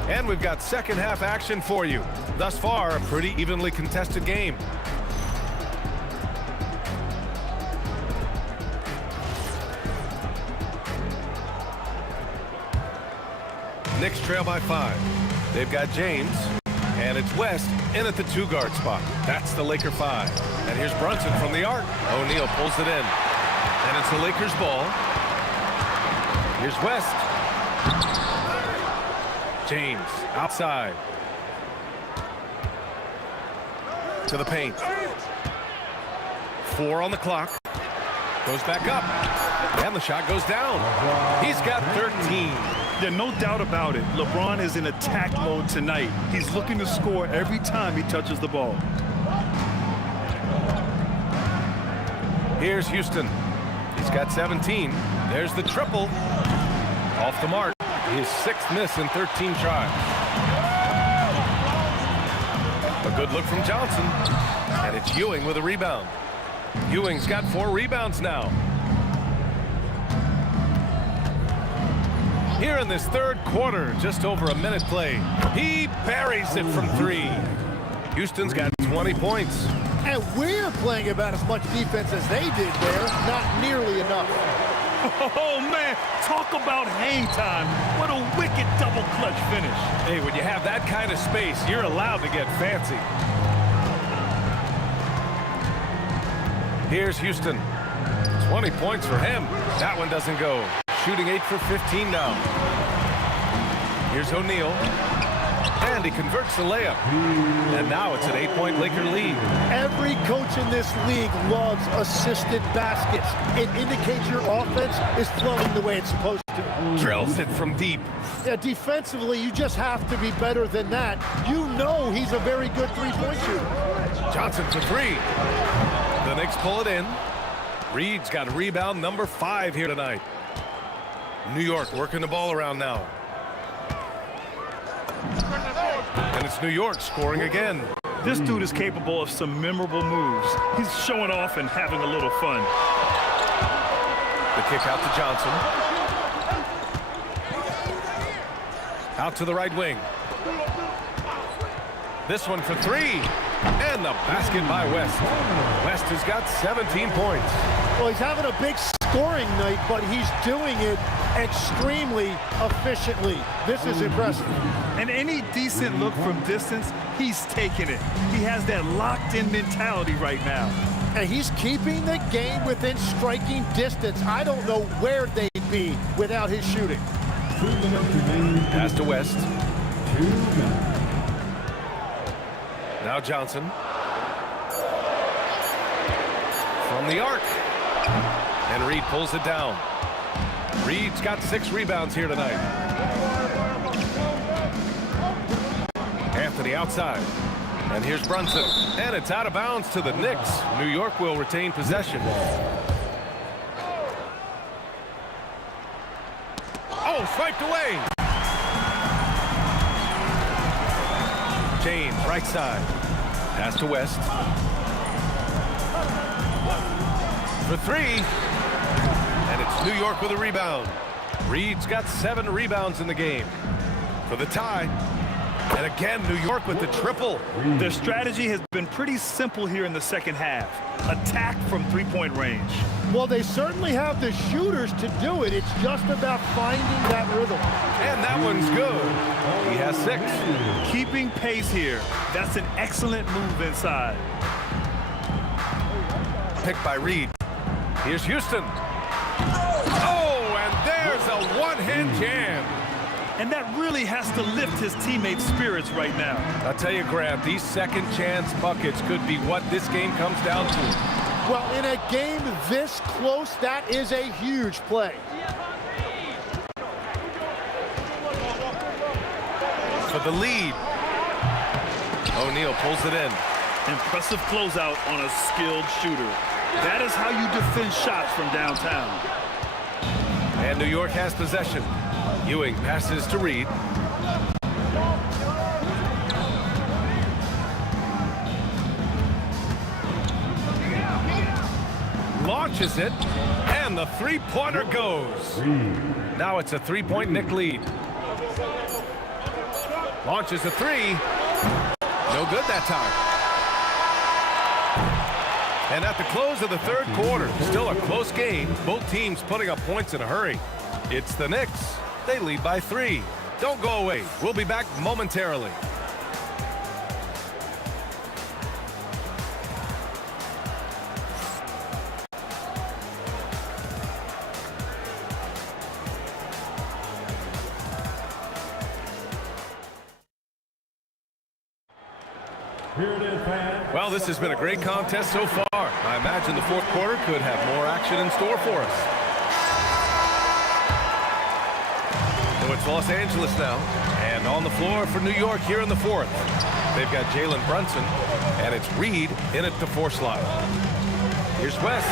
And we've got second half action for you. Thus far, a pretty evenly contested game. Knicks trail by 5. They've got James, and it's West in at the 2-guard spot. That's the Laker 5. And here's Brunson from the arc. O'Neal pulls it in. And it's the Lakers ball. Here's West. James outside. To the paint. 4 on the clock. Goes back up. And the shot goes down. He's got 13. Yeah, no doubt about it. LeBron is in attack mode tonight. He's looking to score every time he touches the ball. Here's Houston. He's got 17. There's the triple. Off the mark. His 6th miss in 13 tries. A good look from Johnson. And it's Ewing with a rebound. Ewing's got 4 rebounds now. Here in this third quarter, just over a minute play. He buries it from 3. Houston's got 20 points. And we're playing about as much defense as they did there. Not nearly enough. Oh, man, talk about hang time. What a wicked double clutch finish. Hey, when you have that kind of space, you're allowed to get fancy. Here's Houston. 20 points for him. That one doesn't go. Shooting 8 for 15 now. Here's O'Neal. And he converts the layup. And now it's an 8-point Laker lead. Every coach in this league loves assisted baskets. It indicates your offense is flowing the way it's supposed to. Drills it from deep. Yeah, defensively, you just have to be better than that. You know he's a very good three-point shooter. Johnson for 3. The Knicks pull it in. Reed's got rebound number 5 here tonight. New York working the ball around now. And it's New York scoring again. This dude is capable of some memorable moves. He's showing off and having a little fun. The kick out to Johnson. Out to the right wing. This one for 3. And the basket by West. West has got 17 points. Well, he's having a big scoring night, but he's doing it extremely efficiently. This is impressive. And any decent look from distance, he's taking it. He has that locked-in mentality right now. And he's keeping the game within striking distance. I don't know where they'd be without his shooting. Pass to West. Now Johnson. From the arc. And Reed pulls it down. Reed's got 6 rebounds here tonight. Anthony outside. And here's Brunson. And it's out of bounds to the Knicks. New York will retain possession. Oh, swiped away. James, right side. Pass to West. For 3. And it's New York with a rebound. Reed's got 7 rebounds in the game. For the tie. And again, New York with the triple. Their strategy has been pretty simple here in the second half. Attack from three-point range. Well, they certainly have the shooters to do it. It's just about finding that rhythm. And that one's good. He has 6. Keeping pace here. That's an excellent move inside. Picked by Reed. Here's Houston. Oh, and there's a one-hand jam. And that really has to lift his teammates' spirits right now. I'll tell you, Grant, these second-chance buckets could be what this game comes down to. Well, in a game this close, that is a huge play. For the lead. O'Neal pulls it in. Impressive closeout on a skilled shooter. That is how you defend shots from downtown. And New York has possession. Ewing passes to Reed. Launches it, and the three-pointer goes. Now it's a 3-point Knick lead. Launches a three. No good that time. And at the close of the third quarter, still a close game. Both teams putting up points in a hurry. It's the Knicks. They lead by 3. Don't go away. We'll be back momentarily. Well, this has been a great contest so far. I imagine the fourth quarter could have more action in store for us. So it's Los Angeles now, and on the floor for New York here in the fourth. They've got Jalen Brunson, and it's Reed in at the 4 slot. Here's West.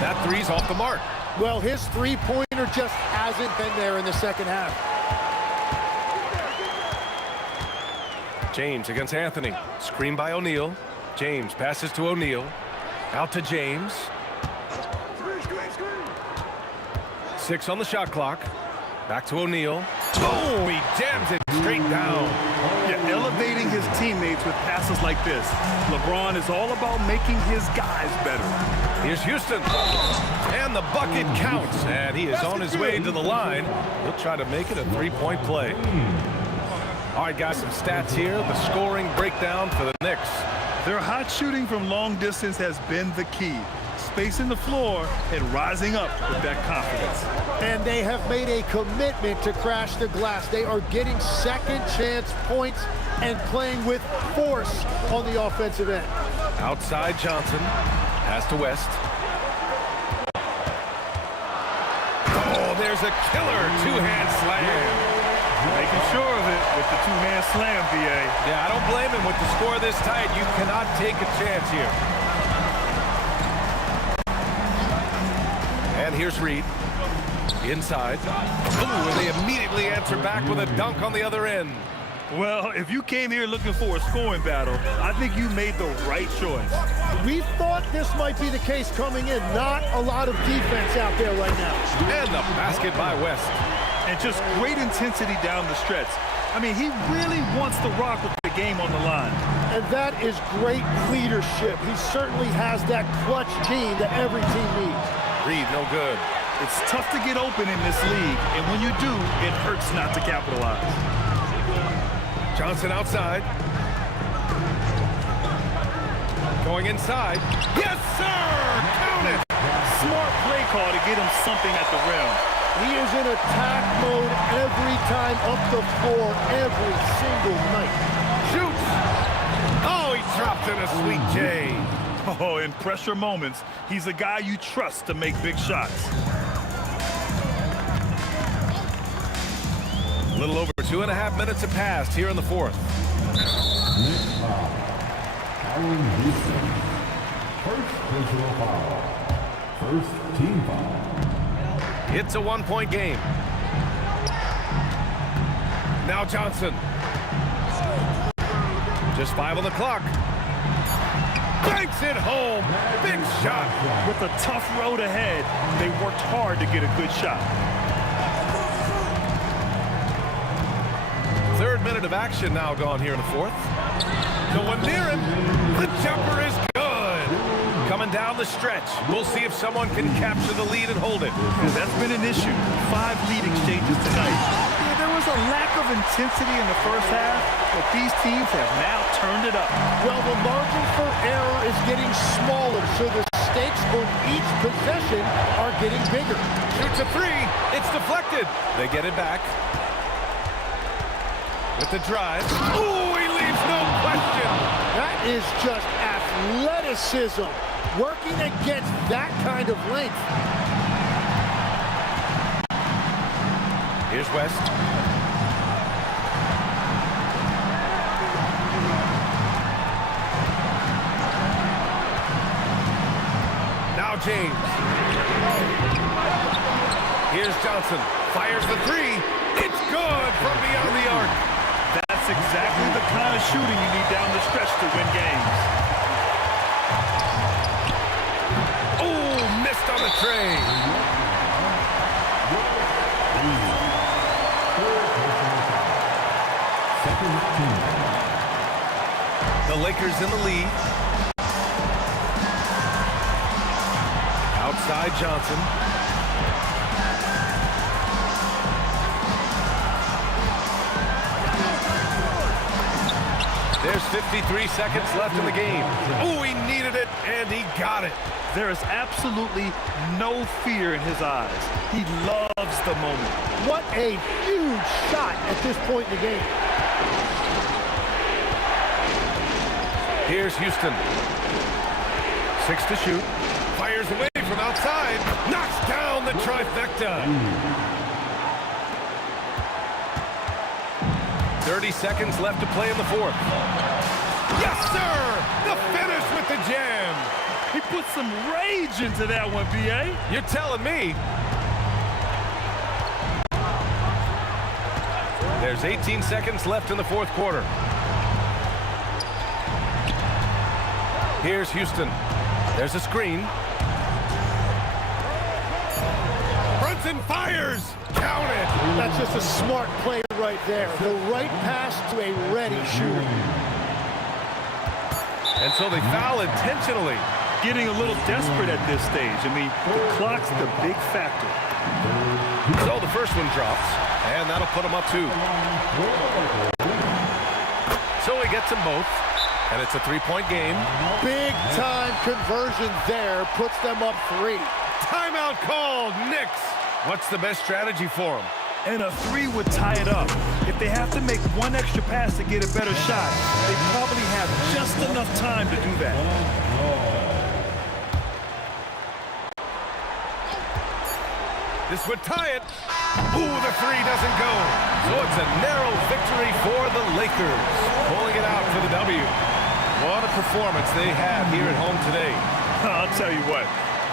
That three's off the mark. Well, his three-pointer just hasn't been there in the second half. James against Anthony. Screen by O'Neal. James passes to O'Neal. Out to James. 6 on the shot clock. Back to O'Neal. Oh, he jams it straight down. Yeah, elevating his teammates with passes like this. LeBron is all about making his guys better. Here's Houston. And the bucket counts. And he is on his way to the line. He'll try to make it a 3-point play. All right, guys, some stats here. The scoring breakdown for the Knicks. Their hot shooting from long distance has been the key. Spacing the floor and rising up with that confidence. And they have made a commitment to crash the glass. They are getting second chance points and playing with force on the offensive end. Outside Johnson. Pass to West. Oh, there's a killer two-hand slam. Making sure of it with the two-hand slam, VA. Yeah, I don't blame him. With the score this tight, you cannot take a chance here. And here's Reed. Inside. Ooh, and they immediately answer back with a dunk on the other end. Well, if you came here looking for a scoring battle, I think you made the right choice. We thought this might be the case coming in. Not a lot of defense out there right now. And the basket by West. And just great intensity down the stretch. I mean, he really wants to rock with the game on the line. And that is great leadership. He certainly has that clutch team that every team needs. Reed, no good. It's tough to get open in this league, and when you do, it hurts not to capitalize. Johnson outside. Going inside. Yes, sir! Count it! Smart play call to get him something at the rim. He is in attack mode every time up the floor, every single night. Shoots! Oh, he dropped in a sweet J. Oh, in pressure moments, he's a guy you trust to make big shots. A little over 2.5 minutes have passed here in the fourth. First personal foul. First team foul. It's a 1-point game. Now Johnson. Just 5 on the clock. Banks it home. Big shot. With a tough road ahead, they worked hard to get a good shot. Third minute of action now gone here in the fourth. No one near him. The jumper is good. Coming down the stretch. We'll see if someone can capture the lead and hold it. That's been an issue. 5 lead exchanges tonight. Yeah, there was a lack of intensity in the first half, but these teams have now turned it up. Well, the margin for error is getting smaller, so the stakes for each possession are getting bigger. Shoots a 3. It's deflected. They get it back. With the drive. Ooh, he leaves no question. That is just athleticism. Working against that kind of length. Here's West. Now James. Here's Johnson. Fires the 3. It's good from beyond the arc. That's exactly the kind of shooting you need down the stretch to win games. Oh, missed on the tray. The Lakers in the lead. Outside Johnson. There's 53 seconds left in the game. Oh, he needed it, and he got it. There is absolutely no fear in his eyes. He loves the moment. What a huge shot at this point in the game. Here's Houston. 6 to shoot. Fires away from outside. Knocks down the trifecta. 30 seconds left to play in the fourth. Yes, sir! The finish with the jam. He put some rage into that one, B.A. You're telling me. There's 18 seconds left in the fourth quarter. Here's Houston. There's a screen. Brunson fires. Count it. That's just a smart play right there. The right pass to a ready shooter. And so they foul intentionally. Getting a little desperate at this stage. I mean, the clock's the big factor. So the first one drops, and that'll put them up 2. So he gets them both, and it's a 3-point game. Big time conversion there, puts them up 3. Timeout called, Knicks. What's the best strategy for them? And a 3 would tie it up. If they have to make one extra pass to get a better shot, they probably have just enough time to do that. This would tie it. Ooh, the 3 doesn't go. So it's a narrow victory for the Lakers. Pulling it out for the W. What a performance they have here at home today. I'll tell you what,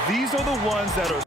these are the ones that are